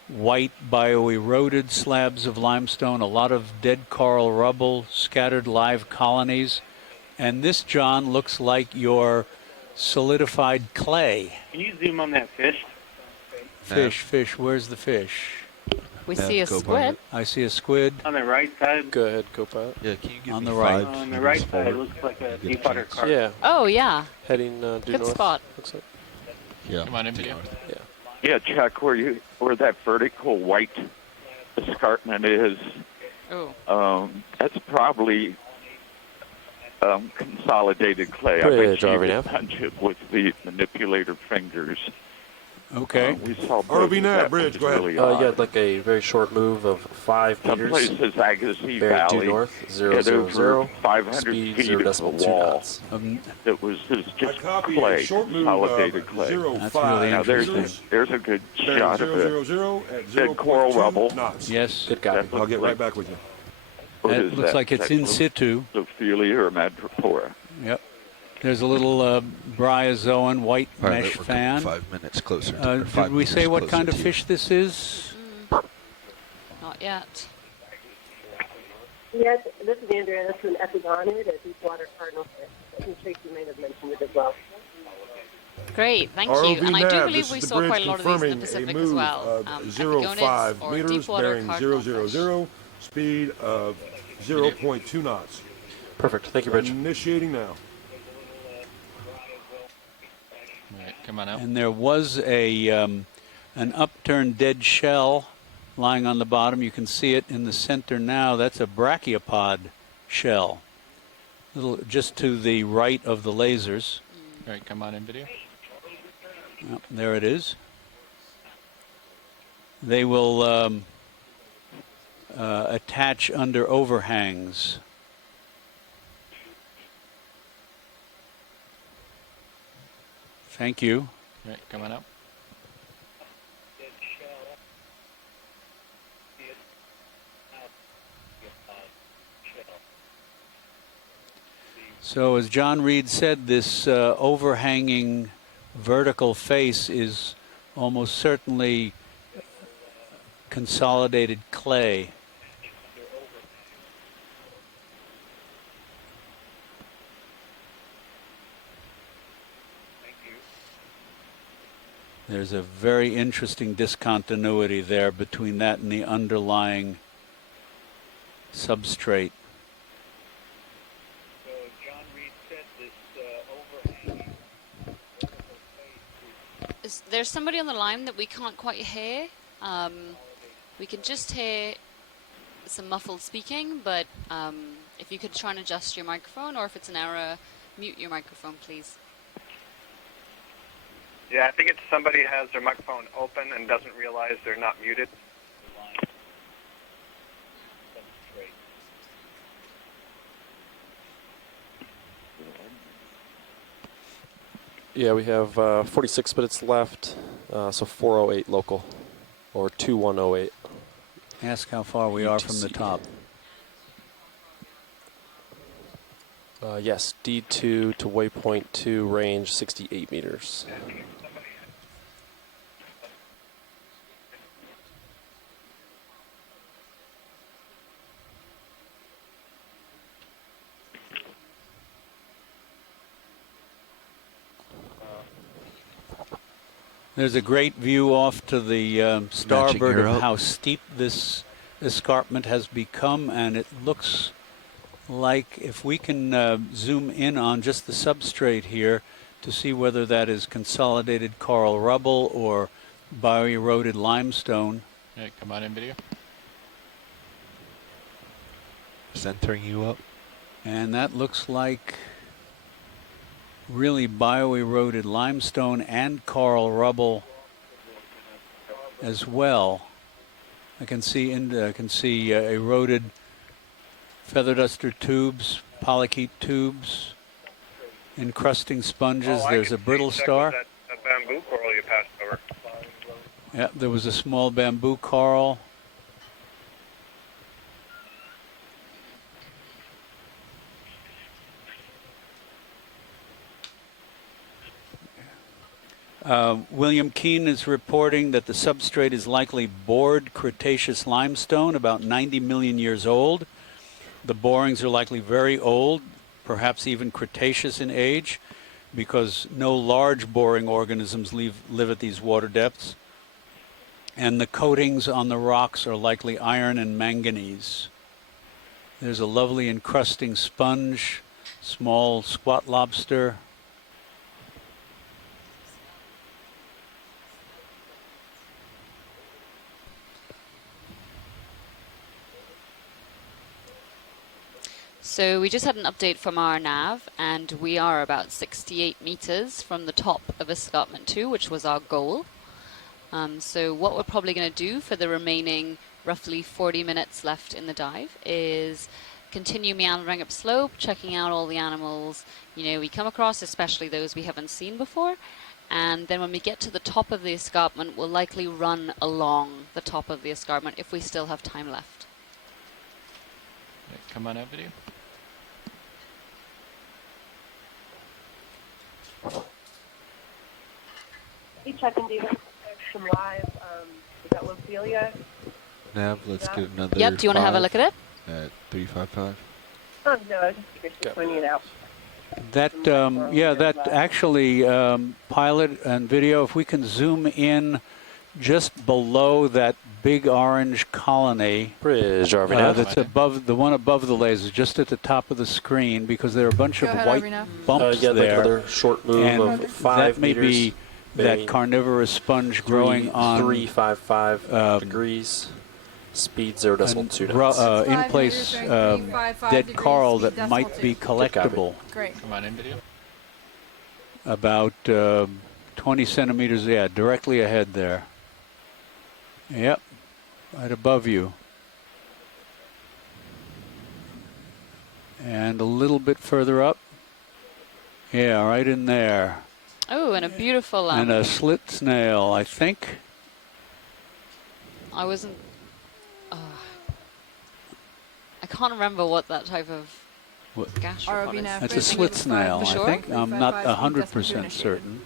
white bioeroded slabs of limestone, a lot of dead coral rubble, scattered live colonies. And this, John, looks like your solidified clay. Can you zoom on that fish? Fish, where's the fish? We see a squid. I see a squid. On the right side? Go ahead, co-pilot. Yeah, can you give on me the right? On the right side, it looks like a deep water carp. Yeah. Oh, yeah. Heading due Good north. spot. Looks like. Yeah. Come on in, video. Yeah. Yeah, Chuck, where that vertical white escarpment is, that's probably consolidated clay. I bet you can punch it with the manipulator fingers. Okay. We saw ROV nav, bridge, go ahead. You had like a very short move of 5 meters. Some places, Agassiz Bearing Valley, due north, 000, 500 speed feet 0.2 of the wall. knots. That was just copy clay, short move, consolidated clay. That's really Now interesting. there's a good Bearing shot of it. 000 at Dead coral 0.2 rubble. knots. Yes. Good copy. I'll get right back with you. What That is looks like it's in situ. Ophelia or Madrepora. Yep. There's a little bryozoan white mesh we're fan. 5 minutes closer. Did we say what kind of fish this is? Not yet. Yes, this is Andrea. That's an epigonid, a deep-water cardinal fish. I think Tracy may have mentioned it as well. Great, thank ROV you. And I do nav, believe this we is the saw bridge quite a lot of these in the confirming Pacific a as move well. of Epigonids 0.5 or meters deep-water bearing cardinal 000, speed of 0.2 knots. Perfect. Thank you, Bridge. Initiating now. All right, come on out. And there was an upturned dead shell lying on the bottom. You can see it in the center now. That's a brachiopod shell, just to the right of the lasers. All right, come on in video. Yep, there it is. They will attach under overhangs. Thank you. All right, come on out. So as John Reed said, this overhanging vertical face is almost certainly consolidated clay. There's a very interesting discontinuity there between that and the underlying substrate. There's somebody on the line that we can't quite hear. We can just hear some muffled speaking, but if you could try and adjust your microphone, or if it's an error, mute your microphone, please. Yeah, I think it's somebody has their microphone open and doesn't realize they're not muted. Yeah, we have 46 minutes left, so 4:08 local, or 2108. Ask how far we are from the top. Yes, D2 to waypoint 2, range 68 meters. There's a great view off to the starboard of how steep this escarpment has become, and it looks like, if we can zoom in on just the substrate here to see whether that is consolidated coral rubble or bioeroded limestone. All right, come on in video. Centering you up. And that looks like really bioeroded limestone and coral rubble as well. I can see eroded feather duster tubes, polychaete tubes, encrusting sponges. There's a brittle star. That bamboo coral you passed over. Yeah, there was a small bamboo coral. William Keene is reporting that the substrate is likely bored Cretaceous limestone, about 90 million years old. The borings are likely very old, perhaps even Cretaceous in age, because no large boring organisms live at these water depths. And the coatings on the rocks are likely iron and manganese. There's a lovely encrusting sponge, small squat lobster. So we just had an update from our nav, and we are about 68 meters from the top of Escarpment 2, which was our goal. So what we're probably going to do for the remaining roughly 40 minutes left in the dive is continue meandering up slope, checking out all the animals we come across, especially those we haven't seen before. And then when we get to the top of the escarpment, we'll likely run along the top of the escarpment if we still have time left. Right, come on out video. Hey, Chuck and David, some live. Is that Lopelia? Nav, let's get another. Yep, do you want to have a look at it? at 355. Oh, no, I was just pointing it out. That, yeah, that actually, pilot and video, if we can zoom in just below that big orange colony. Bridge, that's above, the one above the laser, just at the top of the screen, because there are a bunch of white bumps yeah, there. Like another short move and of 5 that may meters. be that carnivorous sponge growing on 355 degrees. Speed 0.2 knots. in place dead coral that might be collectible. Great. Come on in, video. About 20 centimeters, yeah, directly ahead there. Yep, right above you. And a little bit further up. Yeah, right in there. Oh, and a beautiful And a slit snail, I think. I wasn't. I can't remember what that type of gastropod is. That's a slit snail, I think. I'm not 100% certain.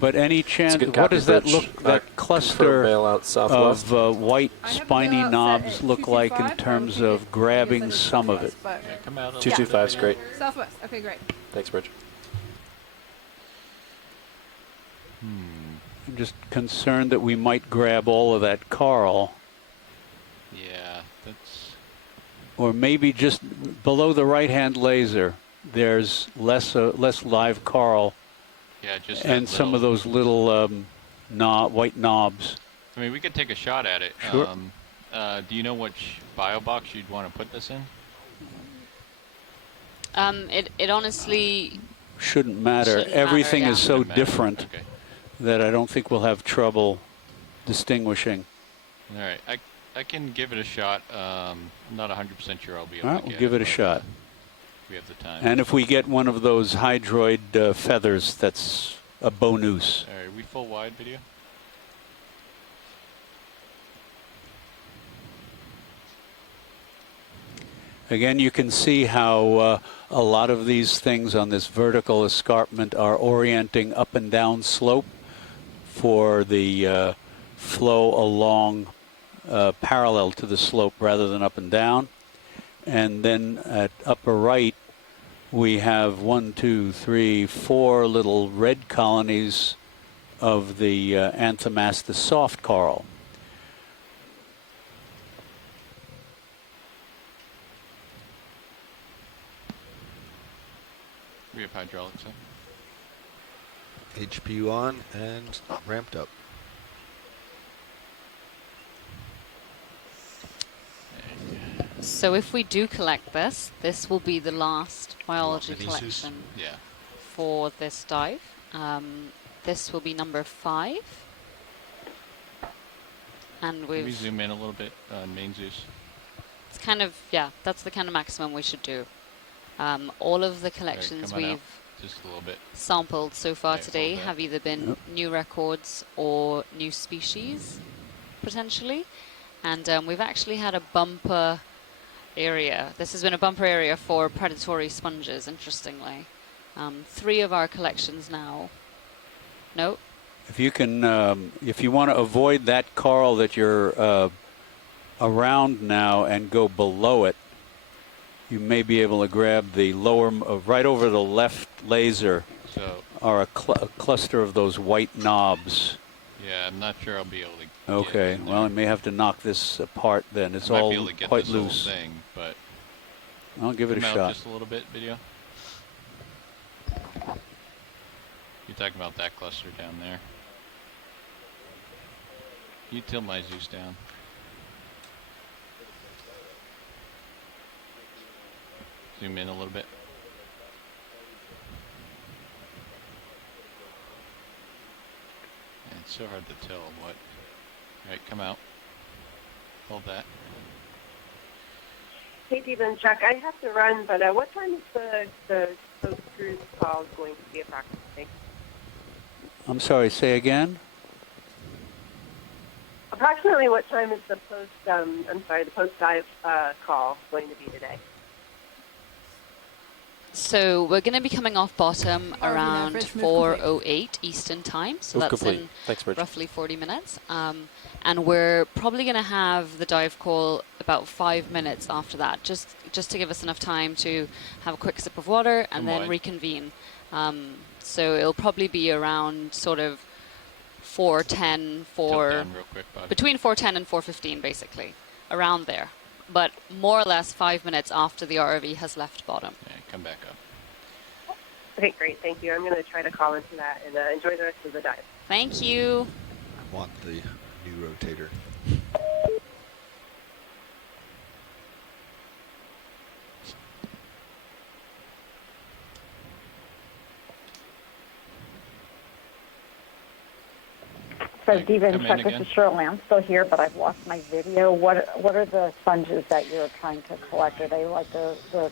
But any chance, what does that look, that cluster of white spiny knobs look like in terms of grabbing some of it? Yeah, come out. 225 is great. Southwest. Okay, great. Thanks, Bridge. I'm just concerned that we might grab all of that coral. Yeah, that's... Or maybe just below the right-hand laser, there's less live coral. Yeah, just and some of those little white knobs. I mean, we could take a shot at it. Sure. Do you know which bio box you'd want to put this in? It honestly shouldn't matter. Everything is so different that I don't think we'll have trouble distinguishing. All right, I can give it a shot. I'm not 100% sure I'll be able All to right, we'll get give it a shot. We have the time. And if we get one of those hydroid feathers, that's a bonus. All right, we full wide video? Again, you can see how a lot of these things on this vertical escarpment are orienting up and down slope for the flow along parallel to the slope rather than up and down. And then at upper right, we have 1, 2, 3, 4 little red colonies of the Anthomas, the soft coral. We have hydraulics up. HPU on and ramped up. So if we do collect this, this will be the last biology collection for this dive. This will be number 5. And Can we zoom in a little bit on main Zeus? It's kind of, yeah, that's the kind of maximum we should do. All of the collections we've just a little bit sampled so far today have either been new records or new species, potentially. And we've actually had a bumper area. This has been a bumper area for predatory sponges, interestingly. 3 of our collections now. No. If you can, if you want to avoid that coral that you're around now and go below it, you may be able to grab the lower, right over the left laser, are a cluster of those white knobs. Yeah, I'm not sure I'll be able to. Okay, well, I may have to knock this apart then. It's all quite loose. Thing, but I'll give it a shot. Just a little bit, video. You're talking about that cluster down there. You tilt my Zeus down. Zoom in a little bit. It's so hard to tell what. All right, come out. Hold that. Hey, Diva and Chuck, I have to run, but what time is the post-cruise call going to be approximately? I'm sorry, say again? Approximately what time is the the post-dive call going to be today? So we're going to be coming off bottom around 4:08 Eastern time. So that's in roughly 40 minutes. And we're probably going to have the dive call about 5 minutes after that, just to give us enough time to have a quick sip of water and then reconvene. So it'll probably be around sort of 4:10, between 4:10 and 4:15, basically, around there. But more or less 5 minutes after the ROV has left bottom. Yeah, come back up. Okay, great. Thank you. I'm going to try to call into that and enjoy the rest of the dive. Thank you. I want the new rotator. So, Diva and Chuck, this is Shirley. I'm still here, but I've lost my video. What are the sponges that you're trying to collect? Are they like the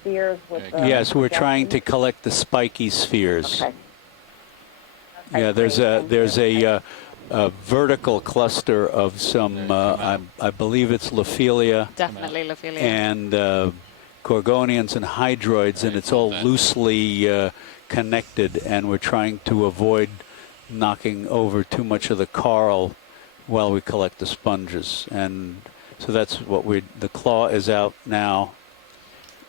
spheres with the... Yes, we're trying to collect the spiky spheres. Okay. Yeah, there's a vertical cluster of some, I believe it's Lophelia. Definitely Lophelia. And Gorgonians and hydroids, and it's all loosely connected, and we're trying to avoid knocking over too much of the coral while we collect the sponges. And so that's what the claw is out now,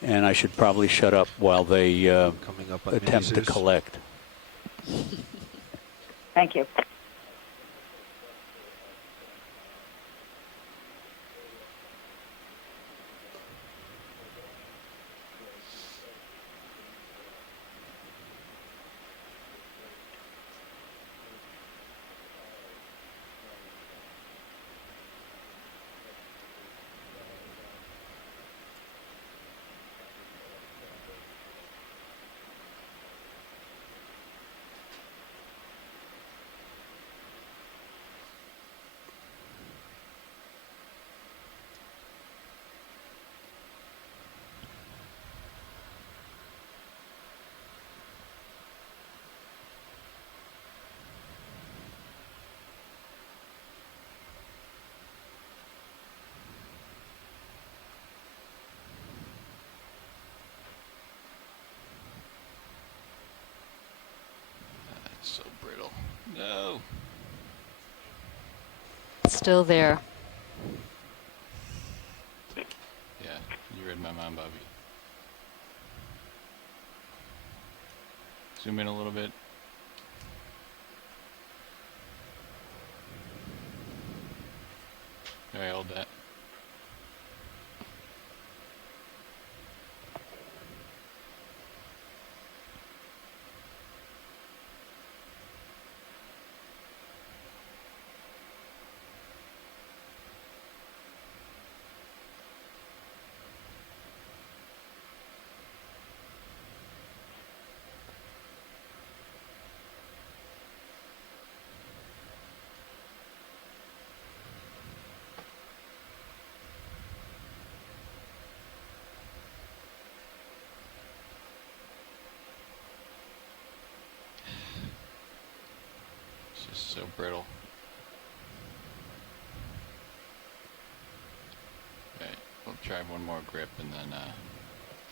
and I should probably shut up while they attempt to collect. Thank you. So brittle. No. Still there. Yeah, you read my mind, Bobby. Zoom in a little bit. All right, hold that. Just so brittle. Okay, we'll try one more grip and then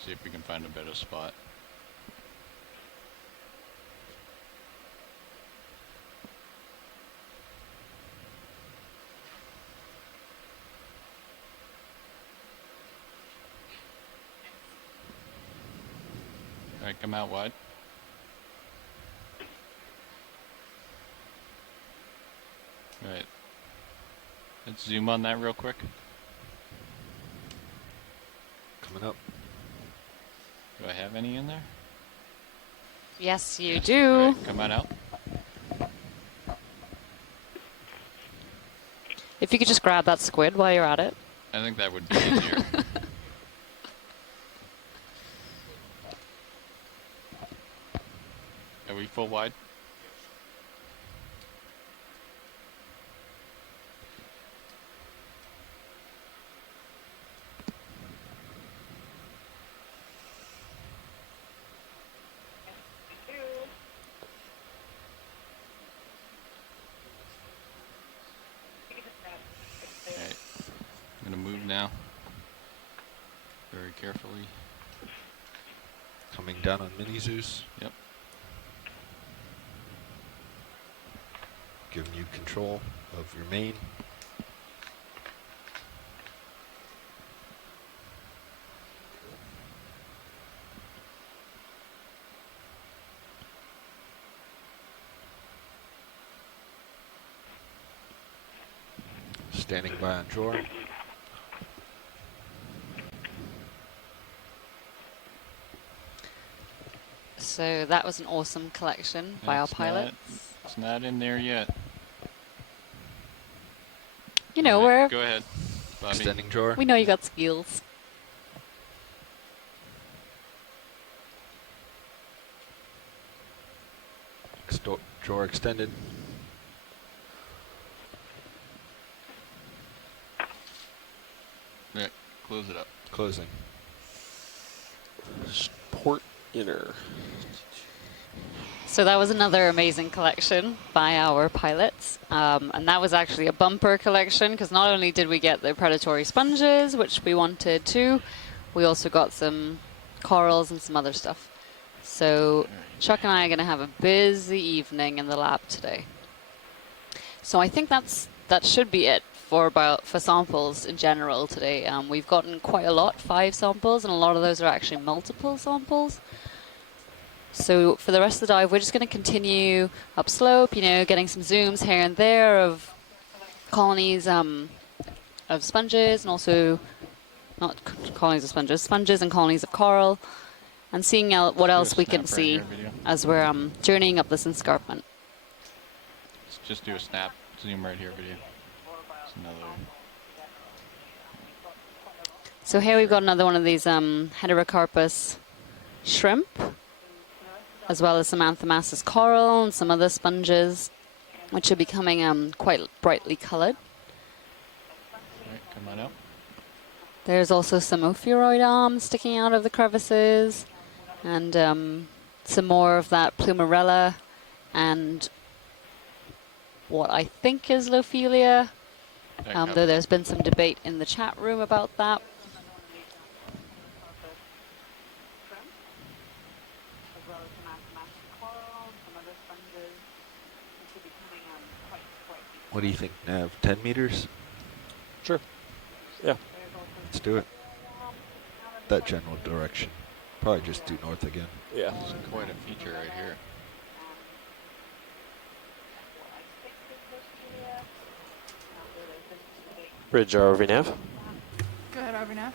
see if we can find a better spot. All right, come out wide. Right. Let's zoom on that real quick. Coming up. Do I have any in there? Yes, you do. Right, come on out. If you could just grab that squid while you're at it. I think that would be easier. Are we full wide? I'm gonna move now. Very carefully. Coming down on Mini Zeus. Yep. Giving you control of your main. Standing by on drawer. So that was an awesome collection by our pilot. It's not in there yet. You know, we're... Go ahead, Bobby. Extending drawer. We know you got skills. Drawer extended. Right, close it up. Closing. Port inner. So that was another amazing collection by our pilots. And that was actually a bumper collection because not only did we get the predatory sponges, which we wanted to, we also got some corals and some other stuff. So Chuck and I are going to have a busy evening in the lab today. So I think that should be it for samples in general today. We've gotten quite a lot, 5 samples, and a lot of those are actually multiple samples. So for the rest of the dive, we're just going to continue upslope, you know, getting some zooms here and there of colonies of sponges, and also not colonies of sponges, sponges and colonies of coral, and seeing what else we can see as we're journeying up this escarpment. Let's just do a snap, zoom right here video. It's another. So here we've got another one of these Heterocarpus shrimp, as well as some Anthomassus coral and some other sponges, which are becoming quite brightly colored. Right, come on up. There's also some ophiuroid arms sticking out of the crevices, and some more of that Plumarella, and what I think is Lophelia, though there's been some debate in the chat room about that. What do you think, Nav? 10 meters? Sure. Yeah. Let's do it. That general direction. Probably just due north again. Yeah. It's quite a feature right here. Bridge ROV nav. Go ahead, RV nav.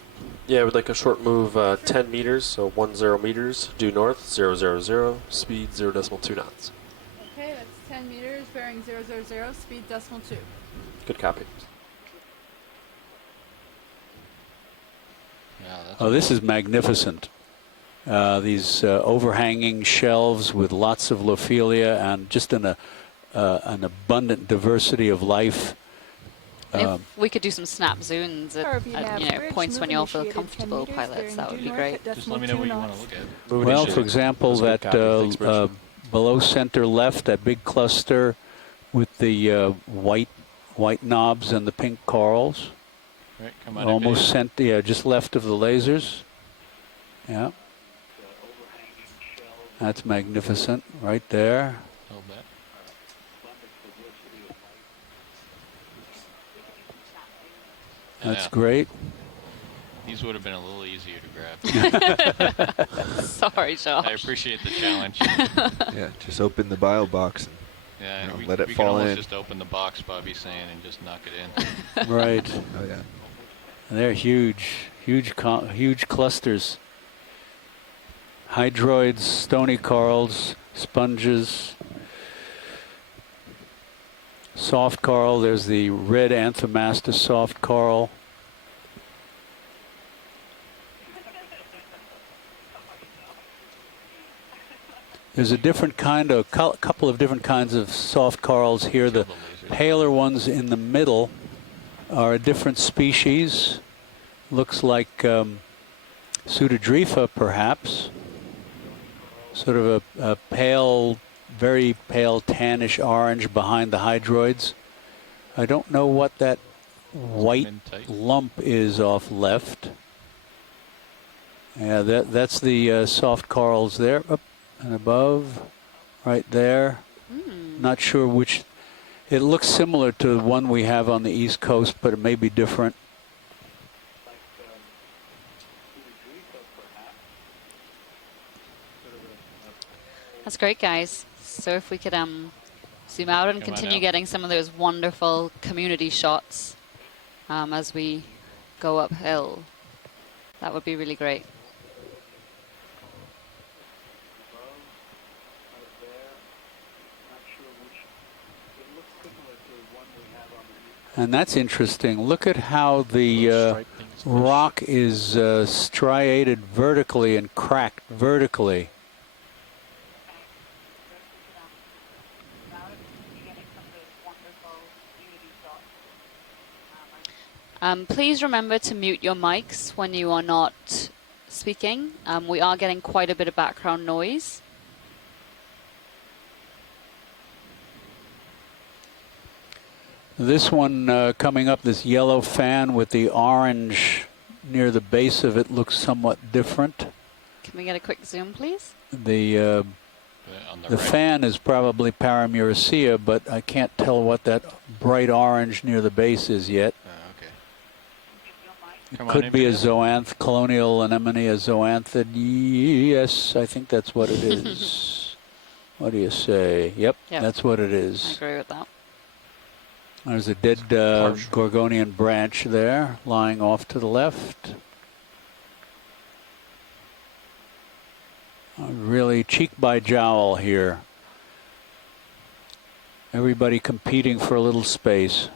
Yeah, we'd like a short move 10 meters, so 10 meters, due north, 000, speed 0.2 knots. Okay, that's 10 meters, bearing 000, speed 0.2. Good copy. Oh, this is magnificent. These overhanging shelves with lots of Lophelia and just an abundant diversity of life. If we could do some snap zooms at points when you all feel comfortable, pilots, that would be great. Just let me know what you want to look at. Well, for example, that below center left, that big cluster with the white knobs and the pink corals. Right, come on. Almost just left of the lasers. Yeah. That's magnificent right there. Hold that. That's great. These would have been a little easier to grab. Sorry, Josh. I appreciate the challenge. Yeah, just open the bio box and let it fall in. We can almost just open the box, Bobby's saying, and just knock it in. Right. Oh, yeah. And they're huge clusters. Hydroids, stony corals, sponges, soft coral. There's the red Anthomastus soft coral. There's a different kind of, couple of different kinds of soft corals here. The paler ones in the middle are a different species. Looks like Pseudodrifa, perhaps. Sort of a pale, very pale tannish orange behind the hydroids. I don't know what that white lump is off left. Yeah, that's the soft corals there, up and above, right there. Not sure which. It looks similar to the one we have on the East Coast, but it may be different. That's great, guys. So if we could zoom out and continue getting some of those wonderful community shots as we go uphill. That would be really great. And that's interesting. Look at how the rock is striated vertically and cracked vertically. Please remember to mute your mics when you are not speaking. We are getting quite a bit of background noise. This one coming up, this yellow fan with the orange near the base of it, looks somewhat different. Can we get a quick zoom, please? The fan is probably Paramuracea, but I can't tell what that bright orange near the base is yet. It could be a zoanth, colonial anemone, a zoanthid. Yes, I think that's what it is. What do you say? Yep, that's what it is. I agree with that. There's a dead Gorgonian branch there, lying off to the left. Really cheek by jowl here. Everybody competing for a little space.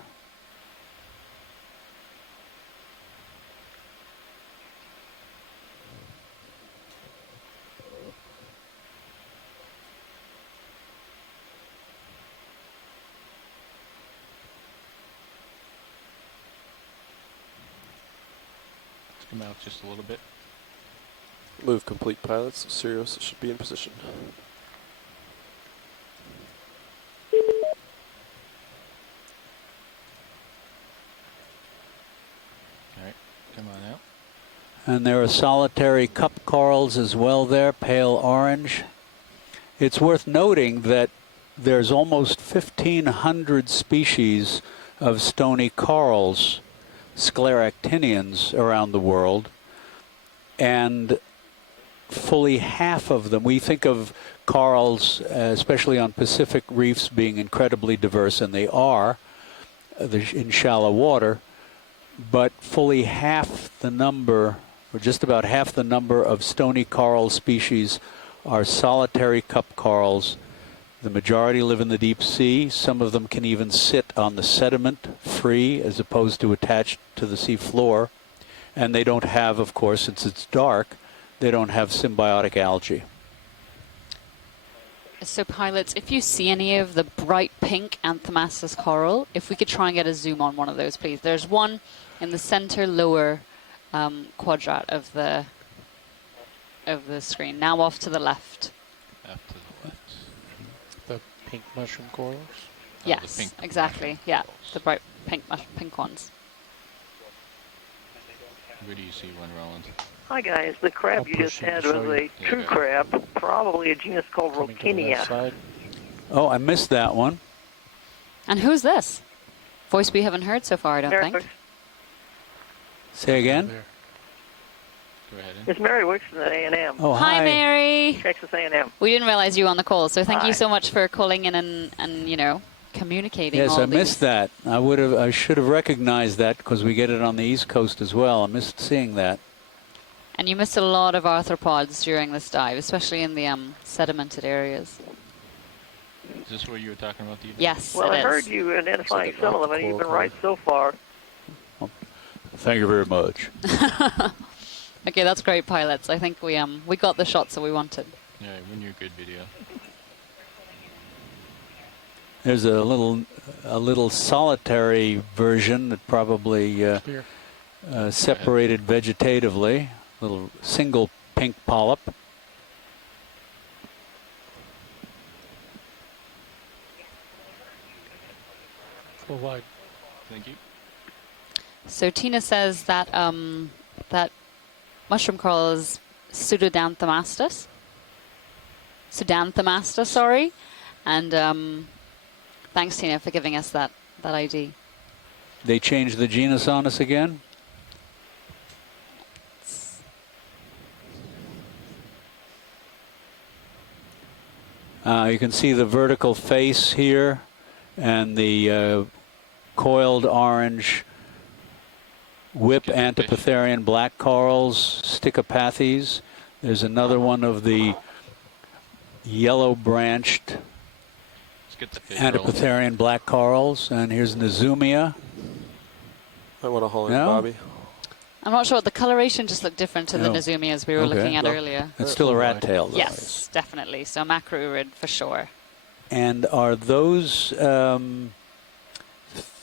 Come out just a little bit. Move complete, pilots. Sirius should be in position. Alright, come on out. And there are solitary cup corals as well there, pale orange. It's worth noting that there's almost 1,500 species of stony corals, scleractinians, around the world, and fully half of them, we think of corals, especially on Pacific reefs, being incredibly diverse, and they are in shallow water, but fully half the number, or just about half the number of stony coral species are solitary cup corals. The majority live in the deep sea. Some of them can even sit on the sediment free as opposed to attached to the sea floor. And they don't have, of course, since it's dark, they don't have symbiotic algae. So pilots, if you see any of the bright pink Anthomastus coral, if we could try and get a zoom on one of those, please. There's one in the center lower quadrat of the screen. Now off to the left. Up to the left. The pink mushroom corals? Yes, pink exactly. Yeah, the bright pink ones. Where do you see one, Roland? Hi guys, the crab you just had was a true crab, probably a genus called Rokinia. Oh, I missed that one. And who's this? Voice we haven't heard so far, I don't Mary think. Say again? Go ahead. It's Mary Wixon at A&M. Oh, hi, Mary. Texas A&M. We didn't realize you were on the call, so thank Hi. you so much for calling in and you know, communicating. Yes, all I missed that. I should have recognized that because we get it on the East Coast as well. I missed seeing that. And you missed a lot of arthropods during this dive, especially in the sedimented areas. Is this what you were talking about, Eva? Yes, Well, it I is. heard you identifying some of them, and you've been right so far. Thank you very much. Okay, that's great, pilots. I think we got the shots that we wanted. Yeah, when you're good video. There's a little solitary version that probably separated vegetatively. Little single pink polyp. Full wide. Thank you. So Tina says that that mushroom coral is Pseudanthomastus. Pseudanthomastus, sorry. And thanks, Tina, for giving us that ID. They changed the genus on us again? You can see the vertical face here and the coiled orange whip Antipitherian black corals, Stichopathes. There's another one of the yellow-branched Antipitherian black corals, and here's Nezumia. I want to haul in No? Bobby. I'm not sure. The coloration just looked different to the Nezumias we were looking at earlier. It's still a rat tail, though. Yes, definitely. So macrourid for sure. And are those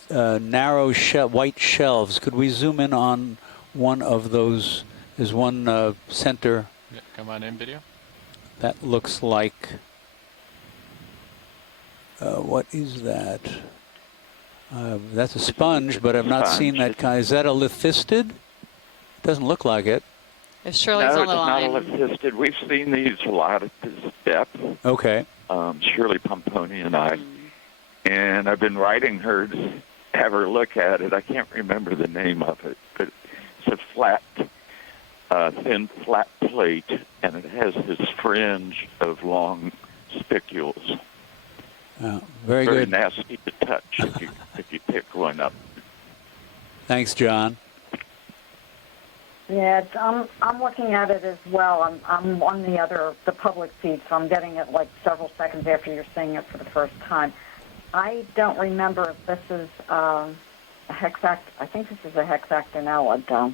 narrow white shelves? Could we zoom in on one of those? There's one center. Yeah, come on in, video. That looks like. What is that? That's a sponge, but I've not seen that kind. Is that a lithistid? Doesn't look like it. If Shirley's no, on the line. it's not a We've seen these a lot at this depth. Okay. Shirley Pomponi and I. And I've been writing her to have her look at it. I can't remember the name of it, but it's a flat, thin flat plate, and it has this fringe of long spicules. Very good. Nasty to touch if you pick one up. Thanks, John. Yeah, I'm looking at it as well. I'm on the public feed, so I'm getting it like several seconds after you're seeing it for the first time. I don't remember if this is a hexact. I think this is a hexactinella, though.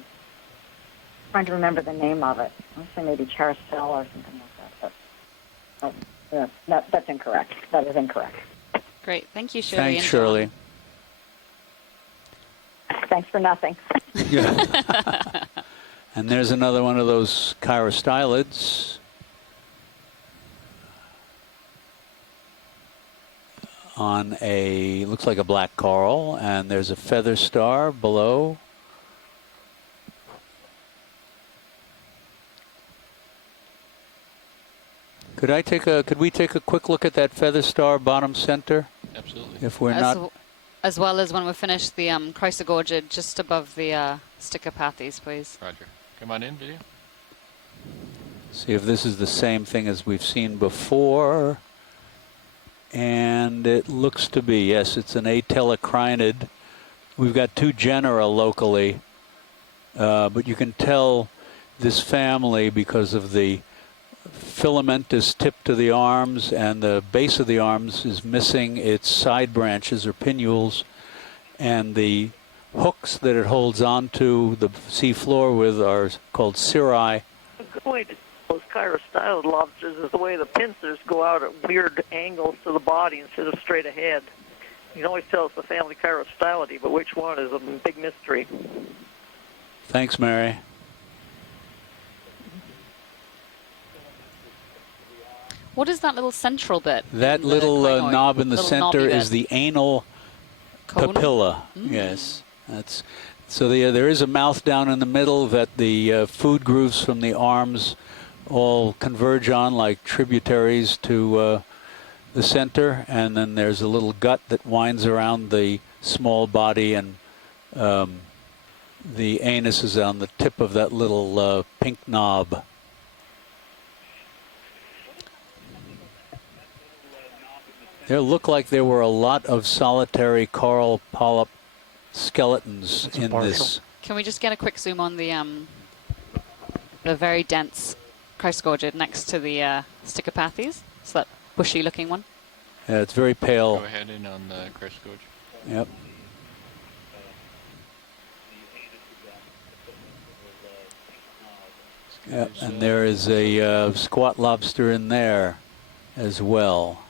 Trying to remember the name of it. I want to say maybe Characella or something like that. But yeah, that's incorrect. That is incorrect. Great, thank you, Shirley. Thanks, Shirley. Thanks for nothing. And there's another one of those chirostylids. On looks like a black coral, and there's a feather star below. Could we take a quick look at that feather star bottom center? Absolutely. If we're not. As well as when we finish the Chrysogorgid just above the Stichopathes, please. Roger. Come on in, video. See if this is the same thing as we've seen before. And it looks to be, yes, it's an atelocrinid. We've got two genera locally, but you can tell this family because of the filamentous tip to the arms, and the base of the arms is missing its side branches or pinnules, and the hooks that it holds onto the sea floor with are called cirri. The way to those chirostylid lobsters is the way the pincers go out at weird angles to the body instead of straight ahead. You can always tell it's the family Chirostylidae, but which one is a big mystery. Thanks, Mary. What is that little central bit? That little knob in the center is the anal papilla. Yes, that's so. There is a mouth down in the middle that the food grooves from the arms all converge on like tributaries to the center, and then there's a little gut that winds around the small body, and the anus is on the tip of that little pink knob. There looked like there were a lot of solitary coral polyp skeletons in this. Can we just get a quick zoom on the very dense Chrysogorgid next to the Stichopathes? It's that bushy-looking one. Yeah, it's very pale. Go ahead in on the Chrysogorgid. Yep. Yep, and there is a squat lobster in there as well.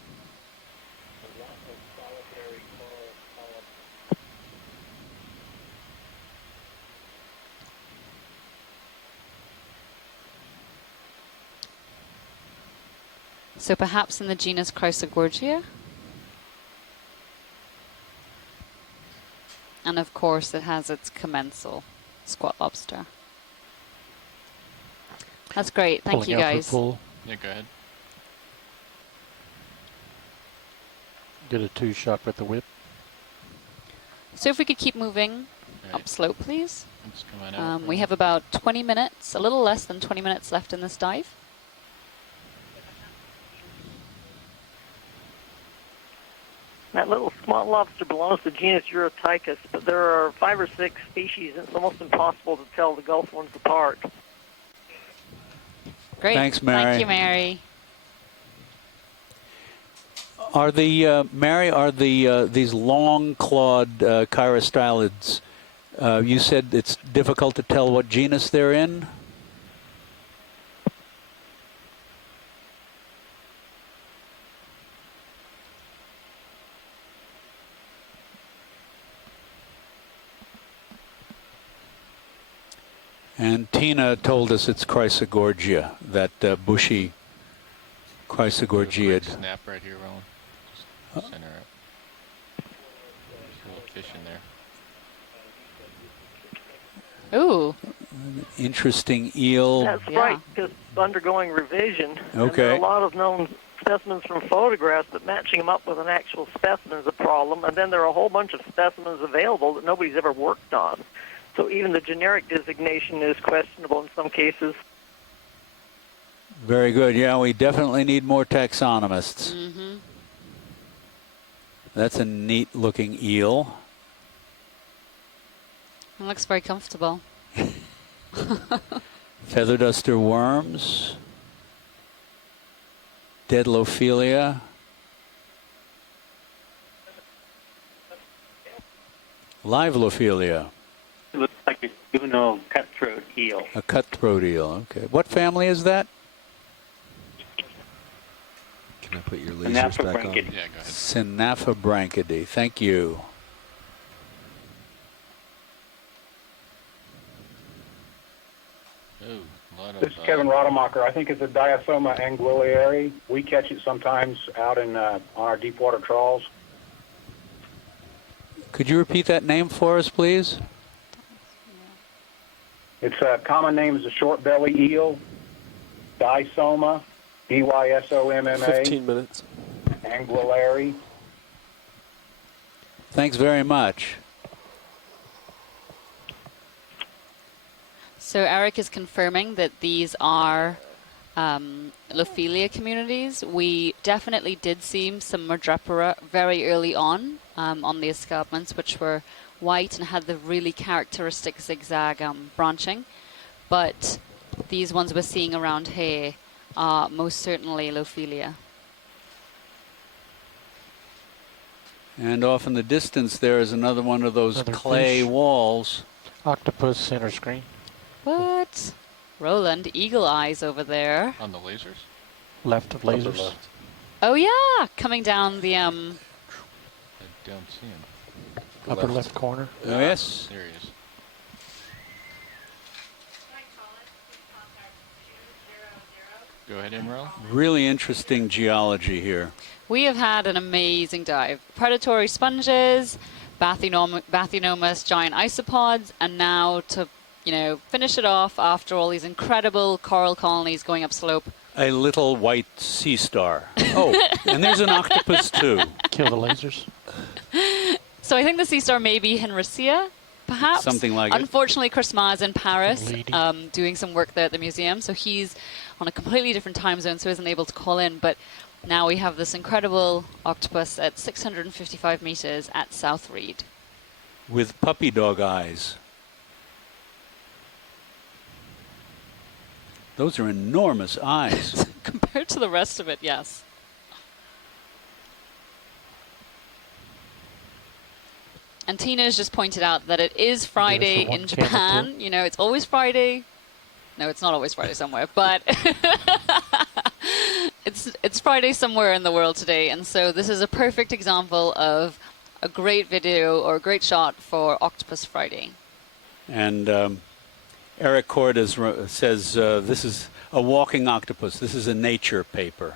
So perhaps in the genus Chrysogorgia. And of course it has its commensal squat lobster. That's great. Thank you, guys. Yeah, go ahead. Get a two-shot with the whip. So if we could keep moving upslope, please. Let's come on out. We have about 20 minutes, a little less than 20 minutes left in this dive. That little small lobster belongs to genus Urotychus, but there are 5 or 6 species, and it's almost impossible to tell the Gulf ones apart. Great. Thanks, Mary. Thank you, Mary. Are the Mary? Are the these long-clawed chirostylids? You said it's difficult to tell what genus they're in. And Tina told us it's Chrysogorgia, that bushy Chrysogorgiid. Snap right here, Roland. Just center it. There's a little fish in there. Ooh. Interesting eel. That's right, because it's undergoing revision. And Okay. there are a lot of known specimens from photographs, but matching them up with an actual specimen is a problem. And then there are a whole bunch of specimens available that nobody's ever worked on. So even the generic designation is questionable in some cases. Very good. Yeah, we definitely need more taxonomists. Mm-hmm. That's a neat-looking eel. It looks very comfortable. Feather duster worms. Deadlophilia. Livelophilia. It looks like a juvenile cutthroat eel. A cutthroat eel. Okay. What family is that? Can I put your lasers back on? Yeah, go ahead. Synaphobranchidae. Thank you. Ooh, a lot of, This is Kevin Rademacher. I think it's a Diathoma anguillari. We catch it sometimes out in on our deep water trawls. Could you repeat that name for us, please? Its common name is a short belly eel, Dysoma, Dysomma. 15 minutes. Anguillari. Thanks very much. So Eric is confirming that these are Lophilia communities. We definitely did see some Madrepora very early on the escarpments, which were white and had the really characteristic zigzag branching. But these ones we're seeing around here are most certainly Lophilia. And off in the distance there is another one of those clay walls. Octopus center screen. What? Roland, eagle eyes over there. On the lasers? Left of lasers. Left. Oh yeah, coming down the I don't see him. Upper left corner. Oh, yes. There he is. Go ahead, Emerald. Really interesting geology here. We have had an amazing dive. Predatory sponges, Bathynomus giant isopods, and now to, finish it off after all these incredible coral colonies going upslope. A little white sea star. Oh, and there's an octopus too. Kill the lasers. So I think the sea star may be Henricea, perhaps. Something like it. Unfortunately, Chris Ma is in Paris doing some work there at the museum, so he's on a completely different time zone, so isn't able to call in. But now we have this incredible octopus at 655 meters at South Reed. With puppy dog eyes. Those are enormous eyes. Compared to the rest of it, yes. And Tina has just pointed out that it is Friday in Japan. It's always Friday. No, it's not always Friday somewhere, but it's Friday somewhere in the world today. And so this is a perfect example of a great video or a great shot for Octopus Friday. And Eric Cordes says this is a walking octopus. This is a nature paper.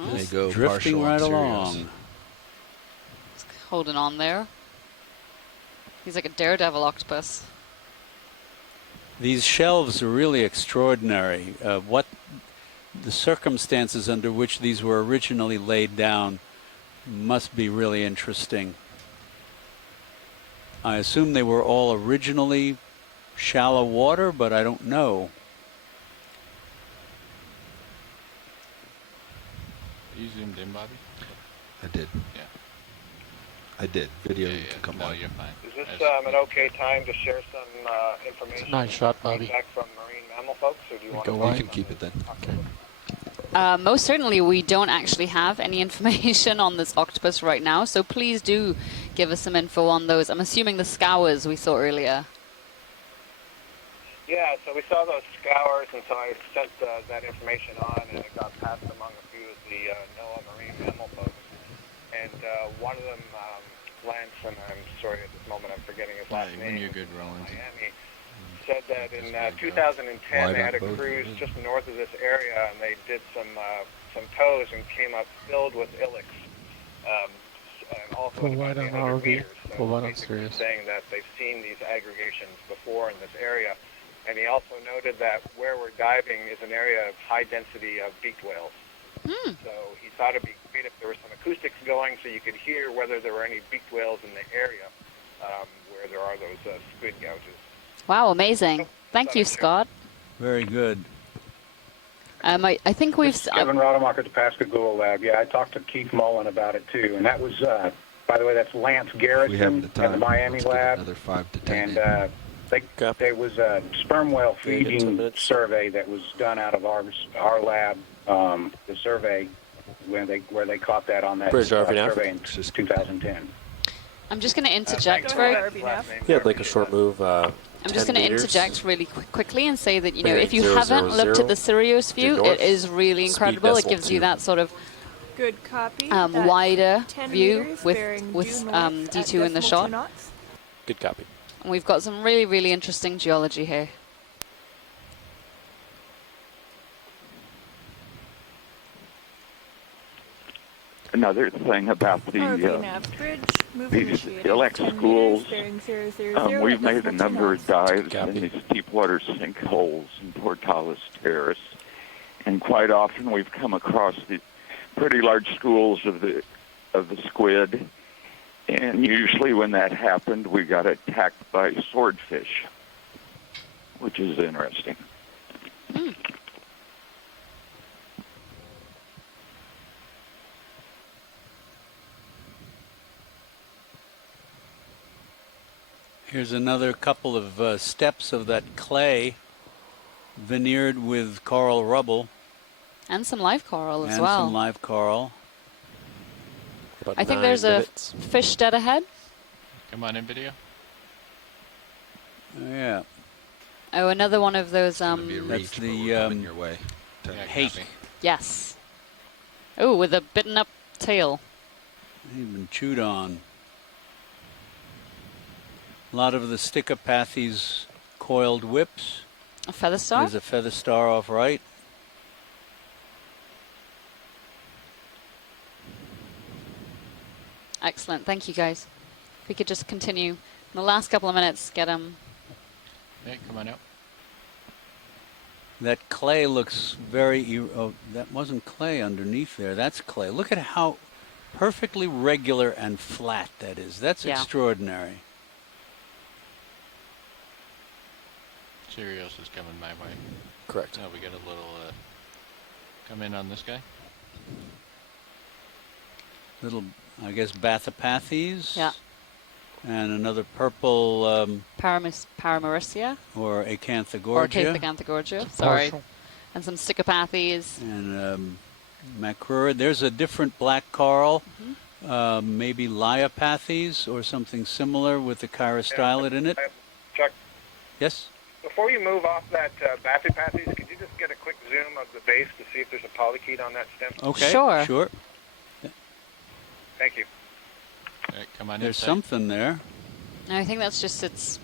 There you go. Drifting right along. Holding on there. He's like a daredevil octopus. These shelves are really extraordinary. What the circumstances under which these were originally laid down must be really interesting. I assume they were all originally shallow water, but I don't know. zoomed in, Bobby? I did. Yeah. I did. Video can come on. You're fine. Is this an okay time to share some information? It's a nice shot, Bobby. Back from marine mammal folks, or do you want to? You can keep it then. Most certainly, we don't actually have any information on this octopus right now, so please do give us some info on those. I'm assuming the scours we saw earlier. Yeah, so we saw those scours, and so I sent that information on, and it got passed among a few of the NOAA marine mammal folks. And one of them, Lance, and I'm sorry at this moment I'm forgetting his last name. When you're good, Roland. Miami, said that in 2010 they had a cruise just north of this area, and they did some tows and came up filled with ilex, and also Pull at right about on 800 RV. meters. Pull right on basically serious. saying that they've seen these aggregations before in this area. And he also noted that where we're diving is an area of high density of beaked whales. So he thought it'd be great if there were some acoustics going so you could hear whether there were any beaked whales in the area where there are those squid gouges. Wow, amazing. Thank you, Scott. Very good. I think we've... Kevin Rademacher at the Pascagoula Lab. Yeah, I talked to Keith Mullen about it, too. And that was, by the way, that's Lance Garrison at the Miami Lab. Another 5 to 10. And there was a sperm whale feeding survey that was done out of our lab, the survey, where they caught that on that survey in 2010. I'm just going to interject very... Yeah, like a short move. I'm just going to interject really quickly and say that, you know, if you 0, haven't 0, looked at the Sirius view, it is really incredible. It gives you that sort of Good copy. wider 10 view meters with bearing D2 in the shot. Good copy. And we've got some really, really interesting geology here. Another thing about these ilex schools, we've made a number of dives in these deep water sinkholes in Portales Terrace, and quite often we've come across the pretty large schools of the squid, and usually when that happened, we got attacked by swordfish, which is interesting. Here's another couple of steps of that clay veneered with coral rubble. And some live coral as and well. some live coral. I think there's a fish dead ahead. Come on in, video. Yeah. Oh, another one of those... That's the your way. hake. Yes. Oh, with a bitten up tail. He's been chewed on. A lot of the Stichopathes coiled whips. A feather star? There's a feather star off right. Excellent. Thank you, guys. If we could just continue in the last couple of minutes, get them. Hey, come on out. That clay looks very... Oh, that wasn't clay underneath there. That's clay. Look at how perfectly regular and flat that is. That's extraordinary. Sirius is coming my way. Correct. Now we got a little... come in on this guy. Little, I guess, Bathypathes. Yeah. And another purple... Paramaricia. Or Acanthogorgia. Or Acanthogorgia, sorry. And some Stichopathes. And Macrura. There's a different black coral. Maybe Liopathes or something similar with the chirostylid in it. Chuck? Yes? Before you move off that Bathypathes, could you just get a quick zoom of the base to see if there's a polychaete on that stem? Okay, sure. Thank you. All right, come on There's inside. something there. I think that's just its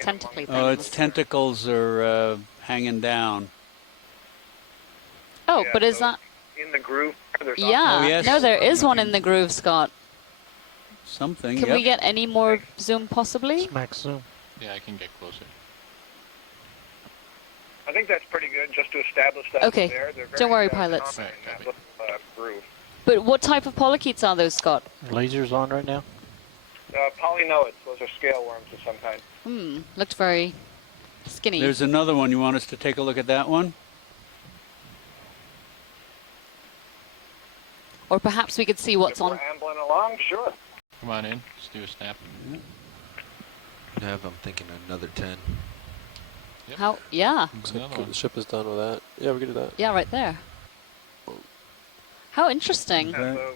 tentacly thing. Oh, its tentacles are hanging down. Oh, but is that... In the groove? Yeah. Oh, yes. No, there is one in the groove, Scott. Something, Can yep. we get any more zoom, possibly? Max zoom. Yeah, I can get closer. I think that's pretty good just to establish that Okay. they're very, Don't worry, pilots. common in that little, groove. But what type of polychaetes are those, Scott? Lasers on right now? Polynoids. Those are scale worms of some kind. Looked very skinny. There's another one. You want us to take a look at that one? Or perhaps we could see what's if on. we're ambling along, sure. Come on in. Let's do a snap. Nav, I'm thinking another 10. Yep. How? Yeah. Looks like the ship is done with that. Yeah, we could do that. Yeah, right there. How interesting. Yeah, so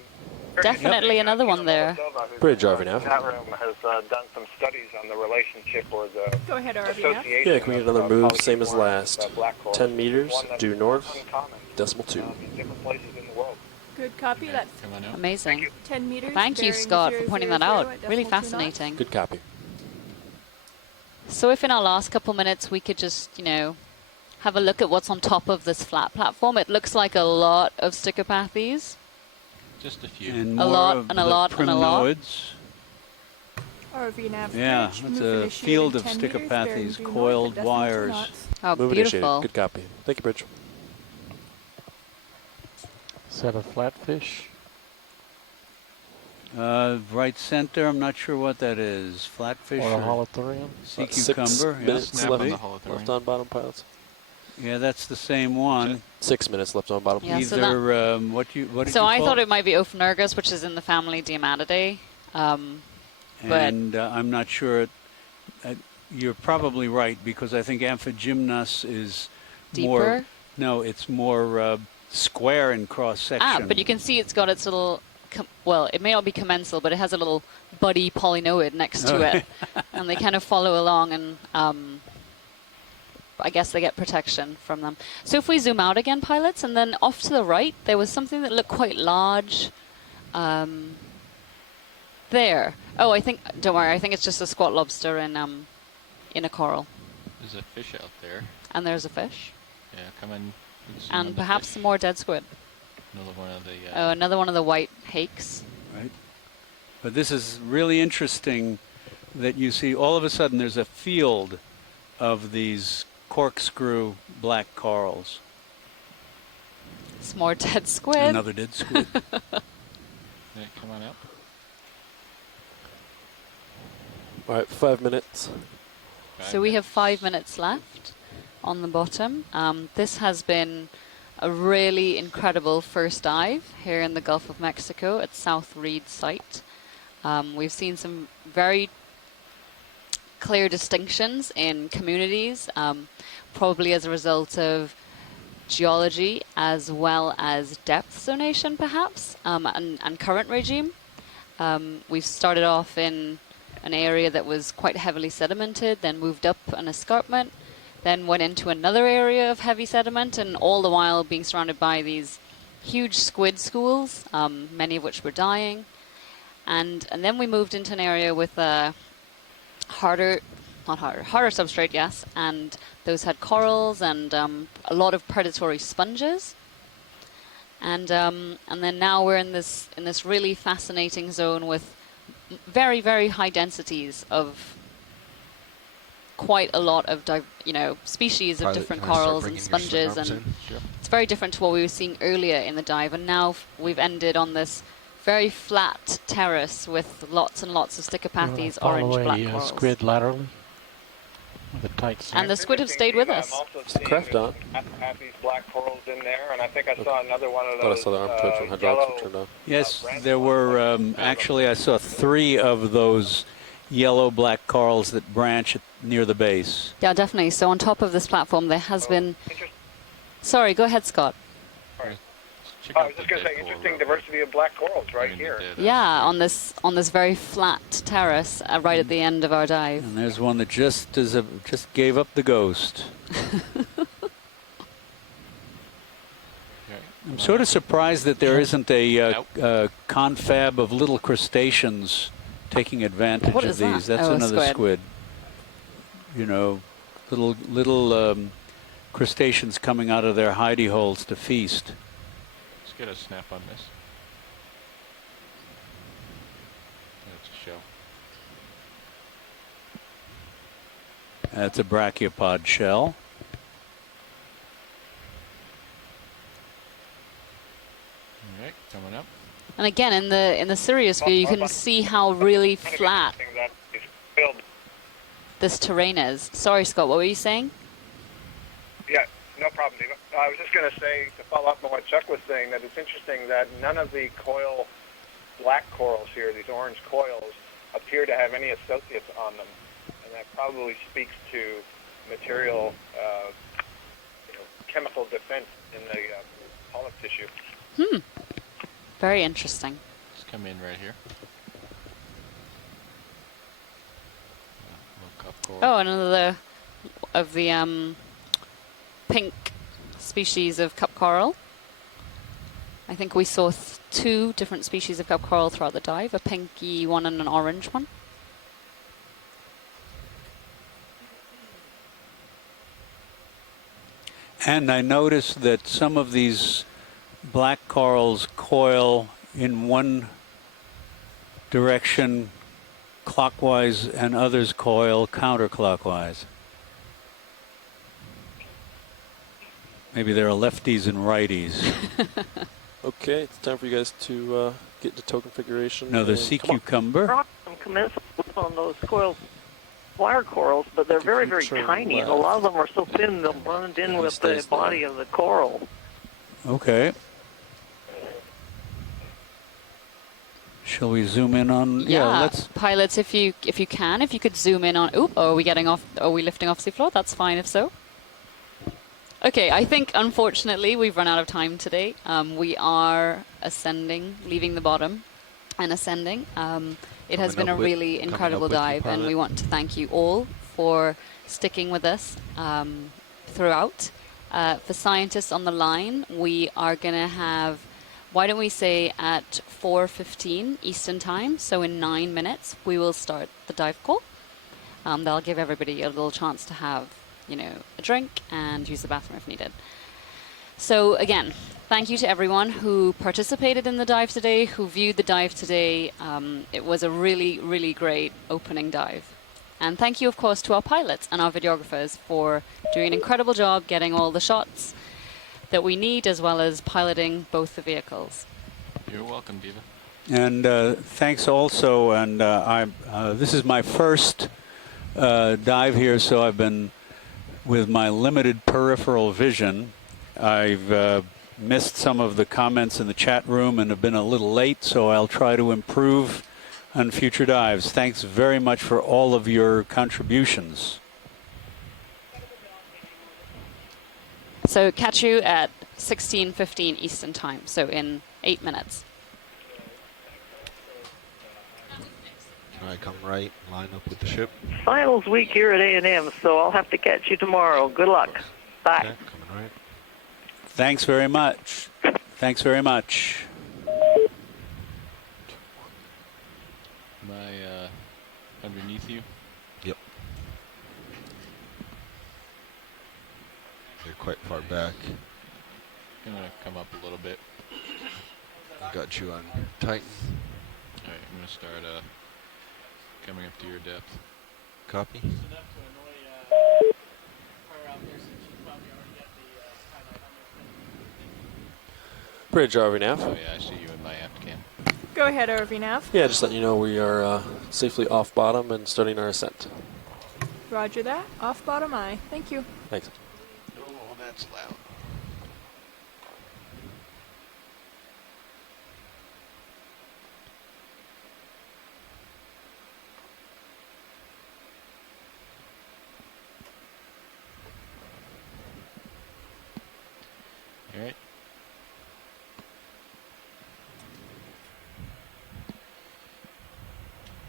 Definitely another one there. Bridge, RV now. That room has done some studies on the relationship or the Go ahead, RV now. association. Yeah, can we get another move, same as polychlorine last. with, black coral. 10 meters, One that's due north, uncommon, decimal 2. in different places in the world. Good copy. That's Come on out. Amazing. 10 meters. Thank you, bearing Scott, for pointing that 000 out. at Really decimal 2 knots. fascinating. Good copy. So if in our last couple minutes we could just, have a look at what's on top of this flat platform. It looks like a lot of stichopathes. Just a few. And A more lot, of and a the lot, and a lot. primnoids. RV nav. Yeah, bridge, it's move a initiated field of 10 meters, bearing stichopathes, due north coiled at decimal 2 wires. knots. Oh, Move beautiful. initiated. Good copy. Thank you, Bridge. Is that a flatfish? Right center, I'm not sure what that is. Flatfish Or a or holothurian? sea About 6 cucumber. minutes Snap left, on the holothurian. left on bottom pilots. Yeah, that's the same one. 6 minutes left on bottom. Yeah, so Either what did you So I call thought it might be Ophanergus, which is in the family Diamatidae. But And I'm not sure. You're probably right because I think Amphigymnus is more. Deeper? No, it's more square in cross section. but you can see it's got its little. Well, it may not be commensal, but it has a little buddy polynoid next to it, and they kind of follow along, and I guess they get protection from them. So if we zoom out again, pilots, and then off to the right, there was something that looked quite large. There. Oh, don't worry. I think it's just a squat lobster in a coral. There's a fish out there. And there's a fish. Yeah, come in. And perhaps some more dead squid. Another one of the. Oh, another one of the white hakes. Right. But this is really interesting that you see all of a sudden there's a field of these corkscrew black corals. It's more dead squid. Another dead squid. Yeah, come on out. All right, 5 minutes. So we have 5 minutes left on the bottom. This has been a really incredible first dive here in the Gulf of Mexico at South Reed site. We've seen some very clear distinctions in communities, probably as a result of geology as well as depth zonation perhaps, and current regime. We've started off in an area that was quite heavily sedimented, then moved up an escarpment, then went into another area of heavy sediment, and all the while being surrounded by these huge squid schools, many of which were dying. And then we moved into an area with a harder substrate, yes, and those had corals and a lot of predatory sponges. And then now we're in this really fascinating zone with very, very high densities of quite a lot of species of different corals and sponges, and it's very different to what we were seeing earlier in the dive. And now we've ended on this very flat terrace with lots and lots of stichopathes, orange, black corals. Squid laterally with a tight snap. And the squid have stayed with us. It's the craft on. Have these black corals in there, and I think I saw another one of I thought I those. saw the arm twitch when hydraulics were turned on. Yes, there were actually I saw 3 of those yellow-black corals that branch near the base. Yeah, definitely. So on top of this platform, there has been. Sorry, go ahead, Scott. I was just going to say, interesting diversity of black corals right here. Yeah, on this very flat terrace right at the end of our dive. And there's one that just gave up the ghost. I'm sort of surprised that there isn't a confab of little crustaceans taking advantage What of is that? these. That's Oh, a another squid. You know, little crustaceans coming out of their hidey holes to feast. Let's get a snap on this. That's a shell. That's a brachiopod shell. All right, coming up. And again, in the Sirius view, you can see how really flat this terrain is. Sorry, Scott, what were you saying? Yeah, No problem, Diva. I was just going to say, to follow up on what Chuck was saying, that it's interesting that none of the black corals here, these orange coils, appear to have any associates on them. And that probably speaks to material, chemical defense in the polyp tissue. Very interesting. Just come in right here. Oh, another of the pink species of cup coral. I think we saw 2 different species of cup coral throughout the dive, a pinky one and an orange one. And I noticed that some of these black corals coil in one direction clockwise and others coil counterclockwise. Maybe there are lefties and righties. Okay, it's time for you guys to get into toe configuration. No, the sea cucumber. Some commensals on those wire corals, but they're very, very tiny, and a lot of them are so thin they'll blend in with the body of the coral. Okay. Shall we zoom in on? Yeah, let's. pilots, if you could zoom in on. Oop, are we getting off? Are we lifting off seafloor? That's fine if so. Okay, I think unfortunately we've run out of time today. We are ascending, leaving the bottom, and ascending. It has been a really incredible dive, and we want to thank you all for sticking with us throughout. For scientists on the line, we are going to have. Why don't we say at 4:15 Eastern Time, so in 9 minutes, we will start the dive call. That'll give everybody a little chance to have, a drink and use the bathroom if needed. So again, thank you to everyone who participated in the dive today, who viewed the dive today. It was a really, really great opening dive. And thank you, of course, to our pilots and our videographers for doing an incredible job getting all the shots that we need, as well as piloting both the vehicles. You're welcome, Diva. And thanks also. And this is my first dive here, so I've been with my limited peripheral vision. I've missed some of the comments in the chat room and have been a little late, so I'll try to improve on future dives. Thanks very much for all of your contributions. So catch you at 16:15 Eastern Time, so in 8 minutes. Can I come right, line up with the ship? Finals week here at A&M, so I'll have to catch you tomorrow. Good luck. Bye. Okay, coming right. Thanks very much. Thanks very much. Am I underneath you? Yep. They're quite far back. I'm going to come up a little bit. I got you on Titan. All right, I'm going to start coming up to your depth. Copy. Bridge RV nav. Oh yeah, I see you in my aft cam. Go ahead, RV-Nav. Yeah, just letting you know we are safely off bottom and starting our ascent. Roger that. Off bottom eye. Thank you. Thanks. Oh, that's loud. All right.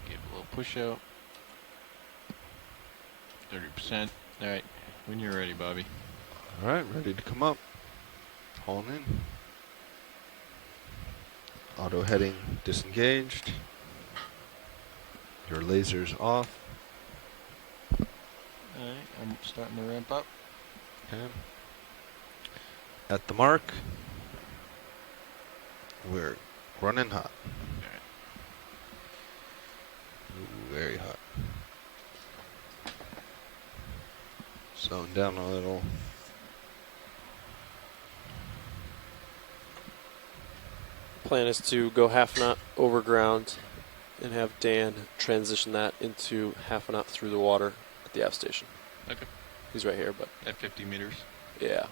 Give a little push out. 30%. All right. When you're ready, Bobby. All right, ready to come up. Hauling in. Auto heading disengaged. Your laser's off. All right. I'm starting to ramp up. Okay. At the mark, we're running hot. Ooh, very hot. Slowing down a little. Plan is to go half knot over ground and have Dan transition that into half a knot through the water at the aft station. Okay. He's right here, but at 50 meters. Yeah.